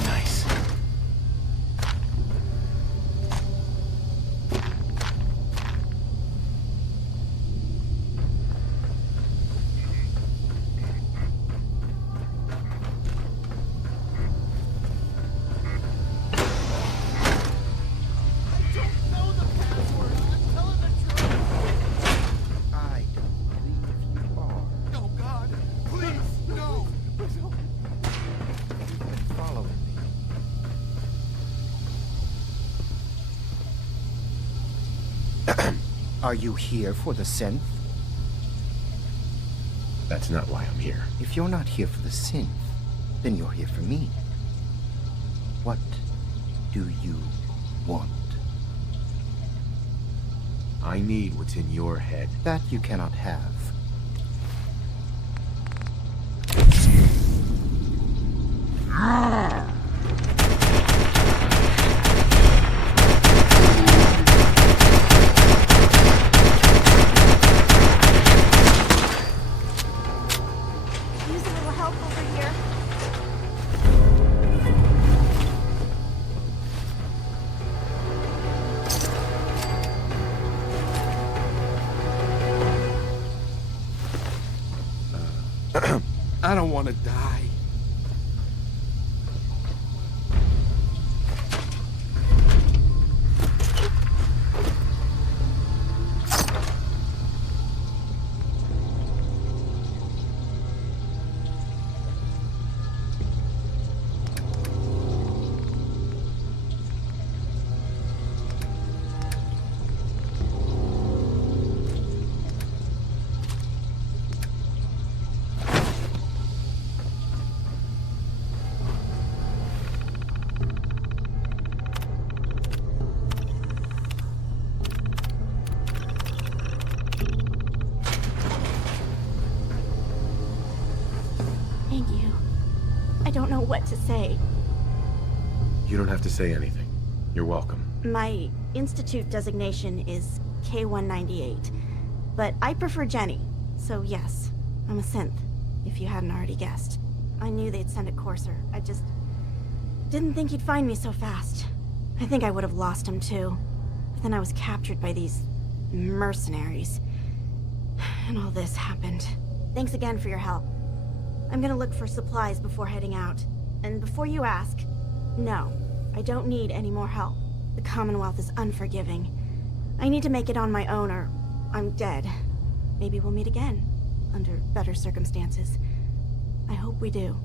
Nice. Are you here for the synth? That's not why I'm here. If you're not here for the synth, then you're here for me. What do you want? I need what's in your head. That you cannot have. I don't want to die. Thank you. I don't know what to say. You don't have to say anything. You're welcome. My institute designation is K-198, but I prefer Jenny, so yes, I'm a synth, if you hadn't already guessed. I knew they'd send a courser. I just didn't think he'd find me so fast. I think I would have lost him too. But then I was captured by these mercenaries. And all this happened. Thanks again for your help. I'm gonna look for supplies before heading out. And before you ask, no, I don't need any more help. The Commonwealth is unforgiving. I need to make it on my own or I'm dead. Maybe we'll meet again, under better circumstances. I hope we do.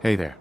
Hey there.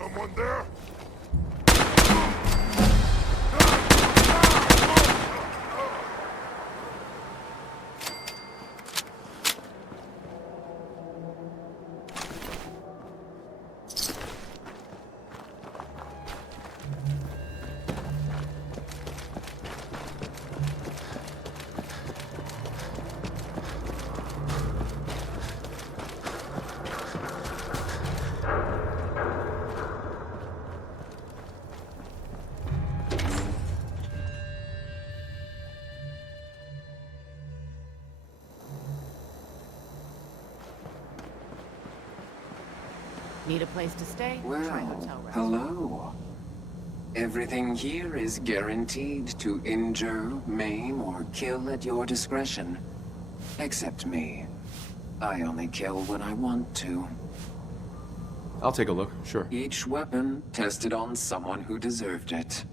Someone there? Need a place to stay? Try Well, hotel rest. hello. Everything here is guaranteed to injure, maim, or kill at your discretion. Except me. I only kill when I want to. I'll take a look, sure. Each weapon tested on someone who deserved it.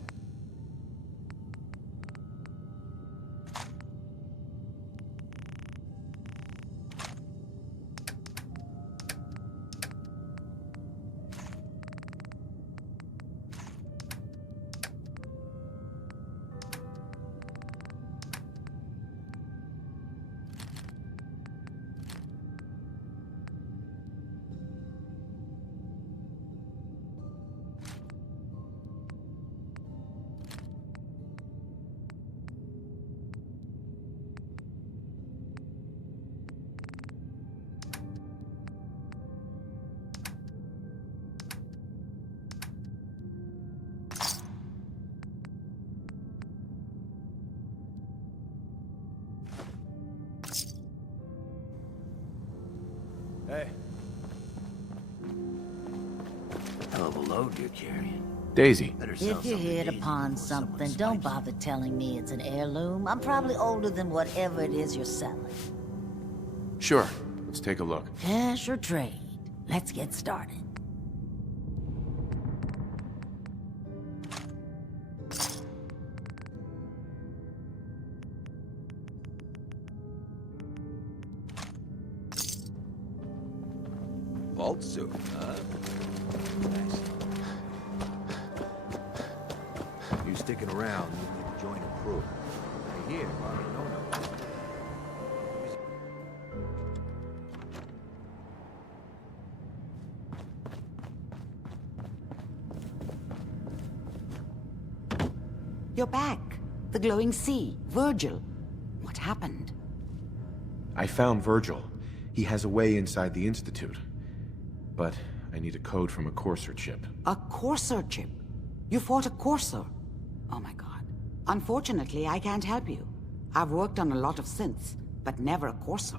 Hey. Hell of a load you're carrying. Daisy. If you hit upon something, don't bother telling me it's an heirloom. I'm probably older than whatever it is you're selling. Sure. Let's take a look. Cash or trade? Let's get started. Vault suit, huh? Nice. You sticking around, you need to join a crew. Hey, here, no. You're back. The glowing sea. Virgil. What happened? I found Virgil. He has a way inside the Institute. But I need a code from a Courser chip. A Courser chip? You fought a Courser? Oh my god. Unfortunately, I can't help you. I've worked on a lot of synths, but never a Courser.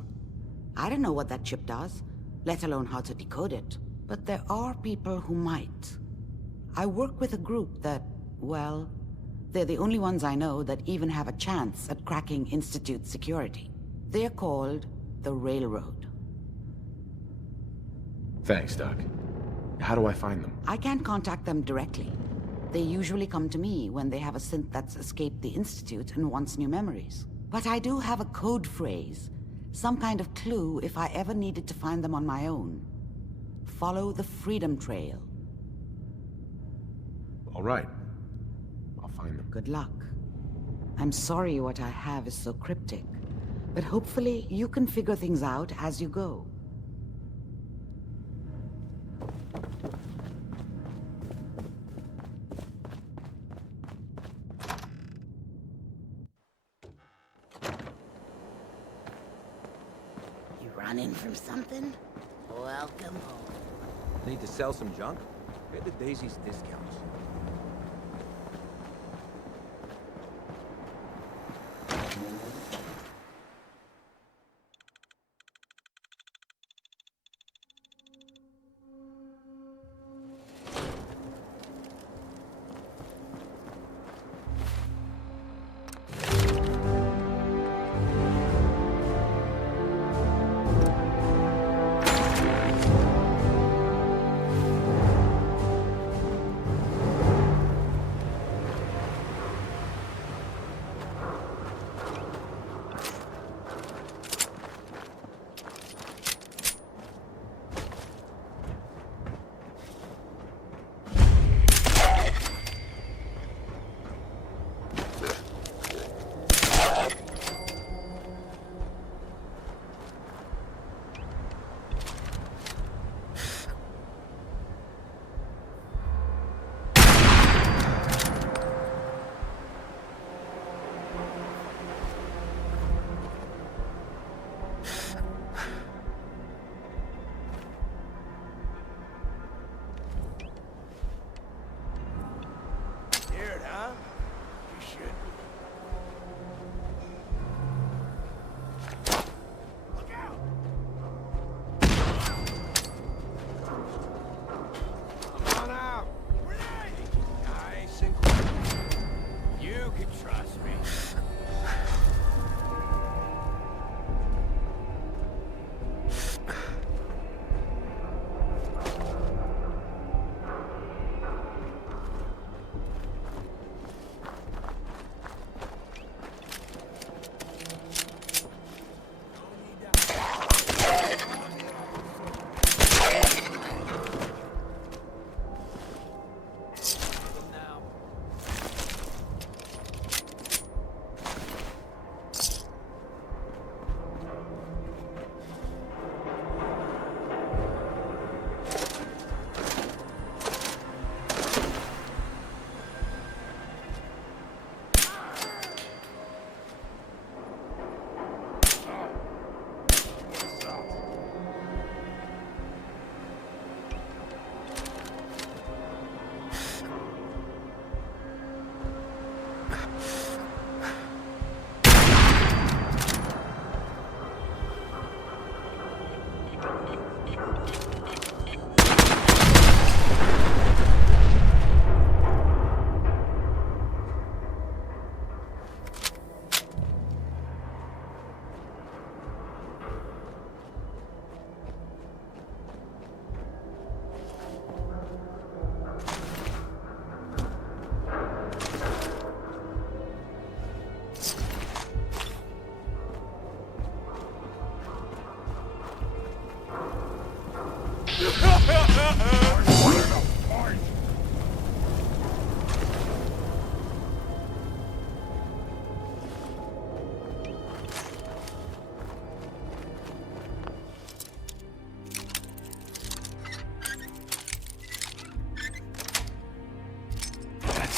I don't know what that chip does, let alone how to decode it. But there are people who might. I work with a group that, well, they're the only ones I know that even have a chance at cracking Institute security. They're called the Railroad. Thanks, Doc. How do I find them? I can't contact them directly. They usually come to me when they have a synth that's escaped the Institute and wants new memories. But I do have a code phrase, some kind of clue if I ever needed to find them on my own. Follow the Freedom Trail. All right. I'll find them. Good luck. I'm sorry what I have is so cryptic, but hopefully you can figure things out as you go. Running from something? Welcome home. Need to sell some junk? Get the Daisy's discounts.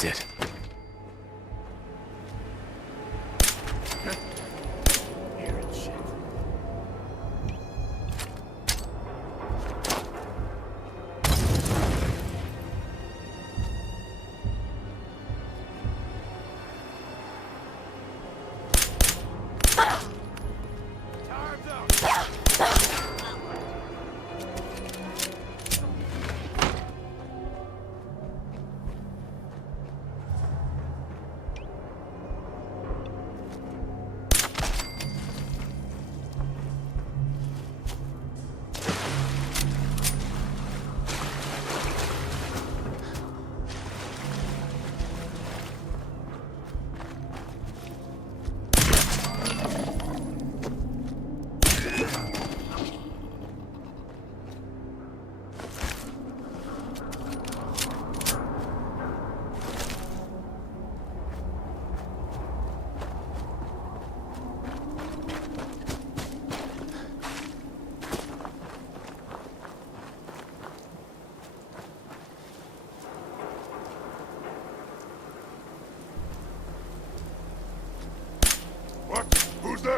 That's it. Who's there?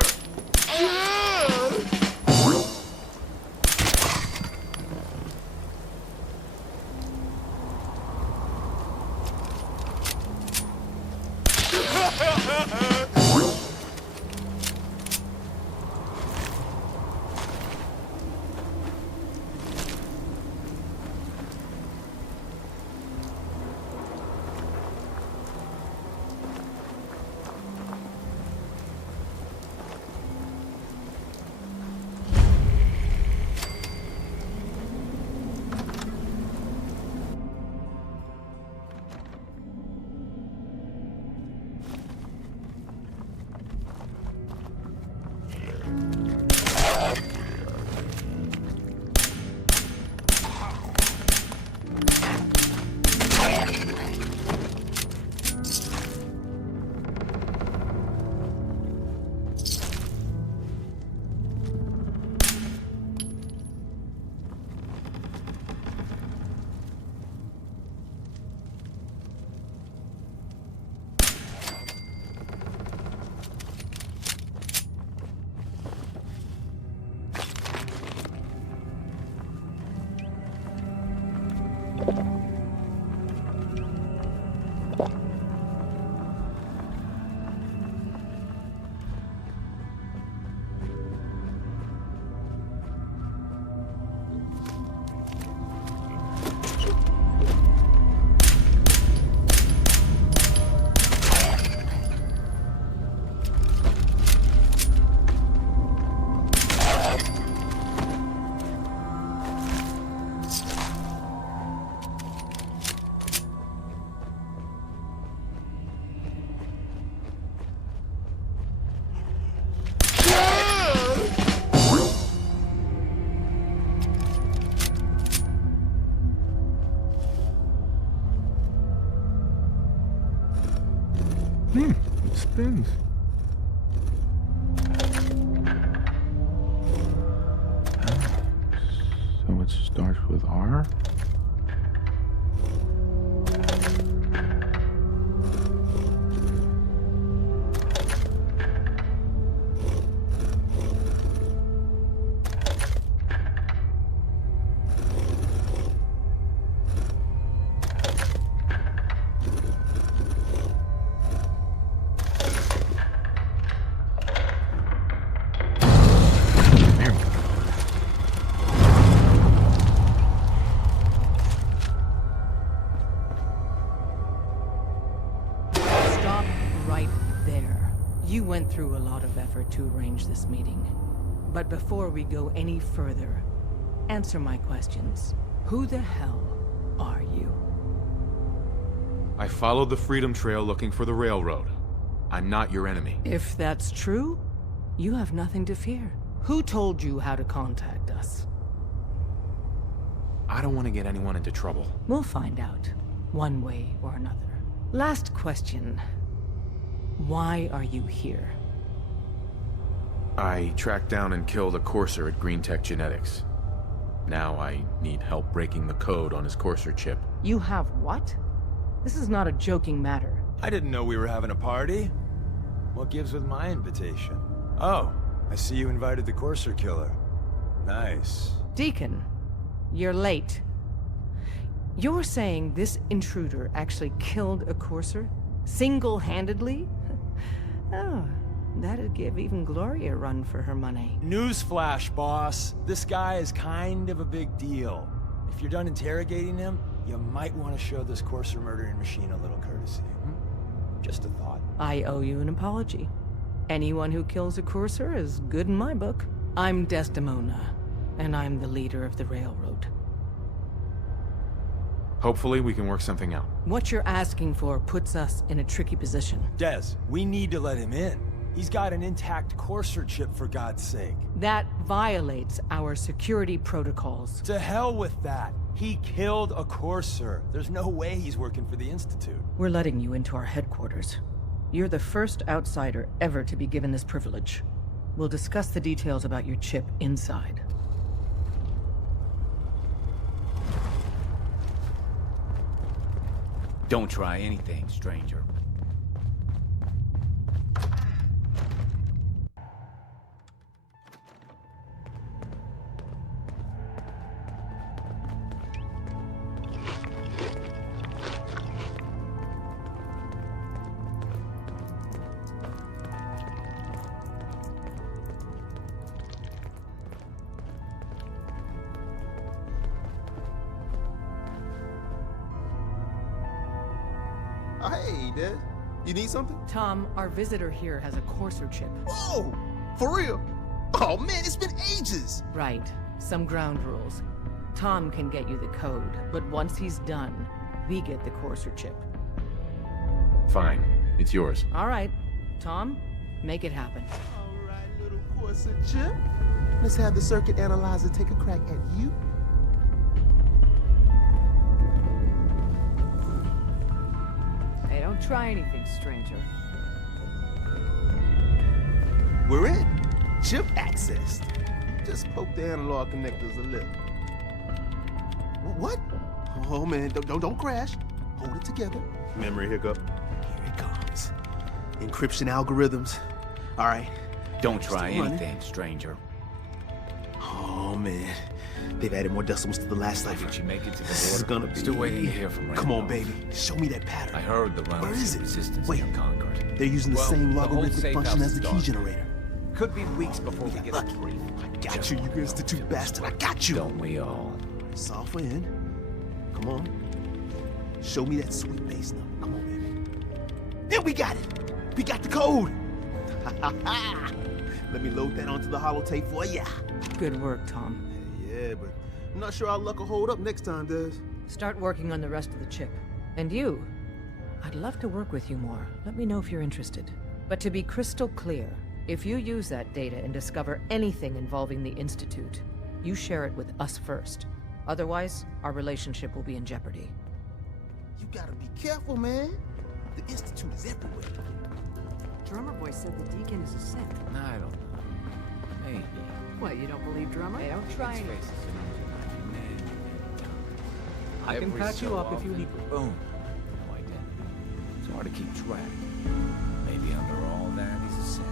It spins. So it starts with R? You went through a lot of effort to arrange this meeting. But before we go any further, answer my questions. Who the hell are you? I followed the Freedom Trail looking for the railroad. I'm not your enemy. If that's true, you have nothing to fear. Who told you how to contact us? I don't want to get anyone into trouble. We'll find out, one way or another. Last question. Why are you here? I tracked down and killed a Courser at Green Tech Genetics. Now I need help breaking the code on his Courser chip. You have what? This is not a joking matter. I didn't know we were having a party. What gives with my invitation? Oh, I see you invited the Courser Killer. Nice. Deacon, you're late. You're saying this intruder actually killed a Courser? Single-handedly? Oh, that'd give even Gloria a run for her money. Newsflash, boss. This guy is kind of a big deal. If you're done interrogating him, you might want to show this Courser murdering machine a little courtesy. Just a thought. I owe you an apology. Anyone who kills a Courser is good in my book. I'm Desdemona, and I'm the leader of the Railroad. Hopefully we can work something out. What you're asking for puts us in a tricky position. Des, we need to let him in. He's got an intact Courser chip, for God's sake. That violates our security protocols. To hell with that. He killed a Courser. There's no way he's working for the Institute. We're letting you into our headquarters. You're the first outsider ever to be given this privilege. We'll discuss the details about your chip inside. Don't try anything, stranger. Hey, Des. You need something? Tom, our visitor here has a Courser chip. Oh, for real? Oh man, it's been ages. Right. Some ground rules. Tom can get you the code, but once he's done, we get the Courser chip. Fine. It's yours. All right. Tom, make it happen. All right, little Courser chip. Let's have the circuit analyzer take a crack at you. Hey, don't try anything, stranger. We're in. Chip accessed. Just poke the analog connectors a little. What? Oh man, don't crash. Hold it together. Memory hiccup. Here it comes. Encryption algorithms. All right. Don't try anything, stranger. Oh man, they've added more decimals to the last cipher. Did you make it to the border? This is gonna be. Still waiting to hear from Randolph. Come on, baby. Show me that pattern. I heard the Where is it? resistance Wait. near Concord. They're using the same logarithmic function as the key dark. generator. Could be weeks before we get lucky. a brief. Got you, you Institute bastard. I got you. Don't we all? Software in. Come on. Show me that sweet bass number. Come on, baby. There, we got it. We got the code. Let me load that onto the holotape for ya. Good work, Tom. Yeah, but I'm not sure our luck will hold up next time, Des. Start working on the rest of the chip. And you, I'd love to work with you more. Let me know if you're interested. But to be crystal clear, if you use that data and discover anything involving the Institute, you share it with us first. Otherwise, our relationship will be in jeopardy. You gotta be careful, man. The Institute is everywhere. Drummer Boy said the Deacon is a synth. I don't know. Maybe. What, you don't believe Drummer? Hey, don't try anything. I can patch you up if you need. Boom. No identity. It's hard to keep track. Maybe under all that, he's a sin.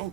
Oh.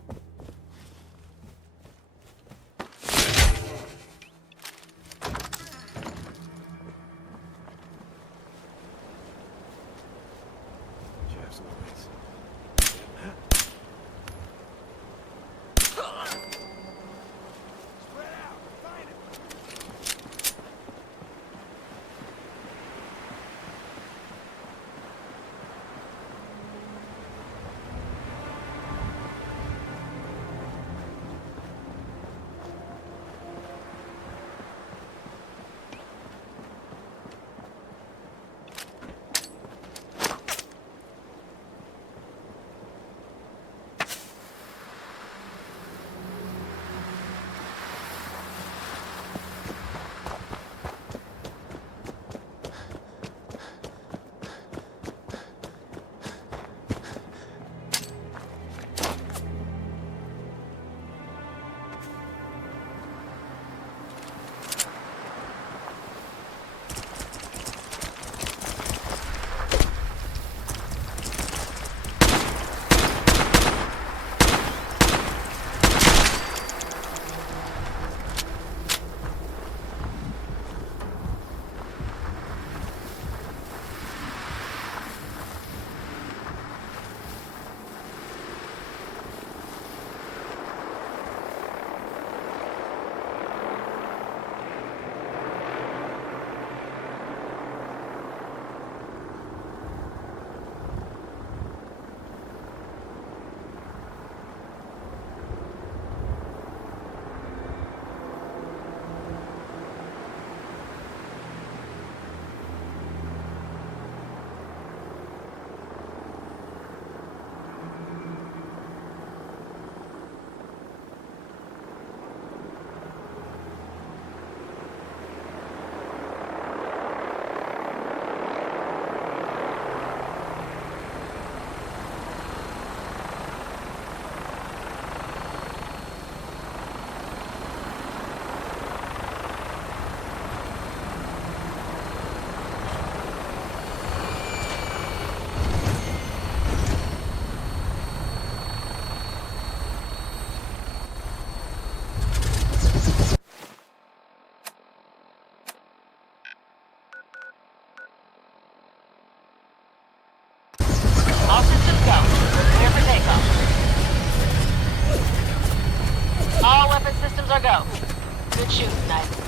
Systems are go. Good shooting, Knight.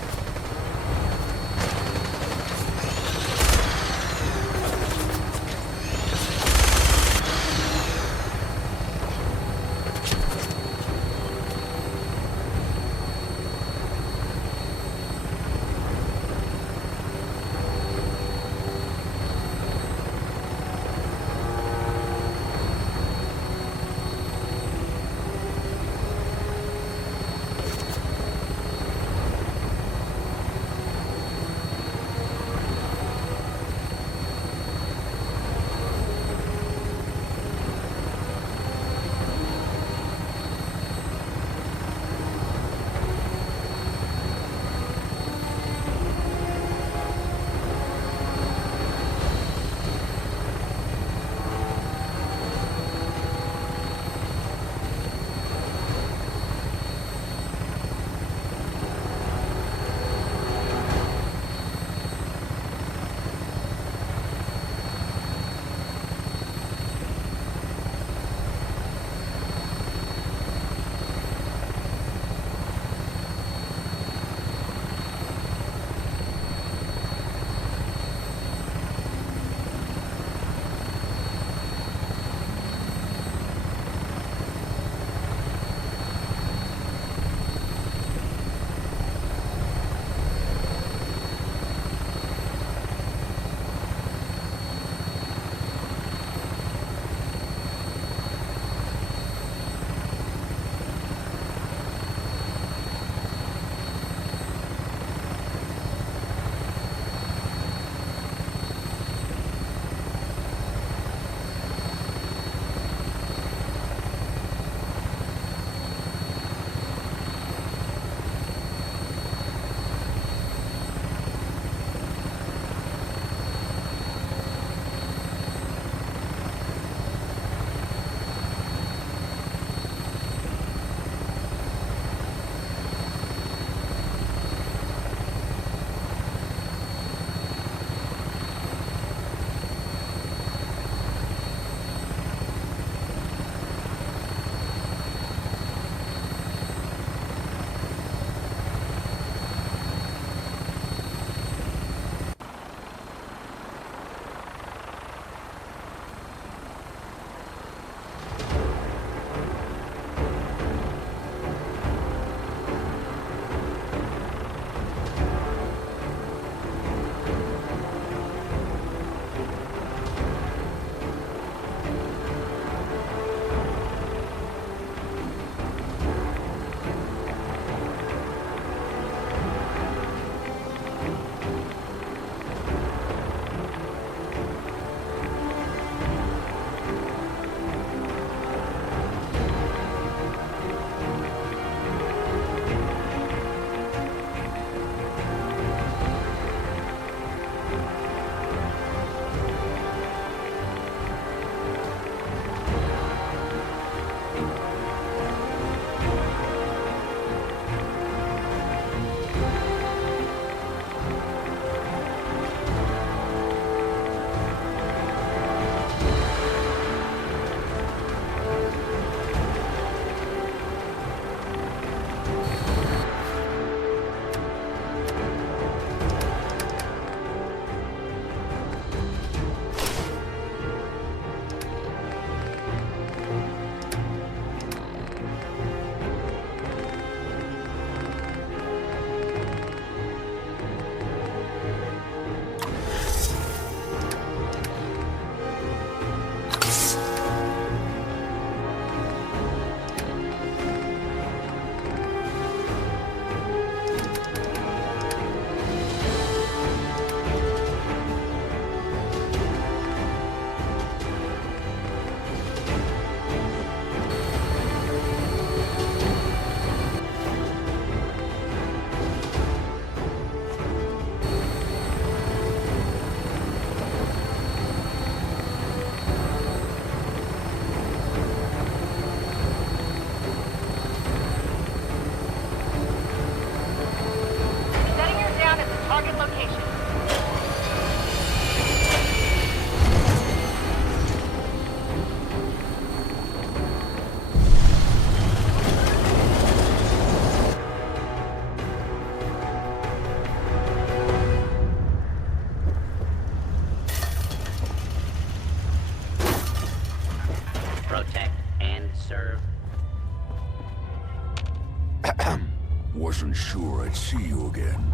Wasn't sure I'd see you again.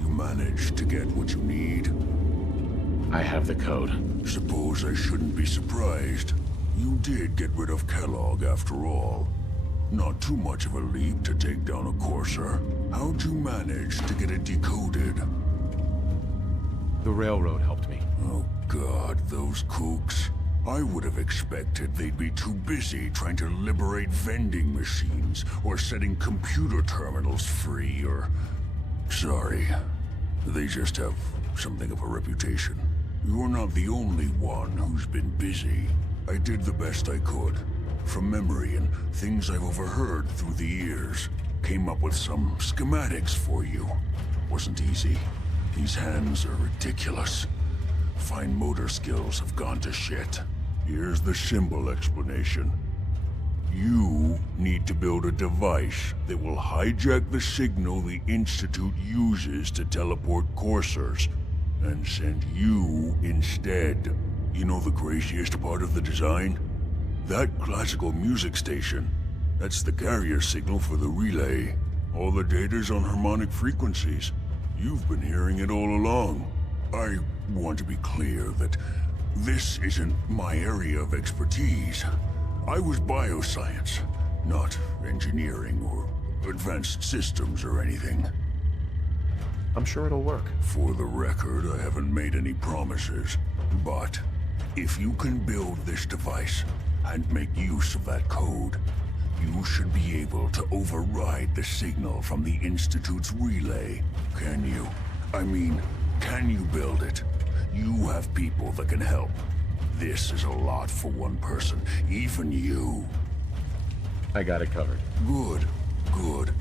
You managed to get what you need? I have the code. Suppose I shouldn't be surprised. You did get rid of Kellogg after all. Not too much of a leap to take down a Courser. How'd you manage to get it decoded? The railroad helped me. Oh God, those kooks. I would have expected they'd be too busy trying to liberate vending machines or setting computer terminals free or... Sorry. They just have something of a reputation. You're not the only one who's been busy. I did the best I could. From memory and things I've overheard through the years. Came up with some schematics for you. Wasn't easy. These hands are ridiculous. Fine motor skills have gone to shit. Here's the symbol explanation. You need to build a device that will hijack the signal the Institute uses to teleport coursers, and send you instead. You know the craziest part of the design? That classical music station, that's the carrier signal for the relay. All the data's on harmonic frequencies. You've been hearing it all along. I want to be clear that this isn't my area of expertise. I was bioscience, not engineering or advanced systems or anything. I'm sure it'll work. For the record, I haven't made any promises. But if you can build this device and make use of that code, you should be able to override the signal from the Institute's relay. Can you? I mean, can you build it? You have people that can help. This is a lot for one person, even you. I got it covered. Good, good.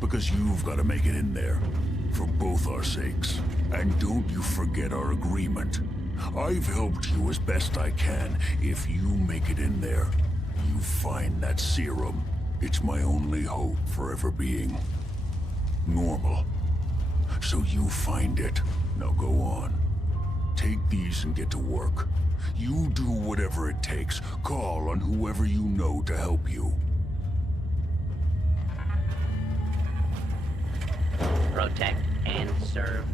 Because you've got to make it in there. For both our sakes. And don't you forget our agreement. I've helped you as best I can. If you make it in there, you find that serum. It's my only hope for ever being normal. So you find it. Now go on. Take these and get to work. You do whatever it takes. Call on whoever you know to help you. Protect and serve.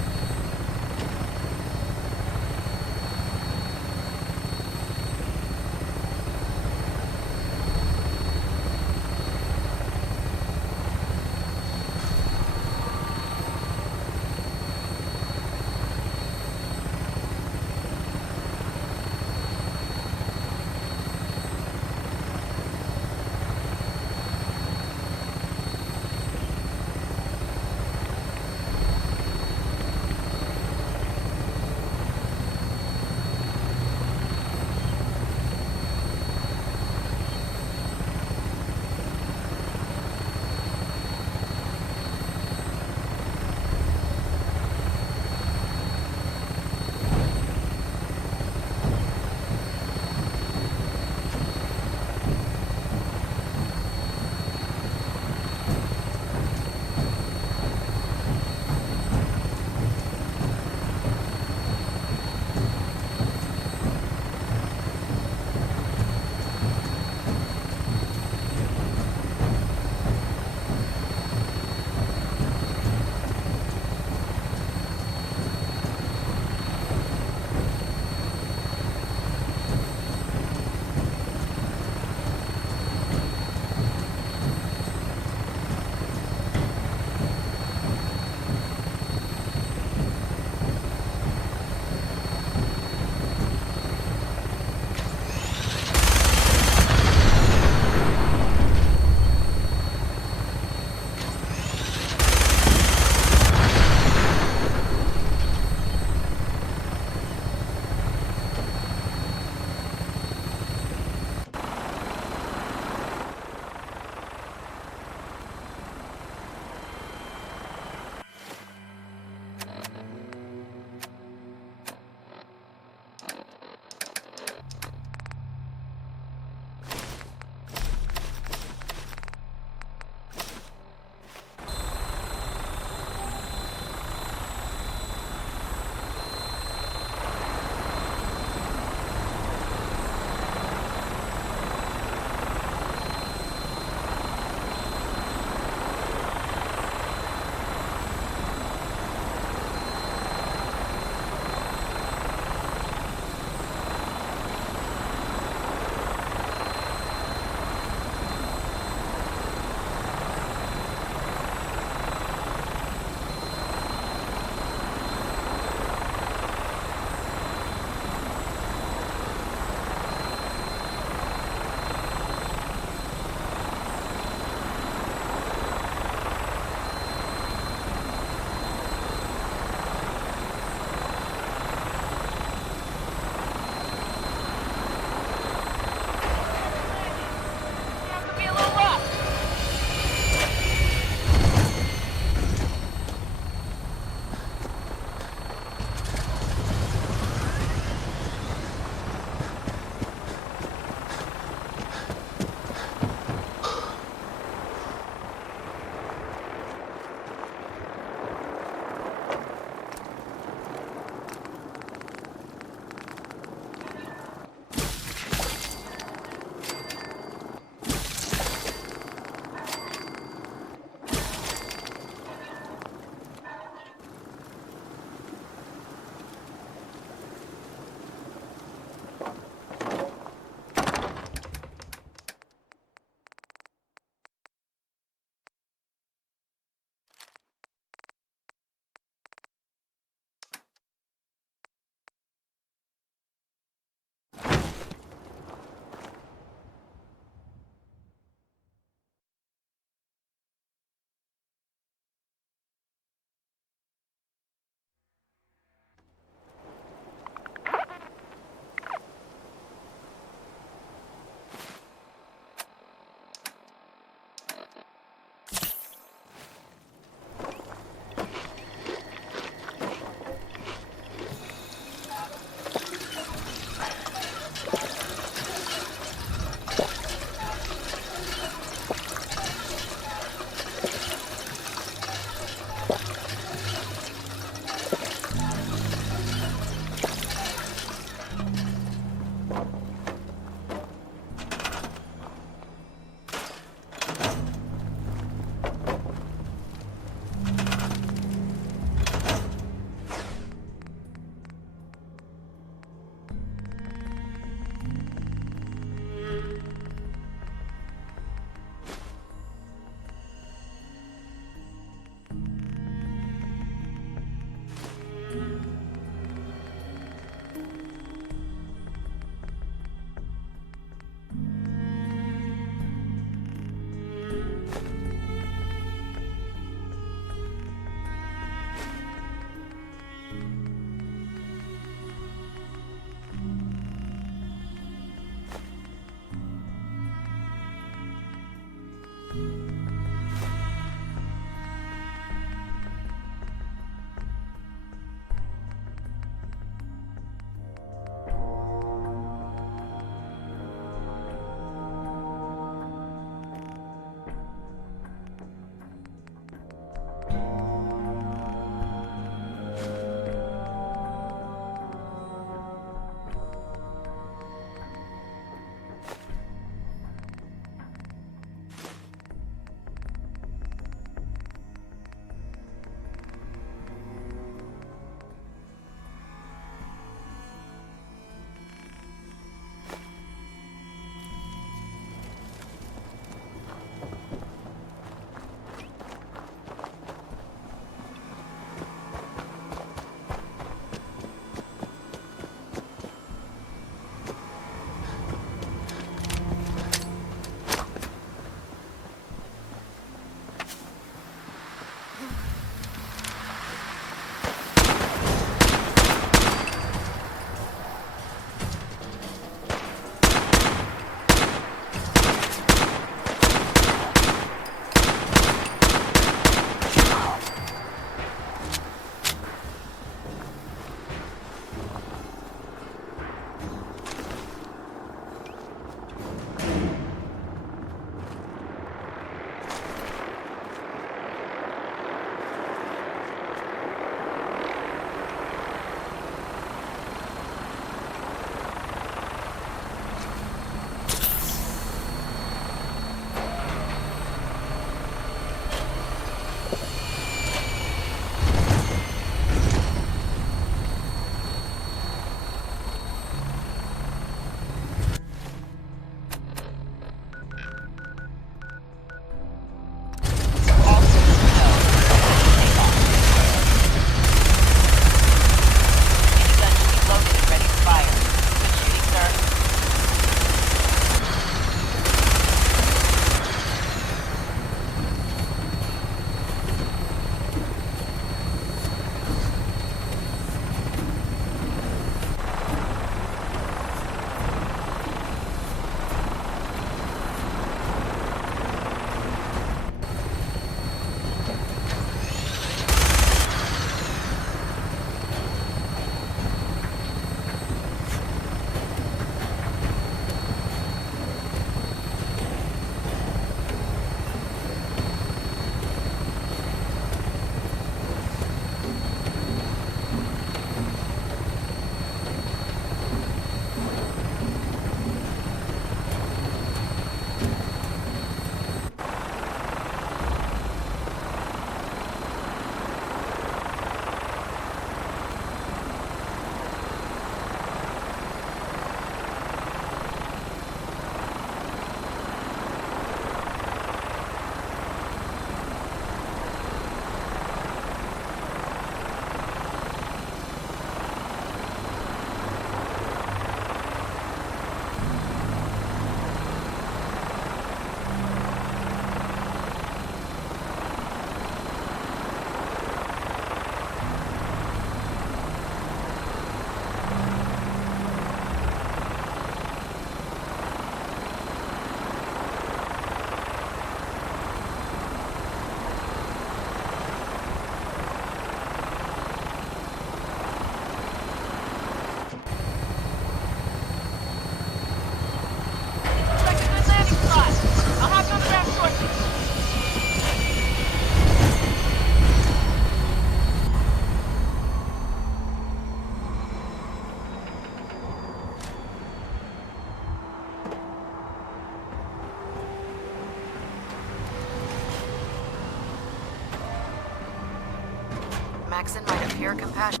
Maxon might appear compassionate.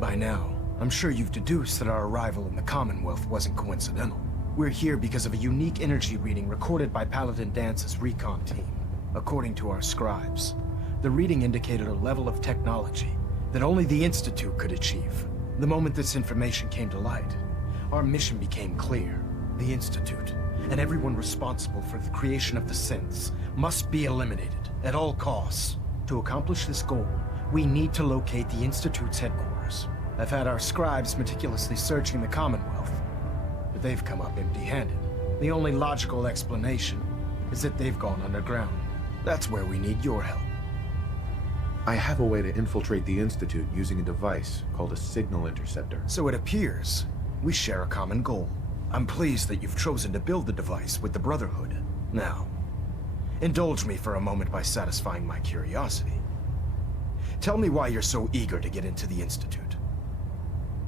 By now, I'm sure you've deduced that our arrival in the Commonwealth wasn't coincidental. We're here because of a unique energy reading recorded by Paladin Dance's recon team. According to our scribes, the reading indicated a level of technology that only the Institute could achieve. The moment this information came to light, our mission became clear. The Institute, and everyone responsible for the creation of the synths, must be eliminated at all costs. To accomplish this goal, we need to locate the Institute's headquarters. I've had our scribes meticulously searching the Commonwealth, but they've come up empty-handed. The only logical explanation is that they've gone underground. That's where we need your help. I have a way to infiltrate the Institute using a device called a signal interceptor. So it appears we share a common goal. I'm pleased that you've chosen to build the device with the Brotherhood. Now, indulge me for a moment by satisfying my curiosity. Tell me why you're so eager to get into the Institute.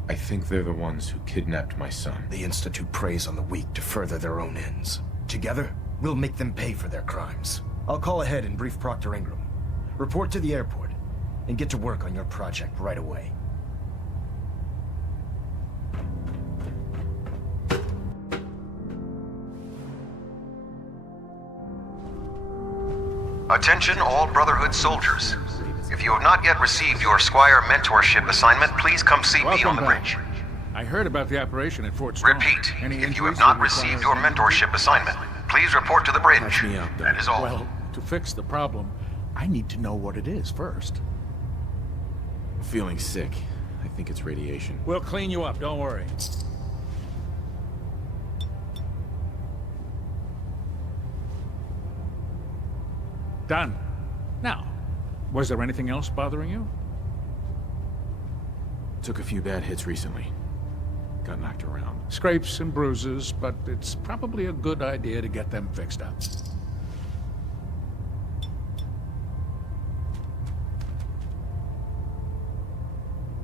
I think they're the ones who kidnapped my son. The Institute preys on the weak to further their own ends. Together, we'll make them pay for their crimes. I'll call ahead and brief Proctor Ingram. Report to the airport, and get to work on your project right away. Attention all Brotherhood soldiers. If you have not yet received your Squire mentorship assignment, please come see me on the bridge. I heard about the operation at Fort Stone. Repeat, if you have not received your mentorship assignment, please report to the bridge. That is all. Well, to fix the problem, I need to know what it is first. I'm feeling sick. I think it's radiation. We'll clean you up, don't worry. Done. Now, was there anything else bothering you? Took a few bad hits recently. Got knocked around. Scrapes and bruises, but it's probably a good idea to get them fixed up.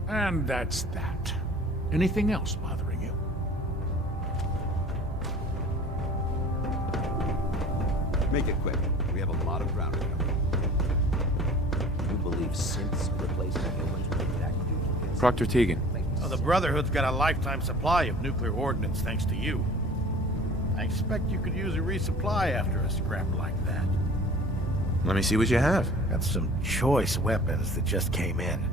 And that's that. Anything else bothering you? Make it quick. We have a lot of ground to cover. You believe synths replacing humans with exact duplicates? Proctor Tegan. Oh, the Brotherhood's got a lifetime supply of nuclear ordnance thanks to you. I expect you could use a resupply after a scrap like that. Let me see what you have. Got some choice weapons that just came in.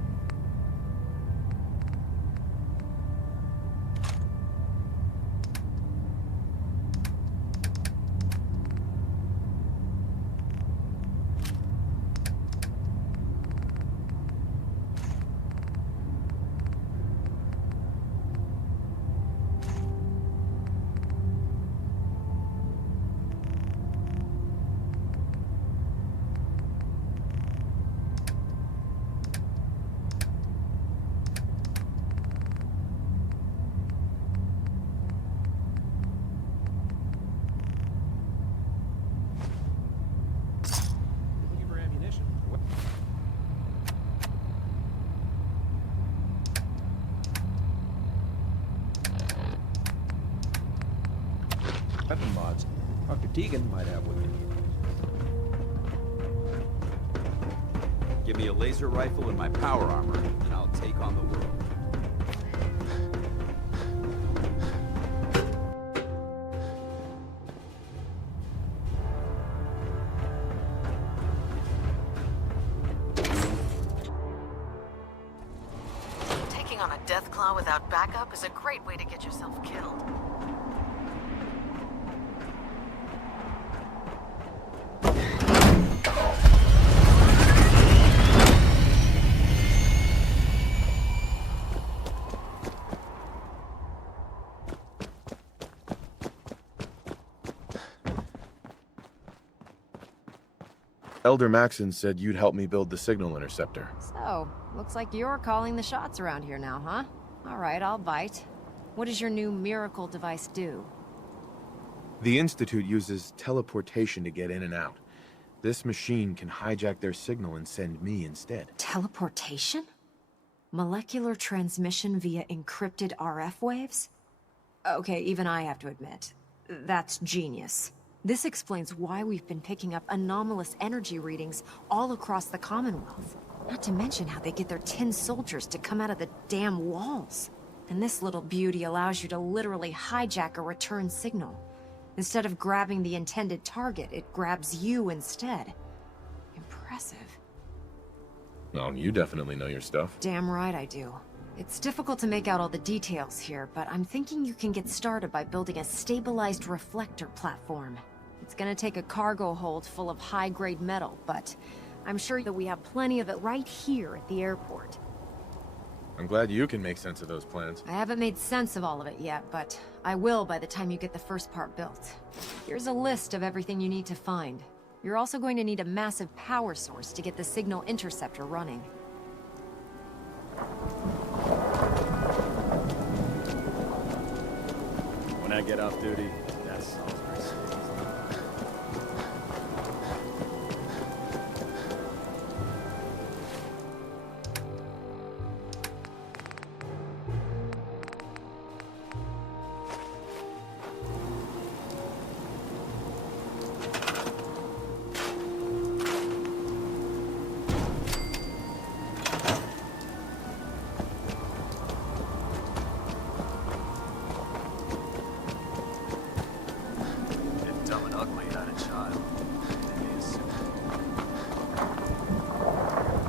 Weapon mods. Dr. Tegan might have what you need. Give me a laser rifle and my power armor, and I'll take on the world. Taking on a Deathclaw without backup is a great way to get yourself killed. Elder Maxon said you'd help me build the signal interceptor. So, looks like you're calling the shots around here now, huh? Alright, I'll bite. What does your new miracle device do? The Institute uses teleportation to get in and out. This machine can hijack their signal and send me instead. Teleportation? Molecular transmission via encrypted RF waves? Okay, even I have to admit, That's genius. This explains why we've been picking up anomalous energy readings all across the Commonwealth. Not to mention how they get their tin soldiers to come out of the damn walls. And this little beauty allows you to literally hijack a return signal. Instead of grabbing the intended target, it grabs you instead. Impressive. Well, you definitely know your stuff. Damn right I do. It's difficult to make out all the details here, but I'm thinking you can get started by building a stabilized reflector platform. It's gonna take a cargo hold full of high-grade metal, but I'm sure that we have plenty of it right here at the airport. I'm glad you can make sense of those plans. I haven't made sense of all of it yet, but I will by the time you get the first part built. Here's a list of everything you need to find. You're also going to need a massive power source to get the signal interceptor running. When I get off duty, that's Salisbury's.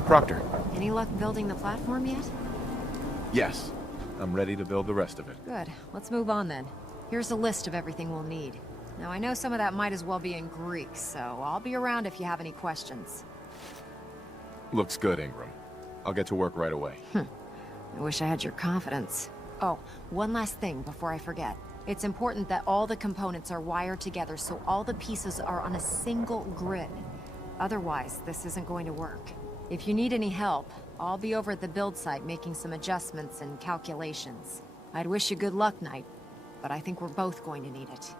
Proctor. Any luck building the platform yet? Yes. I'm ready to build the rest of it. Good. Let's move on then. Here's a list of everything we'll need. Now, I know some of that might as well be in Greek, so I'll be around if you have any questions. Looks good, Ingram. I'll get to work right away. I wish I had your confidence. Oh, one last thing before I forget. It's important that all the components are wired together so all the pieces are on a single grid. Otherwise, this isn't going to work. If you need any help, I'll be over at the build site making some adjustments and calculations. I'd wish you good luck, Knight, but I think we're both going to need it.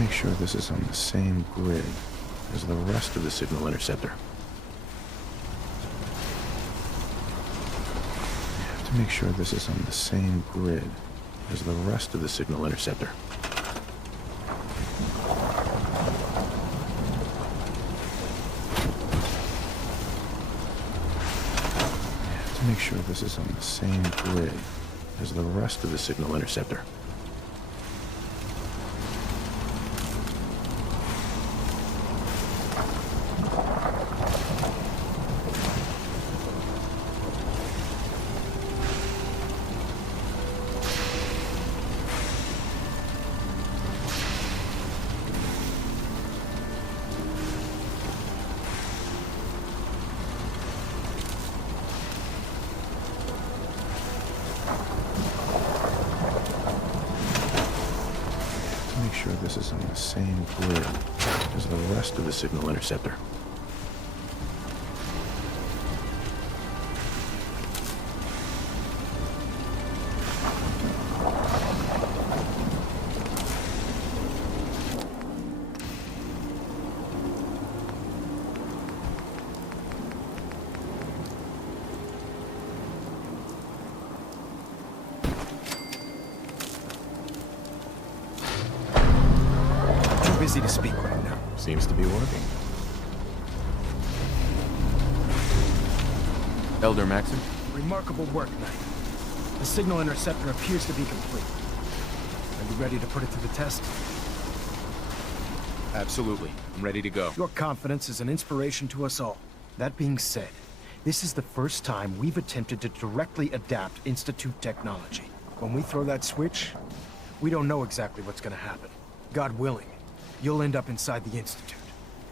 Make sure this is on the same grid as the rest of the signal interceptor. I have to make sure this is on the same grid as the rest of the signal interceptor. I have to make sure this is on the same grid as the rest of the signal interceptor. sure this is on the same grid as the rest of the signal interceptor. Busy to speak right now. Seems to be working. Elder Maxon? Remarkable work, Knight. The signal interceptor appears to be complete. Are you ready to put it to the test? Absolutely. I'm ready to go. Your confidence is an inspiration to us all. That being said, this is the first time we've attempted to directly adapt Institute technology. When we throw that switch, we don't know exactly what's gonna happen. God willing, you'll end up inside the Institute,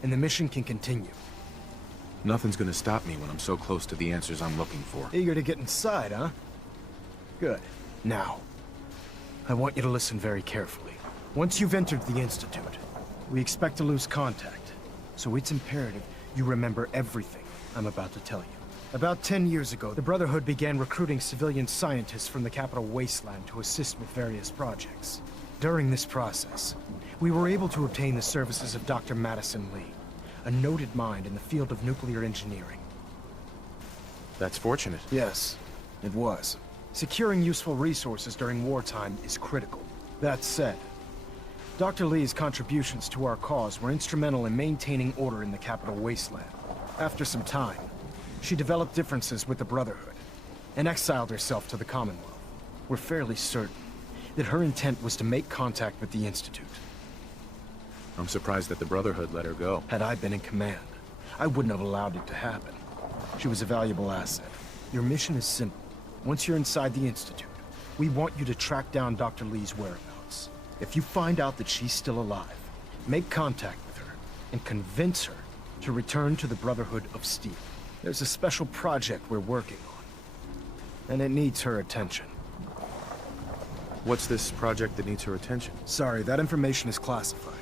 and the mission can continue. Nothing's gonna stop me when I'm so close to the answers I'm looking for. Eager to get inside, huh? Good. Now, I want you to listen very carefully. Once you've entered the Institute, we expect to lose contact, so it's imperative you remember everything I'm about to tell you. About 10 years ago, the Brotherhood began recruiting civilian scientists from the capital wasteland to assist with various projects. During this process, we were able to obtain the services of Dr. Madison Lee, a noted mind in the field of nuclear engineering. That's fortunate. Yes, it was. Securing useful resources during wartime is critical. That said, Dr. Lee's contributions to our cause were instrumental in maintaining order in the capital wasteland. After some time, she developed differences with the Brotherhood and exiled herself to the Commonwealth. We're fairly certain that her intent was to make contact with the Institute. I'm surprised that the Brotherhood let her go. Had I been in command, I wouldn't have allowed it to happen. She was a valuable asset. Your mission is simple. Once you're inside the Institute, we want you to track down Dr. Lee's whereabouts. If you find out that she's still alive, make contact with her and convince her to return to the Brotherhood of Steel. There's a special project we're working on, and it needs her attention. What's this project that needs her attention? Sorry, that information is classified.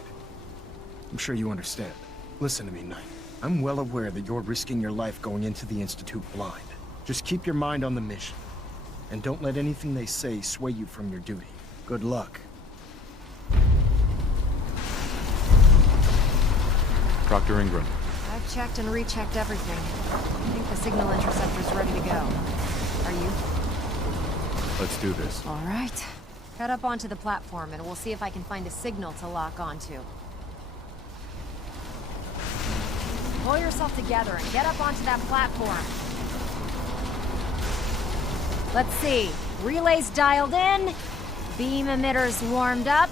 I'm sure you understand. Listen to me, Knight. I'm well aware that you're risking your life going into the Institute blind. Just keep your mind on the mission, and don't let anything they say sway you from your duty. Good luck. Dr. Ingram. I've checked and rechecked everything. I think the signal interceptor's ready to go. Are you? Let's do this. All right. Head up onto the platform and we'll see if I can find a signal to lock onto. Pull yourself together and get up onto that platform. Let's see. Relays dialed in. Beam emitters warmed up.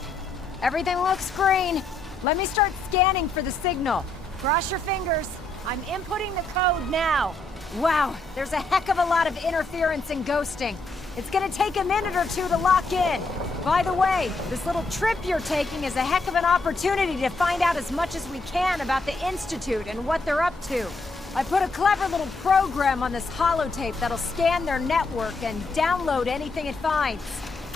Everything looks green. Let me start scanning for the signal. Cross your fingers. I'm inputting the code now. Wow, there's a heck of a lot of interference and ghosting. It's gonna take a minute or two to lock in. By the way, this little trip you're taking is a heck of an opportunity to find out as much as we can about the Institute and what they're up to. I put a clever little program on this holotape that'll scan their network and download anything it finds.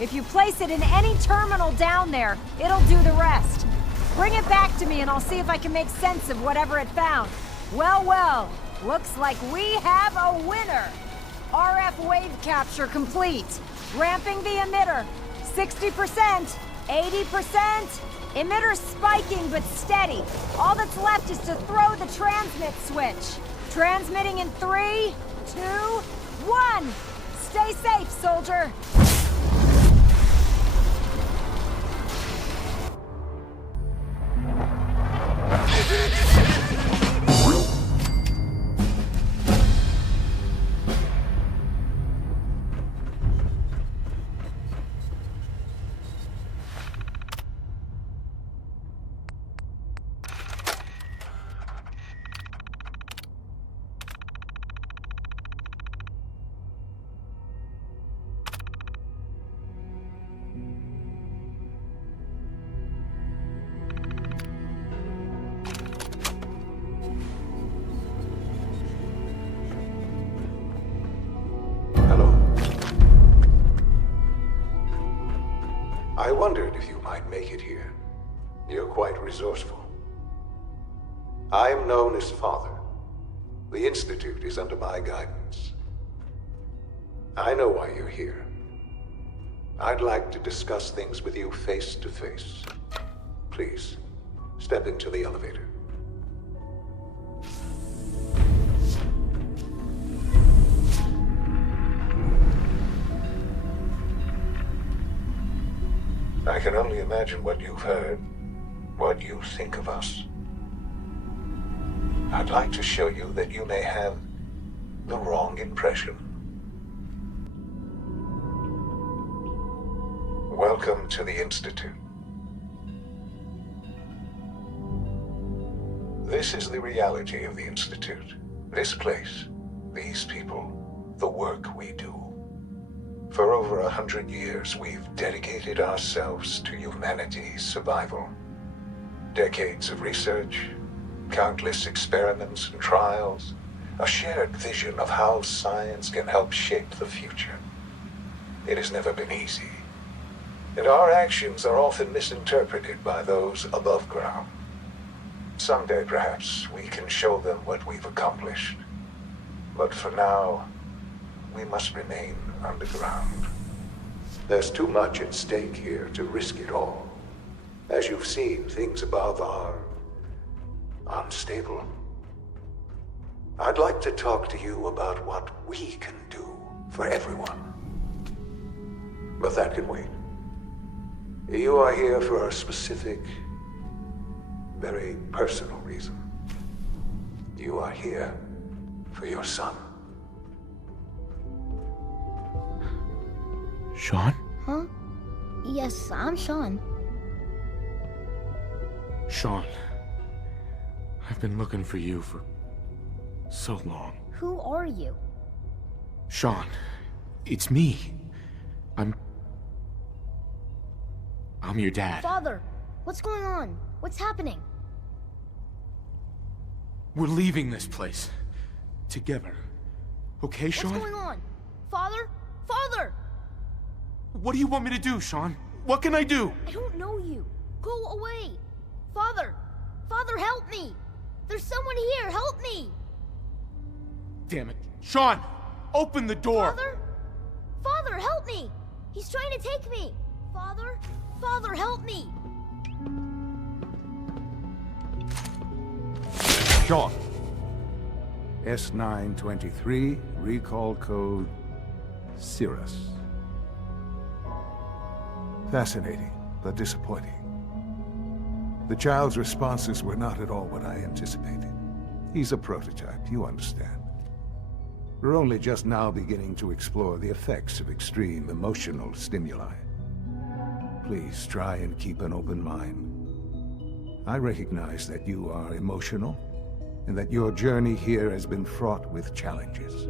If you place it in any terminal down there, it'll do the rest. Bring it back to me and I'll see if I can make sense of whatever it found. Well, well, looks like we have a winner. RF wave capture complete. Ramping the emitter. 60%, 80%. Emitter spiking but steady. All that's left is to throw the transmit switch. Transmitting in 3, 2, 1. Stay safe, soldier. I wondered if you might make it here. You're quite resourceful. I am known as Father. The Institute is under my guidance. I know why you're here. I'd like to discuss things with you face to face. Please, step into the elevator. I can only imagine what you've heard, what you think of us. I'd like to show you that you may have the wrong impression. Welcome to the Institute. This is the reality of the Institute. This place, these people, the work we do. For over 100 years, we've dedicated ourselves to humanity's survival. Decades of research, countless experiments and trials, a shared vision of how science can help shape the future. It has never been easy, and our actions are often misinterpreted by those above ground. Someday, perhaps, we can show them what we've accomplished. But for now, we must remain underground. There's too much at stake here to risk it all. As you've seen, things above are unstable. I'd like to talk to you about what we can do for everyone. But that can wait. You are here for a specific, very personal reason. You are here for your son. Sean? Huh? Yes, I'm Sean. Sean. I've been looking for you for so long. Who are you? Sean, it's me. I'm your dad. Father, what's going on? What's happening? We're leaving this place. Together. Okay, Sean? What's going on? Father? Father! What do you want me to do, Sean? What can I do? I don't know you. Go away. Father! Father, help me! There's someone here, help me! Damn it. Sean! Open the door! Father? Father, help me! He's trying to take me! Father? Father, help me! Sean. S923, recall code Cirrus. Fascinating, but disappointing. The child's responses were not at all what I anticipated. He's a prototype, you understand. We're only just now beginning to explore the effects of extreme emotional stimuli. Please try and keep an open mind. I recognize that you are emotional, and that your journey here has been fraught with challenges.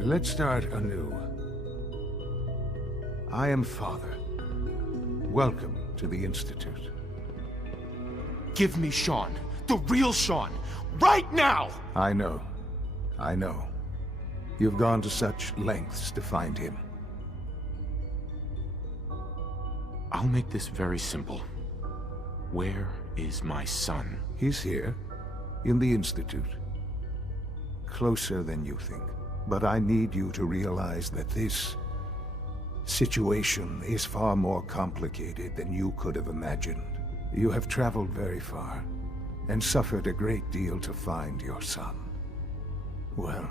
Let's start anew. I am Father. Welcome to the Institute. Give me Sean. The real Sean. Right now! I know. I know. You've gone to such lengths to find him. I'll make this very simple. Where is my son? He's here, in the Institute. Closer than you think. But I need you to realize that this situation is far more complicated than you could have imagined. You have traveled very far, and suffered a great deal to find your son. Well,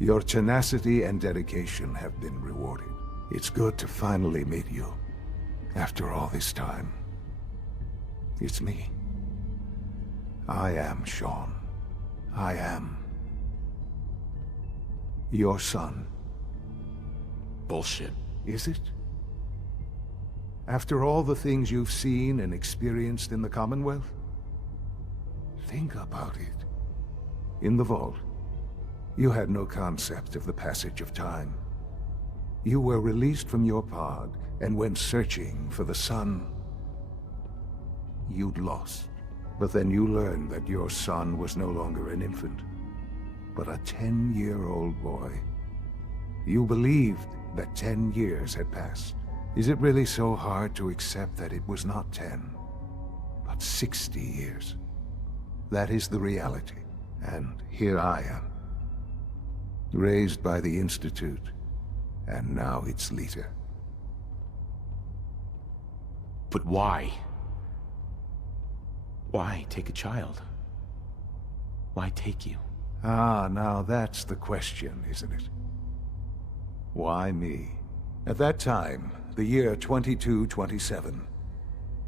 your tenacity and dedication have been rewarded. It's good to finally meet you, after all this time. It's me. I am Sean. I am your son. Bullshit. Is it? After all the things you've seen and experienced in the Commonwealth? Think about it. In the vault, you had no concept of the passage of time. You were released from your pod and went searching for the son you'd lost. But then you learned that your son was no longer an infant, but a 10-year-old boy. You believed that 10 years had passed. Is it really so hard to accept that it was not 10, but But 60 years. That is the reality. And here I am. Raised by the Institute, and now its leader. But why? Why take a child? Why take you? Ah, now that's the question, isn't it? Why me? At that time, the year 2227,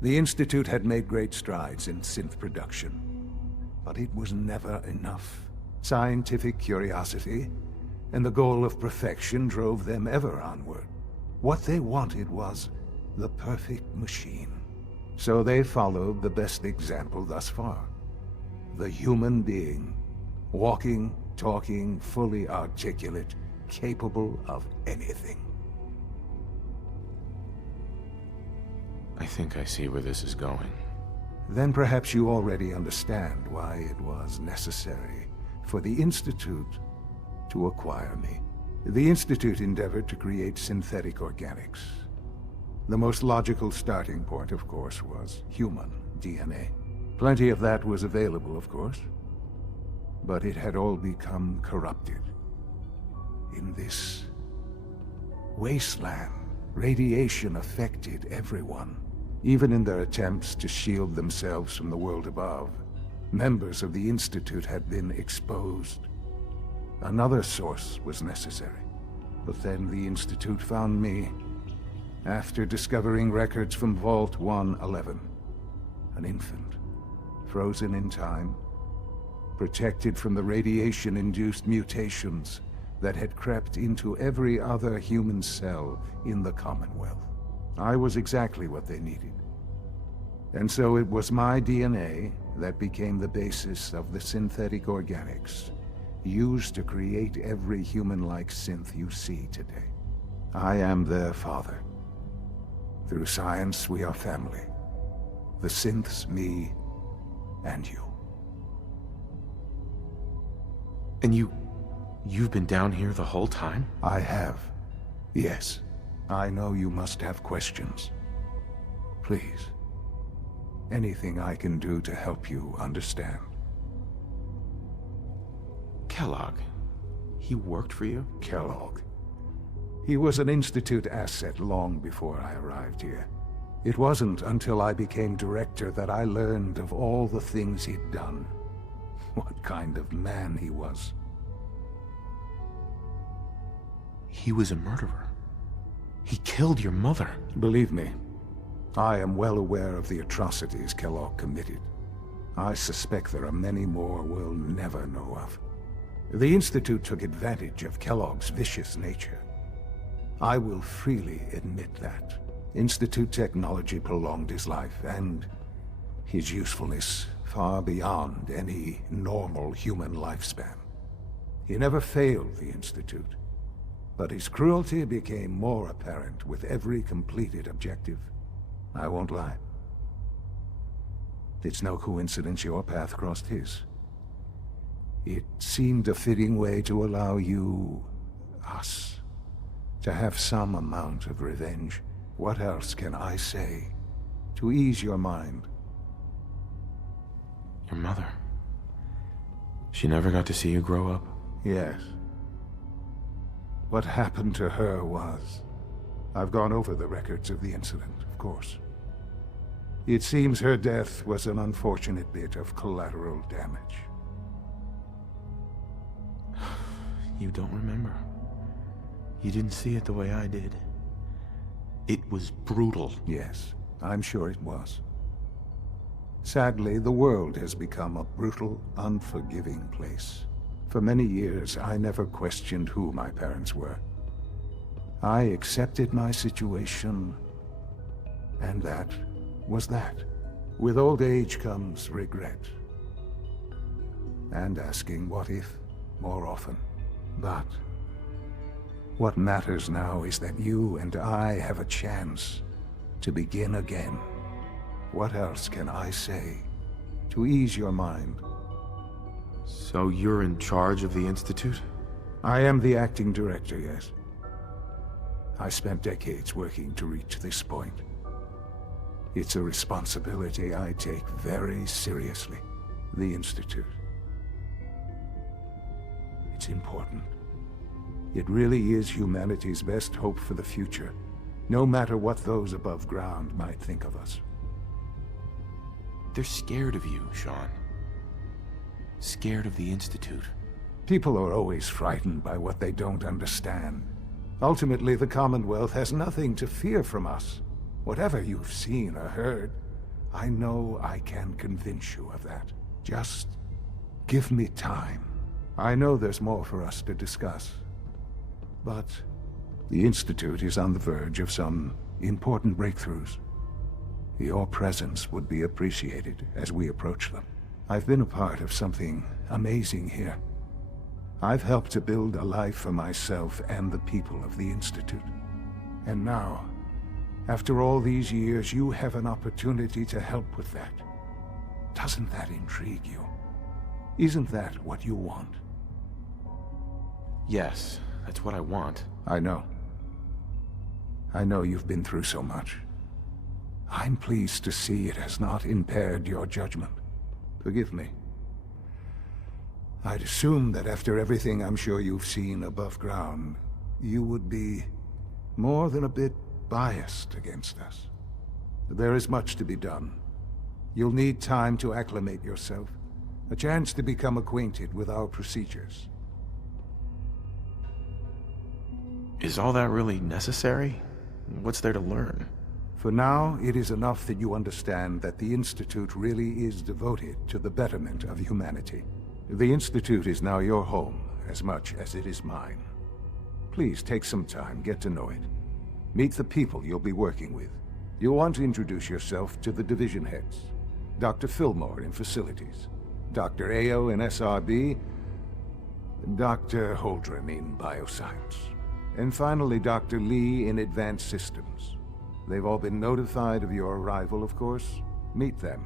the Institute had made great strides in synth production. But it was never enough. Scientific curiosity and the goal of perfection drove them ever onward. What they wanted was the perfect machine. So they followed the best example thus far. The human being. Walking, talking, fully articulate, capable of anything. I think I see where this is going. Then perhaps you already understand why it was necessary for the Institute to acquire me. The Institute endeavored to create synthetic organics. The most logical starting point, of course, was human DNA. Plenty of that was available, of course. But it had all become corrupted. In this wasteland, radiation affected everyone. Even in their attempts to shield themselves from the world above, members of the Institute had been exposed. Another source was necessary. But then the Institute found me, after discovering records from Vault 111. An infant, frozen in time, protected from the radiation-induced mutations that had crept into every other human cell in the Commonwealth. I was exactly what they needed. And so it was my DNA that became the basis of the synthetic organics, used to create every human-like synth you see today. I am their father. Through science, we are family. The synths, me, and you. And you've been down here the whole time? I have. Yes. I know you must have questions. Please. Anything I can do to help you understand. Kellogg. He worked for you? Kellogg. He was an Institute asset long before I arrived here. It wasn't until I became director that I learned of all the things he'd done. What kind of man he was. He was a murderer. He killed your mother. Believe me, I am well aware of the atrocities Kellogg committed. I suspect there are many more we'll never know of. The Institute took advantage of Kellogg's vicious nature. I will freely admit that. Institute technology prolonged his life, and his usefulness far beyond any normal human lifespan. He never failed the Institute, but his cruelty became more apparent with every completed objective. I won't lie. It's no coincidence your path crossed his. It seemed a fitting way to allow you, us, to have some amount of revenge. What else can I say to ease your mind? Your mother. She never got to see you grow up? Yes. What happened to her was... I've gone over the records of the incident, of course. It seems her death was an unfortunate bit of collateral damage. You don't remember. You didn't see it the way I did. It was brutal. Yes, I'm sure it was. Sadly, the world has become a brutal, unforgiving place. For many years, I never questioned who my parents were. I accepted my situation, and that was that. With old age comes regret. And asking what if more often. But what matters now is that you and I have a chance to begin again. What else can I say to ease your mind? So you're in charge of the Institute? I am the acting director, yes. I spent decades working to reach this point. It's a responsibility I take very seriously. The Institute. It's important. It really is humanity's best hope for the future, no matter what those above ground might think of us. They're scared of you, Sean. Scared of the Institute. People are always frightened by what they don't understand. Ultimately, the Commonwealth has nothing to fear from us. Whatever you've seen or heard, I know I can convince you of that. Just give me time. I know there's more for us to discuss. But the Institute is on the verge of some important breakthroughs. Your presence would be appreciated as we approach them. I've been a part of something amazing here. I've helped to build a life for myself and the people of the Institute. And now, after all these years, you have an opportunity to help with that. Doesn't that intrigue you? Isn't that what you want? Yes, that's what I want. I know. I know you've been through so much. I'm pleased to see it has not impaired your judgment. Forgive me. I'd assumed that after everything I'm sure you've seen above ground, you would be more than a bit biased against us. There is much to be done. You'll need time to acclimate yourself, a chance to become acquainted with our procedures. Is all that really necessary? What's there to learn? For now, it is enough that you understand that the Institute really is devoted to the betterment of humanity. The Institute is now your home, as much as it is mine. Please take some time, get to know it. Meet the people you'll be working with. You'll want to introduce yourself to the division heads. Dr. Fillmore in Facilities, Dr. Ayo in SRB, Dr. Holdren in Bioscience, and finally Dr. Lee in Advanced Systems. They've all been notified of your arrival, of course. Meet them,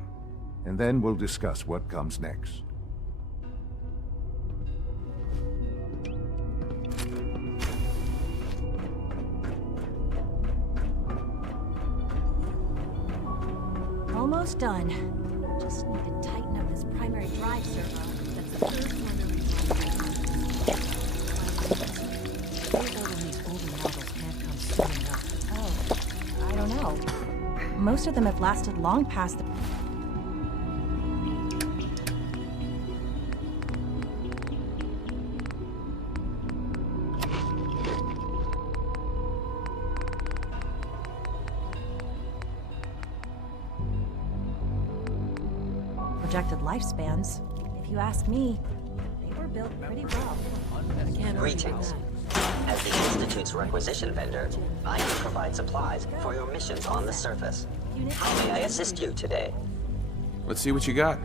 and then we'll discuss what comes next. Almost done. Just need to tighten up this primary drive servo. That's the first one to these older models can't come soon enough. Oh, I don't know. Most of them have lasted long past the... projected lifespans. If you ask me, they were built pretty well. Greetings. As the Institute's requisition vendor, I can provide supplies for your missions on the surface. How may I assist you today? Let's see what you got.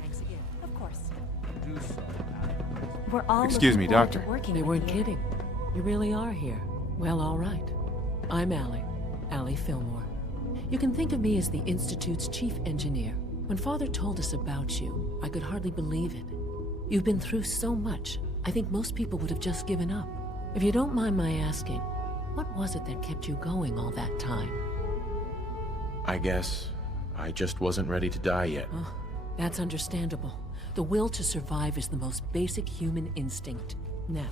Thanks again. Of course. We're all Excuse me, looking forward to Doctor. working They with weren't you. kidding. You really are here. Well, all right. I'm Allie Fillmore. You can think of me as the Institute's chief engineer. When Father told us about you, I could hardly believe it. You've been through so much, I think most people would have just given up. If you don't mind my asking, what was it that kept you going all that time? I guess I just wasn't ready to die yet. Oh, that's understandable. The will to survive is the most basic human instinct. Now,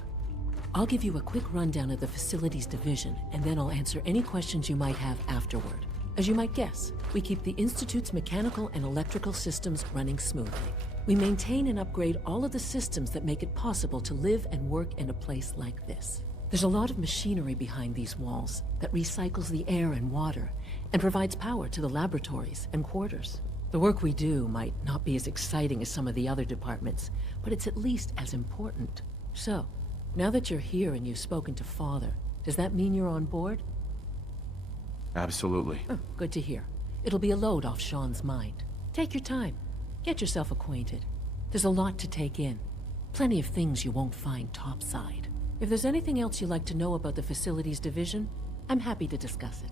I'll give you a quick rundown of the Facilities Division, and then I'll answer any questions you might have afterward. As you might guess, we keep the Institute's mechanical and electrical systems running smoothly. We maintain and upgrade all of the systems that make it possible to live and work in a place like this. There's a lot of machinery behind these walls that recycles the air and water, and provides power to the laboratories and quarters. The work we do might not be as exciting as some of the other departments, but it's at least as important. So, now that you're here and you've spoken to Father, does that mean you're on board? Absolutely. Oh, good to hear. It'll be a load off Sean's mind. Take your time. Get yourself acquainted. There's a lot to take in. Plenty of things you won't find topside. If there's anything else you'd like to know about the Facilities Division, I'm happy to discuss it.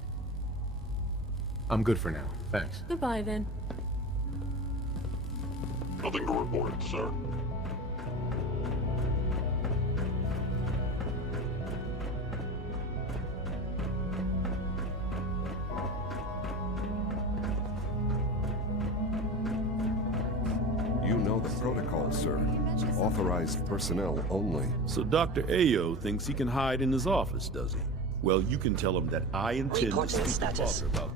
I'm good for now. Thanks. Goodbye, then. Nothing to report, sir. You know the protocol, sir. Authorized personnel only. So Dr. Ayo thinks he can hide in his office, does he? Well, you can tell him that I intend to speak to Father about...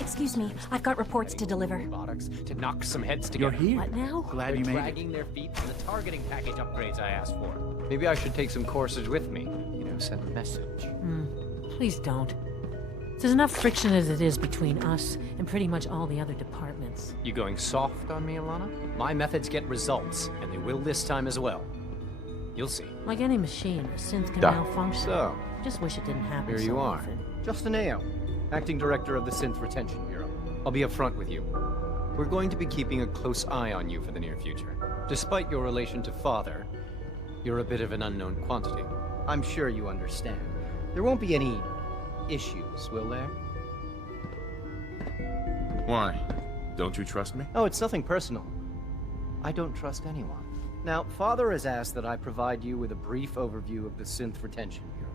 Excuse me, I've got reports to deliver. Robotics to knock some heads together. You're here? What now? Glad you made it. Dragging their feet from the targeting package upgrades I asked for. Maybe I should take some courses with me. You know, send a message. Please don't. There's enough friction as it is between us and pretty much all the other departments. You going soft on me, Alana? My methods get results, and they will this time as well. You'll see. Like any machine, a synth can Doc. malfunction. So, just wish it didn't happen here so you are. often. Justin Ayo, Acting Director of the Synth Retention Bureau. I'll be upfront with you. We're going to be keeping a close eye on you for the near future. Despite your relation to Father, you're a bit of an unknown quantity. I'm sure you understand. There won't be any issues, will there? Why? Don't you trust me? Oh, it's nothing personal. I don't trust anyone. Now, Father has asked that I provide you with a brief overview of the Synth Retention Bureau.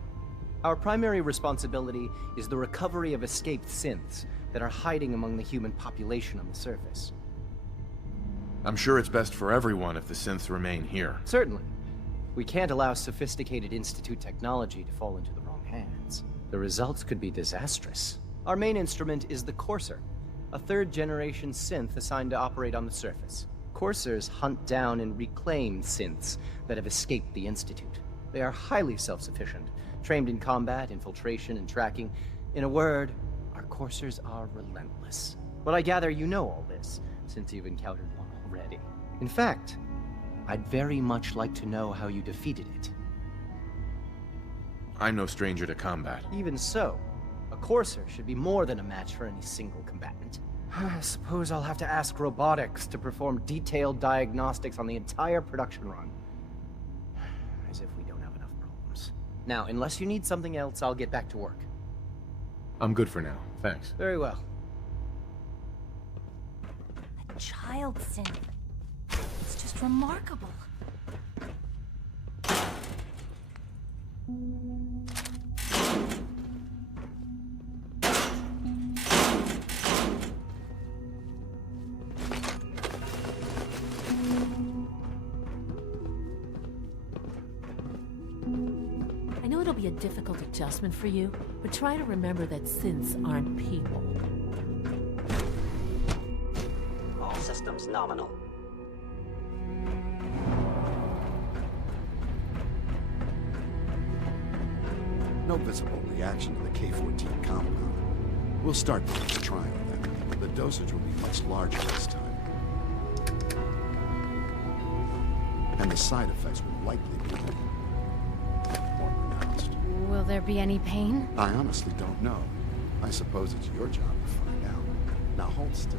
Our primary responsibility is the recovery of escaped synths that are hiding among the human population on the surface. I'm sure it's best for everyone if the synths remain here. Certainly. We can't allow sophisticated Institute technology to fall into the wrong hands. The results could be disastrous. Our main instrument is the Courser, a third-generation synth assigned to operate on the surface. Coursers hunt down and reclaim synths that have escaped the Institute. They are highly self-sufficient, trained in combat, infiltration, and tracking. In a word, our Coursers are relentless. But I gather you know all this, since you've encountered one already. In fact, I'd very much like to know how you defeated it. I'm no stranger to combat. Even so, a Courser should be more than a match for any single combatant. I suppose I'll have to ask robotics to perform detailed diagnostics on the entire production run. As if we don't have enough problems. Now, unless you need something else, I'll get back to work. I'm good for now, thanks. Very well. A child synth. It's just remarkable. I know it'll be a difficult adjustment for you, but try to remember that synths aren't people. All systems nominal. No visible reaction to the K-14 compound. We'll start the trial then. The dosage will be much larger this time. And the side effects will likely be more pronounced. Will there be any pain? I honestly don't know. I suppose it's your job to find out. Now hold still.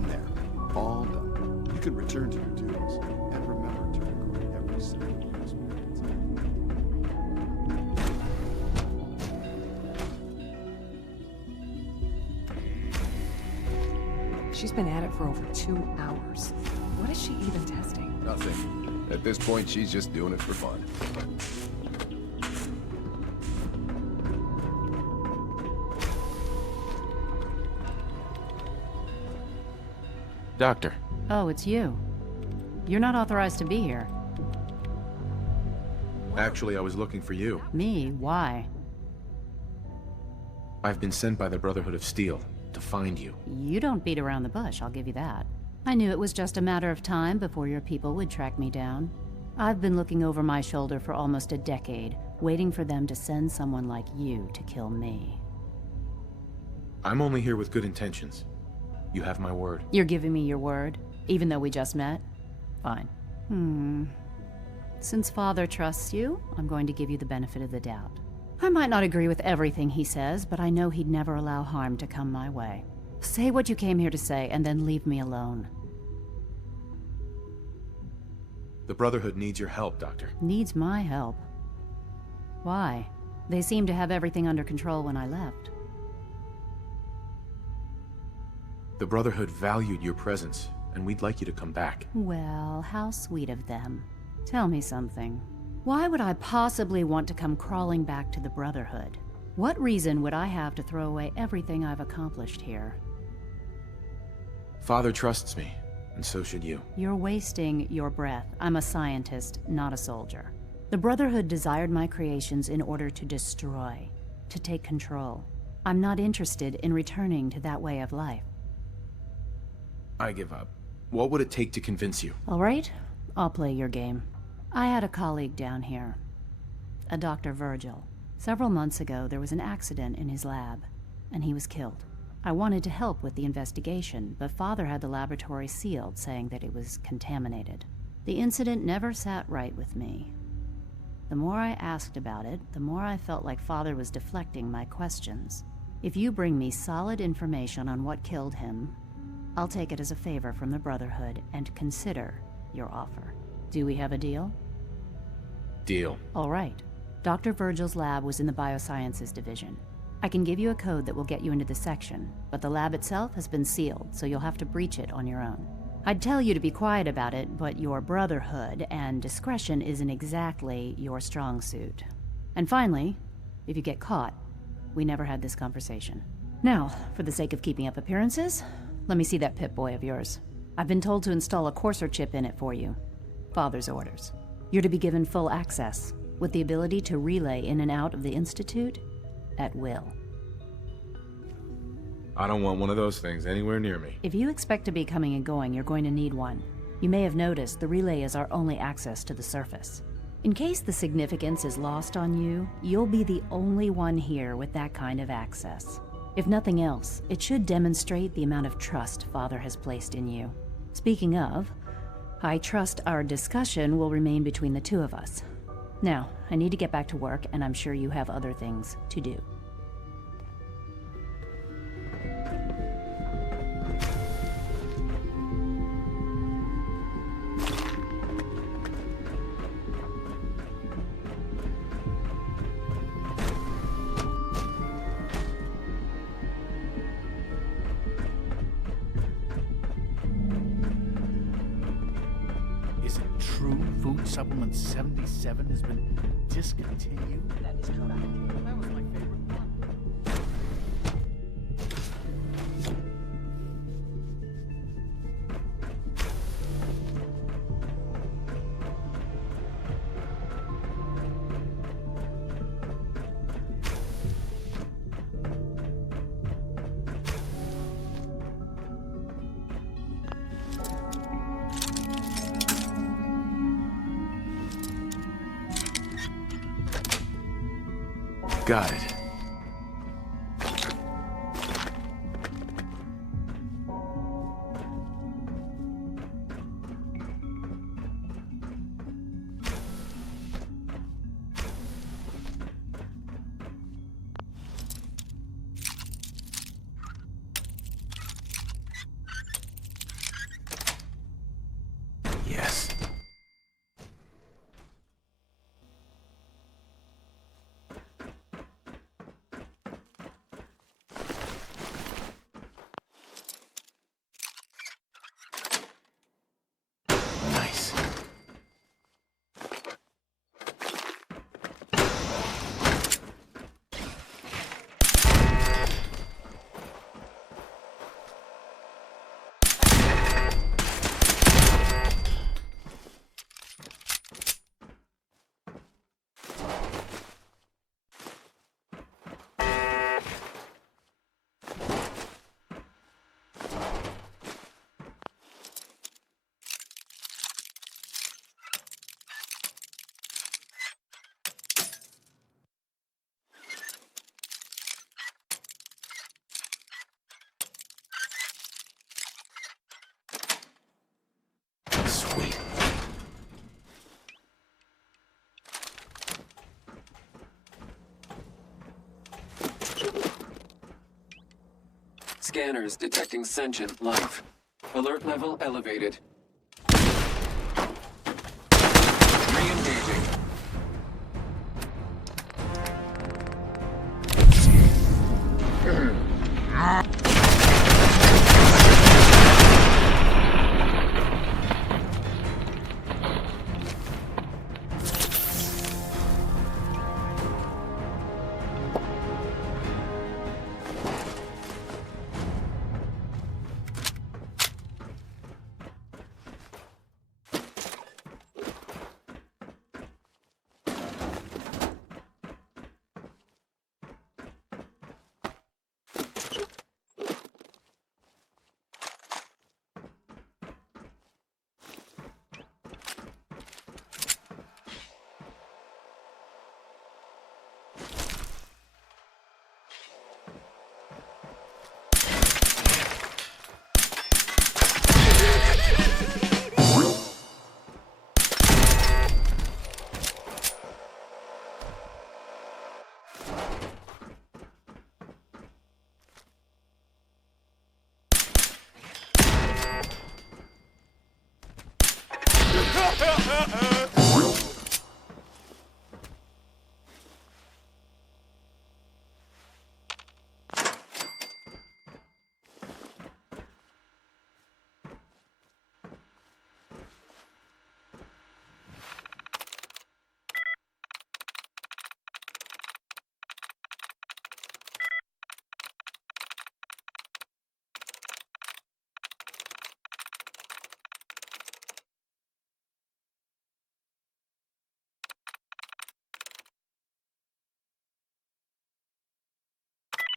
There. All done. You can return to your duties. And remember to record every single experience. She's been at it for over 2 hours. What is she even testing? Nothing. At this point, she's just doing it for fun. Doctor. Oh, it's you. You're not authorized to be here. Actually, I was looking for you. Me? Why? I've been sent by the Brotherhood of Steel to find you. You don't beat around the bush, I'll give you that. I knew it was just a matter of time before your people would track me down. I've been looking over my shoulder for almost a decade, waiting for them to send someone like you to kill me. I'm only here with good intentions. You have my word. You're giving me your word, even though we just met? Fine. Since Father trusts you, I'm going to give you the benefit of the doubt. I might not agree with everything he says, but I know he'd never allow harm to come my way. Say what you came here to say, and then leave me alone. The Brotherhood needs your help, Doctor. Needs my help. Why? They seemed to have everything under control when I left. The Brotherhood valued your presence, and we'd like you to come back. Well, how sweet of them. Tell me something. Why would I possibly want to come crawling back to the Brotherhood? What reason would I have to throw away everything I've accomplished here? Father trusts me, and so should you. You're wasting your breath. I'm a scientist, not a soldier. The Brotherhood desired my creations in order to destroy, to take control. I'm not interested in returning to that way of life. I give up. What would it take to convince you? All right, I'll play your game. I had a colleague down here, a Dr. Virgil. Several months ago, there was an accident in his lab, and he was killed. I wanted to help with the investigation, but Father had the laboratory sealed, saying that it was contaminated. The incident never sat right with me. The more I asked about it, the more I felt like Father was deflecting my questions. If you bring me solid information on what killed him, I'll take it as a favor from the Brotherhood and consider your offer. Do we have a deal? Deal. All right. Dr. Virgil's lab was in the Biosciences Division. I can give you a code that will get you into the section, but the lab itself has been sealed, so you'll have to breach it on your own. I'd tell you to be quiet about it, but your Brotherhood and discretion isn't exactly your strong suit. And finally, if you get caught, we never had this conversation. Now, for the sake of keeping up appearances, let me see that Pip-Boy of yours. I've been told to install a courser chip in it for you. Father's orders. You're to be given full access, with the ability to relay in and out of the Institute at will. I don't want one of those things anywhere near me. If you expect to be coming and going, you're going to need one. You may have noticed the relay is our only access to the surface. In case the significance is lost on you, you'll be the only one here with that kind of access. If nothing else, it should demonstrate the amount of trust Father has placed in you. Speaking of, I trust our discussion will remain between the two of us. Now, I need to get back to work, and I'm sure you have other things to do. Is it true Food Supplement 77 has been discontinued? That is correct. That was my favorite one. Got it. Yes. Nice. Sweet. Scanners detecting sentient life. Alert level elevated. Re-engaging.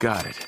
Got it.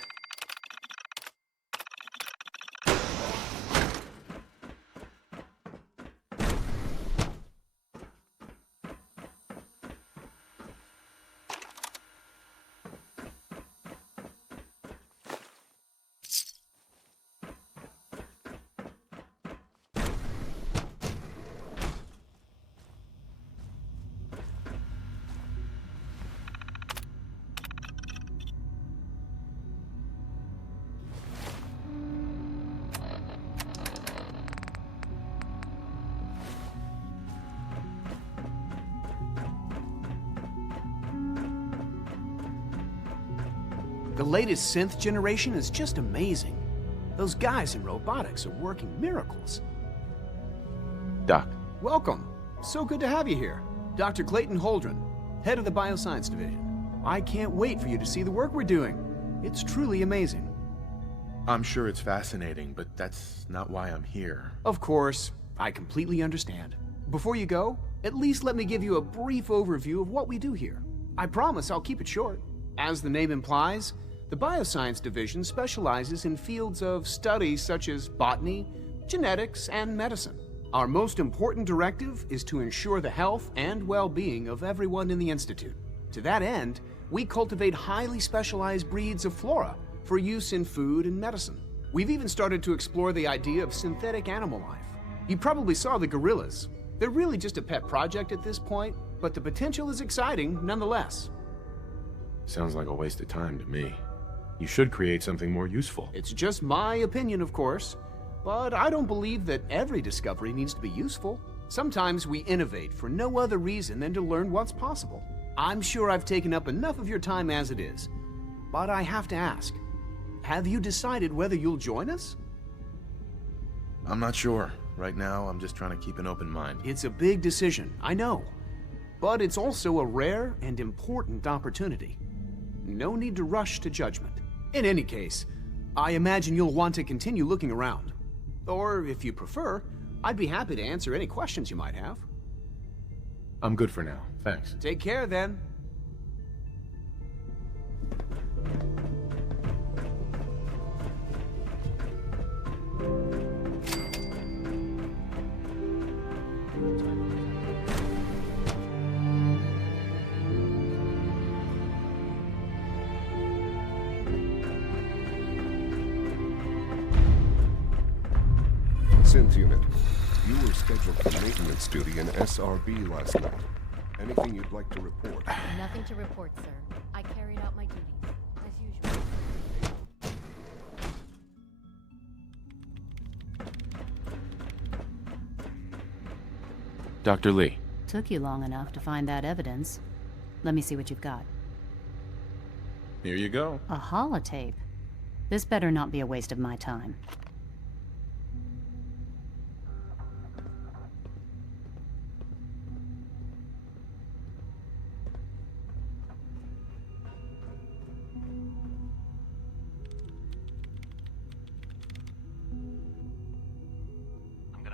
The latest synth generation is just amazing. Those guys in robotics are working miracles. Doc. Welcome. So good to have you here. Dr. Clayton Holdren, head of the Bioscience Division. I can't wait for you to see the work we're doing. It's truly amazing. I'm sure it's fascinating, but that's not why I'm here. Of course, I completely understand. Before you go, at least let me give you a brief overview of what we do here. I promise I'll keep it short. As the name implies, the Bioscience Division specializes in fields of study such as botany, genetics, and medicine. Our most important directive is to ensure the health and well-being of everyone in the Institute. To that end, we cultivate highly specialized breeds of flora for use in food and medicine. We've even started to explore the idea of synthetic animal life. You probably saw the gorillas. They're really just a pet project at this point, but the potential is exciting nonetheless. Sounds like a waste of time to me. You should create something more useful. It's just my opinion, of course, but I don't believe that every discovery needs to be useful. Sometimes we innovate for no other reason than to learn what's possible. I'm sure I've taken up enough of your time as it is, but I have to ask, have you decided whether you'll join us? I'm not sure. Right now, I'm just trying to keep an open mind. It's a big decision, I know, but it's also a rare and important opportunity. No need to rush to judgment. In any case, I imagine you'll want to continue looking around. Or, if you prefer, I'd be happy to answer any questions you might have. I'm good for now, thanks. Take care, then. Synth unit, you were scheduled for maintenance duty in SRB last night. Anything you'd like to report? Nothing to report, sir. I carried out my duties, as usual. Dr. Lee. Took you long enough to find that evidence. Let me see what you've got. Here you go. A holotape. This better not be a waste of my time.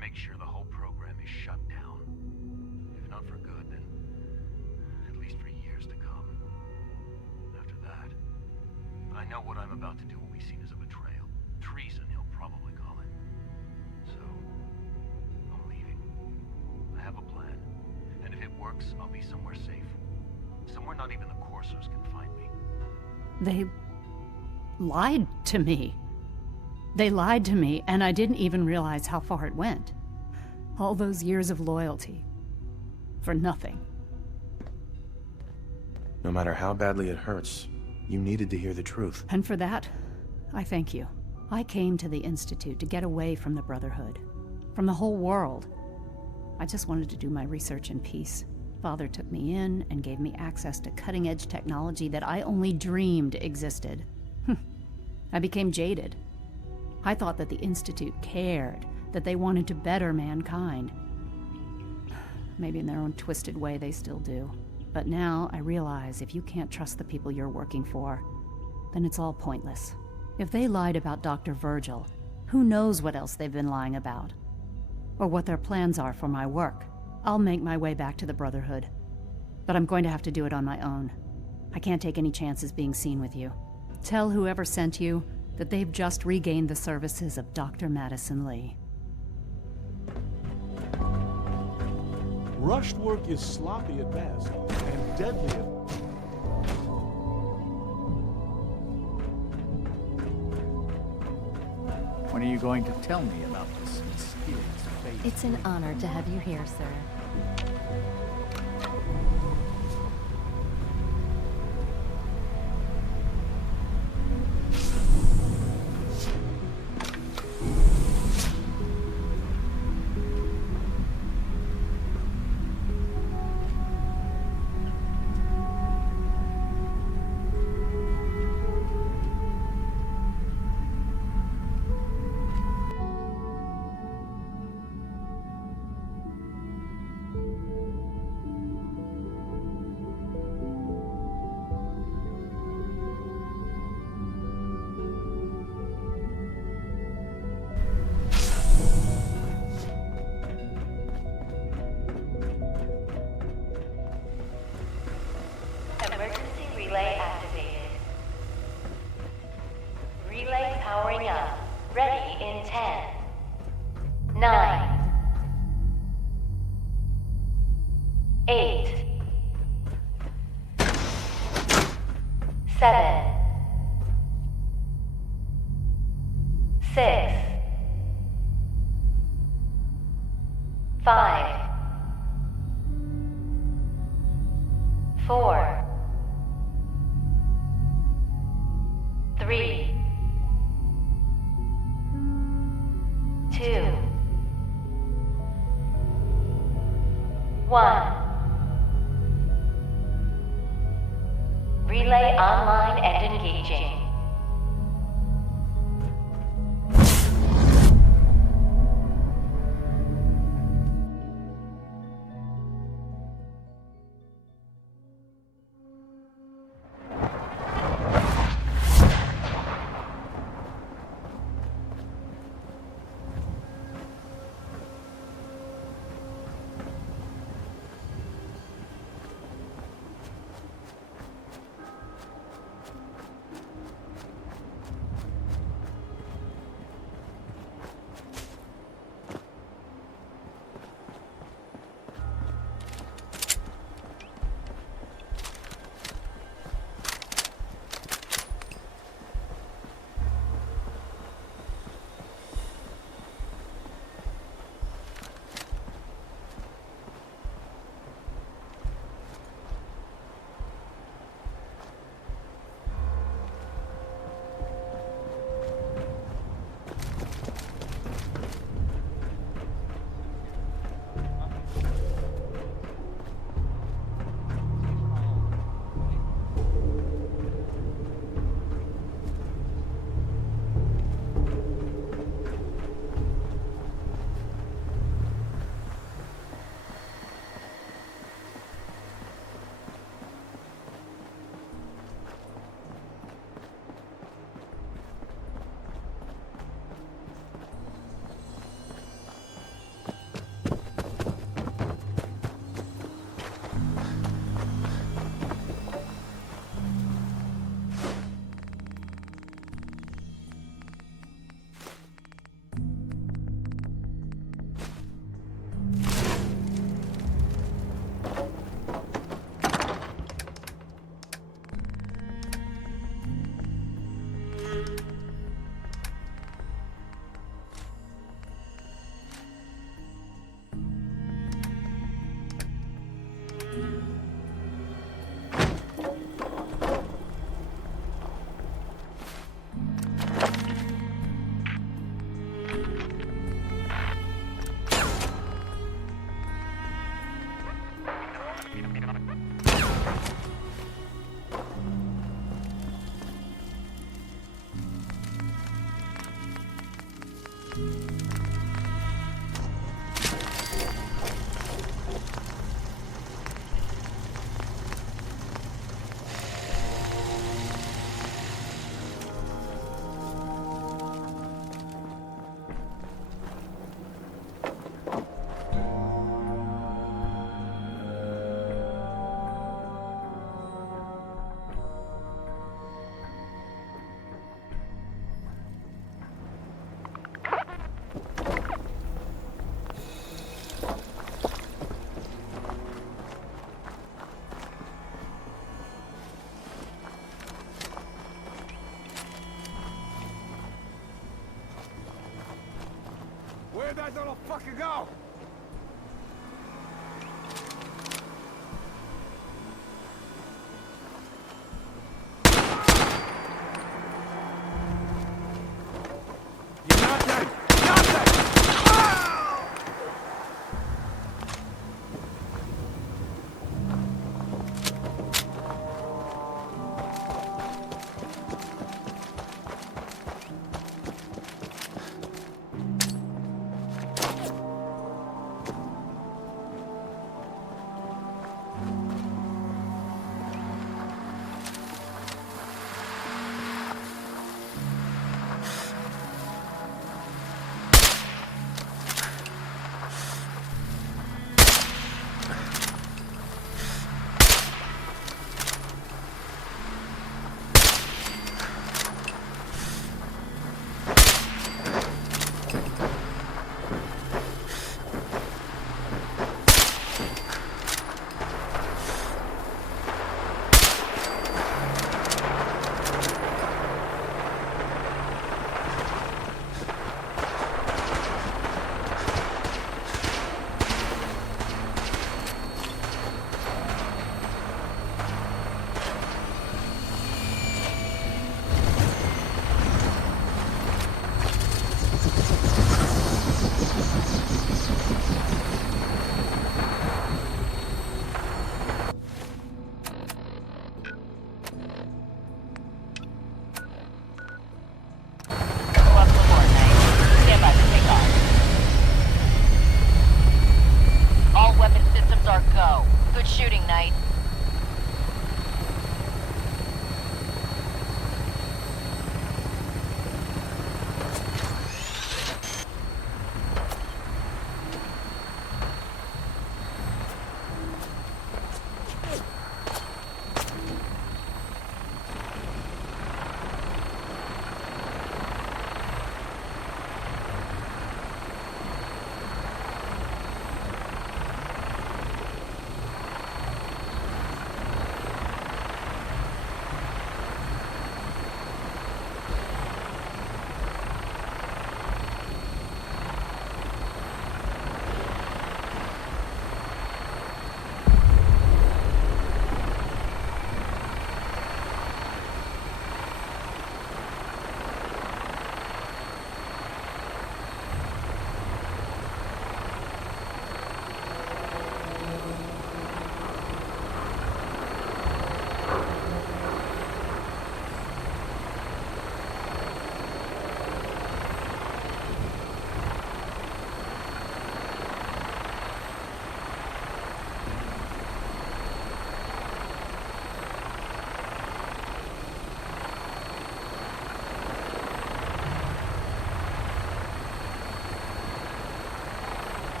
Make sure the whole program is shut down. If not for good, then at least for years to come. After that, I know what I'm about to do will be seen as a betrayal. Treason, he'll probably call it. So, I'm leaving. I have a plan. And if it works, I'll be somewhere safe. Somewhere not even the coursers can find me. They lied to me. They lied to me, and I didn't even realize how far it went. All those years of loyalty. For nothing. No matter how badly it hurts, you needed to hear the truth. And for that, I thank you. I came to the Institute to get away from the Brotherhood. From the whole world. I just wanted to do my research in peace. Father took me in and gave me access to cutting-edge technology that I only dreamed existed. I became jaded. I thought that the Institute cared, that they wanted to better mankind. Maybe in their own twisted way they still do. But now I realize if you can't trust the people you're working for, then it's all pointless. If they lied about Dr. Virgil, who knows what else they've been lying about? Or what their plans are for my work. I'll make my way back to the Brotherhood. But I'm going to have to do it on my own. I can't take any chances being seen with you. Tell whoever sent you that they've just regained the services of Dr. Madison Lee. Rushed work is sloppy at best, and deadly at... When are you going to tell me about this mysterious fate? It's an honor to have you here, sir. Emergency relay activated. Relay powering up. Ready in 10, 9, 8, 7, 6, 5, 4, 3, 2, 1. Relay online and engaging. Where'd that little fucker go?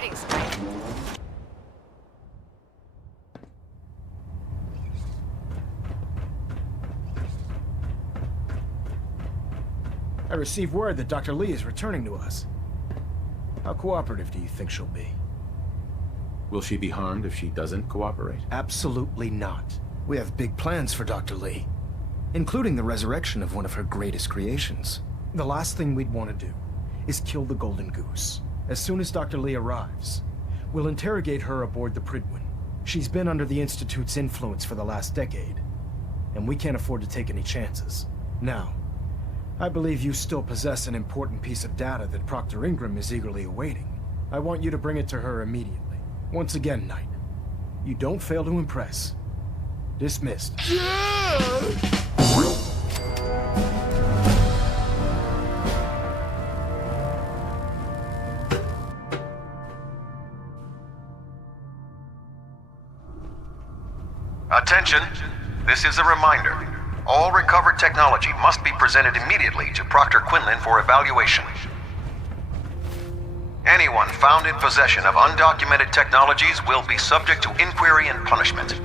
Greetings. I received word that Dr. Lee is returning to us. How cooperative do you think she'll be? Will she be harmed if she doesn't cooperate? Absolutely not. We have big plans for Dr. Lee, including the resurrection of one of her greatest creations. The last thing we'd want to do is kill the Golden Goose. As soon as Dr. Lee arrives, we'll interrogate her aboard the Prydwen. She's been under the Institute's influence for the last decade, and we can't afford to take any chances. Now, I believe you still possess an important piece of data that Proctor Ingram is eagerly awaiting. I want you to bring it to her immediately. Once again, Knight, you don't fail to impress. Dismissed. Attention! This is a reminder. All recovered technology must be presented immediately to Proctor Quinlan for evaluation. Anyone found in possession of undocumented technologies will be subject to inquiry and punishment.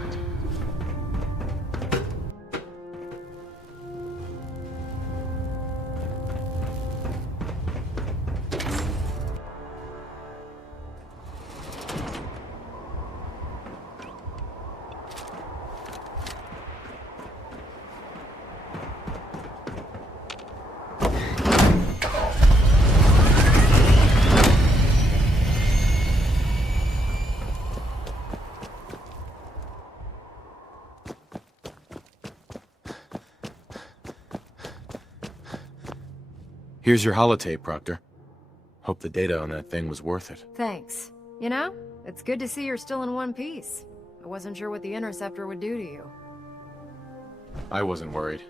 Here's your holotape, Proctor. Hope the data on that thing was worth it. Thanks. You know, it's good to see you're still in one piece. I wasn't sure what the interceptor would do to you. I wasn't worried.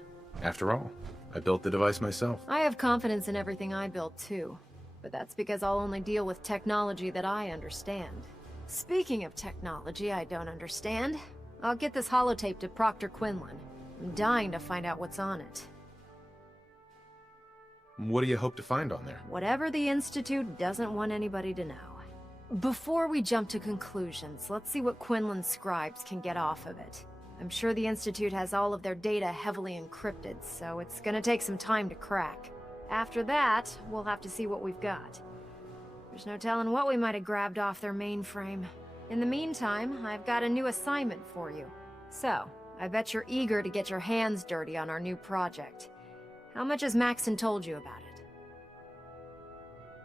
After all, I built the device myself. I have confidence in everything I built too. But that's because I'll only deal with technology that I understand. Speaking of technology I don't understand, I'll get this holotape to Proctor Quinlan. I'm dying to find out what's on it. What do you hope to find on there? Whatever the Institute doesn't want anybody to know. Before we jump to conclusions, let's see what Quinlan's scribes can get off of it. I'm sure the Institute has all of their data heavily encrypted, so it's gonna take some time to crack. After that, we'll have to see what we've got. There's no telling what we might have grabbed off their mainframe. In the meantime, I've got a new assignment for you. So, I bet you're eager to get your hands dirty on our new project. How much has Maxon told you about it?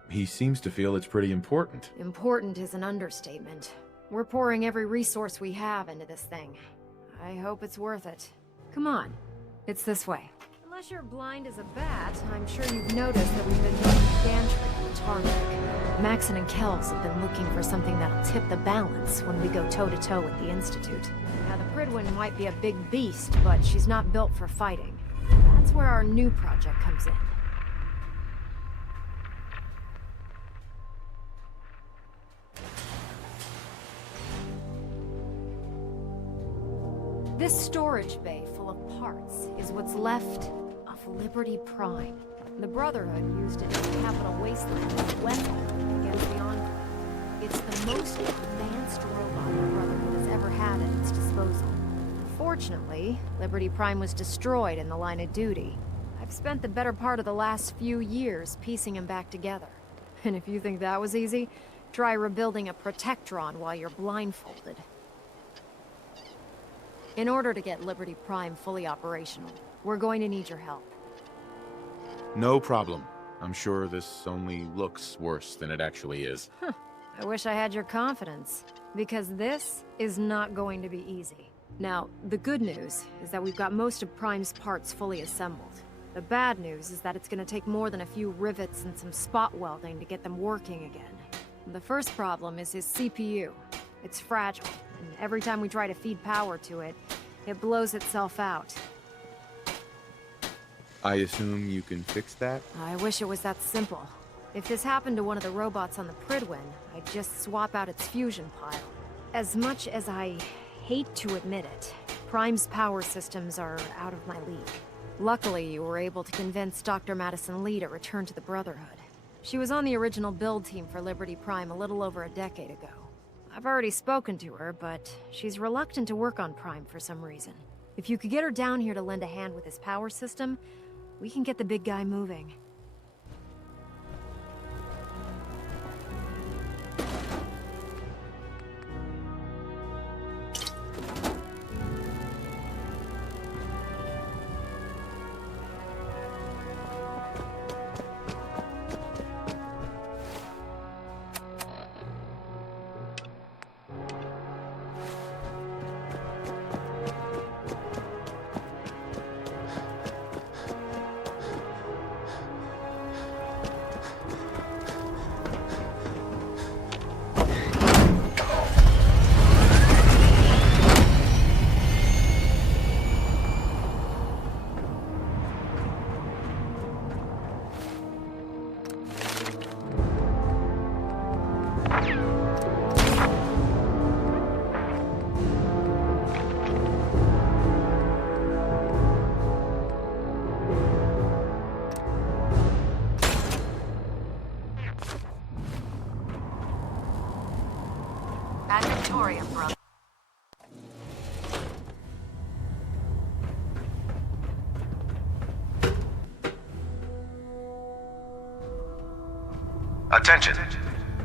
He seems to feel it's pretty important. Important is an understatement. We're pouring every resource we have into this thing. I hope it's worth it. Come on. It's this way. Unless you're blind as a bat, I'm sure you've noticed that we've been moving gantry and tarmac. Maxon and Kells have been looking for something that'll tip the balance when we go toe-to-toe with the Institute. Now, the Pridwin might be a big beast, but she's not built for fighting. That's where our new project comes in. This storage bay full of parts is what's left of Liberty Prime. The Brotherhood used it as a capital wasteland as a weapon against the Enclave. It's the most advanced robot the Brotherhood has ever had at its disposal. Fortunately, Liberty Prime was destroyed in the line of duty. I've spent the better part of the last few years piecing him back together. And if you think that was easy, try rebuilding a Protectron while you're blindfolded. In order to get Liberty Prime fully operational, we're going to need your help. No problem. I'm sure this only looks worse than it actually is. I wish I had your confidence, because this is not going to be easy. Now, the good news is that we've got most of Prime's parts fully assembled. The bad news is that it's going to take more than a few rivets and some spot welding to get them working again. The first problem is his CPU. It's fragile, and every time we try to feed power to it, it blows itself out. I assume you can fix that? I wish it was that simple. If this happened to one of the robots on the Pridwin, I'd just swap out its fusion pile. As much as I hate to admit it, Prime's power systems are out of my league. Luckily, you were able to convince Dr. Madison Lee to return to the Brotherhood. She was on the original build team for Liberty Prime a little over a decade ago. I've already spoken to her, but she's reluctant to work on Prime for some reason. If you could get her down here to lend a hand with his power system, we can get the big guy moving. for you, brother. Attention.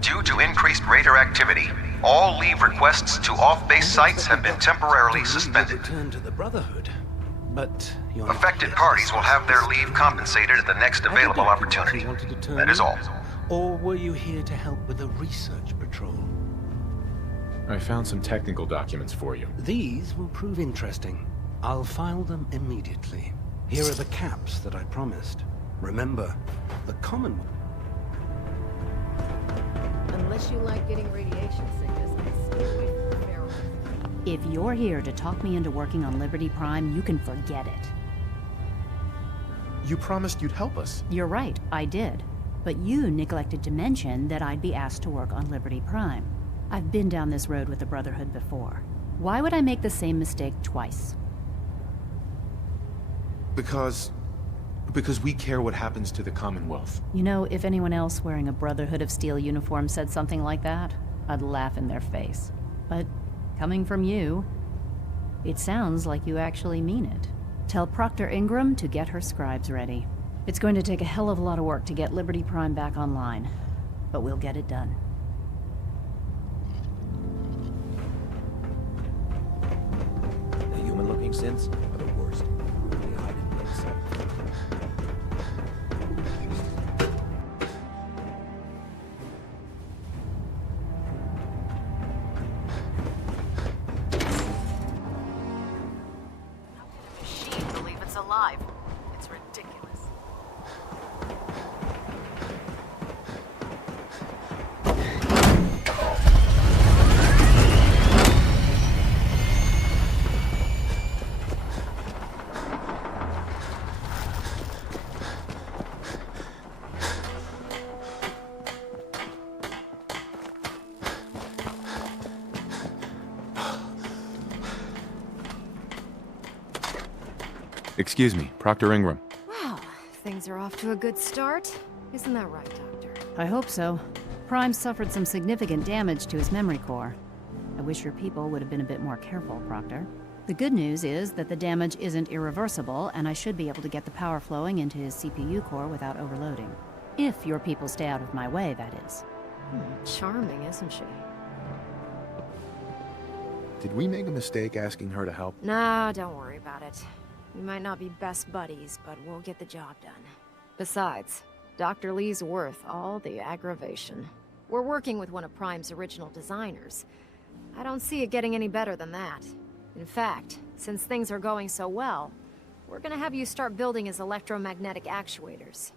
Due to increased raider activity, all leave requests to off-base sites have been temporarily suspended. Return to the Brotherhood, but you're Affected parties will have their leave compensated at the next available opportunity. That is all. Or were you here to help with a research patrol? I found some technical documents for you. These will prove interesting. I'll file them immediately. Here are the caps that I promised. Remember, the Commonwealth. Unless you like getting radiation sickness, stay away from the barrel. If you're here to talk me into working on Liberty Prime, you can forget it. You promised you'd help us. You're right, I did. But you neglected to mention that I'd be asked to work on Liberty Prime. I've been down this road with the Brotherhood before. Why would I make the same mistake twice? Because we care what happens to the Commonwealth. You know, if anyone else wearing a Brotherhood of Steel uniform said something like that, I'd laugh in their face. But coming from you, it sounds like you actually mean it. Tell Proctor Ingram to get her scribes ready. It's going to take a hell of a lot of work to get Liberty Prime back online, but we'll get it done. The human-looking synths are the worst. They hide in plain sight. Machine believe it's alive. It's ridiculous. Excuse me, Proctor Ingram. Wow, things are off to a good start. Isn't that right, Doctor? I hope so. Prime suffered some significant damage to his memory core. I wish your people would have been a bit more careful, Proctor. The good news is that the damage isn't irreversible, and I should be able to get the power flowing into his CPU core without overloading. If your people stay out of my way, that is. Charming, isn't she? Did we make a mistake asking her to help? Nah, don't worry about it. We might not be best buddies, but we'll get the job done. Besides, Dr. Lee's worth all the aggravation. We're working with one of Prime's original designers. I don't see it getting any better than that. In fact, since things are going so well, we're gonna have you start building his electromagnetic actuators.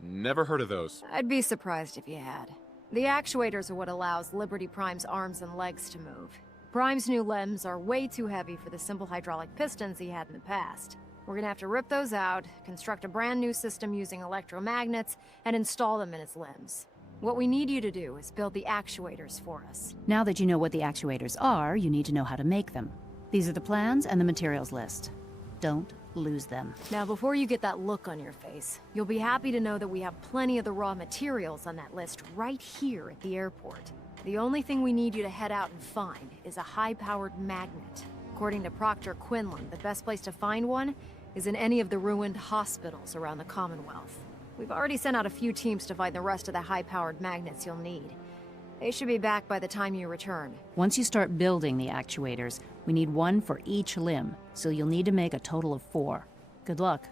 Never heard of those. I'd be surprised if you had. The actuators are what allows Liberty Prime's arms and legs to move. Prime's new limbs are way too heavy for the simple hydraulic pistons he had in the past. We're gonna have to rip those out, construct a brand new system using electromagnets, and install them in his limbs. What we need you to do is build the actuators for us. Now that you know what the actuators are, you need to know how to make them. These are the plans and the materials list. Don't lose them. Now, before you get that look on your face, you'll be happy to know that we have plenty of the raw materials on that list right here at the airport. The only thing we need you to head out and find is a high-powered magnet. According to Proctor Quinlan, the best place to find one is in any of the ruined hospitals around the Commonwealth. We've already sent out a few teams to find the rest of the high-powered magnets you'll need. They should be back by the time you return. Once you start building the actuators, we need one for each limb, so you'll need to make a total of 4. Good luck.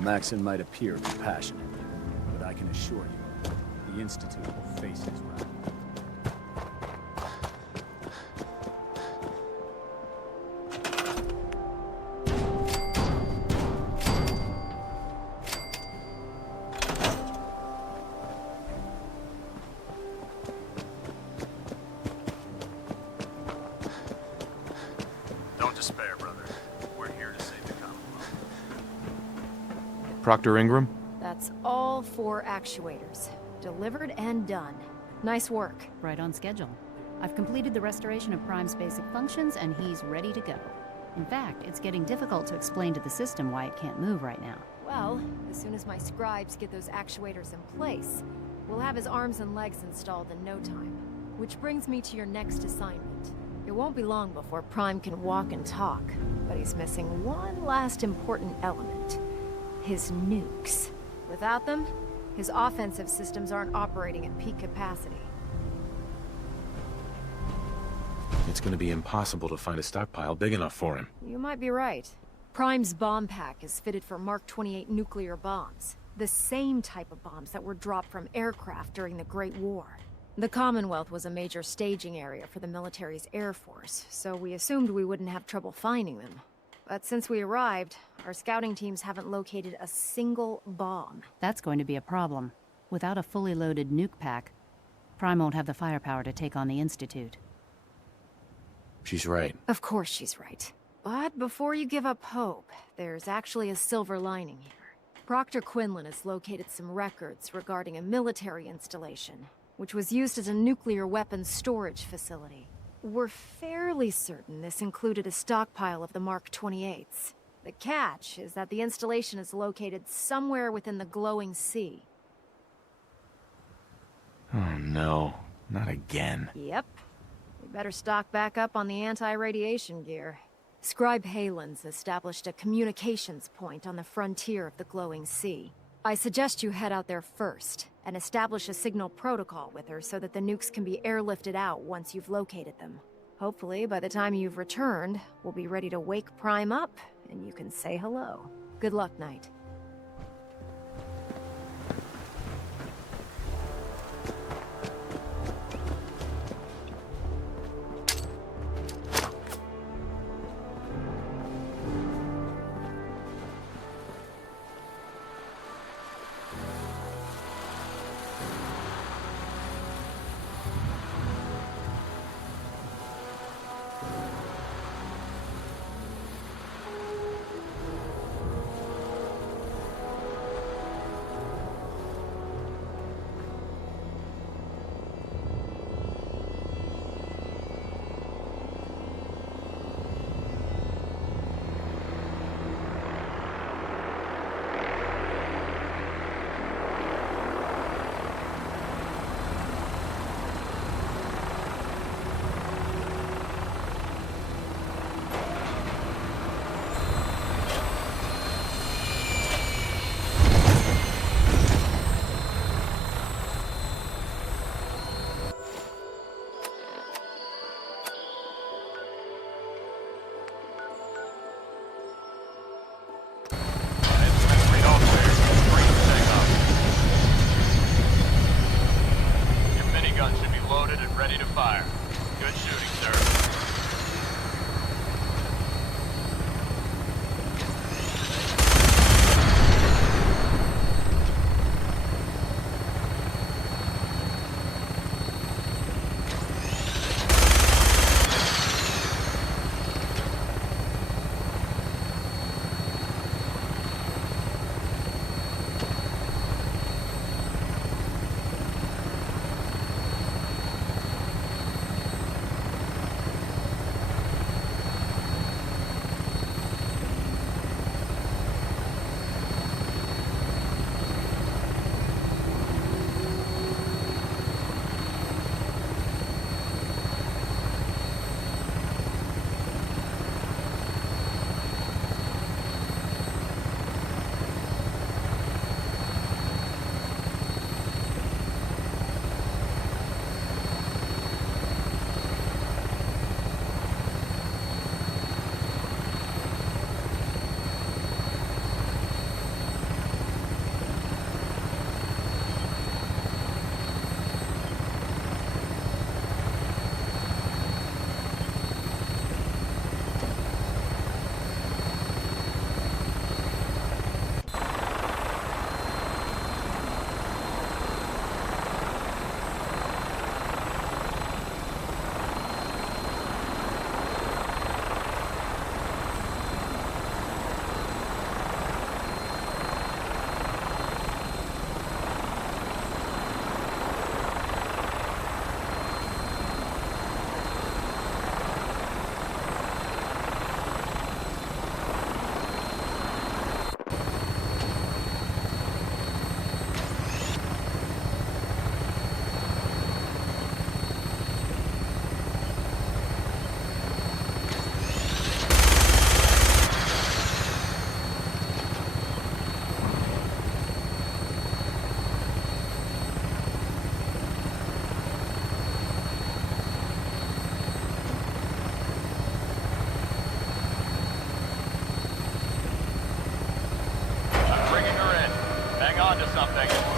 Maxon might appear compassionate, but I can assure you, the Institute will face his wrath. Don't despair, brother. We're here to save the Commonwealth. Proctor Ingram? That's all 4 actuators. Delivered and done. Nice work. Right on schedule. I've completed the restoration of Prime's basic functions, and he's ready to go. In fact, it's getting difficult to explain to the system why it can't move right now. Well, as soon as my scribes get those actuators in place, we'll have his arms and legs installed in no time. Which brings me to your next assignment. It won't be long before Prime can walk and talk, but he's missing one last important element. His nukes. Without them, his offensive systems aren't operating at peak capacity. It's gonna be impossible to find a stockpile big enough for him. You might be right. Prime's bomb pack is fitted for Mark 28 nuclear bombs. The same type of bombs that were dropped from aircraft during the Great War. The Commonwealth was a major staging area for the military's air force, so we assumed we wouldn't have trouble finding them. But since we arrived, our scouting teams haven't located a single bomb. That's going to be a problem. Without a fully loaded nuke pack, Prime won't have the firepower to take on the Institute. She's right. Of course she's right. But before you give up hope, there's actually a silver lining here. Proctor Quinlan has located some records regarding a military installation, which was used as a nuclear weapons storage facility. We're fairly certain this included a stockpile of the Mark 28s. The catch is that the installation is located somewhere within the glowing sea. Oh no, not again. Yep. We better stock back up on the anti-radiation gear. Scribe Halen's established a communications point on the frontier of the glowing sea. I suggest you head out there first, and establish a signal protocol with her so that the nukes can be airlifted out once you've located them. Hopefully, by the time you've returned, we'll be ready to wake Prime up, and you can say hello. Good luck, Knight. onto something.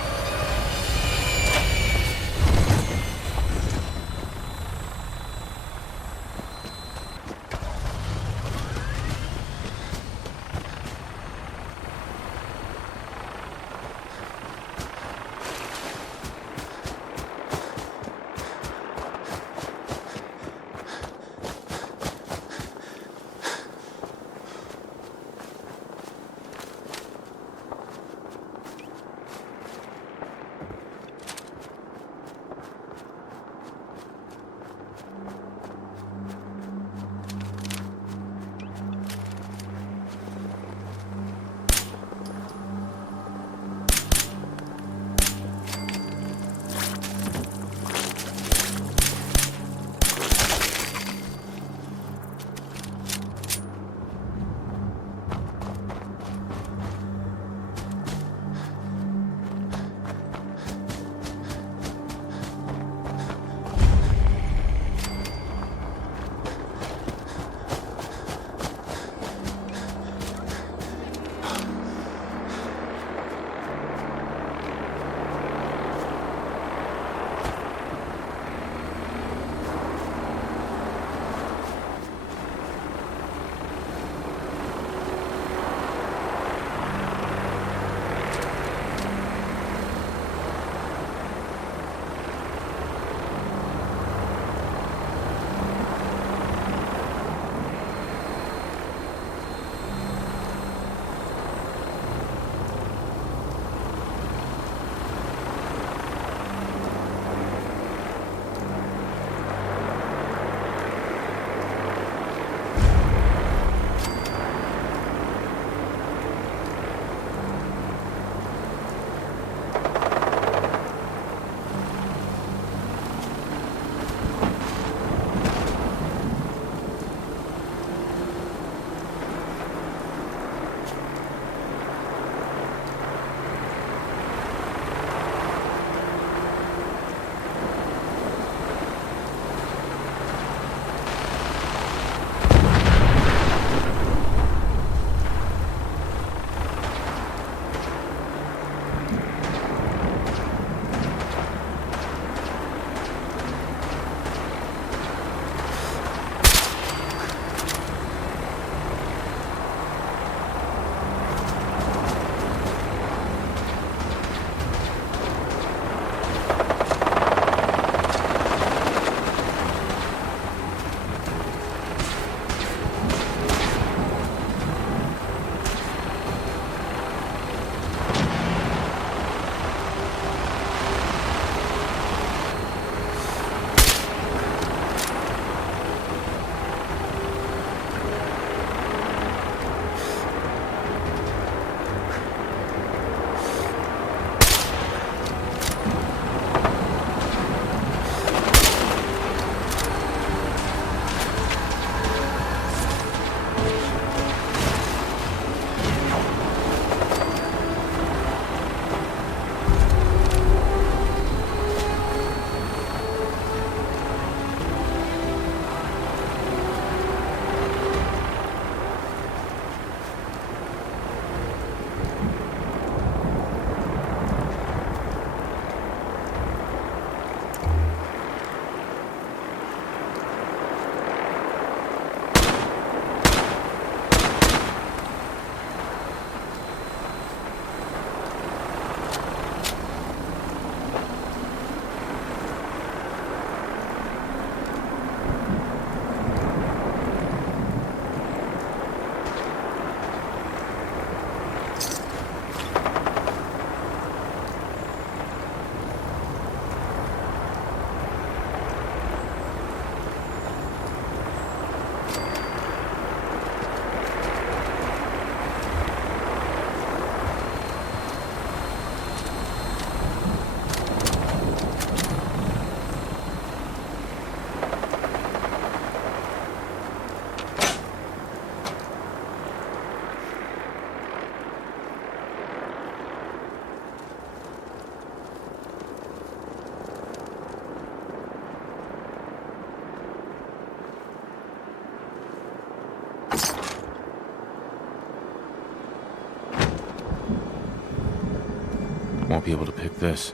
Won't be able to pick this.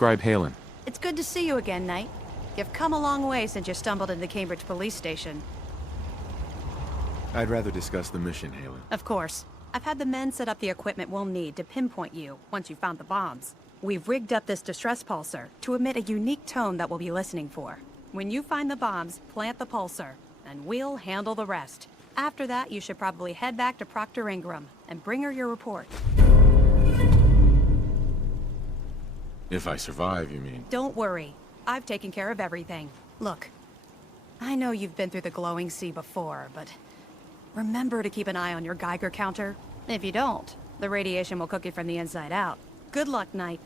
Scribe Halen. It's good to see you again, Knight. You've come a long way since you stumbled into the Cambridge police station. I'd rather discuss the mission, Halen. Of course. I've had the men set up the equipment we'll need to pinpoint you once you've found the bombs. We've rigged up this distress pulsar to emit a unique tone that we'll be listening for. When you find the bombs, plant the pulsar, and we'll handle the rest. After that, you should probably head back to Proctor Ingram and bring her your report. If I survive, you mean? Don't worry. I've taken care of everything. Look, I know you've been through the glowing sea before, but remember to keep an eye on your Geiger counter. If you don't, the radiation will cook you from the inside out. Good luck, Knight.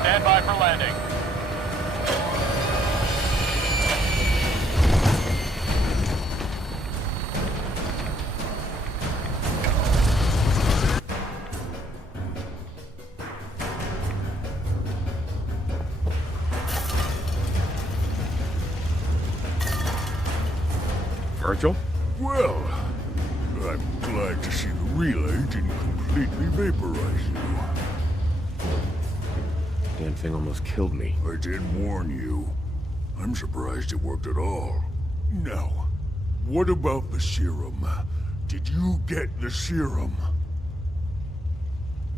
Stand by for landing. Virgil? Well, I'm glad to see the relay didn't completely vaporize you. Damn thing almost killed me. I did warn you. I'm surprised it worked at all. Now, what about the serum? Did you get the serum?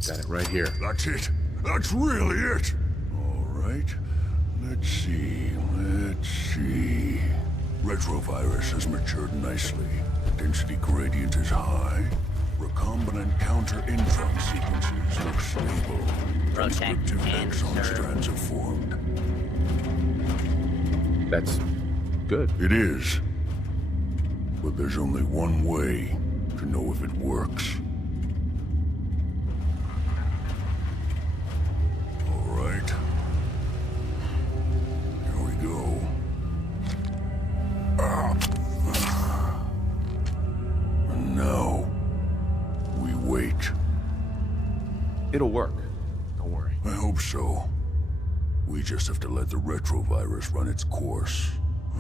Got it right here. That's it. That's really it. All right. Let's see. Retrovirus has matured nicely. Density gradient is high. Recombinant counter-intron sequences look stable. Transcriptive exon strands have formed. That's good. It is. But there's only one way to know if it works. It'll work. Don't worry. I hope so. We just have to let the retrovirus run its course.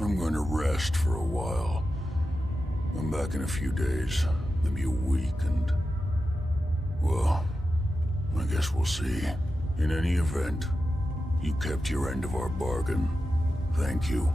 I'm going to rest for a while. I'm back in a few days, maybe a week, and... well, I guess we'll see. In any event, you kept your end of our bargain. Thank you.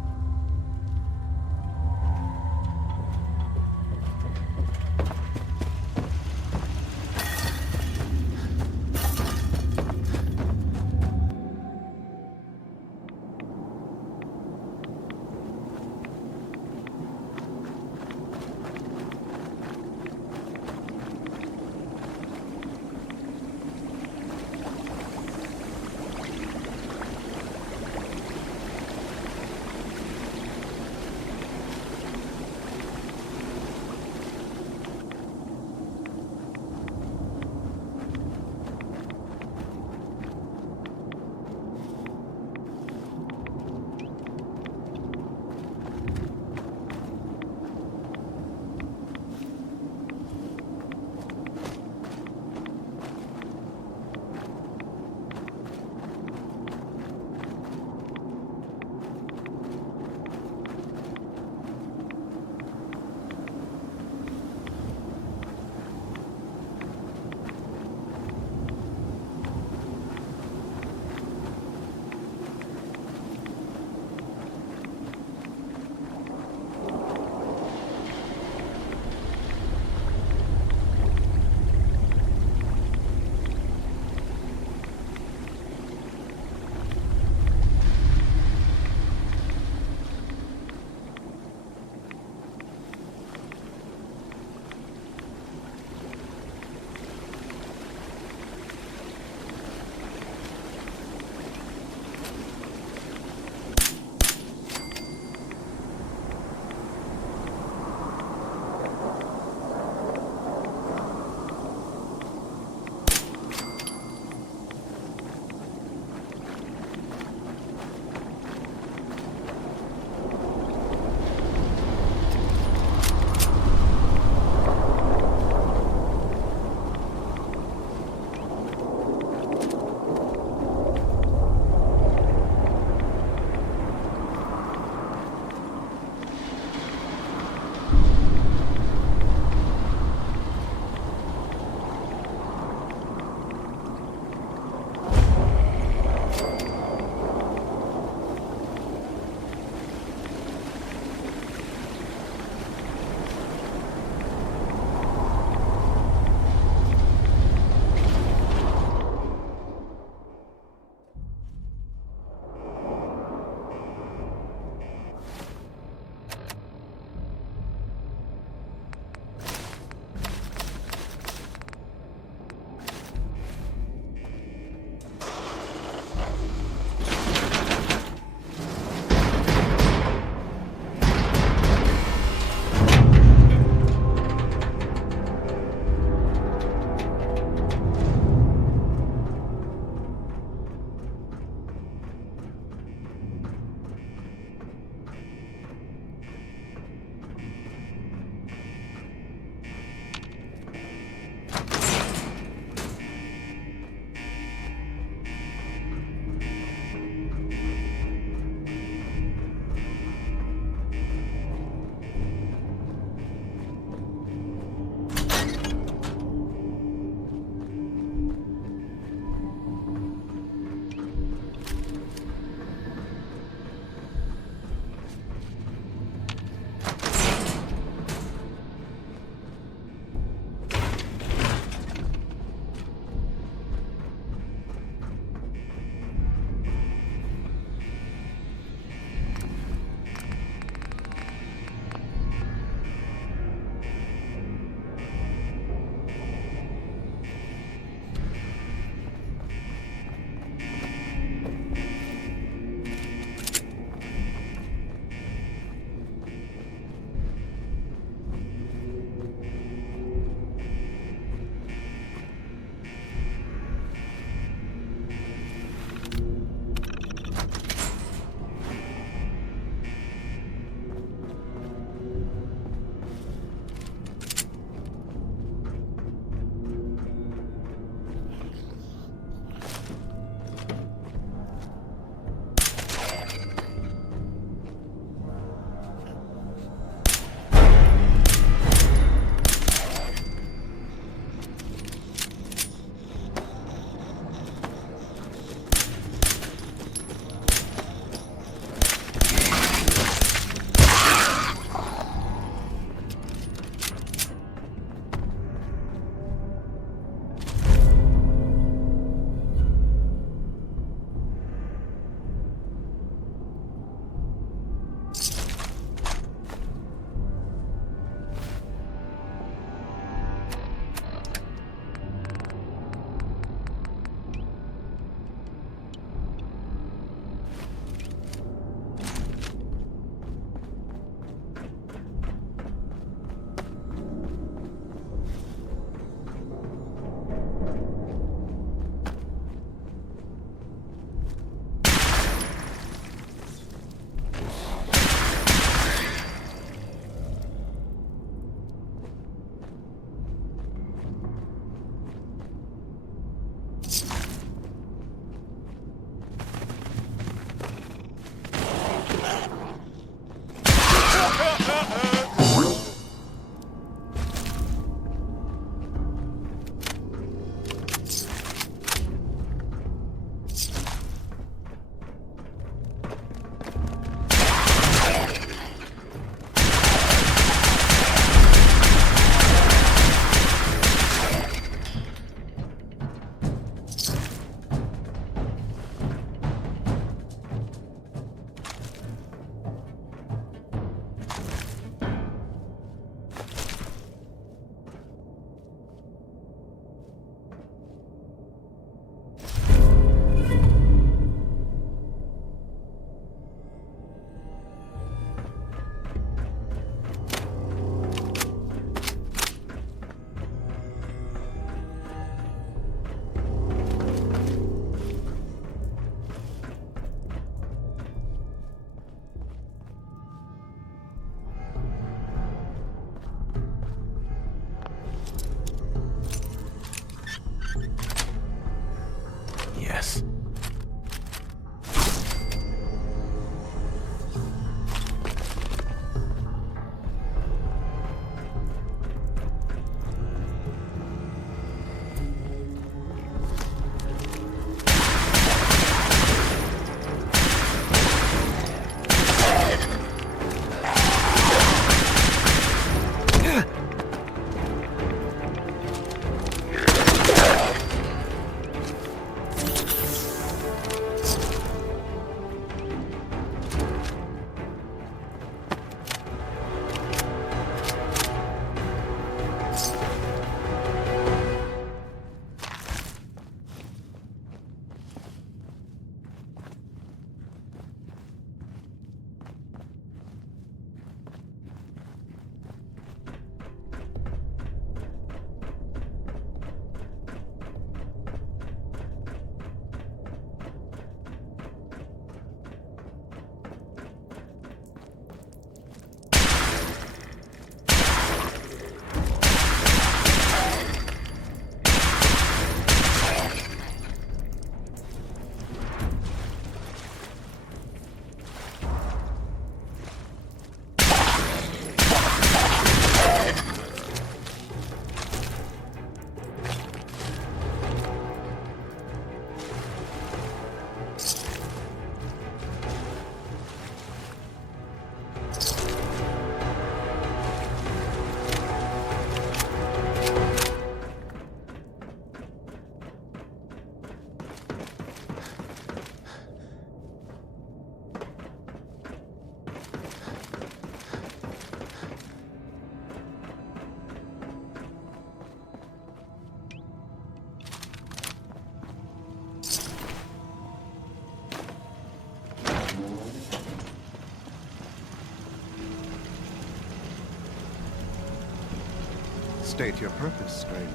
State your purpose, stranger.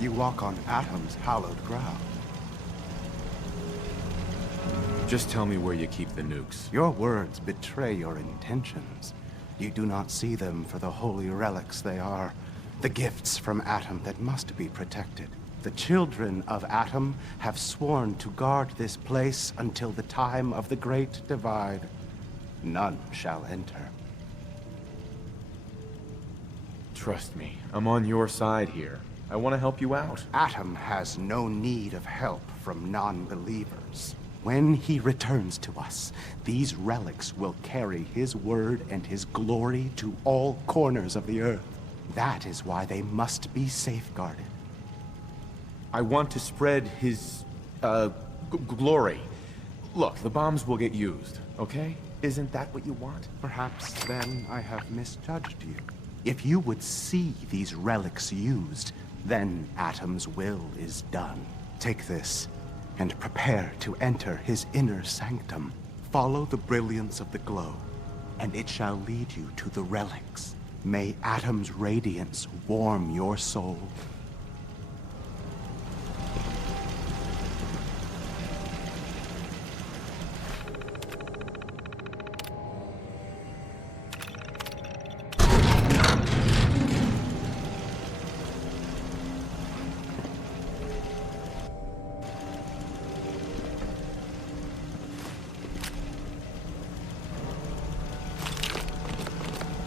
You walk on Atom's hallowed ground. Just tell me where you keep the nukes. Your words betray your intentions. You do not see them for the holy relics they are. The gifts from Atom that must be protected. The children of Atom have sworn to guard this place until the time of the Great Divide. None shall enter. Trust me, I'm on your side here. I want to help you out. Atom has no need of help from non-believers. When he returns to us, these relics will carry his word and his glory to all corners of the earth. That is why they must be safeguarded. I want to spread his, glory. Look, the bombs will get used, okay? Isn't that what you want? Perhaps then I have misjudged you. If you would see these relics used, then Atom's will is done. Take this, and prepare to enter his inner sanctum. Follow the brilliance of the glow, and it shall lead you to the relics. May Atom's radiance warm your soul.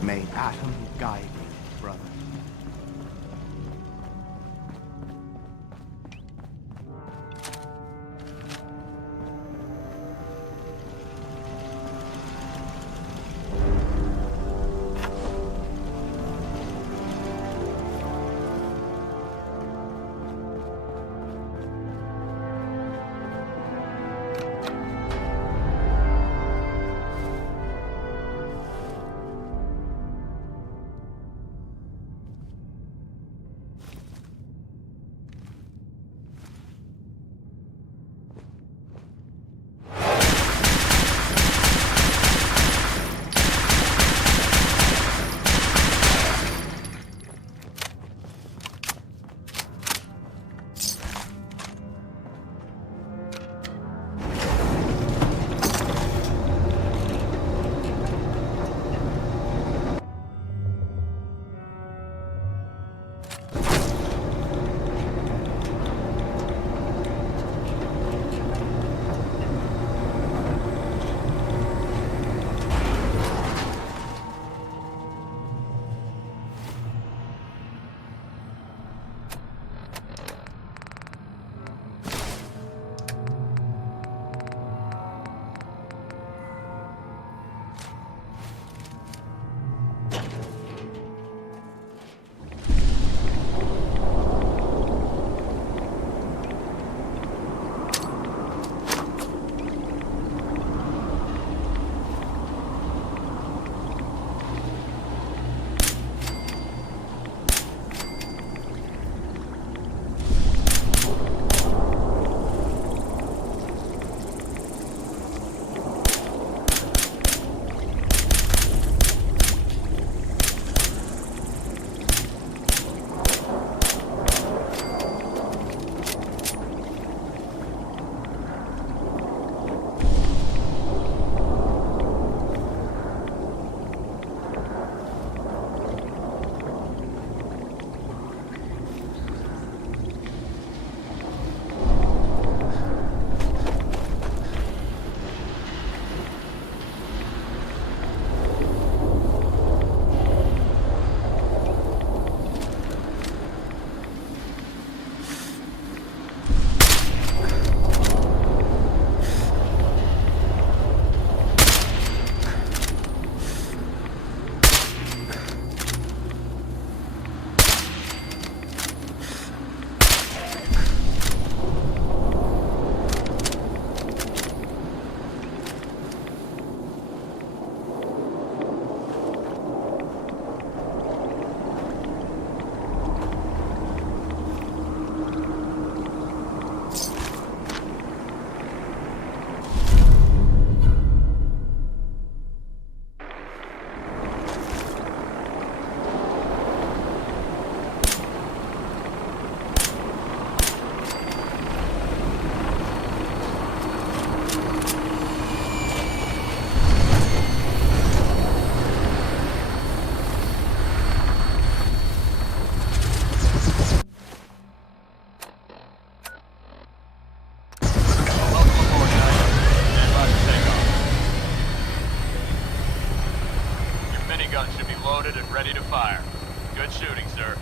May Atom guide you, brother. ready to fire. Good shooting, sir.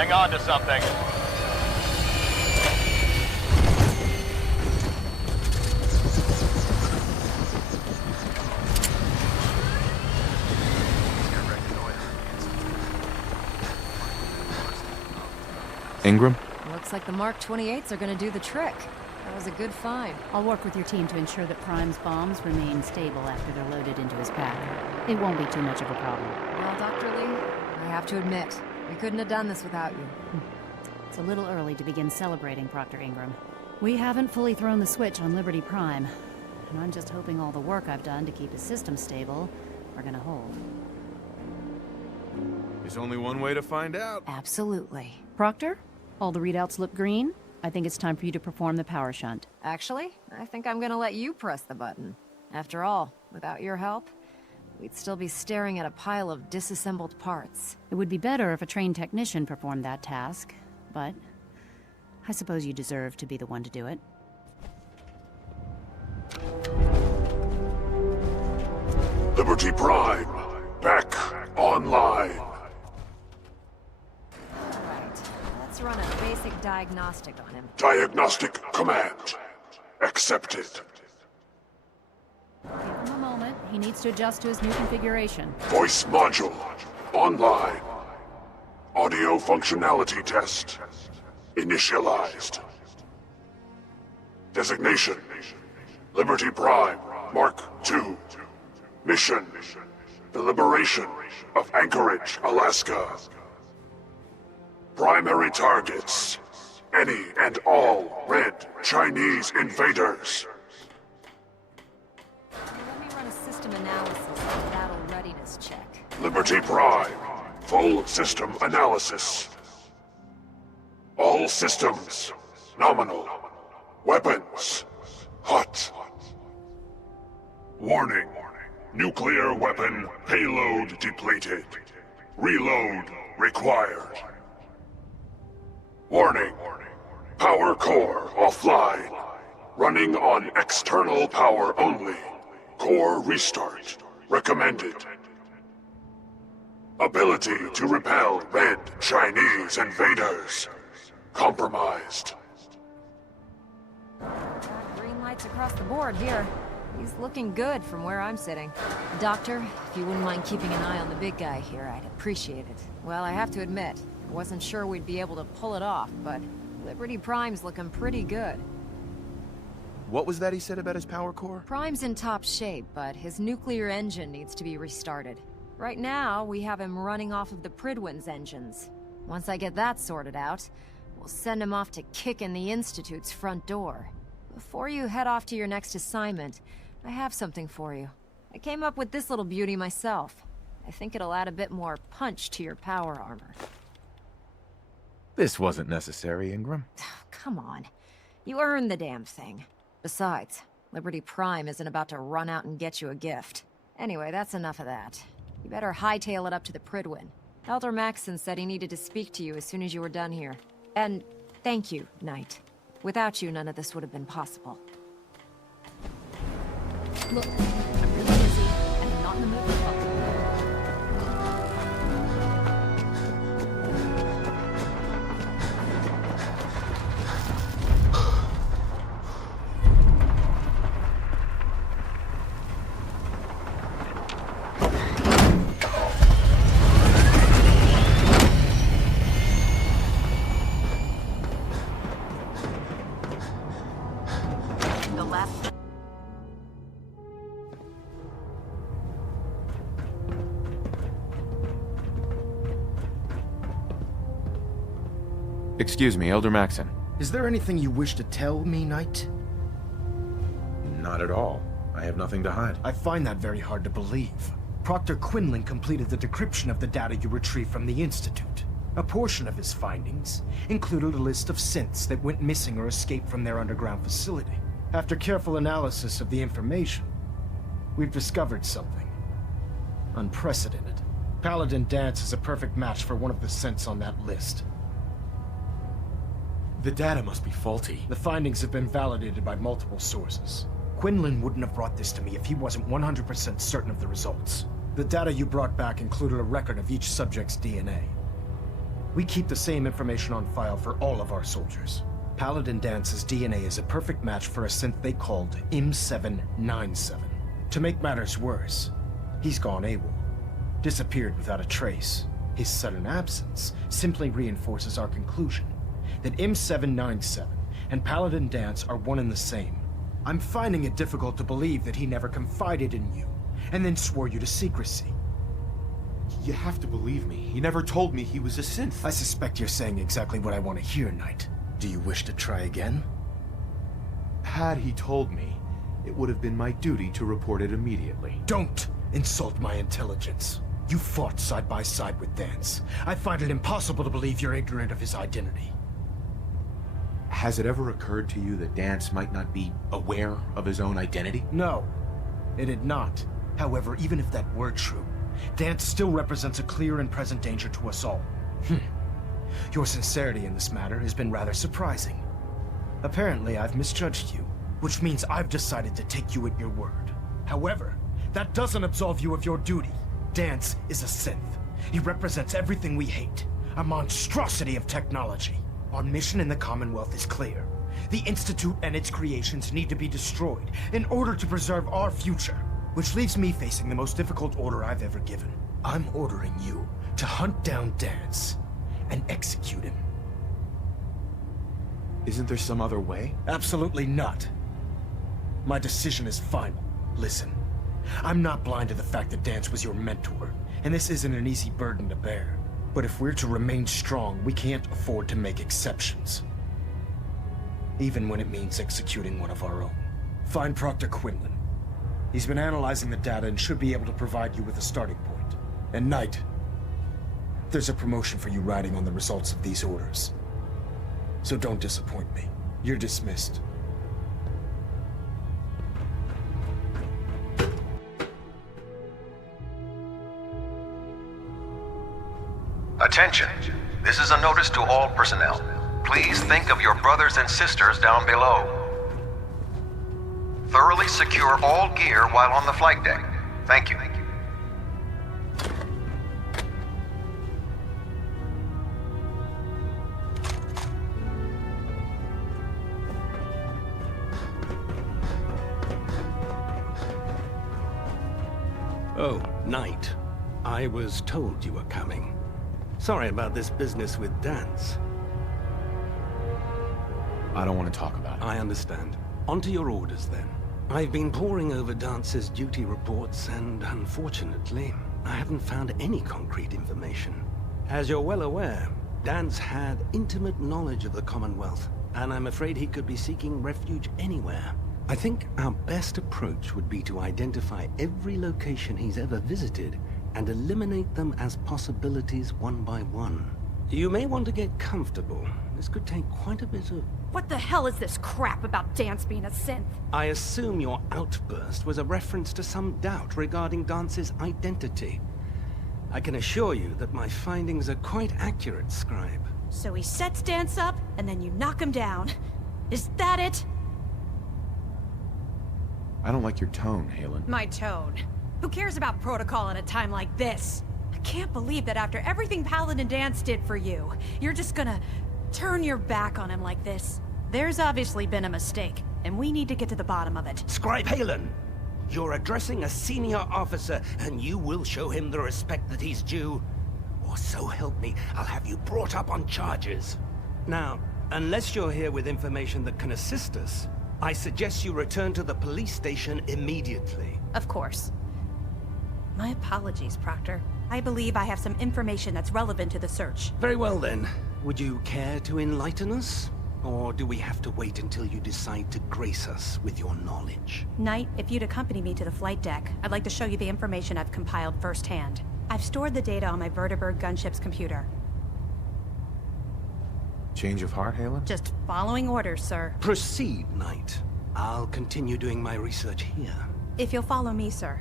Hang on to something. Ingram? Looks like the Mark 28s are gonna do the trick. That was a good find. I'll work with your team to ensure that Prime's bombs remain stable after they're loaded into his pack. It won't be too much of a problem. Well, Dr. Lee, I have to admit, we couldn't have done this without you. It's a little early to begin celebrating, Proctor Ingram. We haven't fully thrown the switch on Liberty Prime, and I'm just hoping all the work I've done to keep his system stable are gonna hold. There's only one way to find out. Absolutely. Proctor, all the readouts look green. I think it's time for you to perform the power shunt. Actually, I think I'm gonna let you press the button. After all, without your help, we'd still be staring at a pile of disassembled parts. It would be better if a trained technician performed that task, but I suppose you deserve to be the one to do it. Liberty Prime, back online. Let's run a basic diagnostic on him. Diagnostic command accepted. Give him a moment. He needs to adjust to his new configuration. Voice module. Online. Audio functionality test. Initialized. Designation. Liberty Prime, Mark II. Mission. The liberation of Anchorage, Alaska. Primary targets. Any and all red Chinese invaders. Let me run a system analysis and battle readiness check. Liberty Prime. Full system analysis. All systems. Nominal. Weapons. Hot. Warning. Nuclear weapon payload depleted. Reload required. Warning. Power core offline. Running on external power only. Core restart recommended. Ability to repel red Chinese invaders. Compromised. Green lights across the board here. He's looking good from where I'm sitting. Doctor, if you wouldn't mind keeping an eye on the big guy here, I'd appreciate it. Well, I have to admit, I wasn't sure we'd be able to pull it off, but Liberty Prime's looking pretty good. What was that he said about his power core? Prime's in top shape, but his nuclear engine needs to be restarted. Right now, we have him running off of the Pridwin's engines. Once I get that sorted out, we'll send him off to kick in the Institute's front door. Before you head off to your next assignment, I have something for you. I came up with this little beauty myself. I think it'll add a bit more punch to your power armor. This wasn't necessary, Ingram. Come on. You earned the damn thing. Besides, Liberty Prime isn't about to run out and get you a gift. Anyway, that's enough of that. You better hightail it up to the Pridwin. Elder Maxson said he needed to speak to you as soon as you were done here. And thank you, Knight. Without you, none of this would have been possible. Look, I'm really busy, and I'm not in the mood for talking. Excuse me, Elder Maxson. Is there anything you wish to tell me, Knight? Not at all. I have nothing to hide. I find that very hard to believe. Proctor Quinlan completed the decryption of the data you retrieved from the Institute. A portion of his findings included a list of synths that went missing or escaped from their underground facility. After careful analysis of the information, we've discovered something unprecedented. Paladin Dance is a perfect match for one of the synths on that list. The data must be faulty. The findings have been validated by multiple sources. Quinlan wouldn't have brought this to me if he wasn't 100% certain of the results. The data you brought back included a record of each subject's DNA. We keep the same information on file for all of our soldiers. Paladin Dance's DNA is a perfect match for a synth they called M797. To make matters worse, he's gone AWOL. Disappeared without a trace. His sudden absence simply reinforces our conclusion that M797 and Paladin Dance are one and the same. I'm finding it difficult to believe that he never confided in you, and then swore you to secrecy. You have to believe me. He never told me he was a synth. I suspect you're saying exactly what I want to hear, Knight. Do you wish to try again? Had he told me, it would have been my duty to report it immediately. Don't insult my intelligence. You fought side by side with Dance. I find it impossible to believe you're ignorant of his identity. Has it ever occurred to you that Dance might not be aware of his own identity? No, it had not. However, even if that were true, Dance still represents a clear and present danger to us all. Your sincerity in this matter has been rather surprising. Apparently, I've misjudged you, which means I've decided to take you at your word. However, that doesn't absolve you of your duty. Dance is a synth. He represents everything we hate, a monstrosity of technology. Our mission in the Commonwealth is clear. The Institute and its creations need to be destroyed in order to preserve our future. Which leaves me facing the most difficult order I've ever given. I'm ordering you to hunt down Dance and execute him. Isn't there some other way? Absolutely not. My decision is final. Listen, I'm not blind to the fact that Dance was your mentor, and this isn't an easy burden to bear. But if we're to remain strong, we can't afford to make exceptions. Even when it means executing one of our own. Find Proctor Quinlan. He's been analyzing the data and should be able to provide you with a starting point. And Knight, there's a promotion for you riding on the results of these orders. So don't disappoint me. You're dismissed. Attention. This is a notice to all personnel. Please think of your brothers and sisters down below. Thoroughly secure all gear while on the flight deck. Thank you. Oh, Knight. I was told you were coming. Sorry about this business with Dance. I don't want to talk about it. I understand. On to your orders, then. I've been poring over Dance's duty reports, and unfortunately, I haven't found any concrete information. As you're well aware, Dance had intimate knowledge of the Commonwealth, and I'm afraid he could be seeking refuge anywhere. I think our best approach would be to identify every location he's ever visited and eliminate them as possibilities one by one. You may want to get comfortable. This could take quite a bit of... What the hell is this crap about Dance being a synth? I assume your outburst was a reference to some doubt regarding Dance's identity. I can assure you that my findings are quite accurate, Scribe. So he sets Dance up, and then you knock him down. Is that it? I don't like your tone, Halen. My tone. Who cares about protocol at a time like this? I can't believe that after everything Paladin Dance did for you, you're just gonna turn your back on him like this. There's obviously been a mistake, and we need to get to the bottom of it. Scribe Halen, you're addressing a senior officer, and you will show him the respect that he's due. Or so help me, I'll have you brought up on charges. Now, unless you're here with information that can assist us, I suggest you return to the police station immediately. Of course. My apologies, Proctor. I believe I have some information that's relevant to the search. Very well then. Would you care to enlighten us? Or do we have to wait until you decide to grace us with your knowledge? Knight, if you'd accompany me to the flight deck, I'd like to show you the information I've compiled firsthand. I've stored the data on my Vertibird gunship's computer. Change of heart, Halen? Just following orders, sir. Proceed, Knight. I'll continue doing my research here. If you'll follow me, sir.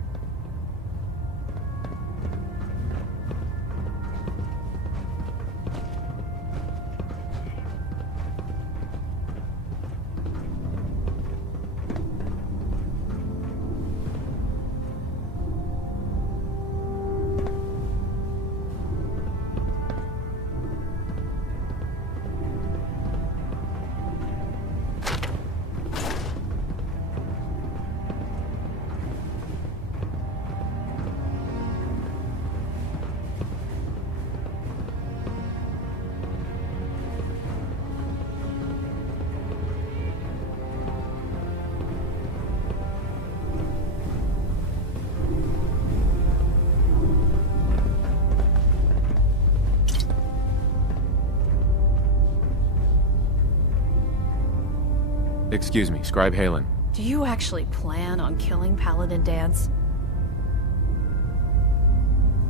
Excuse me, Scribe Halen. Do you actually plan on killing Paladin Dance?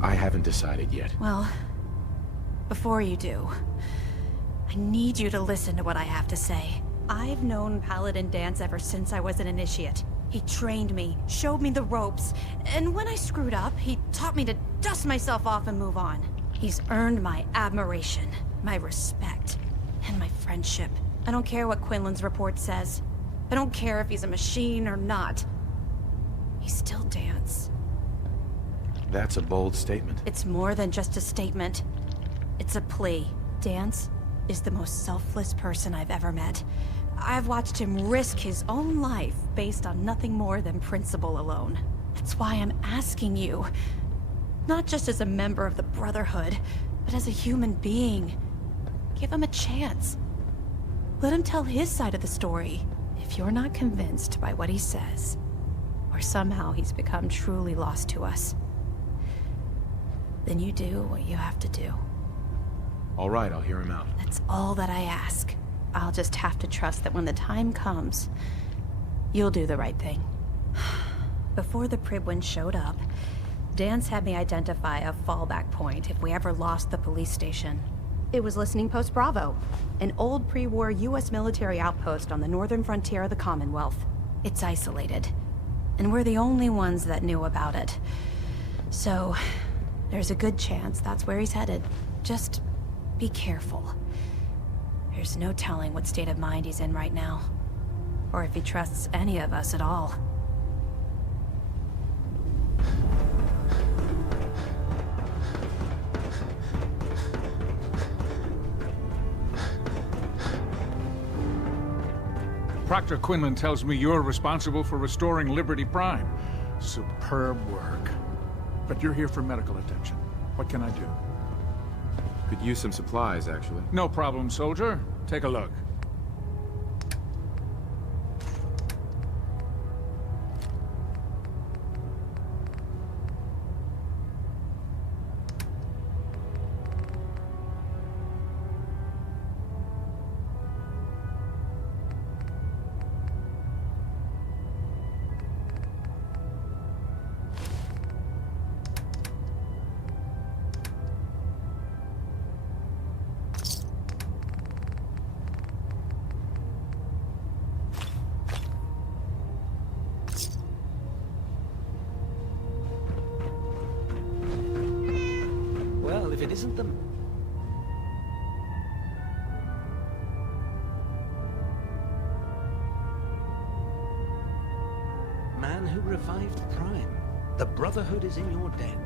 I haven't decided yet. Well, before you do, I need you to listen to what I have to say. I've known Paladin Dance ever since I was an initiate. He trained me, showed me the ropes, and when I screwed up, he taught me to dust myself off and move on. He's earned my admiration, my respect, and my friendship. I don't care what Quinlan's report says. I don't care if he's a machine or not. He's still Dance. That's a bold statement. It's more than just a statement. It's a plea. Dance is the most selfless person I've ever met. I've watched him risk his own life based on nothing more than principle alone. That's why I'm asking you. Not just as a member of the Brotherhood, but as a human being. Give him a chance. Let him tell his side of the story. If you're not convinced by what he says, or somehow he's become truly lost to us, then you do what you have to do. All right, I'll hear him out. That's all that I ask. I'll just have to trust that when the time comes, you'll do the right thing. Before the Pribwins showed up, Dan's had me identify a fallback point if we ever lost the police station. It was Listening Post Bravo, an old pre-war US military outpost on the northern frontier of the Commonwealth. It's isolated, and we're the only ones that knew about it. So, there's a good chance that's where he's headed. Just be careful. There's no telling what state of mind he's in right now, or if he trusts any of us at all. Proctor Quinlan tells me you're responsible for restoring Liberty Prime. Superb work. But you're here for medical attention. What can I do? Could use some supplies, actually. No problem, soldier. Take a look. Well, if it isn't the... man who revived Prime. The Brotherhood is in your debt.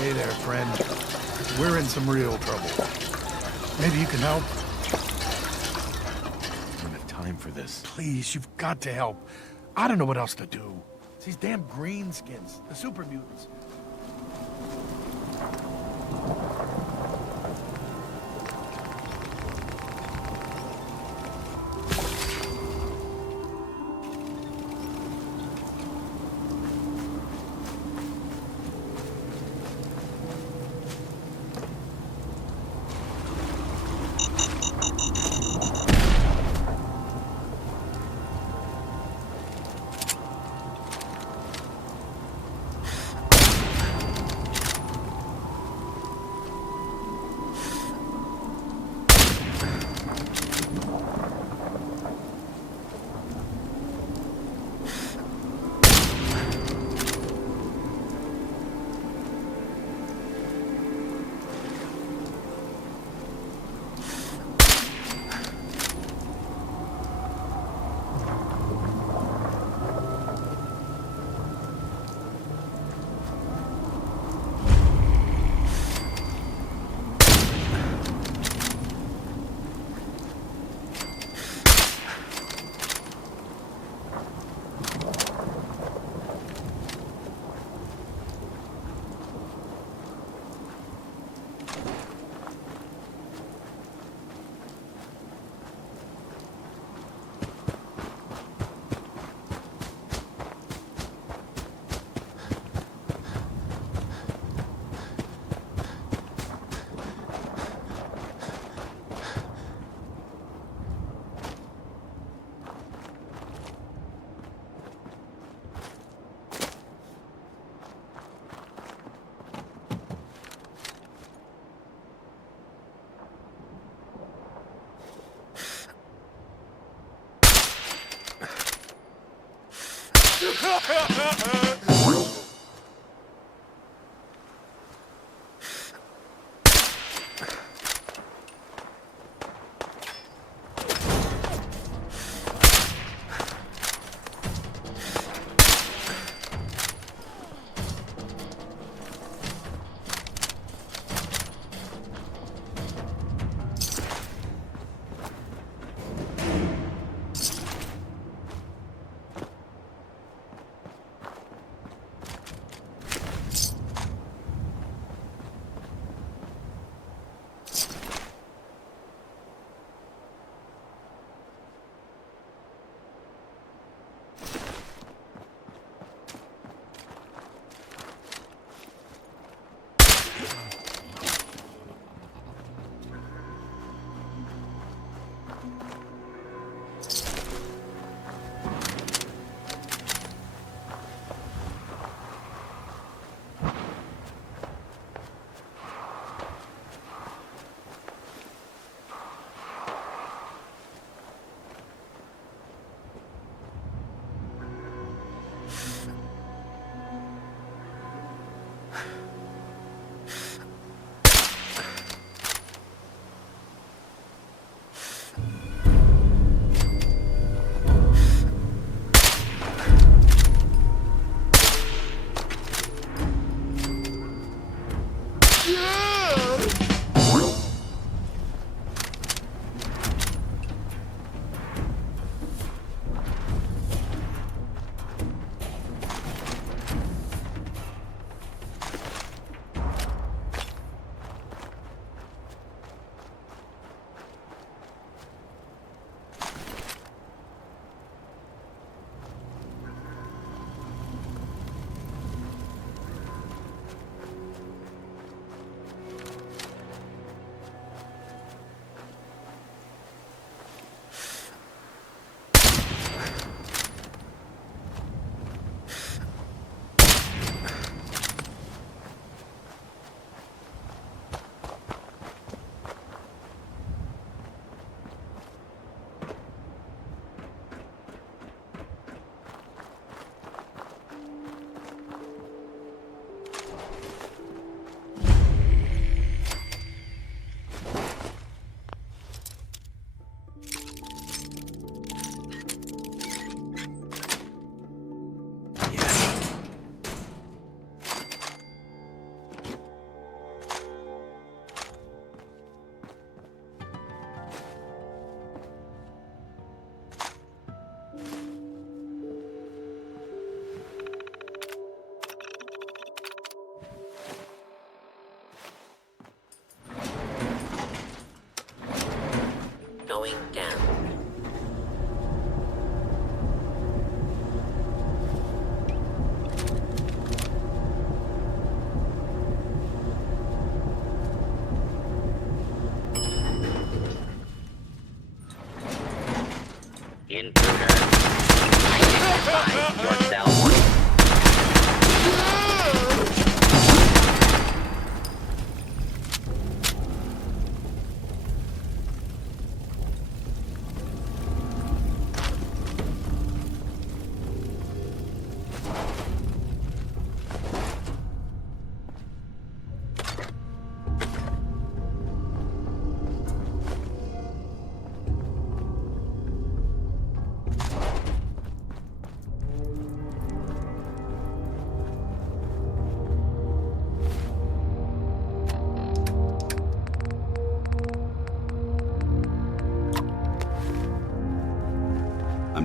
Hey there, friend. We're in some real trouble. Maybe you can help? I don't have time for this. Please, you've got to help. I don't know what else to do. It's these damn greenskins, the super mutants.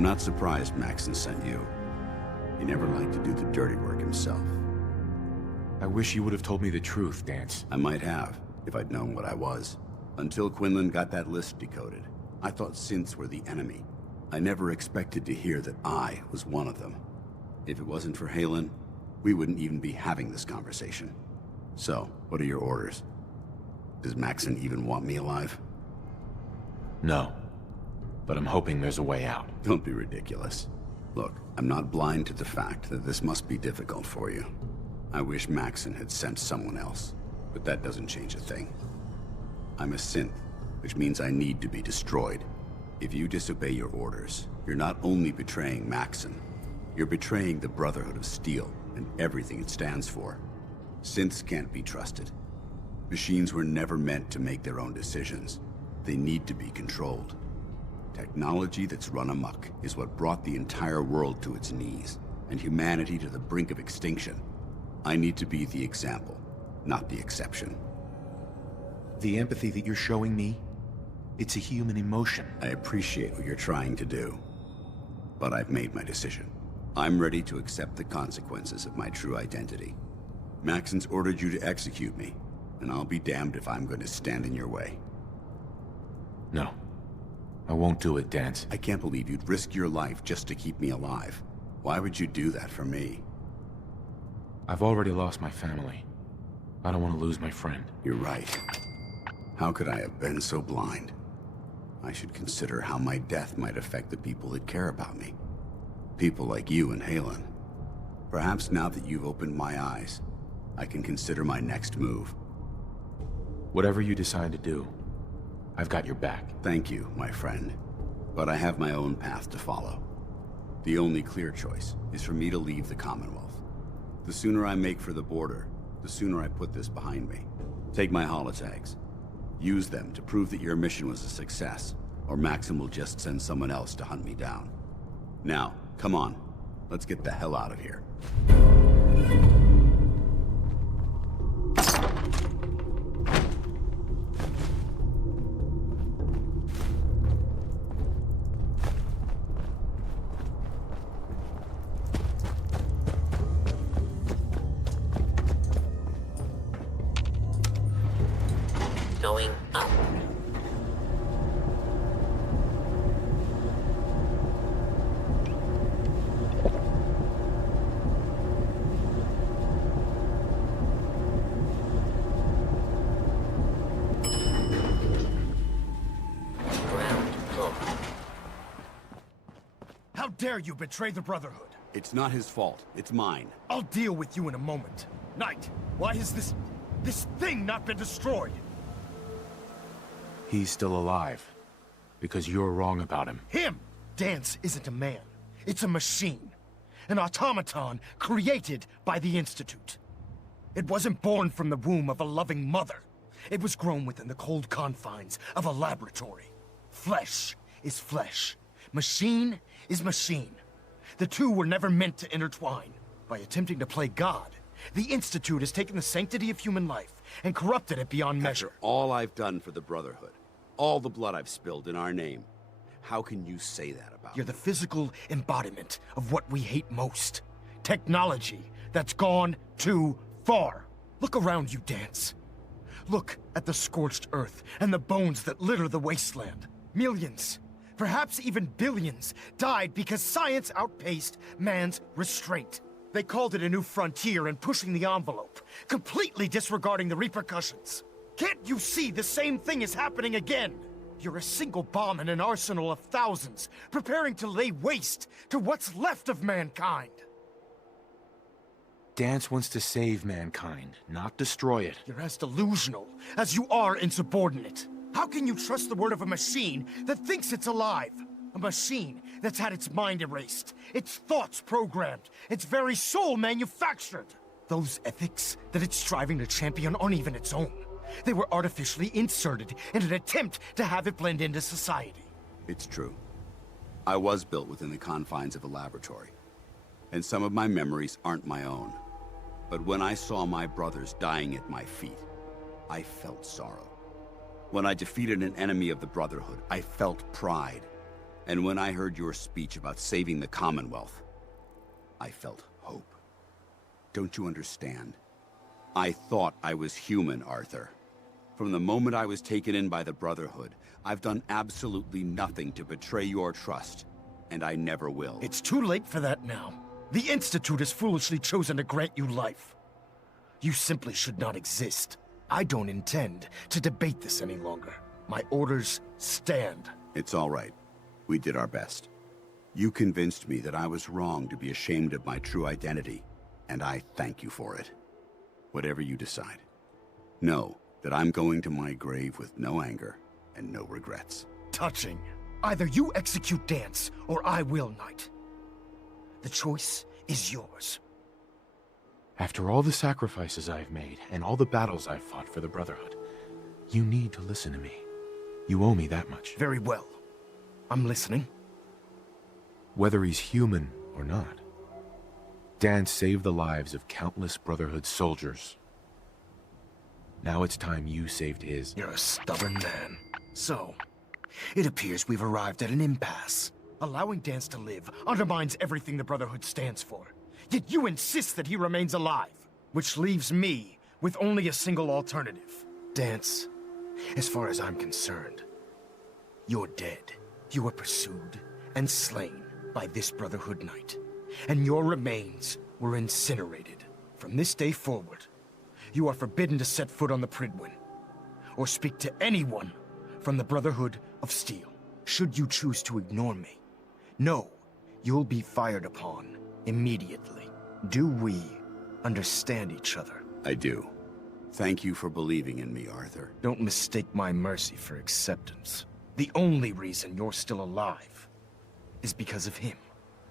not surprised Maxon sent you. He never liked to do the dirty work himself. I wish you would have told me the truth, Dance. I might have, if I'd known what I was. Until Quinlan got that list decoded, I thought synths were the enemy. I never expected to hear that I was one of them. If it wasn't for Halen, we wouldn't even be having this conversation. So, what are your orders? Does Maxon even want me alive? No. But I'm hoping there's a way out. Don't be ridiculous. Look, I'm not blind to the fact that this must be difficult for you. I wish Maxon had sent someone else, but that doesn't change a thing. I'm a synth, which means I need to be destroyed. If you disobey your orders, you're not only betraying Maxon, you're betraying the Brotherhood of Steel and everything it stands for. Synths can't be trusted. Machines were never meant to make their own decisions. They need to be controlled. Technology that's run amok is what brought the entire world to its knees, and humanity to the brink of extinction. I need to be the example, not the exception. The empathy that you're showing me, it's a human emotion. I appreciate what you're trying to do, but I've made my decision. I'm ready to accept the consequences of my true identity. Maxon's ordered you to execute me, and I'll be damned if I'm going to stand in your way. No. I won't do it, Dance. I can't believe you'd risk your life just to keep me alive. Why would you do that for me? I've already lost my family. I don't want to lose my friend. You're right. How could I have been so blind? I should consider how my death might affect the people that care about me. People like you and Halen. Perhaps now that you've opened my eyes, I can consider my next move. Whatever you decide to do, I've got your back. Thank you, my friend. But I have my own path to follow. The only clear choice is for me to leave the Commonwealth. The sooner I make for the border, the sooner I put this behind me. Take my holotags. Use them to prove that your mission was a success, or Maxon will just send someone else to hunt me down. Now, come on. Let's get the hell out of here. Going up. How dare you betray the Brotherhood? It's not his fault. It's mine. I'll deal with you in a moment. Knight, why has this thing not been destroyed? He's still alive. Because you're wrong about him. Him! Dance isn't a man. It's a machine. An automaton created by the Institute. It wasn't born from the womb of a loving mother. It was grown within the cold confines of a laboratory. Flesh is flesh. Machine is machine. The two were never meant to intertwine. By attempting to play God, the Institute has taken the sanctity of human life and corrupted it beyond measure. After all I've done for the Brotherhood, all the blood I've spilled in our name, how can you say that about You're the physical embodiment of what we hate most. Technology that's gone too far. Look around you, Dance. Look at the scorched earth and the bones that litter the wasteland. Millions, perhaps even billions, died because science outpaced man's restraint. They called it a new frontier and pushing the envelope, completely disregarding the repercussions. Can't you see the same thing is happening again? You're a single bomb in an arsenal of thousands, preparing to lay waste to what's left of mankind. Dance wants to save mankind, not destroy it. You're as delusional as you are insubordinate. How can you trust the word of a machine that thinks it's alive? A machine that's had its mind erased, its thoughts programmed, its very soul manufactured. Those ethics that it's striving to champion aren't even its own. They were artificially inserted in an attempt to have it blend into society. It's true. I was built within the confines of a laboratory, and some of my memories aren't my own. But when I saw my brothers dying at my feet, I felt sorrow. When I defeated an enemy of the Brotherhood, I felt pride. And when I heard your speech about saving the Commonwealth, I felt hope. Don't you understand? I thought I was human, Arthur. From the moment I was taken in by the Brotherhood, I've done absolutely nothing to betray your trust, and I never will. It's too late for that now. The Institute has foolishly chosen to grant you life. You simply should not exist. I don't intend to debate this any longer. My orders stand. It's all right. We did our best. You convinced me that I was wrong to be ashamed of my true identity, and I thank you for it. Whatever you decide. Know that I'm going to my grave with no anger and no regrets. Touching. Either you execute Dance, or I will, Knight. The choice is yours. After all the sacrifices I've made, and all the battles I've fought for the Brotherhood, you need to listen to me. You owe me that much. Very well. I'm listening. Whether he's human or not, Dan saved the lives of countless Brotherhood soldiers. Now it's time you saved his. You're a stubborn man. So, it appears we've arrived at an impasse. Allowing Dance to live undermines everything the Brotherhood stands for. Yet you insist that he remains alive, which leaves me with only a single alternative. Dance, as far as I'm concerned, you're dead. You were pursued and slain by this Brotherhood Knight, and your remains were incinerated. From this day forward, you are forbidden to set foot on the Pridwin, or speak to anyone from the Brotherhood of Steel. Should you choose to ignore me, know you'll be fired upon immediately. Do we understand each other? I do. Thank you for believing in me, Arthur. Don't mistake my mercy for acceptance. The only reason you're still alive is because of him.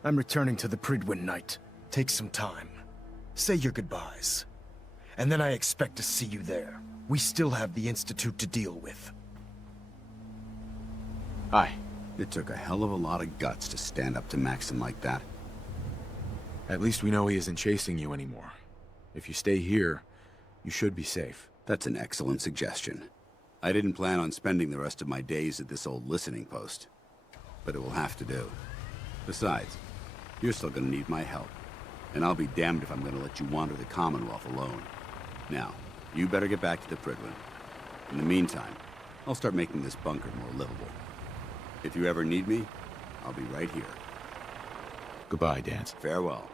I'm returning to the Pridwin, Knight. Take some time. Say your goodbyes. And then I expect to see you there. We still have the Institute to deal with. Hi. It took a hell of a lot of guts to stand up to Maxon like that. At least we know he isn't chasing you anymore. If you stay here, you should be safe. That's an excellent suggestion. I didn't plan on spending the rest of my days at this old listening post, but it will have to do. Besides, you're still gonna need my help, and I'll be damned if I'm gonna let you wander the Commonwealth alone. Now, you better get back to the Pridwin. In the meantime, I'll start making this bunker more livable. If you ever need me, I'll be right here. Goodbye, Dance. Farewell.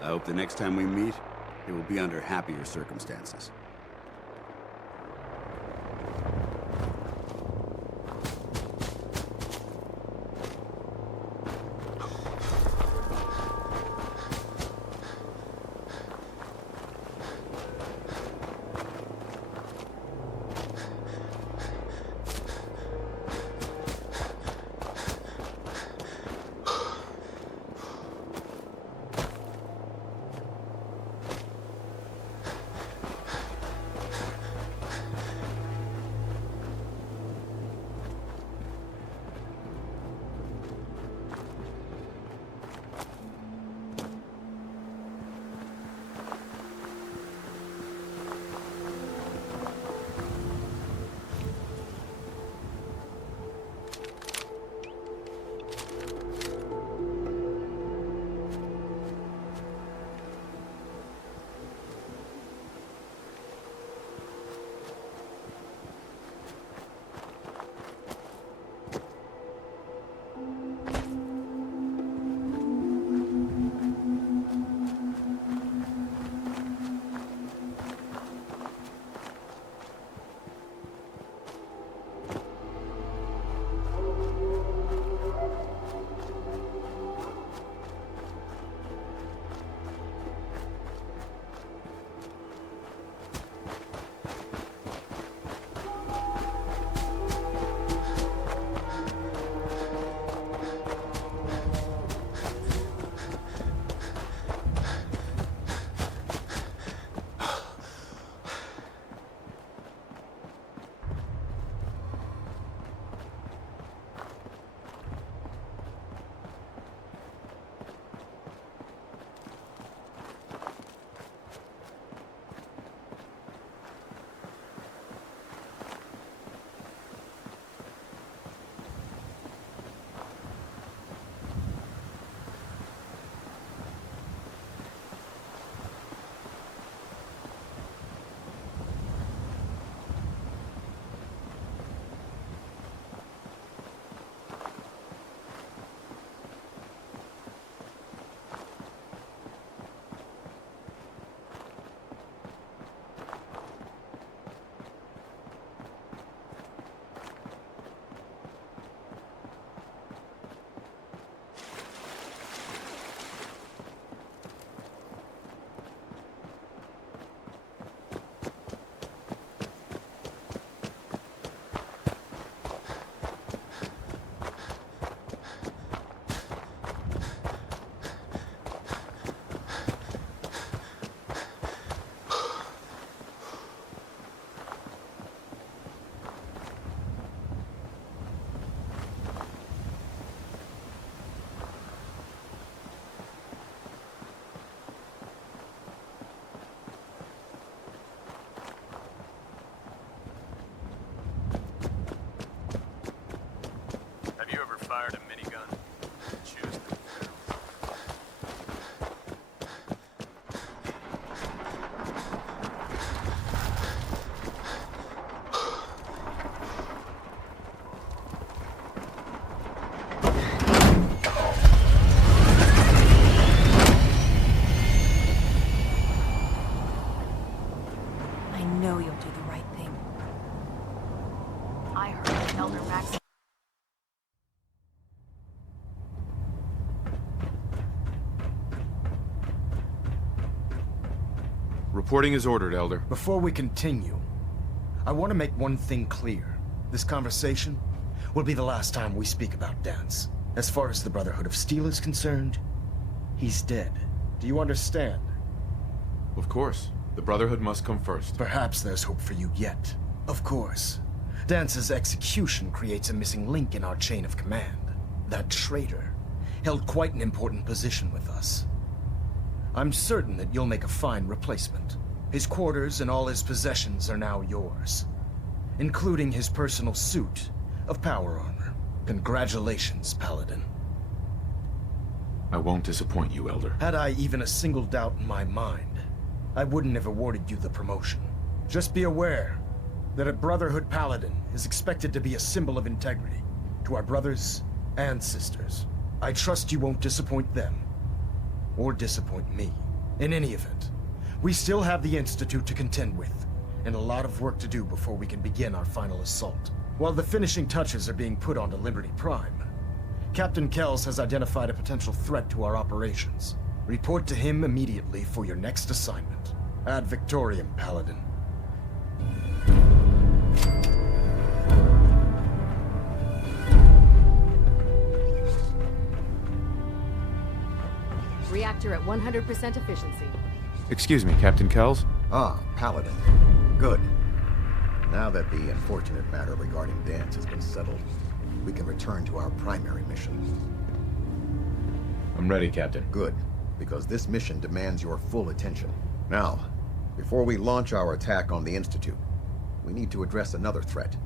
I hope the next time we meet, it will be under happier circumstances. Reporting is ordered, Elder. Before we continue, I want to make one thing clear. This conversation will be the last time we speak about Dance. As far as the Brotherhood of Steel is concerned, he's dead. Do you understand? Of course. The Brotherhood must come first. Perhaps there's hope for you yet. Of course. Dance's execution creates a missing link in our chain of command. That traitor held quite an important position with us. I'm certain that you'll make a fine replacement. His quarters and all his possessions are now yours, including his personal suit of power armor. Congratulations, Paladin. I won't disappoint you, Elder. Had I even a single doubt in my mind, I wouldn't have awarded you the promotion. Just be aware that a Brotherhood Paladin is expected to be a symbol of integrity to our brothers and sisters. I trust you won't disappoint them, or disappoint me. In any event, we still have the Institute to contend with, and a lot of work to do before we can begin our final assault. While the finishing touches are being put onto Liberty Prime, Captain Kells has identified a potential threat to our operations. Report to him immediately for your next assignment. Ad Victoriam, Paladin. Reactor at 100% efficiency. Excuse me, Captain Kells? Ah, Paladin. Good. Now that the unfortunate matter regarding Dance has been settled, we can return to our primary mission. I'm ready, Captain. Good, because this mission demands your full attention. Now, before we launch our attack on the Institute, we need to address another threat.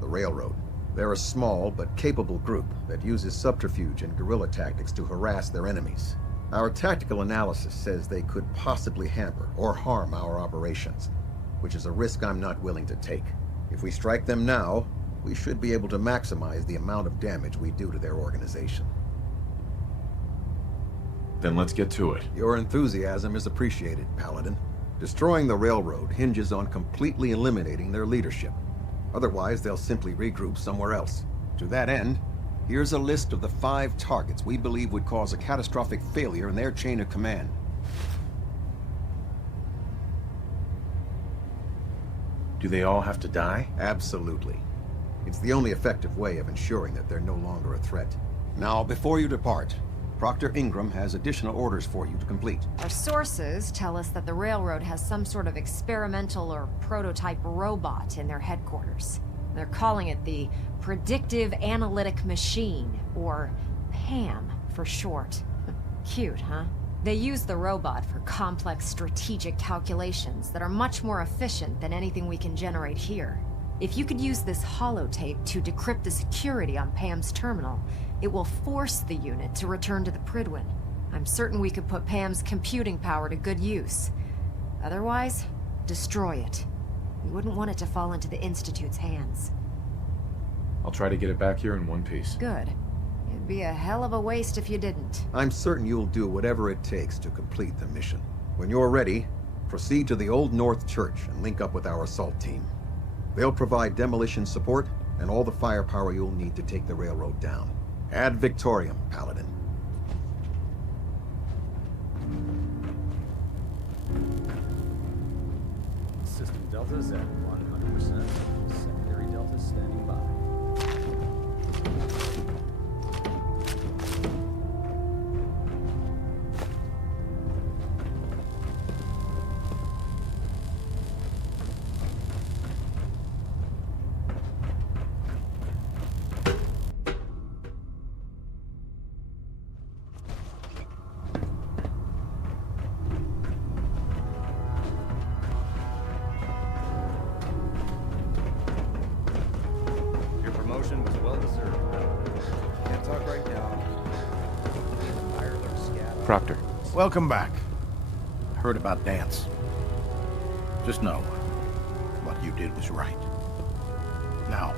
The Railroad. They're a small but capable group that uses subterfuge and guerrilla tactics to harass their enemies. Our tactical analysis says they could possibly hamper or harm our operations, which is a risk I'm not willing to take. If we strike them now, we should be able to maximize the amount of damage we do to their organization. Then let's get to it. Your enthusiasm is appreciated, Paladin. Destroying the Railroad hinges on completely eliminating their leadership. Otherwise, they'll simply regroup somewhere else. To that end, here's a list of the 5 targets we believe would cause a catastrophic failure in their chain of command. Do they all have to die? Absolutely. It's the only effective way of ensuring that they're no longer a threat. Now, before you depart, Proctor Ingram has additional orders for you to complete. Our sources tell us that the Railroad has some sort of experimental or prototype robot in their headquarters. They're calling it the Predictive Analytic Machine, or PAM for short. Cute, huh? They use the robot for complex strategic calculations that are much more efficient than anything we can generate here. If you could use this holotape to decrypt the security on Pam's terminal, it will force the unit to return to the Pridwin. I'm certain we could put Pam's computing power to good use. Otherwise, destroy it. We wouldn't want it to fall into the Institute's hands. I'll try to get it back here in one piece. Good. It'd be a hell of a waste if you didn't. I'm certain you'll do whatever it takes to complete the mission. When you're ready, proceed to the Old North Church and link up with our assault team. They'll provide demolition support and all the firepower you'll need to take the railroad down. Ad Victoriam, Paladin. System deltas at 100%. Secondary deltas standing by. Proctor. Welcome back. Heard about Dance. Just know, what you did was right. Now,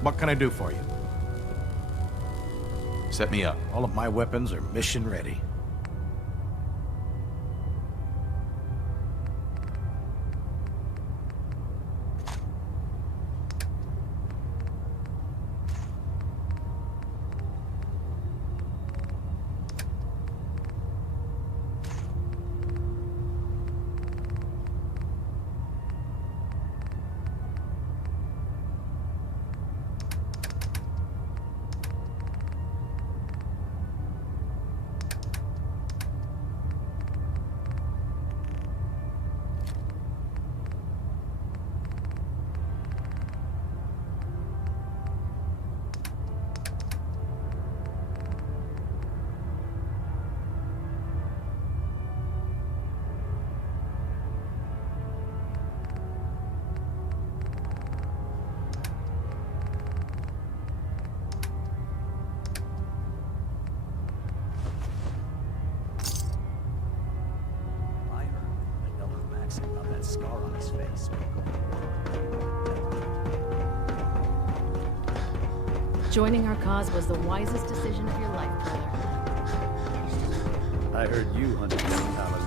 what can I do for you? Set me up. All of my weapons are mission ready. reminiscing about that scar on his face. Joining our cause was the wisest decision of your life, brother. I heard you hunted down Paladin.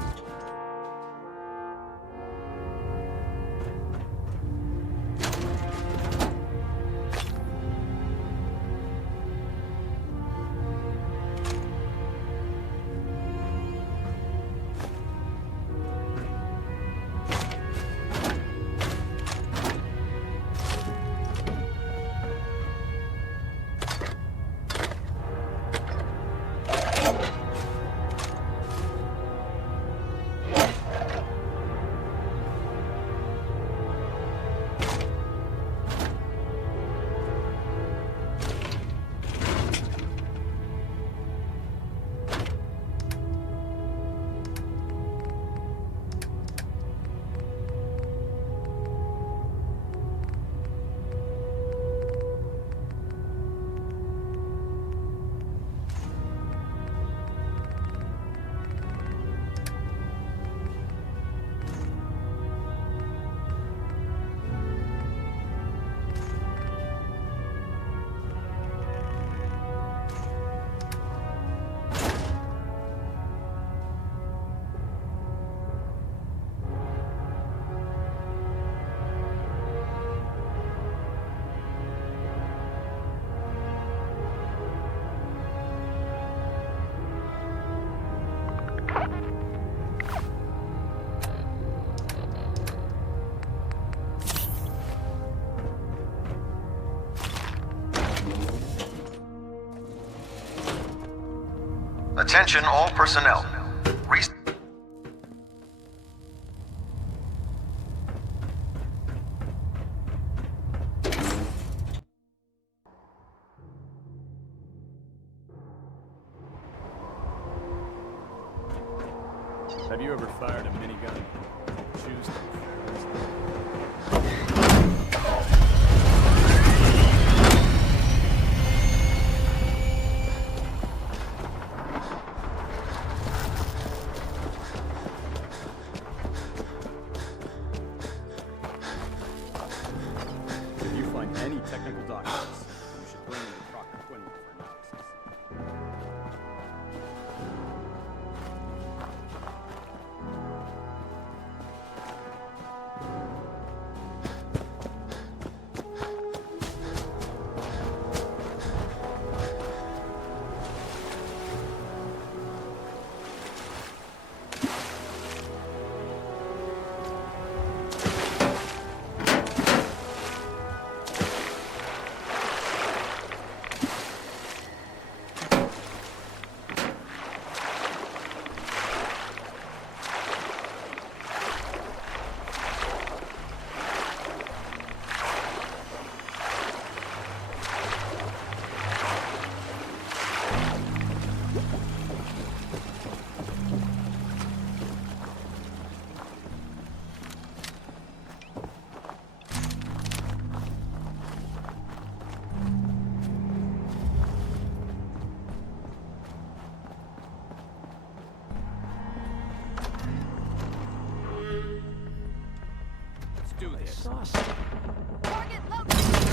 Attention all personnel. Have you ever fired a minigun? Choose to be fair. If you find any technical documents, you should bring them to Dr. Quinlan for analysis. Do this. Target located!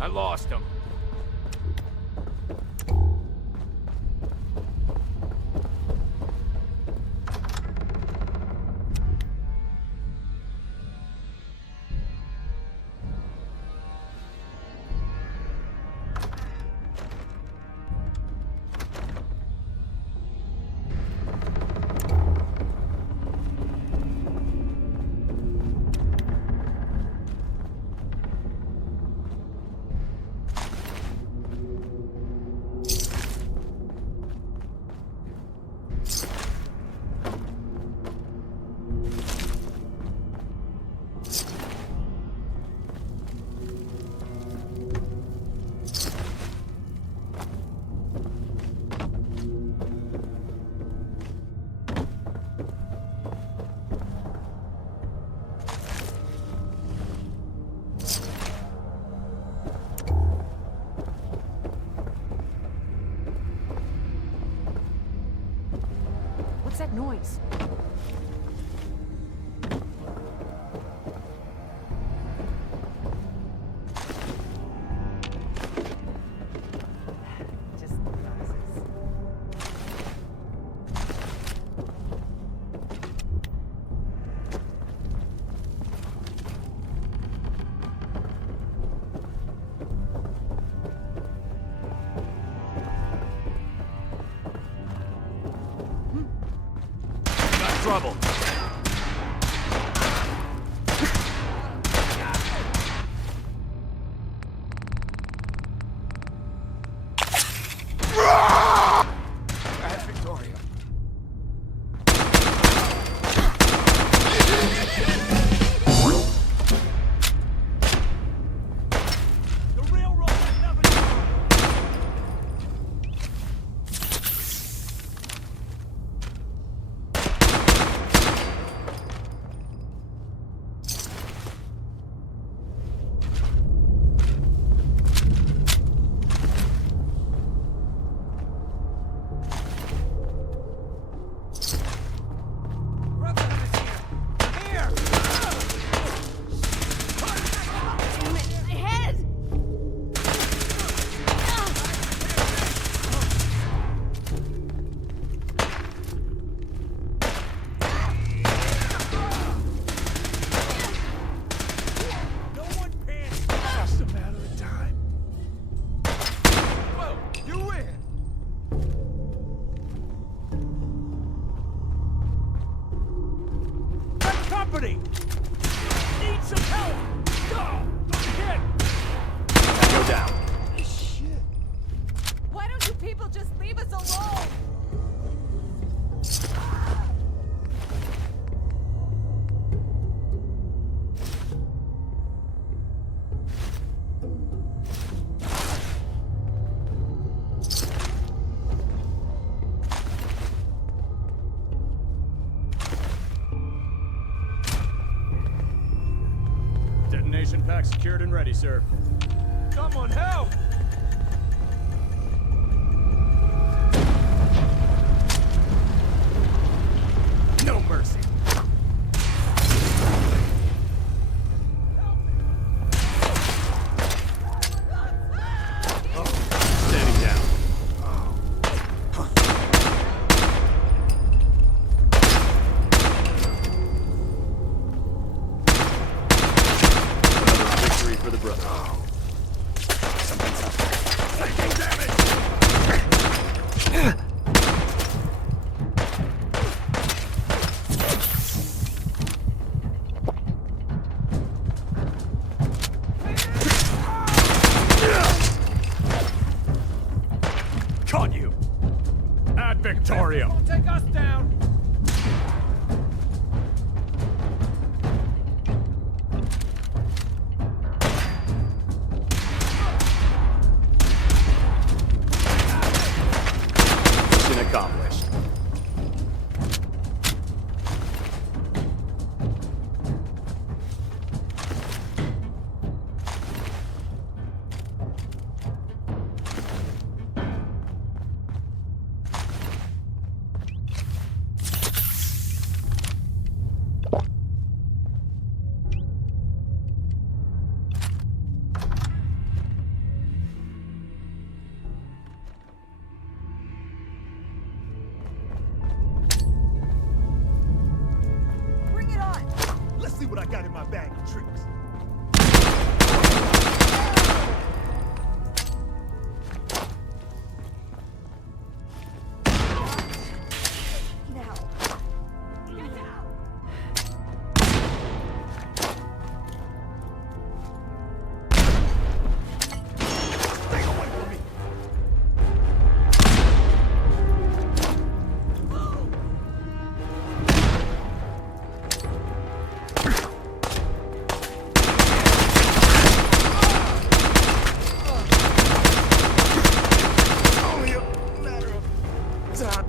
I lost him. What's that noise? Trouble. That's Victoria. The railroad will never company! Need some help! Go! Hit! Go down. Shit. Why don't you people just leave us alone? Detonation pack secured and ready, sir. Someone help! No mercy. Standing down. Another victory for the brother. Something's up. Taking damage! Caught you! At Victoria! Don't take us down! Mission accomplished. Bring it on! Let's see what I got in my bag of tricks. Now. Get out! Stay away from me! Only a matter of time.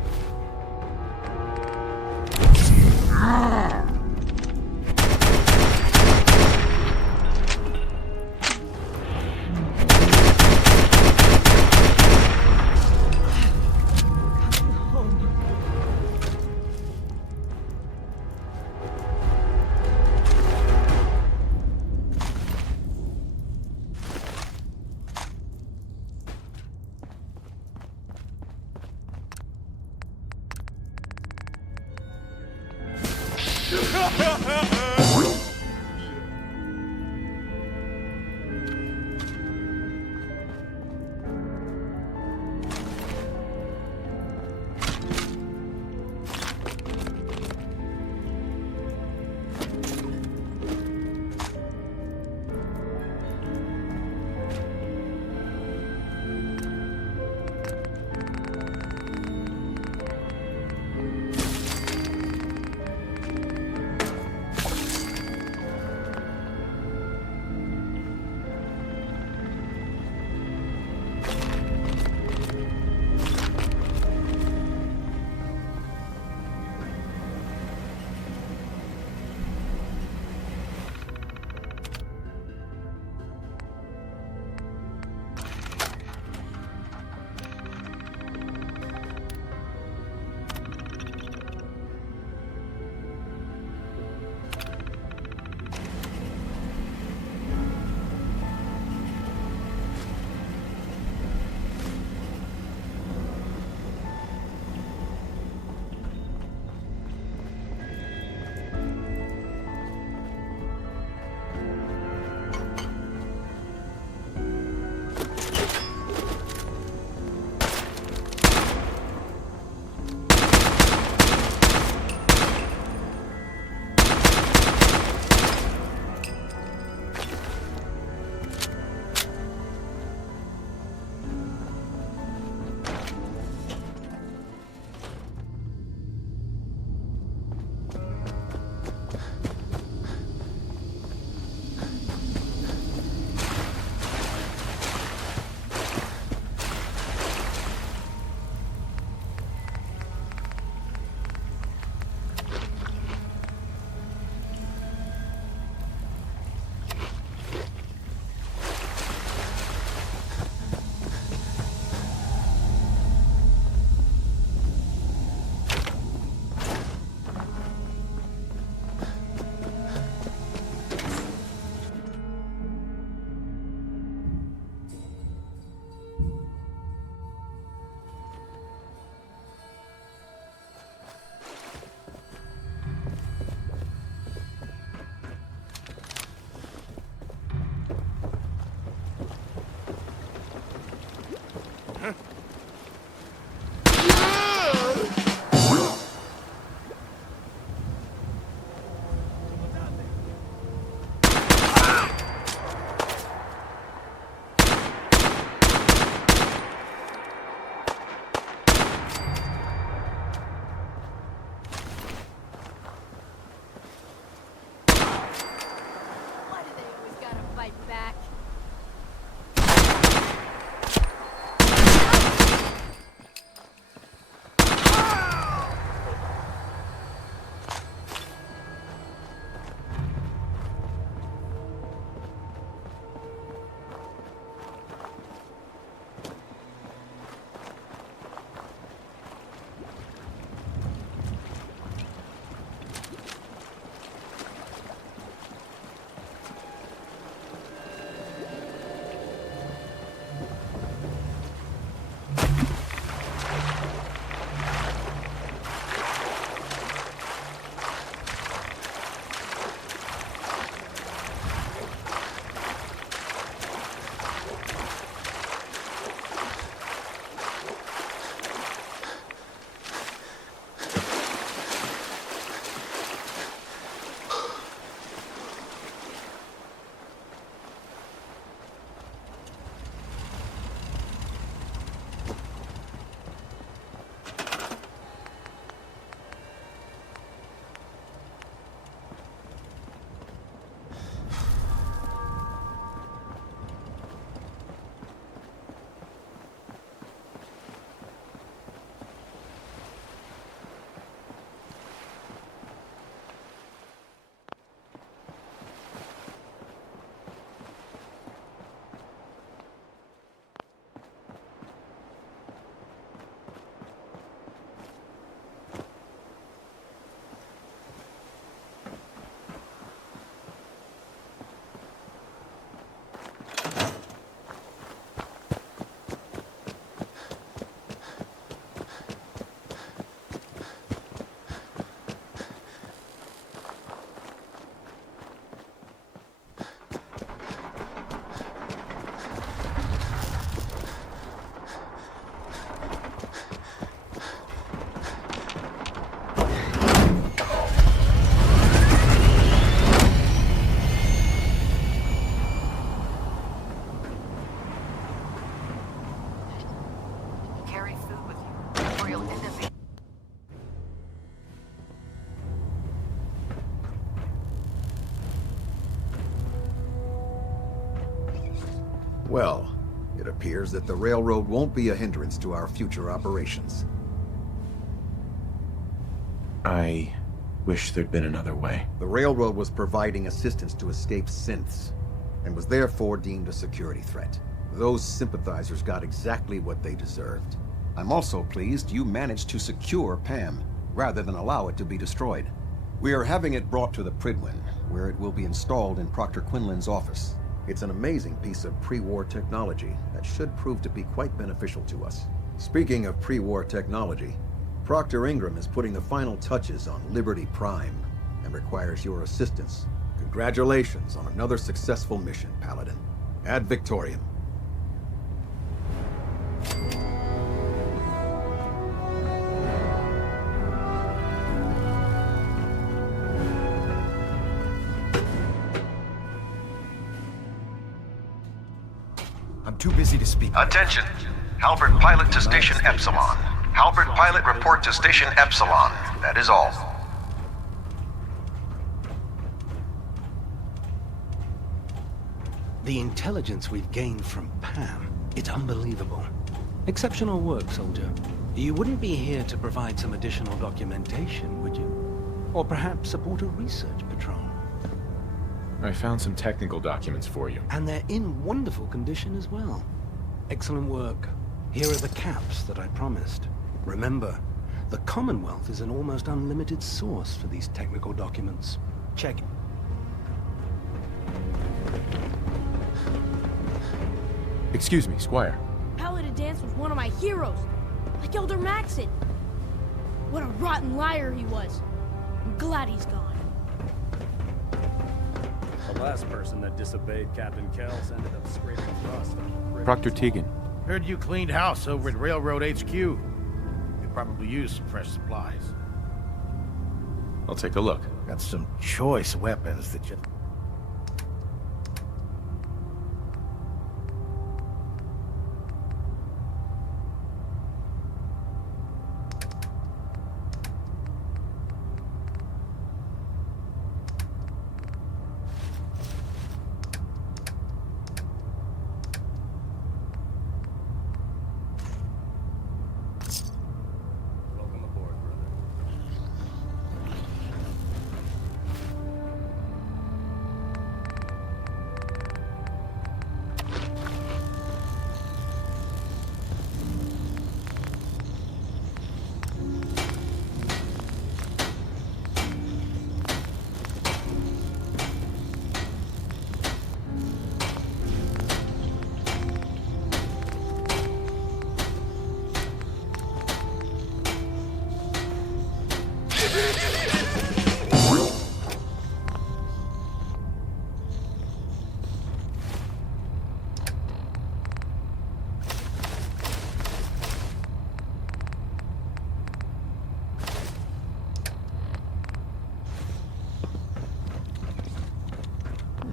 Well, it appears that the railroad won't be a hindrance to our future operations. I wish there'd been another way. The railroad was providing assistance to escaped synths, and was therefore deemed a security threat. Those sympathizers got exactly what they deserved. I'm also pleased you managed to secure Pam, rather than allow it to be destroyed. We are having it brought to the Pridwin, where it will be installed in Proctor Quinlan's office. It's an amazing piece of pre-war technology that should prove to be quite beneficial to us. Speaking of pre-war technology, Proctor Ingram is putting the final touches on Liberty Prime, and requires your assistance. Congratulations on another successful mission, Paladin. Ad Victoriam. I'm too busy to speak. Attention. Halbert Pilot to Station Epsilon. Halbert Pilot report to Station Epsilon. That is all. The intelligence we've gained from Pam, it's unbelievable. Exceptional work, soldier. You wouldn't be here to provide some additional documentation, would you? Or perhaps support a research patrol? I found some technical documents for you. And they're in wonderful condition as well. Excellent work. Here are the caps that I promised. Remember, the Commonwealth is an almost unlimited source for these technical documents. Check it. Excuse me, Squire. Paladin Dance was one of my heroes, like Elder Maxon. What a rotten liar he was. I'm glad he's gone. The last person that disobeyed Captain Kells ended up scraping rust on the bridge. Proctor Tegan. Heard you cleaned house over at Railroad HQ. You probably used some fresh supplies. I'll take a look. Got some choice weapons that you...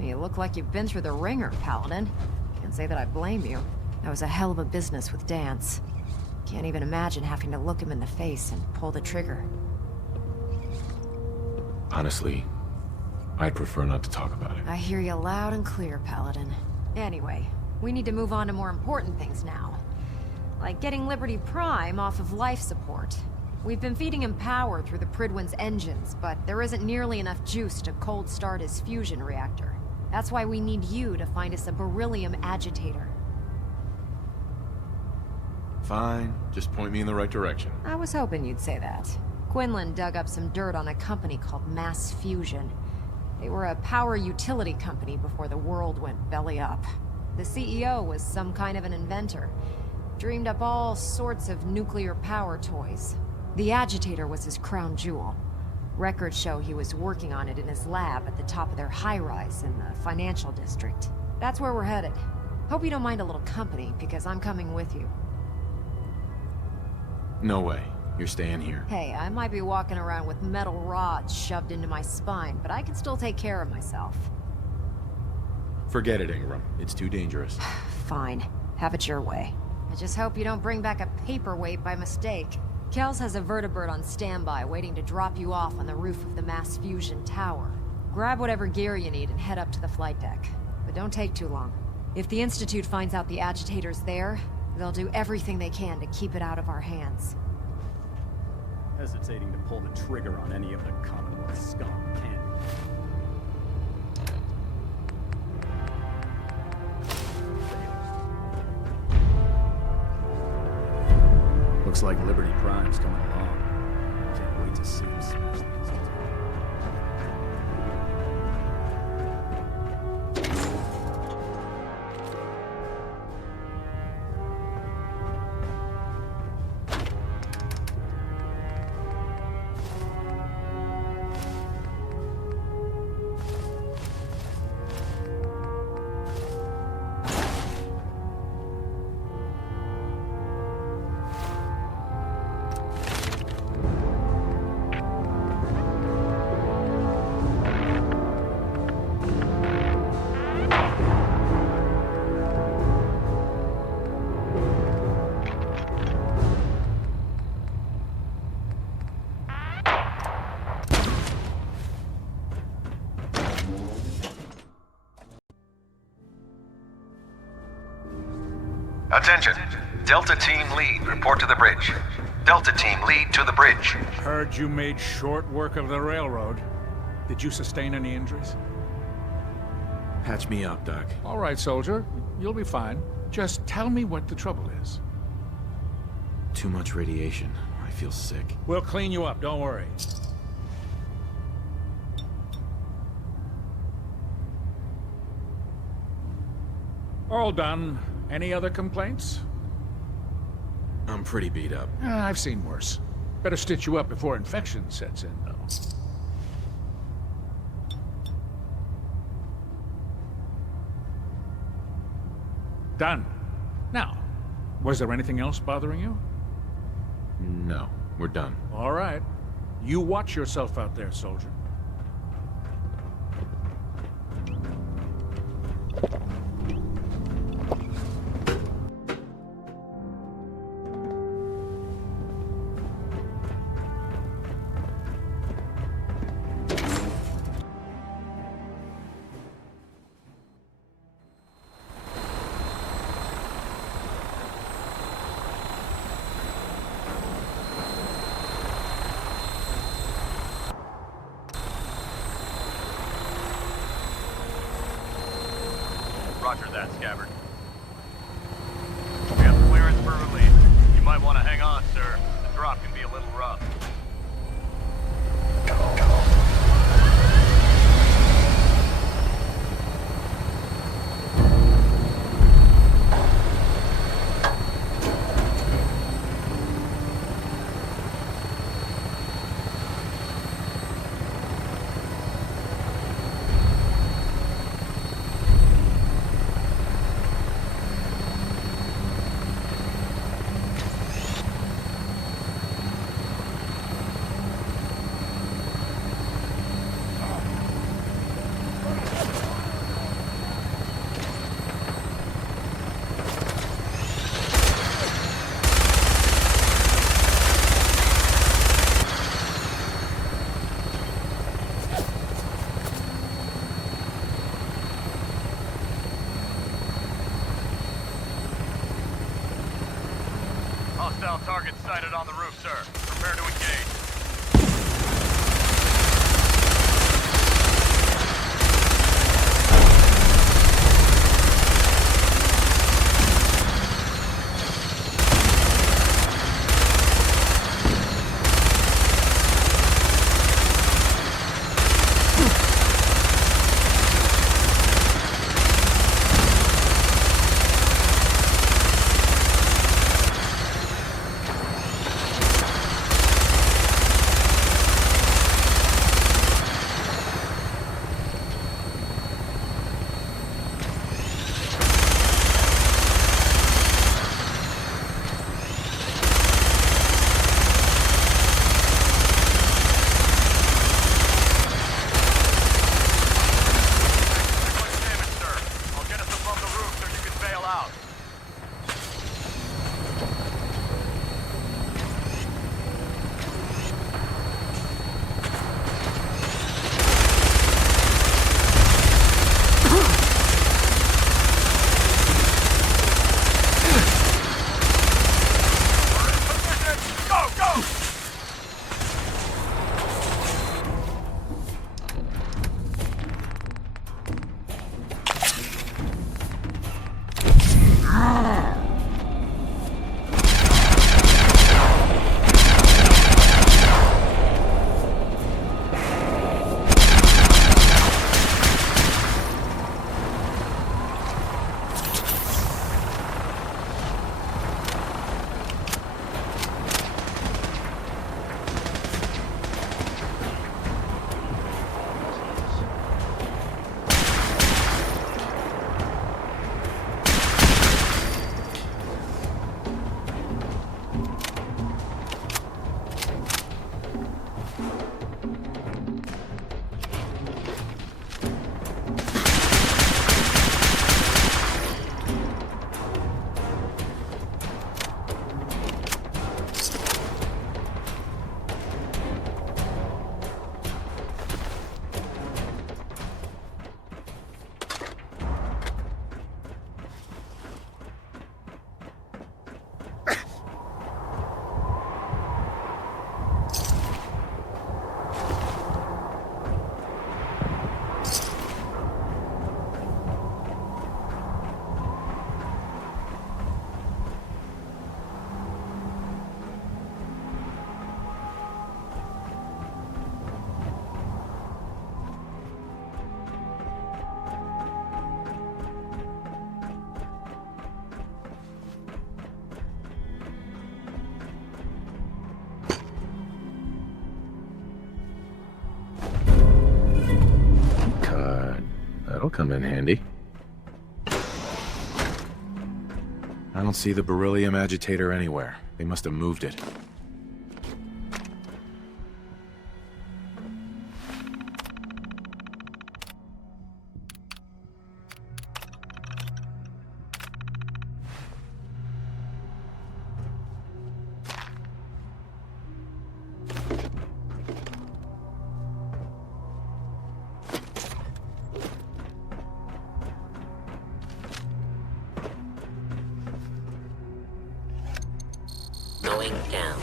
You look like you've been through the ringer, Paladin. Can't say that I blame you. That was a hell of a business with Dance. Can't even imagine having to look him in the face and pull the trigger. Honestly, I'd prefer not to talk about it. I hear you loud and clear, Paladin. Anyway, we need to move on to more important things now. Like getting Liberty Prime off of life support. We've been feeding him power through the Pridwin's engines, but there isn't nearly enough juice to cold start his fusion reactor. That's why we need you to find us a beryllium agitator. Fine, just point me in the right direction. I was hoping you'd say that. Quinlan dug up some dirt on a company called Mass Fusion. They were a power utility company before the world went belly up. The CEO was some kind of an inventor. Dreamed up all sorts of nuclear power toys. The agitator was his crown jewel. Records show he was working on it in his lab at the top of their high-rise in the financial district. That's where we're headed. Hope you don't mind a little company, because I'm coming with you. No way. You're staying here. Hey, I might be walking around with metal rods shoved into my spine, but I can still take care of myself. Forget it, Ingram. It's too dangerous. Fine. Have it your way. I just hope you don't bring back a paperweight by mistake. Kells has a vertibird on standby waiting to drop you off on the roof of the Mass Fusion Tower. Grab whatever gear you need and head up to the flight deck. But don't take too long. If the Institute finds out the agitator's there, they'll do everything they can to keep it out of our hands. Hesitating to pull the trigger on any of the Commonwealth scum, can you? Looks like Liberty Prime's coming along. Can't wait to see him smash the Institute. Attention. Delta Team Lead, report to the bridge. Delta Team Lead to the bridge. Heard you made short work of the railroad. Did you sustain any injuries? Patch me up, Doc. All right, soldier. You'll be fine. Just tell me what the trouble is. Too much radiation. I feel sick. We'll clean you up, don't worry. All done. Any other complaints? I'm pretty beat up. I've seen worse. Better stitch you up before infection sets in, though. Done. Now, was there anything else bothering you? No, we're done. All right. You watch yourself out there, soldier. Roger that, Scabbard. We have clearance for release. You might want to hang on, sir. The drop can be a little rough. Hostile target sighted on the roof, sir. Prepare to engage. That'll come in handy. I don't see the beryllium agitator anywhere. They must have moved it. Going down.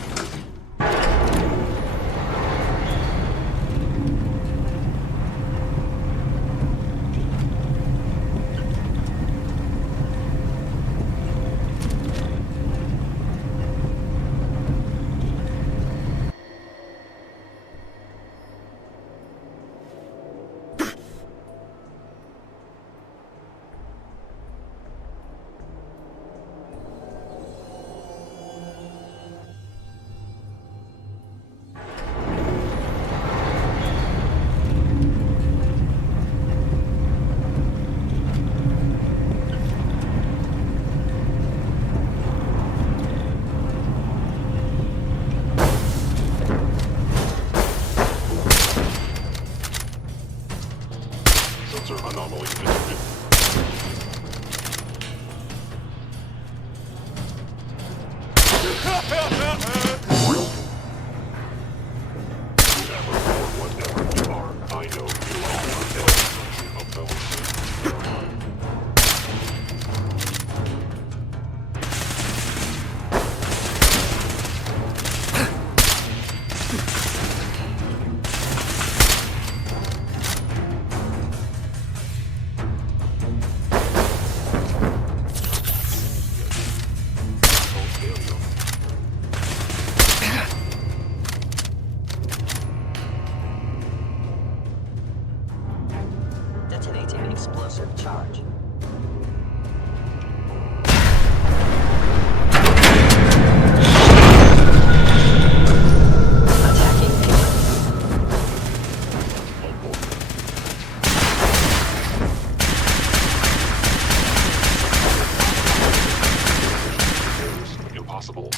Detonating explosive charge. Impossible.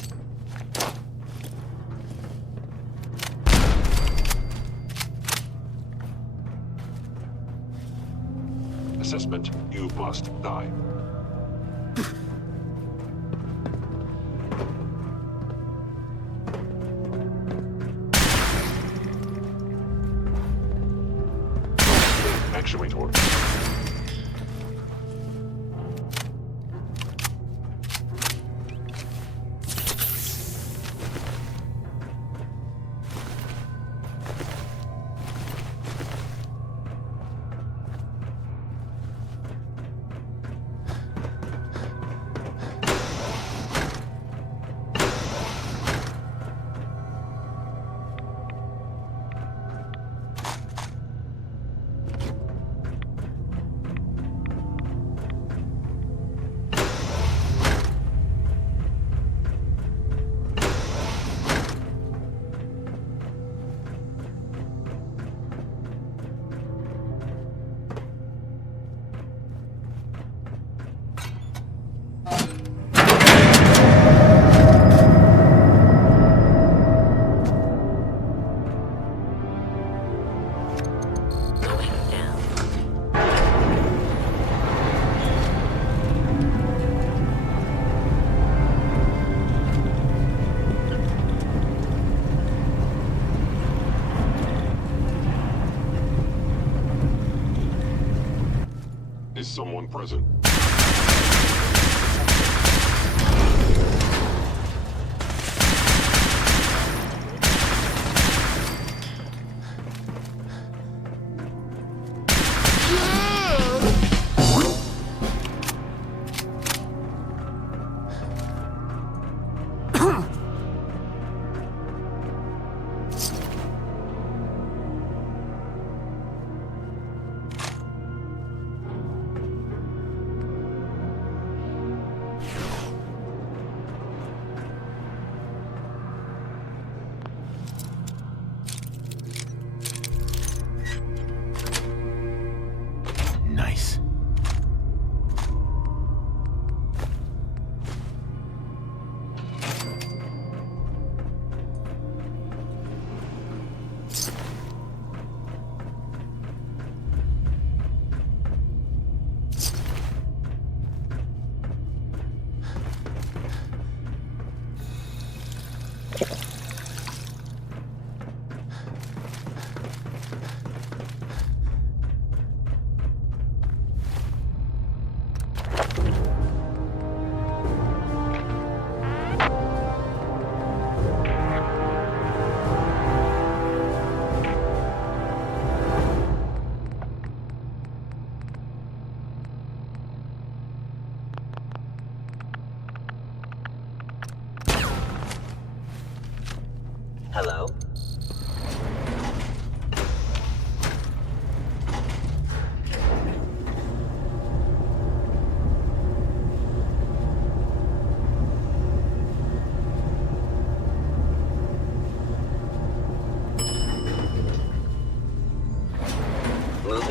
Assessment, you must die. Actuator. Is someone present?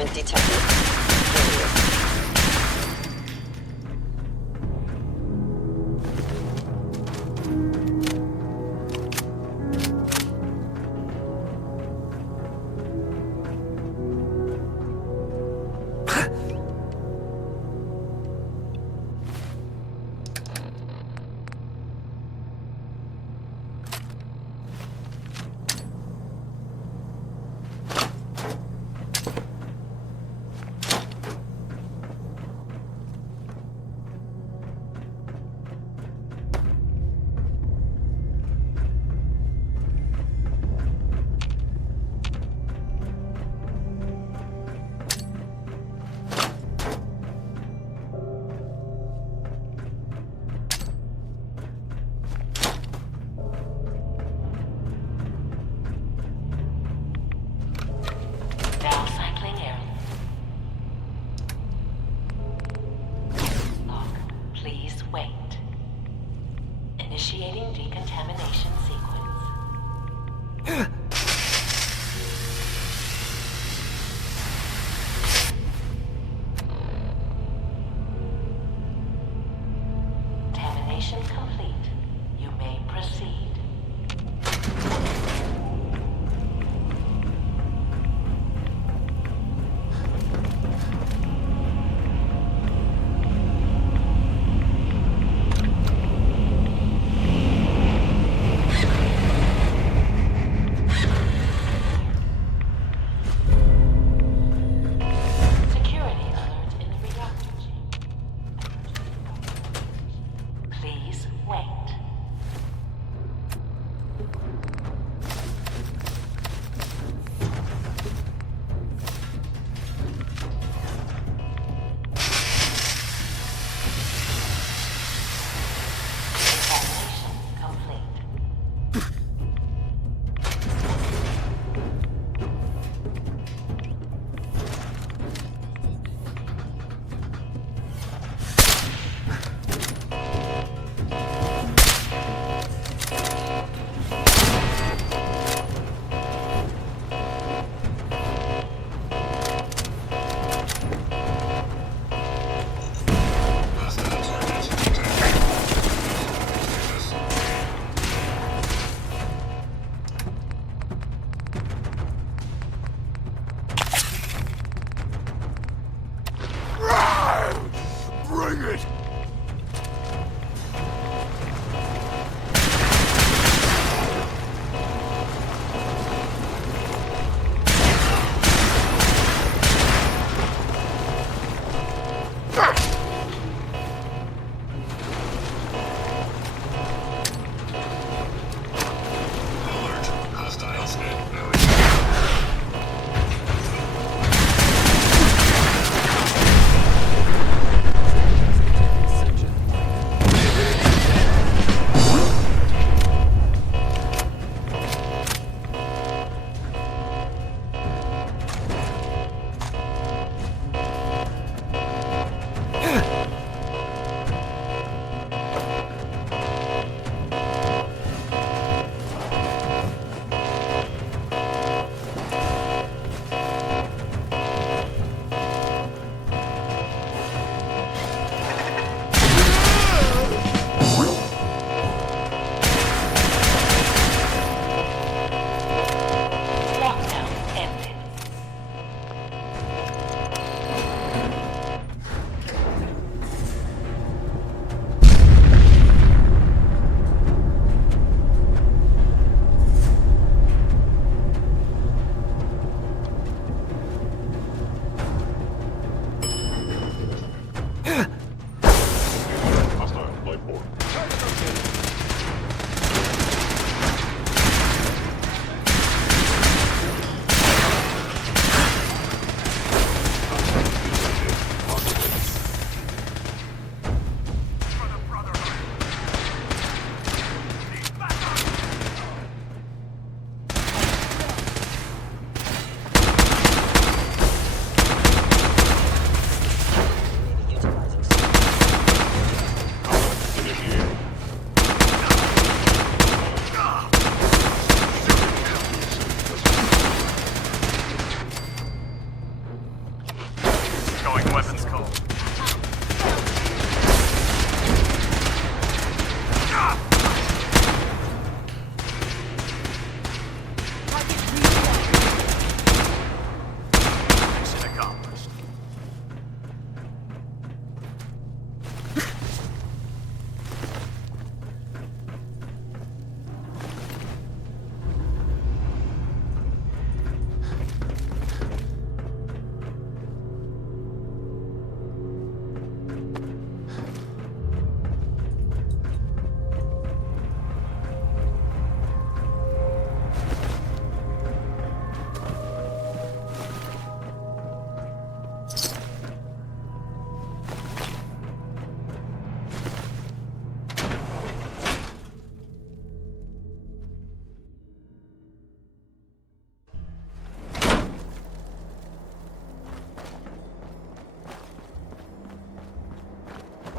Target detected. Period.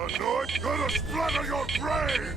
I know it's gonna splatter your brain!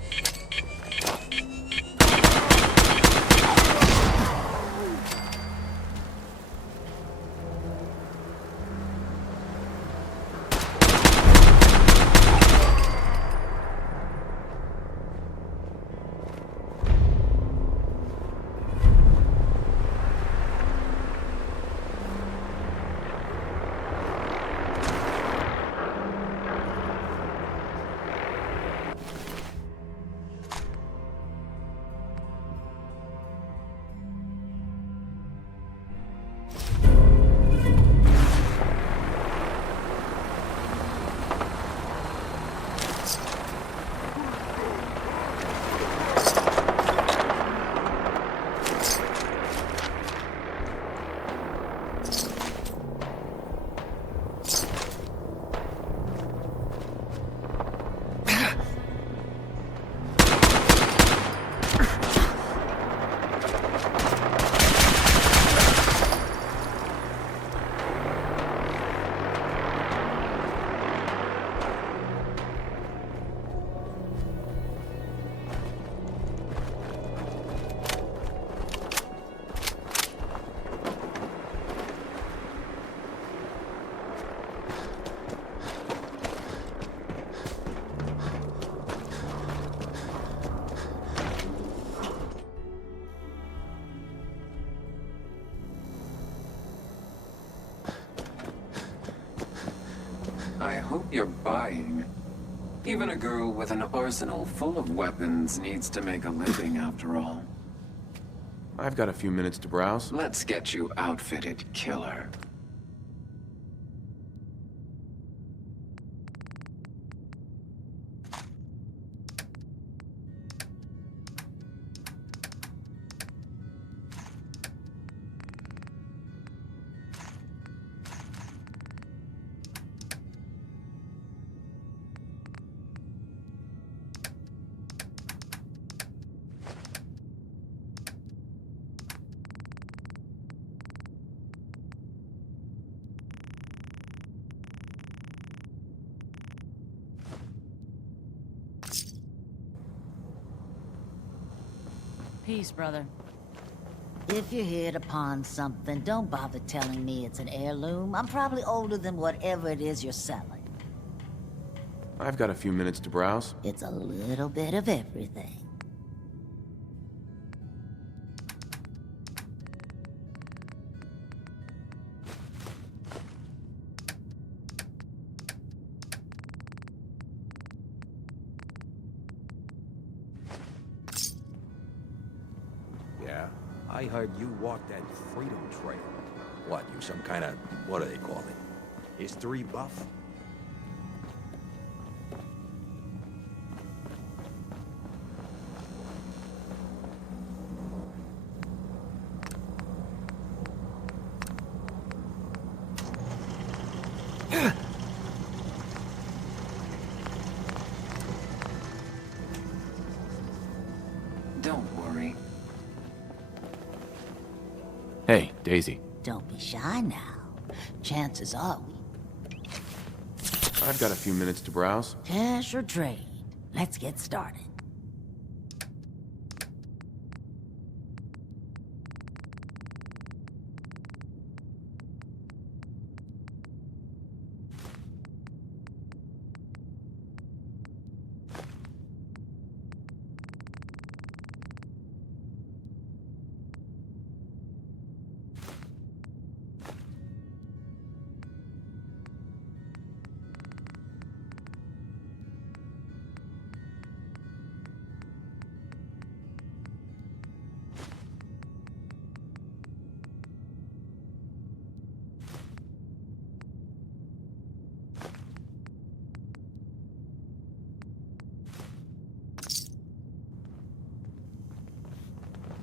I hope you're buying. Even a girl with an arsenal full of weapons needs to make a living after all. I've got a few minutes to browse. Let's get you outfitted, killer. Peace, brother. If you hit upon something, don't bother telling me it's an heirloom. I'm probably older than whatever it is you're selling. I've got a few minutes to browse. It's a little bit of everything. Yeah, I heard you walked that freedom trail. What, you some kind of, what do they call it? History buff? Don't worry. Hey, Daisy. Don't be shy now. Chances are I've got a few minutes to browse. cash or trade. Let's get started.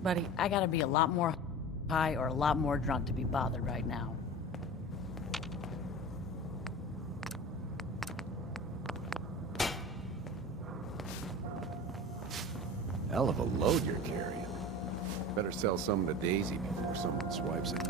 Buddy, I gotta be a lot more high or a lot more drunk to be bothered right now. Hell of a load you're carrying. Better sell some to Daisy before someone swipes it.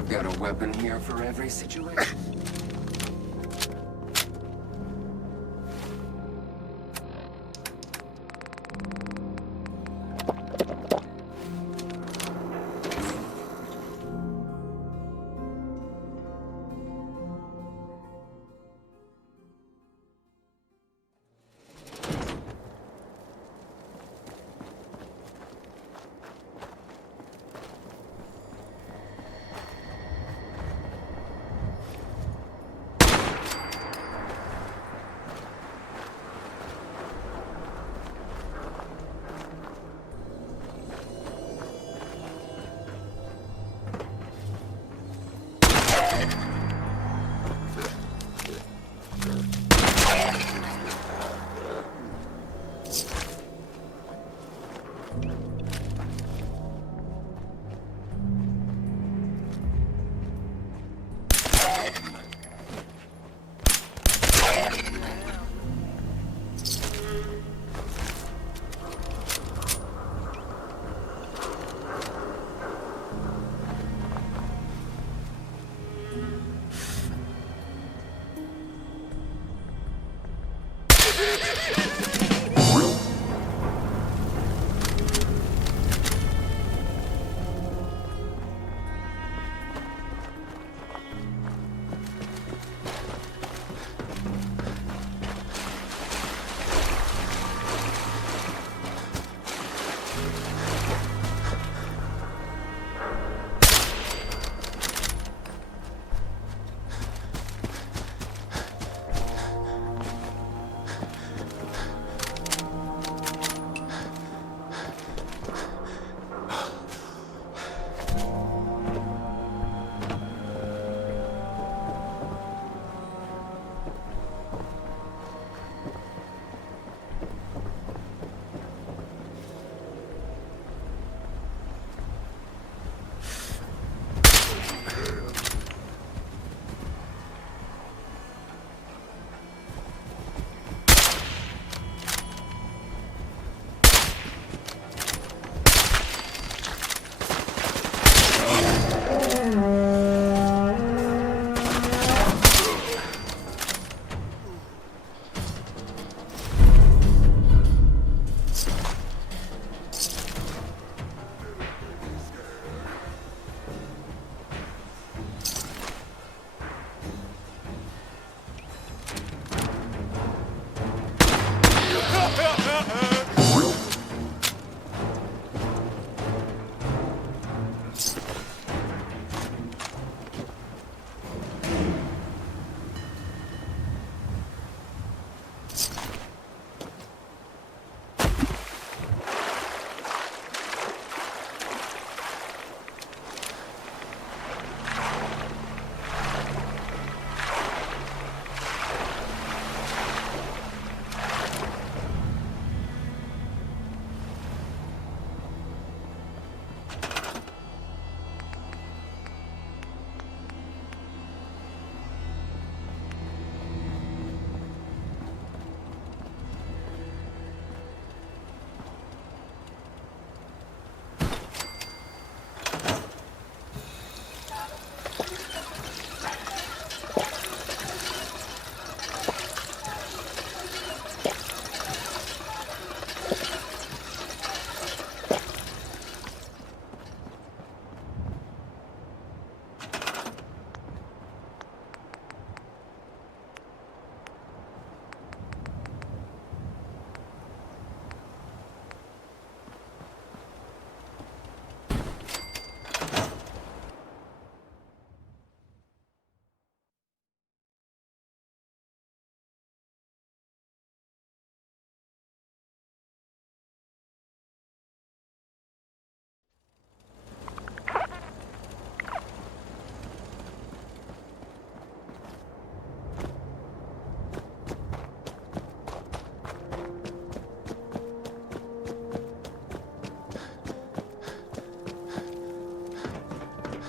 I've got a weapon here for every situation.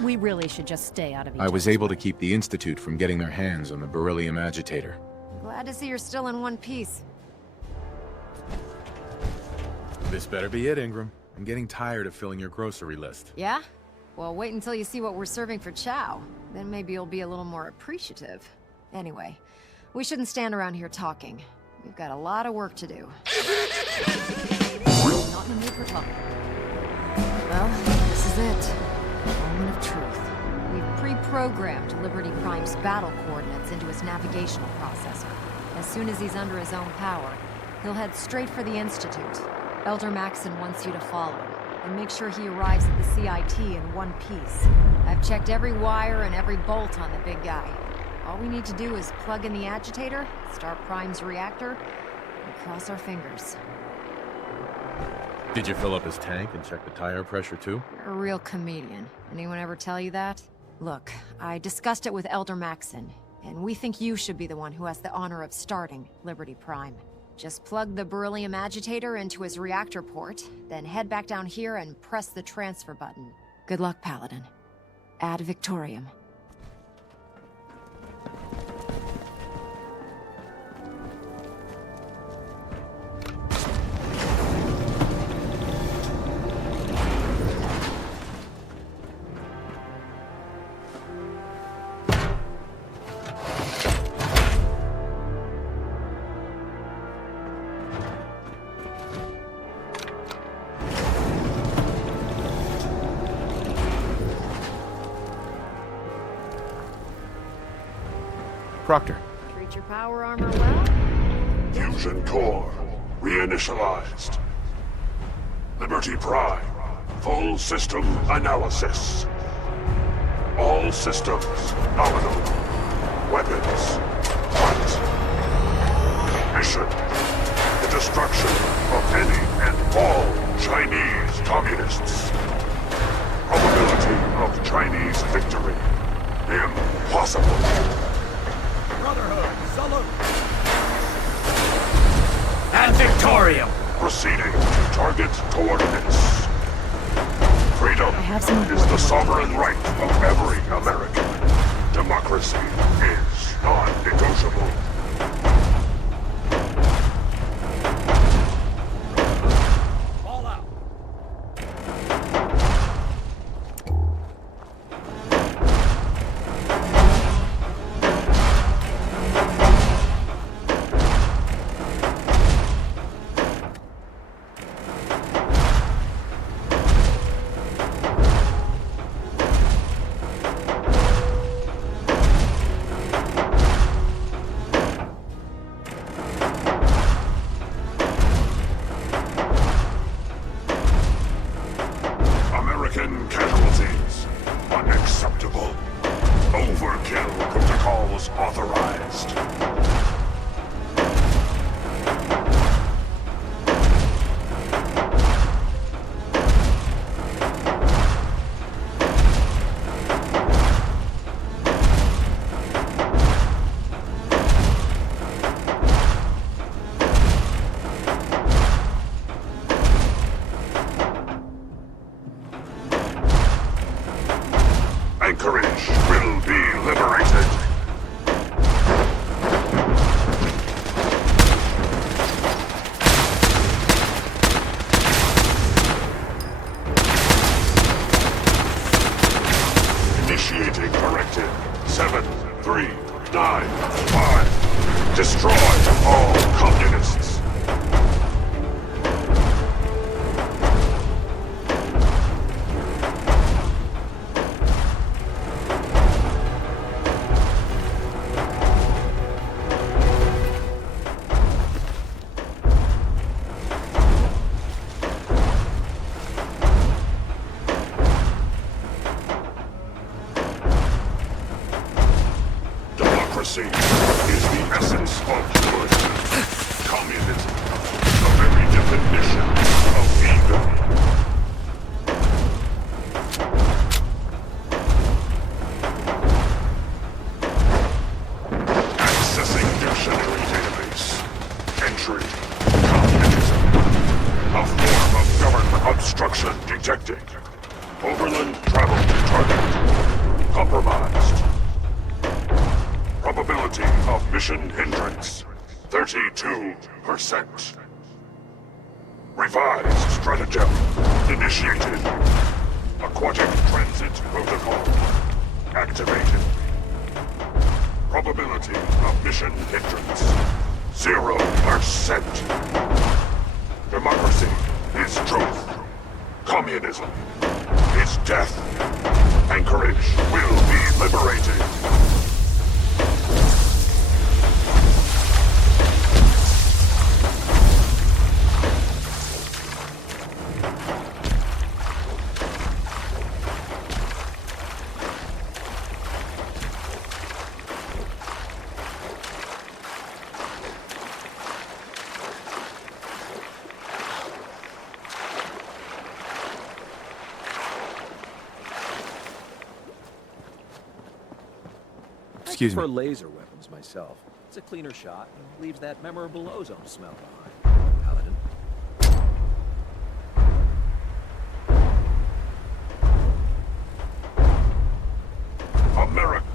We really should just stay out of each I was other's able to way. keep the Institute from getting their hands on the beryllium agitator. Glad to see you're still in one piece. This better be it, Ingram. I'm getting tired of filling your grocery list. Yeah? Well, wait until you see what we're serving for chow. Then maybe you'll be a little more appreciative. Anyway, we shouldn't stand around here talking. We've got a lot of work to do. Not in the mood for talking. Well, this is it. Moment of truth. We've pre-programmed Liberty Prime's battle coordinates into his navigational processor. As soon as he's under his own power, he'll head straight for the Institute. Elder Maxon wants you to follow, and make sure he arrives at the CIT in one piece. I've checked every wire and every bolt on the big guy. All we need to do is plug in the agitator, start Prime's reactor, and cross our fingers. Did you fill up his tank and check the tire pressure too? You're a real comedian. Anyone ever tell you that? Look, I discussed it with Elder Maxon, and we think you should be the one who has the honor of starting Liberty Prime. Just plug the beryllium agitator into his reactor port, then head back down here and press the transfer button. Good luck, Paladin. Ad Victoriam. Proctor. Treat your power armor well? Fusion core reinitialized. Liberty Prime. Full system analysis. All systems nominal. Weapons hot. Mission: the destruction of any and all Chinese communists. Probability of Chinese victory: impossible. Brotherhood, salute! And Victorium! Proceeding to target coordinates. Freedom is the sovereign right of every American. Democracy is non-negotiable. Fall out! American casualties. Unacceptable. Overkill protocols authorized. Anchorage will be liberated. Initiating directive 7395. Destroy all communists. Democracy is the essence of good. Communism, the very definition of evil. Accessing dictionary database. Entry: communism. A form of government obstruction detected. Overland travel target compromised. Probability of mission hindrance, 32%. Revised stratagem initiated. Aquatic Transit Protocol activated. Probability of mission hindrance 0%. Democracy is truth. Communism is death. Anchorage will be liberated. Excuse me. I prefer laser weapons myself. It's a cleaner shot and leaves that memorable ozone smell behind. Paladin. America.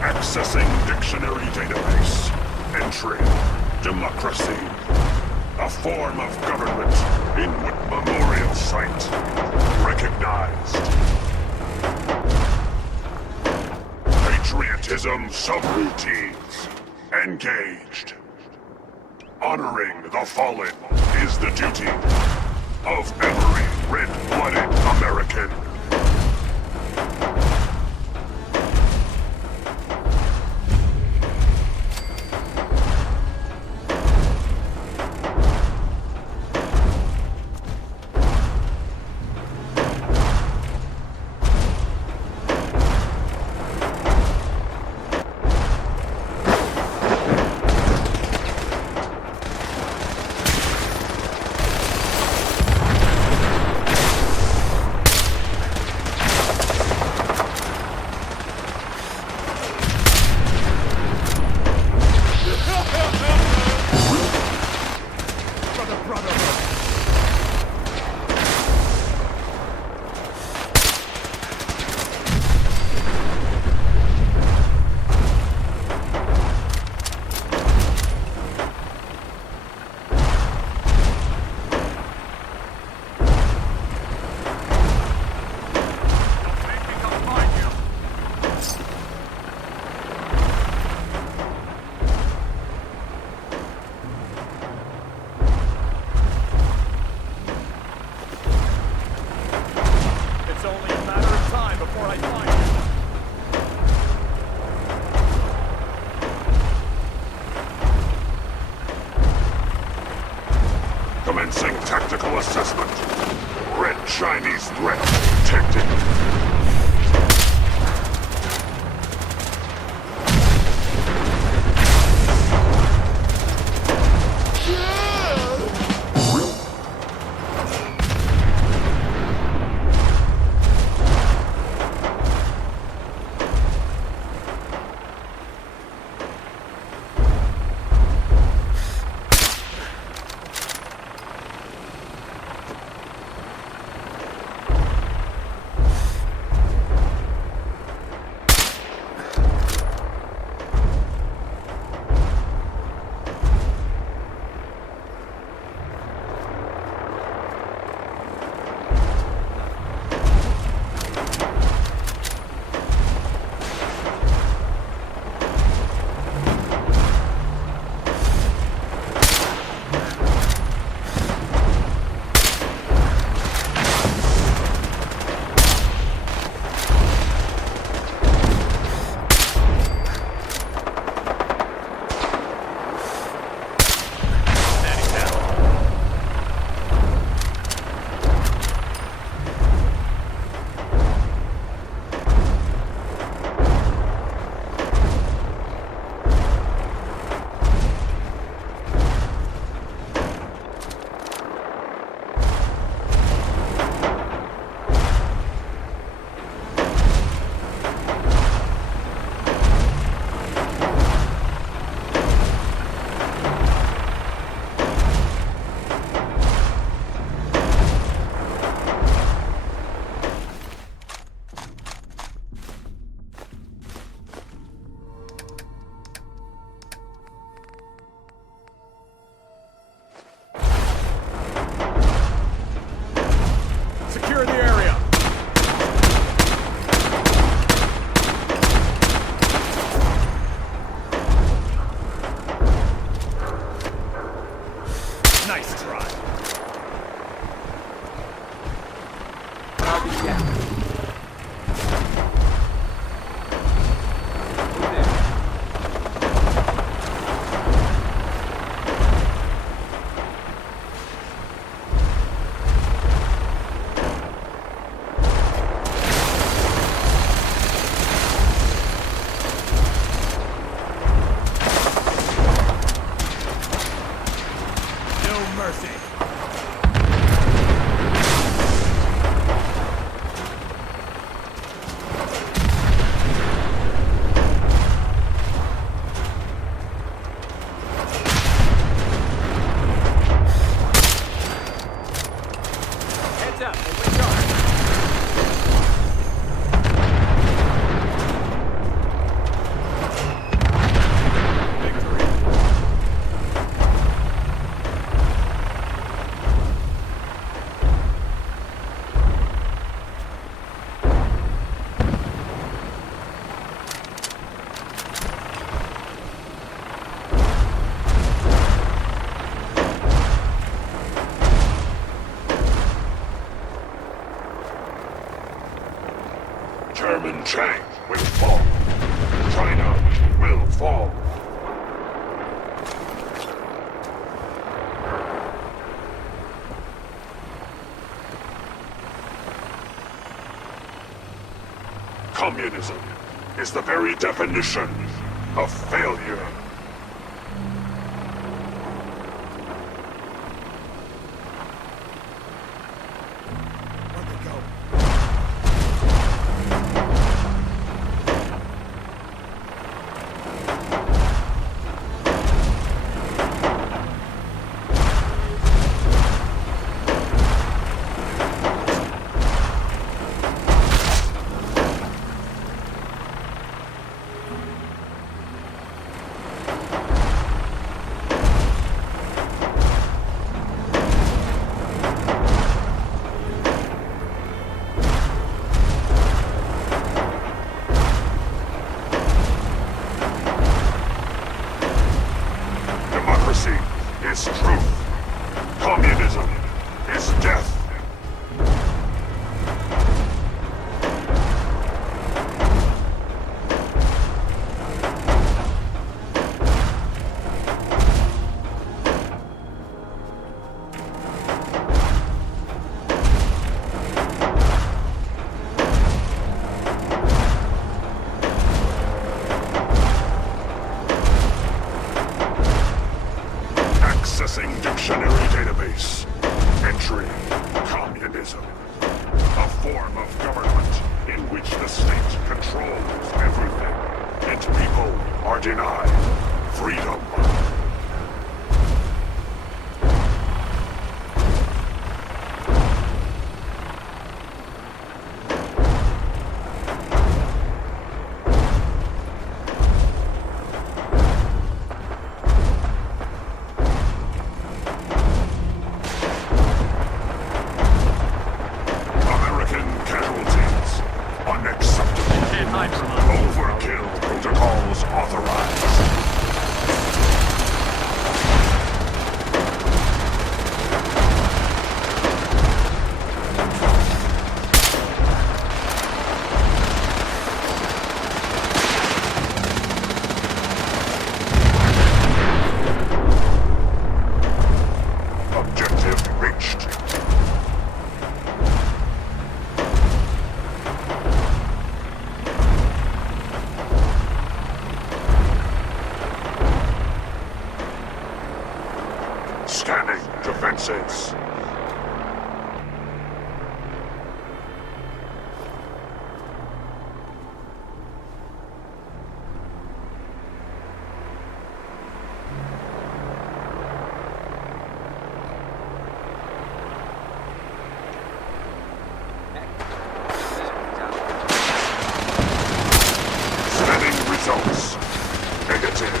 Accessing dictionary database. Entry. Democracy. A form of government in memorial site. Recognized. Patriotism subroutines. Engaged. Honoring the fallen is the duty of every red-blooded American. Commencing tactical assessment. Red Chinese threat detected. Chairman Chang will fall. China will fall. Communism is the very definition of failure. Is truth. Communism is death. Accessing dictionary database. Entry. Communism. A form of government in which the state controls everything, and people are denied freedom. Overkill protocols authorized. Objective reached. Scanning defenses. Scanning results. Negative.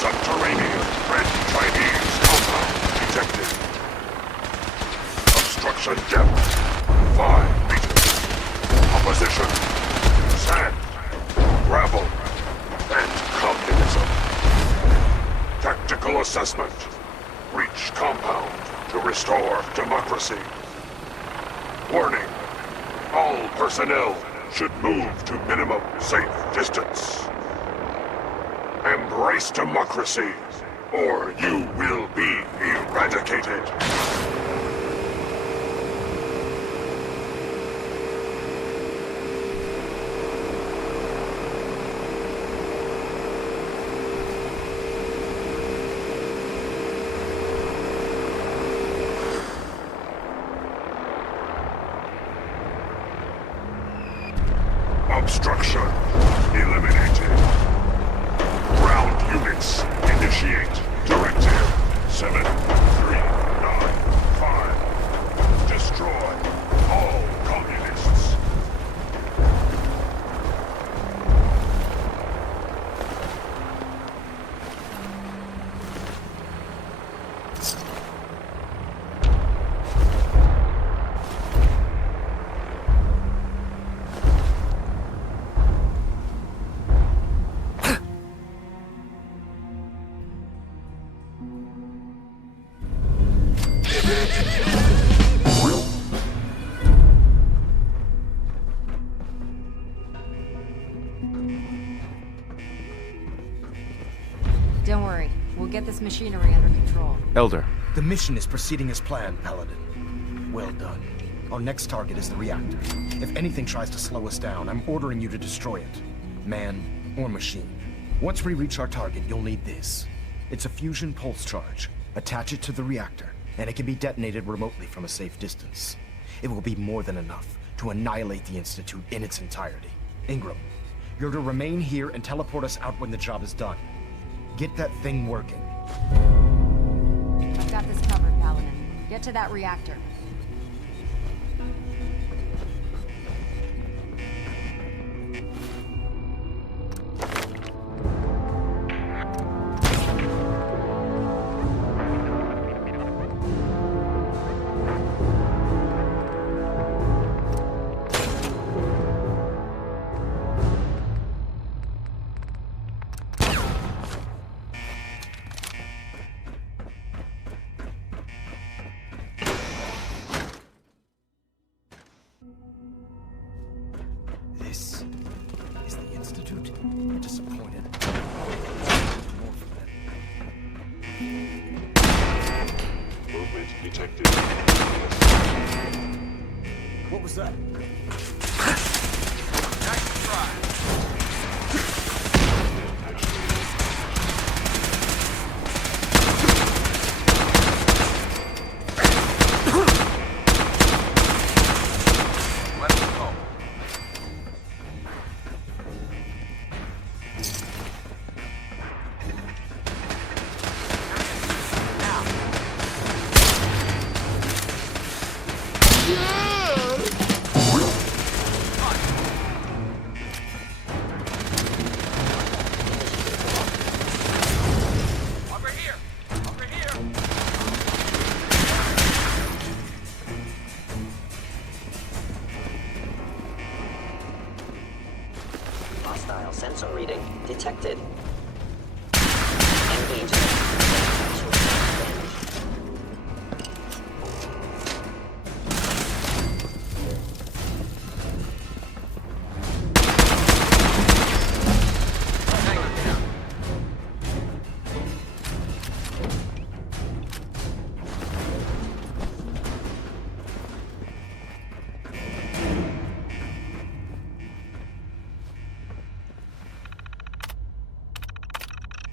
Subterranean red Chinese compound detected. Obstruction depth 5 meters. Opposition, sand, gravel, and communism. Tactical assessment. Reach compound to restore democracy. Warning. All personnel should move to minimum safe distance. Embrace democracy, or you will be eradicated. Obstruction eliminated. Ground units initiate directive 7395. Destroy all communists. Don't worry. We'll get this machinery under control. Elder. The mission is proceeding as planned, Paladin. Well done. Our next target is the reactor. If anything tries to slow us down, I'm ordering you to destroy it. Man or machine. Once we reach our target, you'll need this. It's a fusion pulse charge. Attach it to the reactor, and it can be detonated remotely from a safe distance. It will be more than enough to annihilate the Institute in its entirety. Ingram, you're to remain here and teleport us out when the job is done. Get that thing working. I've got this covered, Paladin. Get to that reactor. This is the Institute? I'm disappointed. More from them. Movement detected. What was that? Nice try. Hostile sensor reading detected. Engaging.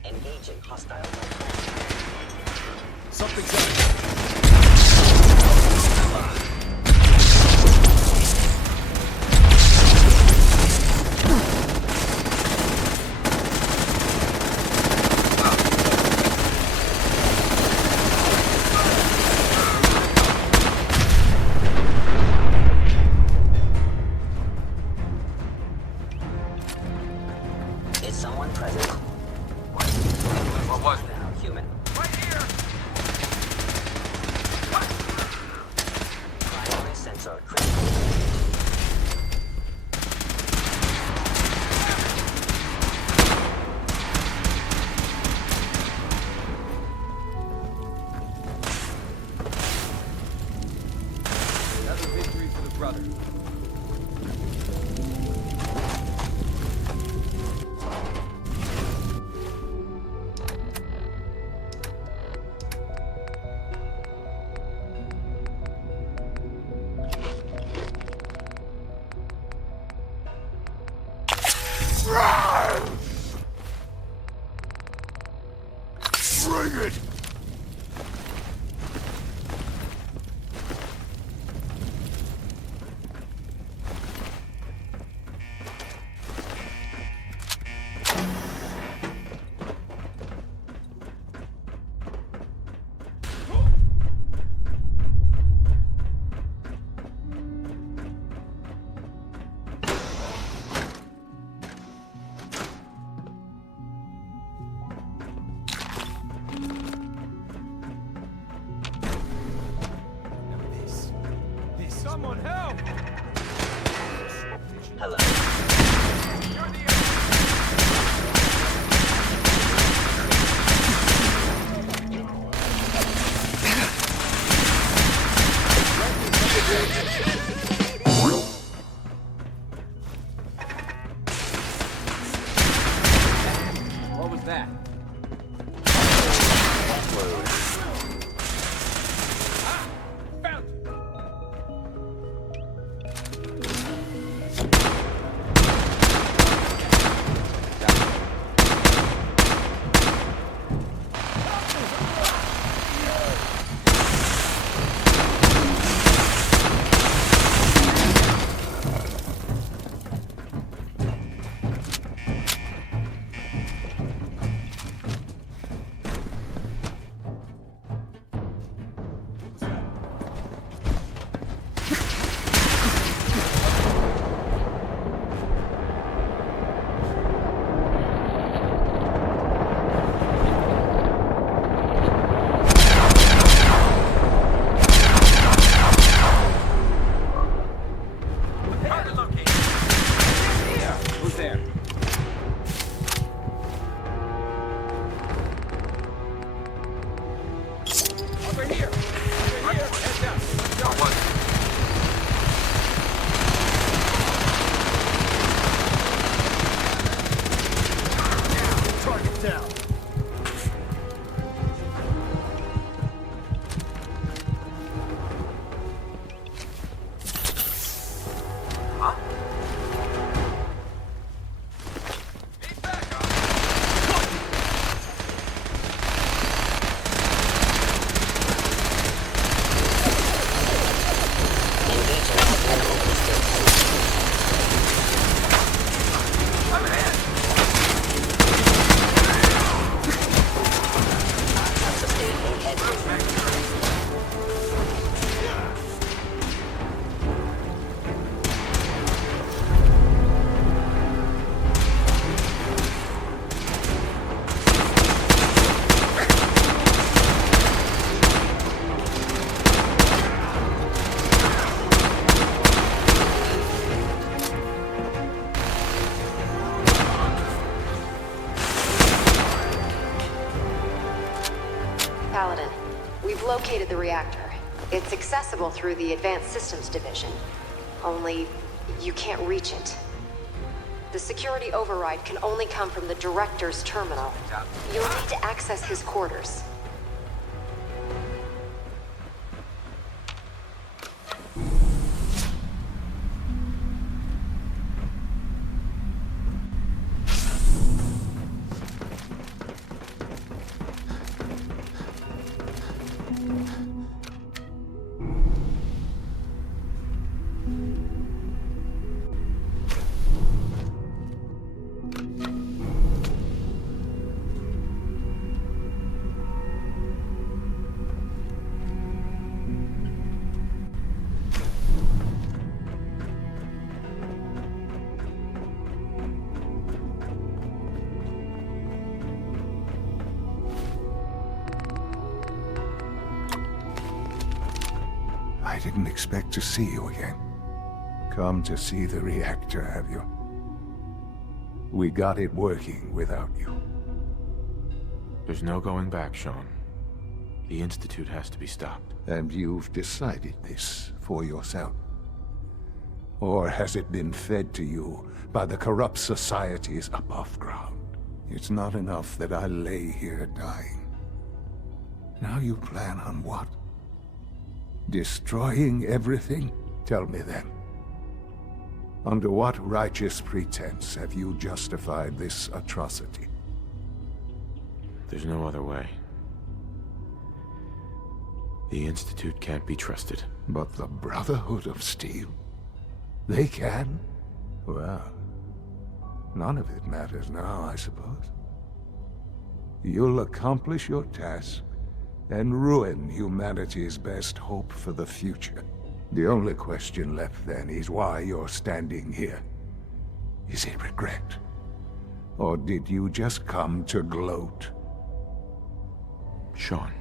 Engaging hostile. Something's up. Is someone present? What was that? Now human. Right here! Primary sensor critical. Another victory for the brother. Bring it! Someone help! Hello. down. Paladin, we've located the reactor. It's accessible through the Advanced Systems Division. Only, you can't reach it. The security override can only come from the Director's terminal. You'll need to access his quarters. I didn't expect to see you again. Come to see the reactor, have you? We got it working without you. There's no going back, Sean. The Institute has to be stopped. And you've decided this for yourself? Or has it been fed to you by the corrupt societies above ground? It's not enough that I lay here dying. Now you plan on what? Destroying everything? Tell me then. Under what righteous pretense have you justified this atrocity? There's no other way. The Institute can't be trusted. But the Brotherhood of Steel? They can? Well, none of it matters now, I suppose. You'll accomplish your task and ruin humanity's best hope for the future. The only question left then is why you're standing here. Is it regret? Or did you just come to gloat? Sean,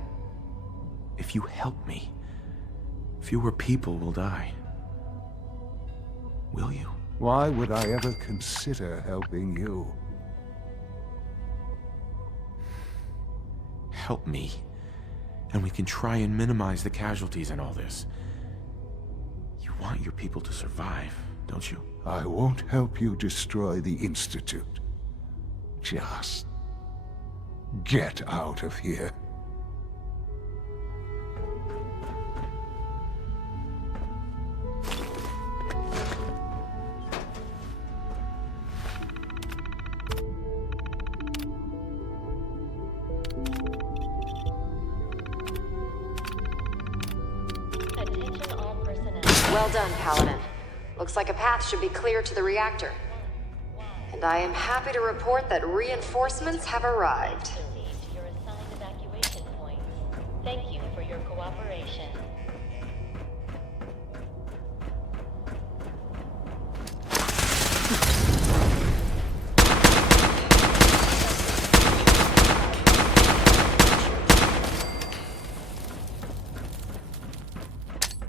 if you help me, fewer people will die. Will you? Why would I ever consider helping you? Help me, and we can try and minimize the casualties in all this. You want your people to survive, don't you? I won't help you destroy the Institute. Just get out of here. Well done, Paladin. Looks like a path should be clear to the reactor. And I am happy to report that reinforcements have arrived. Thank you for your cooperation.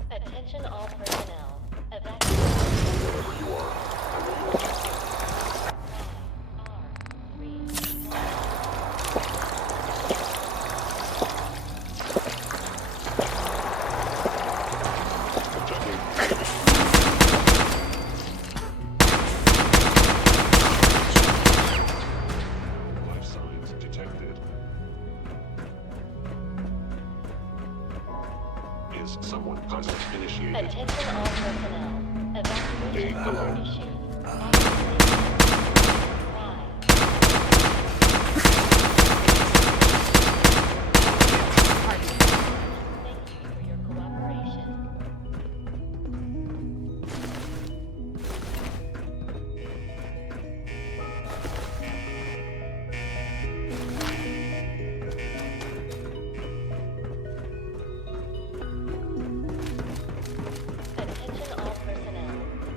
Attention all personnel. is someone present initiated. Attention all personnel. Evacuation order issued.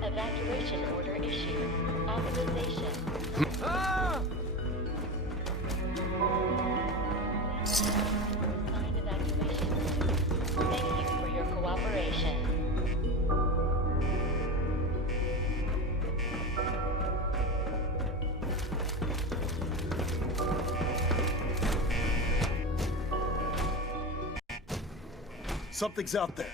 Evacuation order issued. Authorization. Signed evacuation. Thank you for your cooperation. Something's out there.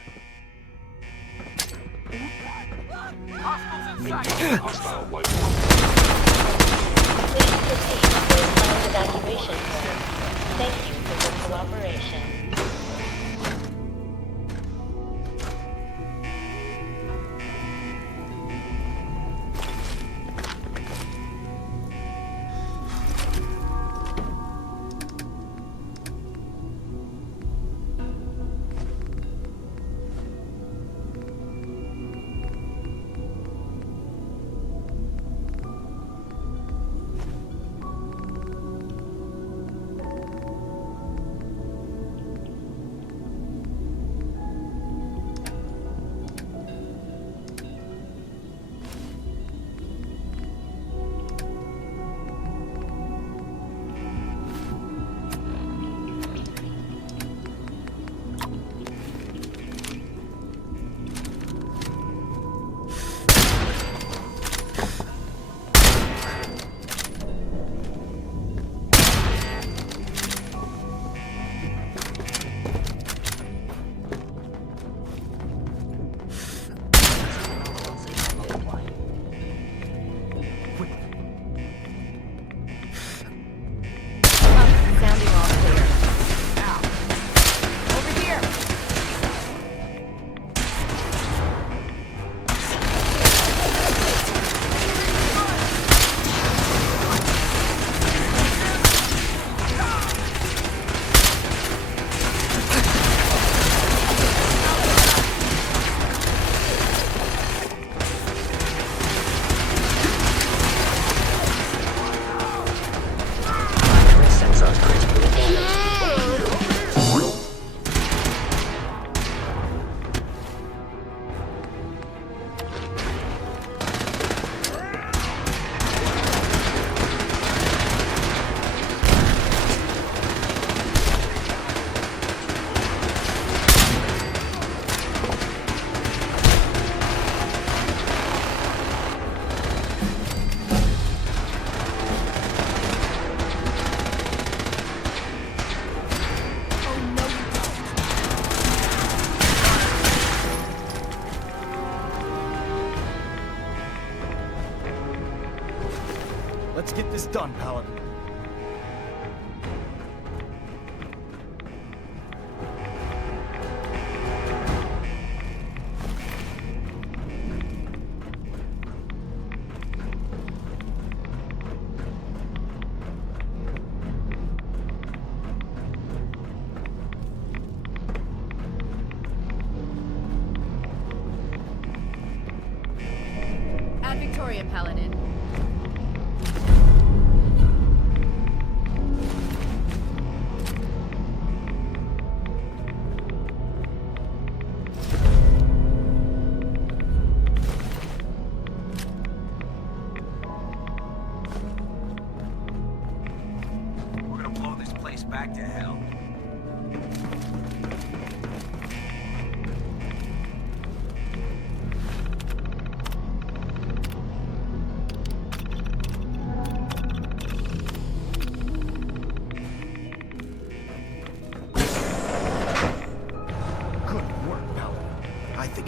Hostile life form. Please proceed to the assigned evacuation zone. Thank you for your cooperation. Let's get this done, Paladin. Ad Victoriam, Paladin. We're gonna blow this place back to hell.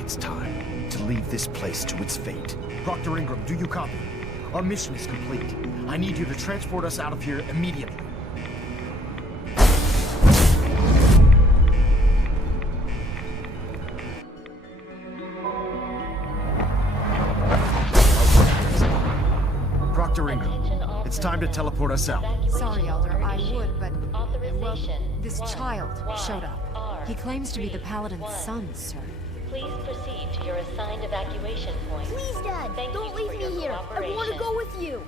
It's time to leave this place to its fate. Dr. Ingram, do you copy? Our mission is complete. I need you to transport us out of here immediately. It's time to teleport us out. Sorry, Elder, I would, but... Well, this child showed up. He claims to be the Paladin's son, sir. Please proceed to your assigned evacuation point. Please, Dad, don't leave me here. I want to go with you.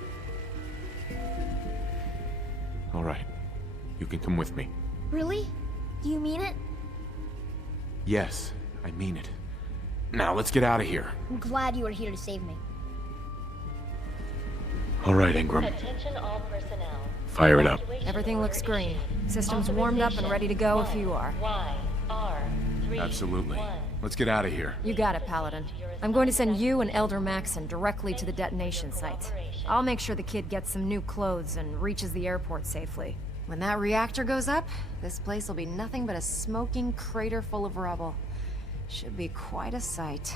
All right. You can come with me. Really? Do you mean it? Yes, I mean it. Now, let's get out of here. I'm glad you are here to save me. All right, Ingram. Attention all personnel. Fire it up. Everything looks green. System's warmed up and ready to go if you are. Absolutely. Let's get out of here. You got it, Paladin. I'm going to send you and Elder Maxon directly to the detonation site. I'll make sure the kid gets some new clothes and reaches the airport safely. When that reactor goes up, this place will be nothing but a smoking crater full of rubble. Should be quite a sight.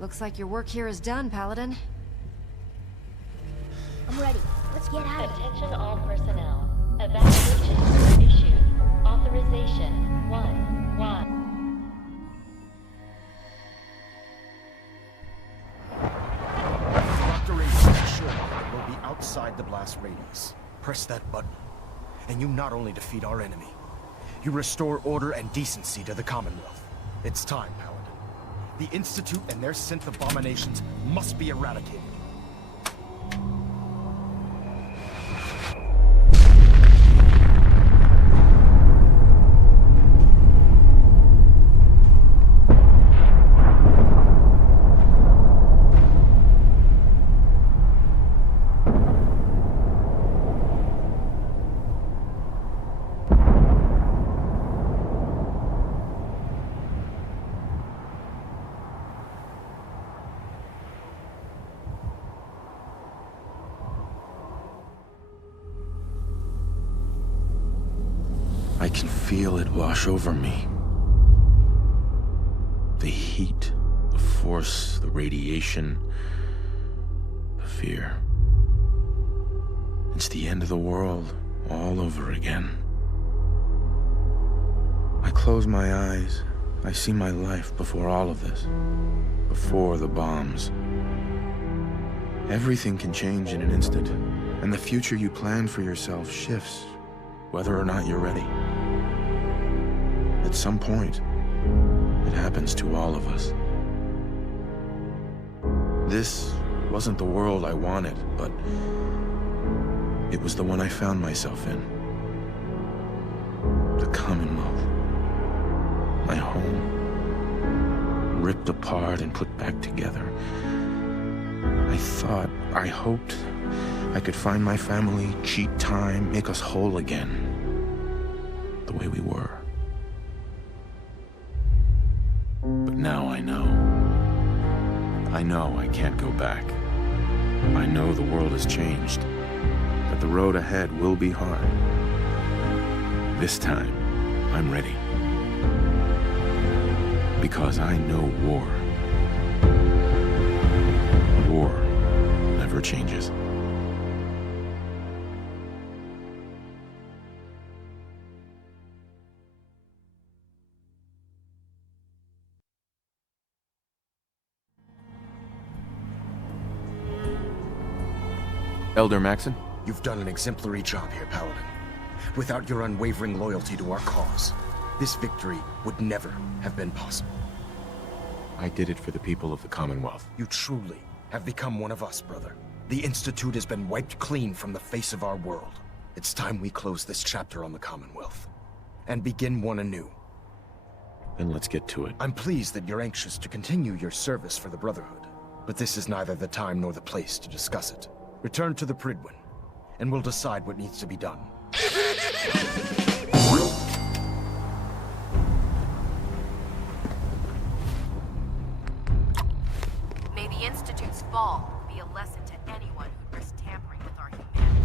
Looks like your work here is done, Paladin. I'm ready. Let's get out. Attention all personnel. Evacuation order issued. Authorization 1-1. Dr. Ace assured me that we'll be outside the blast radius. Press that button, and you not only defeat our enemy, you restore order and decency to the Commonwealth. It's time, Paladin. The Institute and their synth abominations must be eradicated. I can feel it wash over me. The heat, the force, the radiation, the fear. It's the end of the world all over again. I close my eyes. I see my life before all of this. Before the bombs. Everything can change in an instant, and the future you plan for yourself shifts, whether or not you're ready. At some point, it happens to all of us. This wasn't the world I wanted, but it was the one I found myself in. The Commonwealth. My home. Ripped apart and put back together. I hoped I could find my family, cheat time, make us whole again. The way we were. But now I know. I know I can't go back. I know the world has changed. That the road ahead will be hard. This time, I'm ready. Because I know war. War never changes. Elder Maxon? You've done an exemplary job here, Paladin. Without your unwavering loyalty to our cause, this victory would never have been possible. I did it for the people of the Commonwealth. You truly have become one of us, brother. The Institute has been wiped clean from the face of our world. It's time we close this chapter on the Commonwealth and begin one anew. Then let's get to it. I'm pleased that you're anxious to continue your service for the Brotherhood, but this is neither the time nor the place to discuss it. Return to the Pridwin, and we'll decide what needs to be done. May the Institute's fall be a lesson to anyone who risks tampering with our humanity.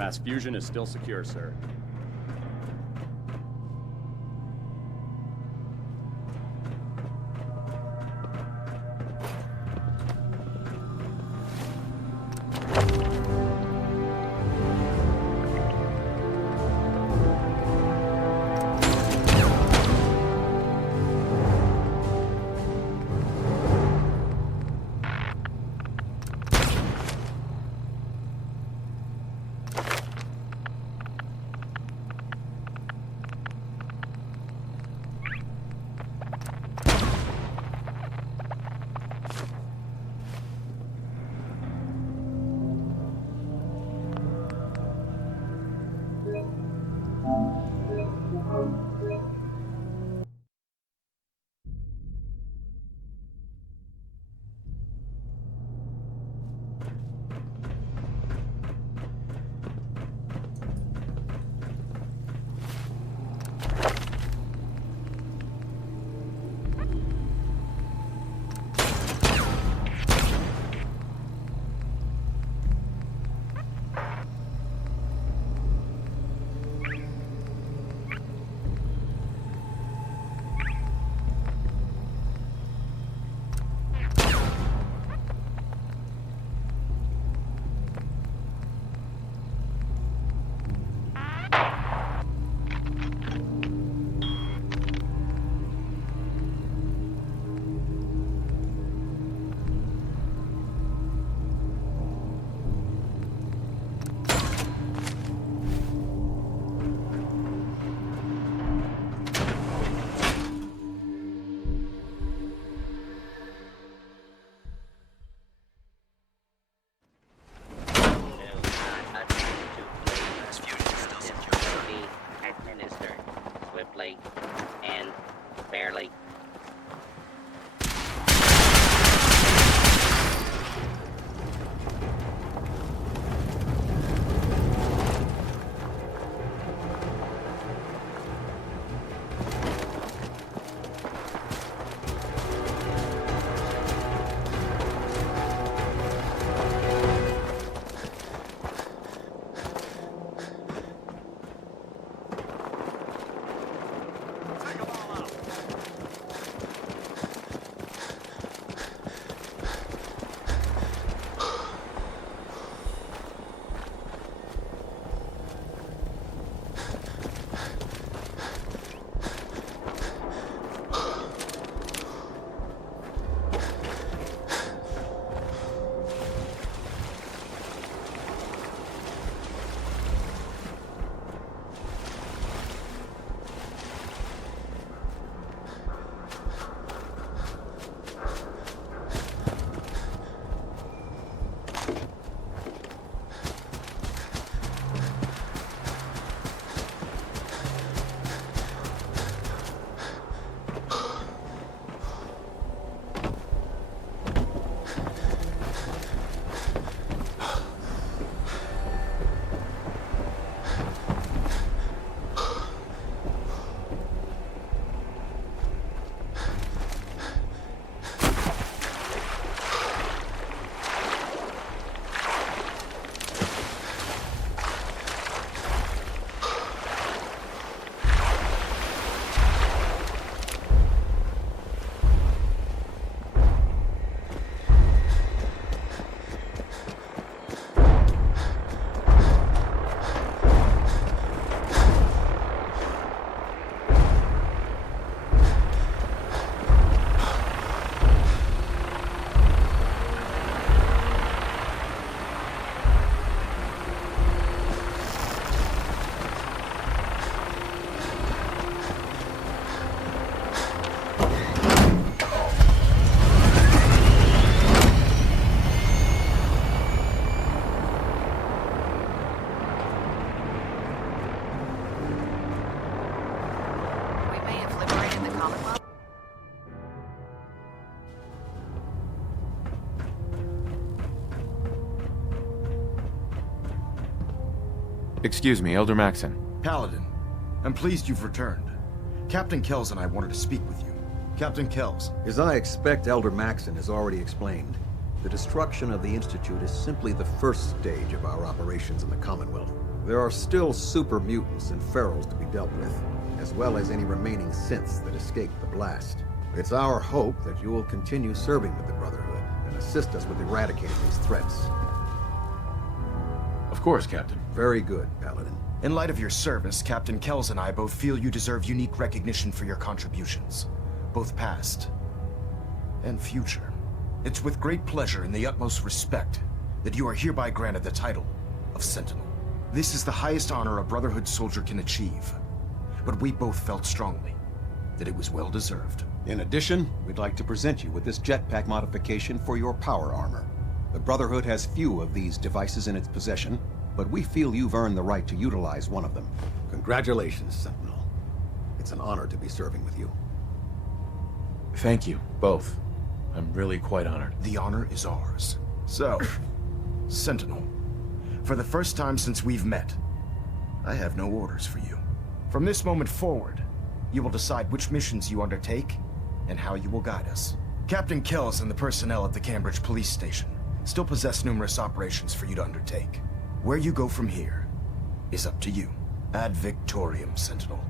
Mass fusion is still secure, sir. And barely. Commonwealth? Excuse me, Elder Maxon. Paladin, I'm pleased you've returned. Captain Kells and I wanted to speak with you. Captain Kells. As I expect Elder Maxon has already explained, the destruction of the Institute is simply the first stage of our operations in the Commonwealth. There are still super mutants and ferals to be dealt with, as well as any remaining synths that escaped the blast. It's our hope that you will continue serving with the Brotherhood and assist us with eradicating these threats. Of course, Captain. Very good, Paladin. In light of your service, Captain Kells and I both feel you deserve unique recognition for your contributions, both past and future. It's with great pleasure and the utmost respect that you are hereby granted the title of Sentinel. This is the highest honor a Brotherhood soldier can achieve, but we both felt strongly that it was well-deserved. In addition, we'd like to present you with this jetpack modification for your power armor. The Brotherhood has few of these devices in its possession, but we feel you've earned the right to utilize one of them. Congratulations, Sentinel. It's an honor to be serving with you. Thank you, both. I'm really quite honored. The honor is ours. So, Sentinel, for the first time since we've met, I have no orders for you. From this moment forward, you will decide which missions you undertake and how you will guide us. Captain Kells and the personnel at the Cambridge Police Station still possess numerous operations for you to undertake. Where you go from here is up to you. Ad Victoriam, Sentinel.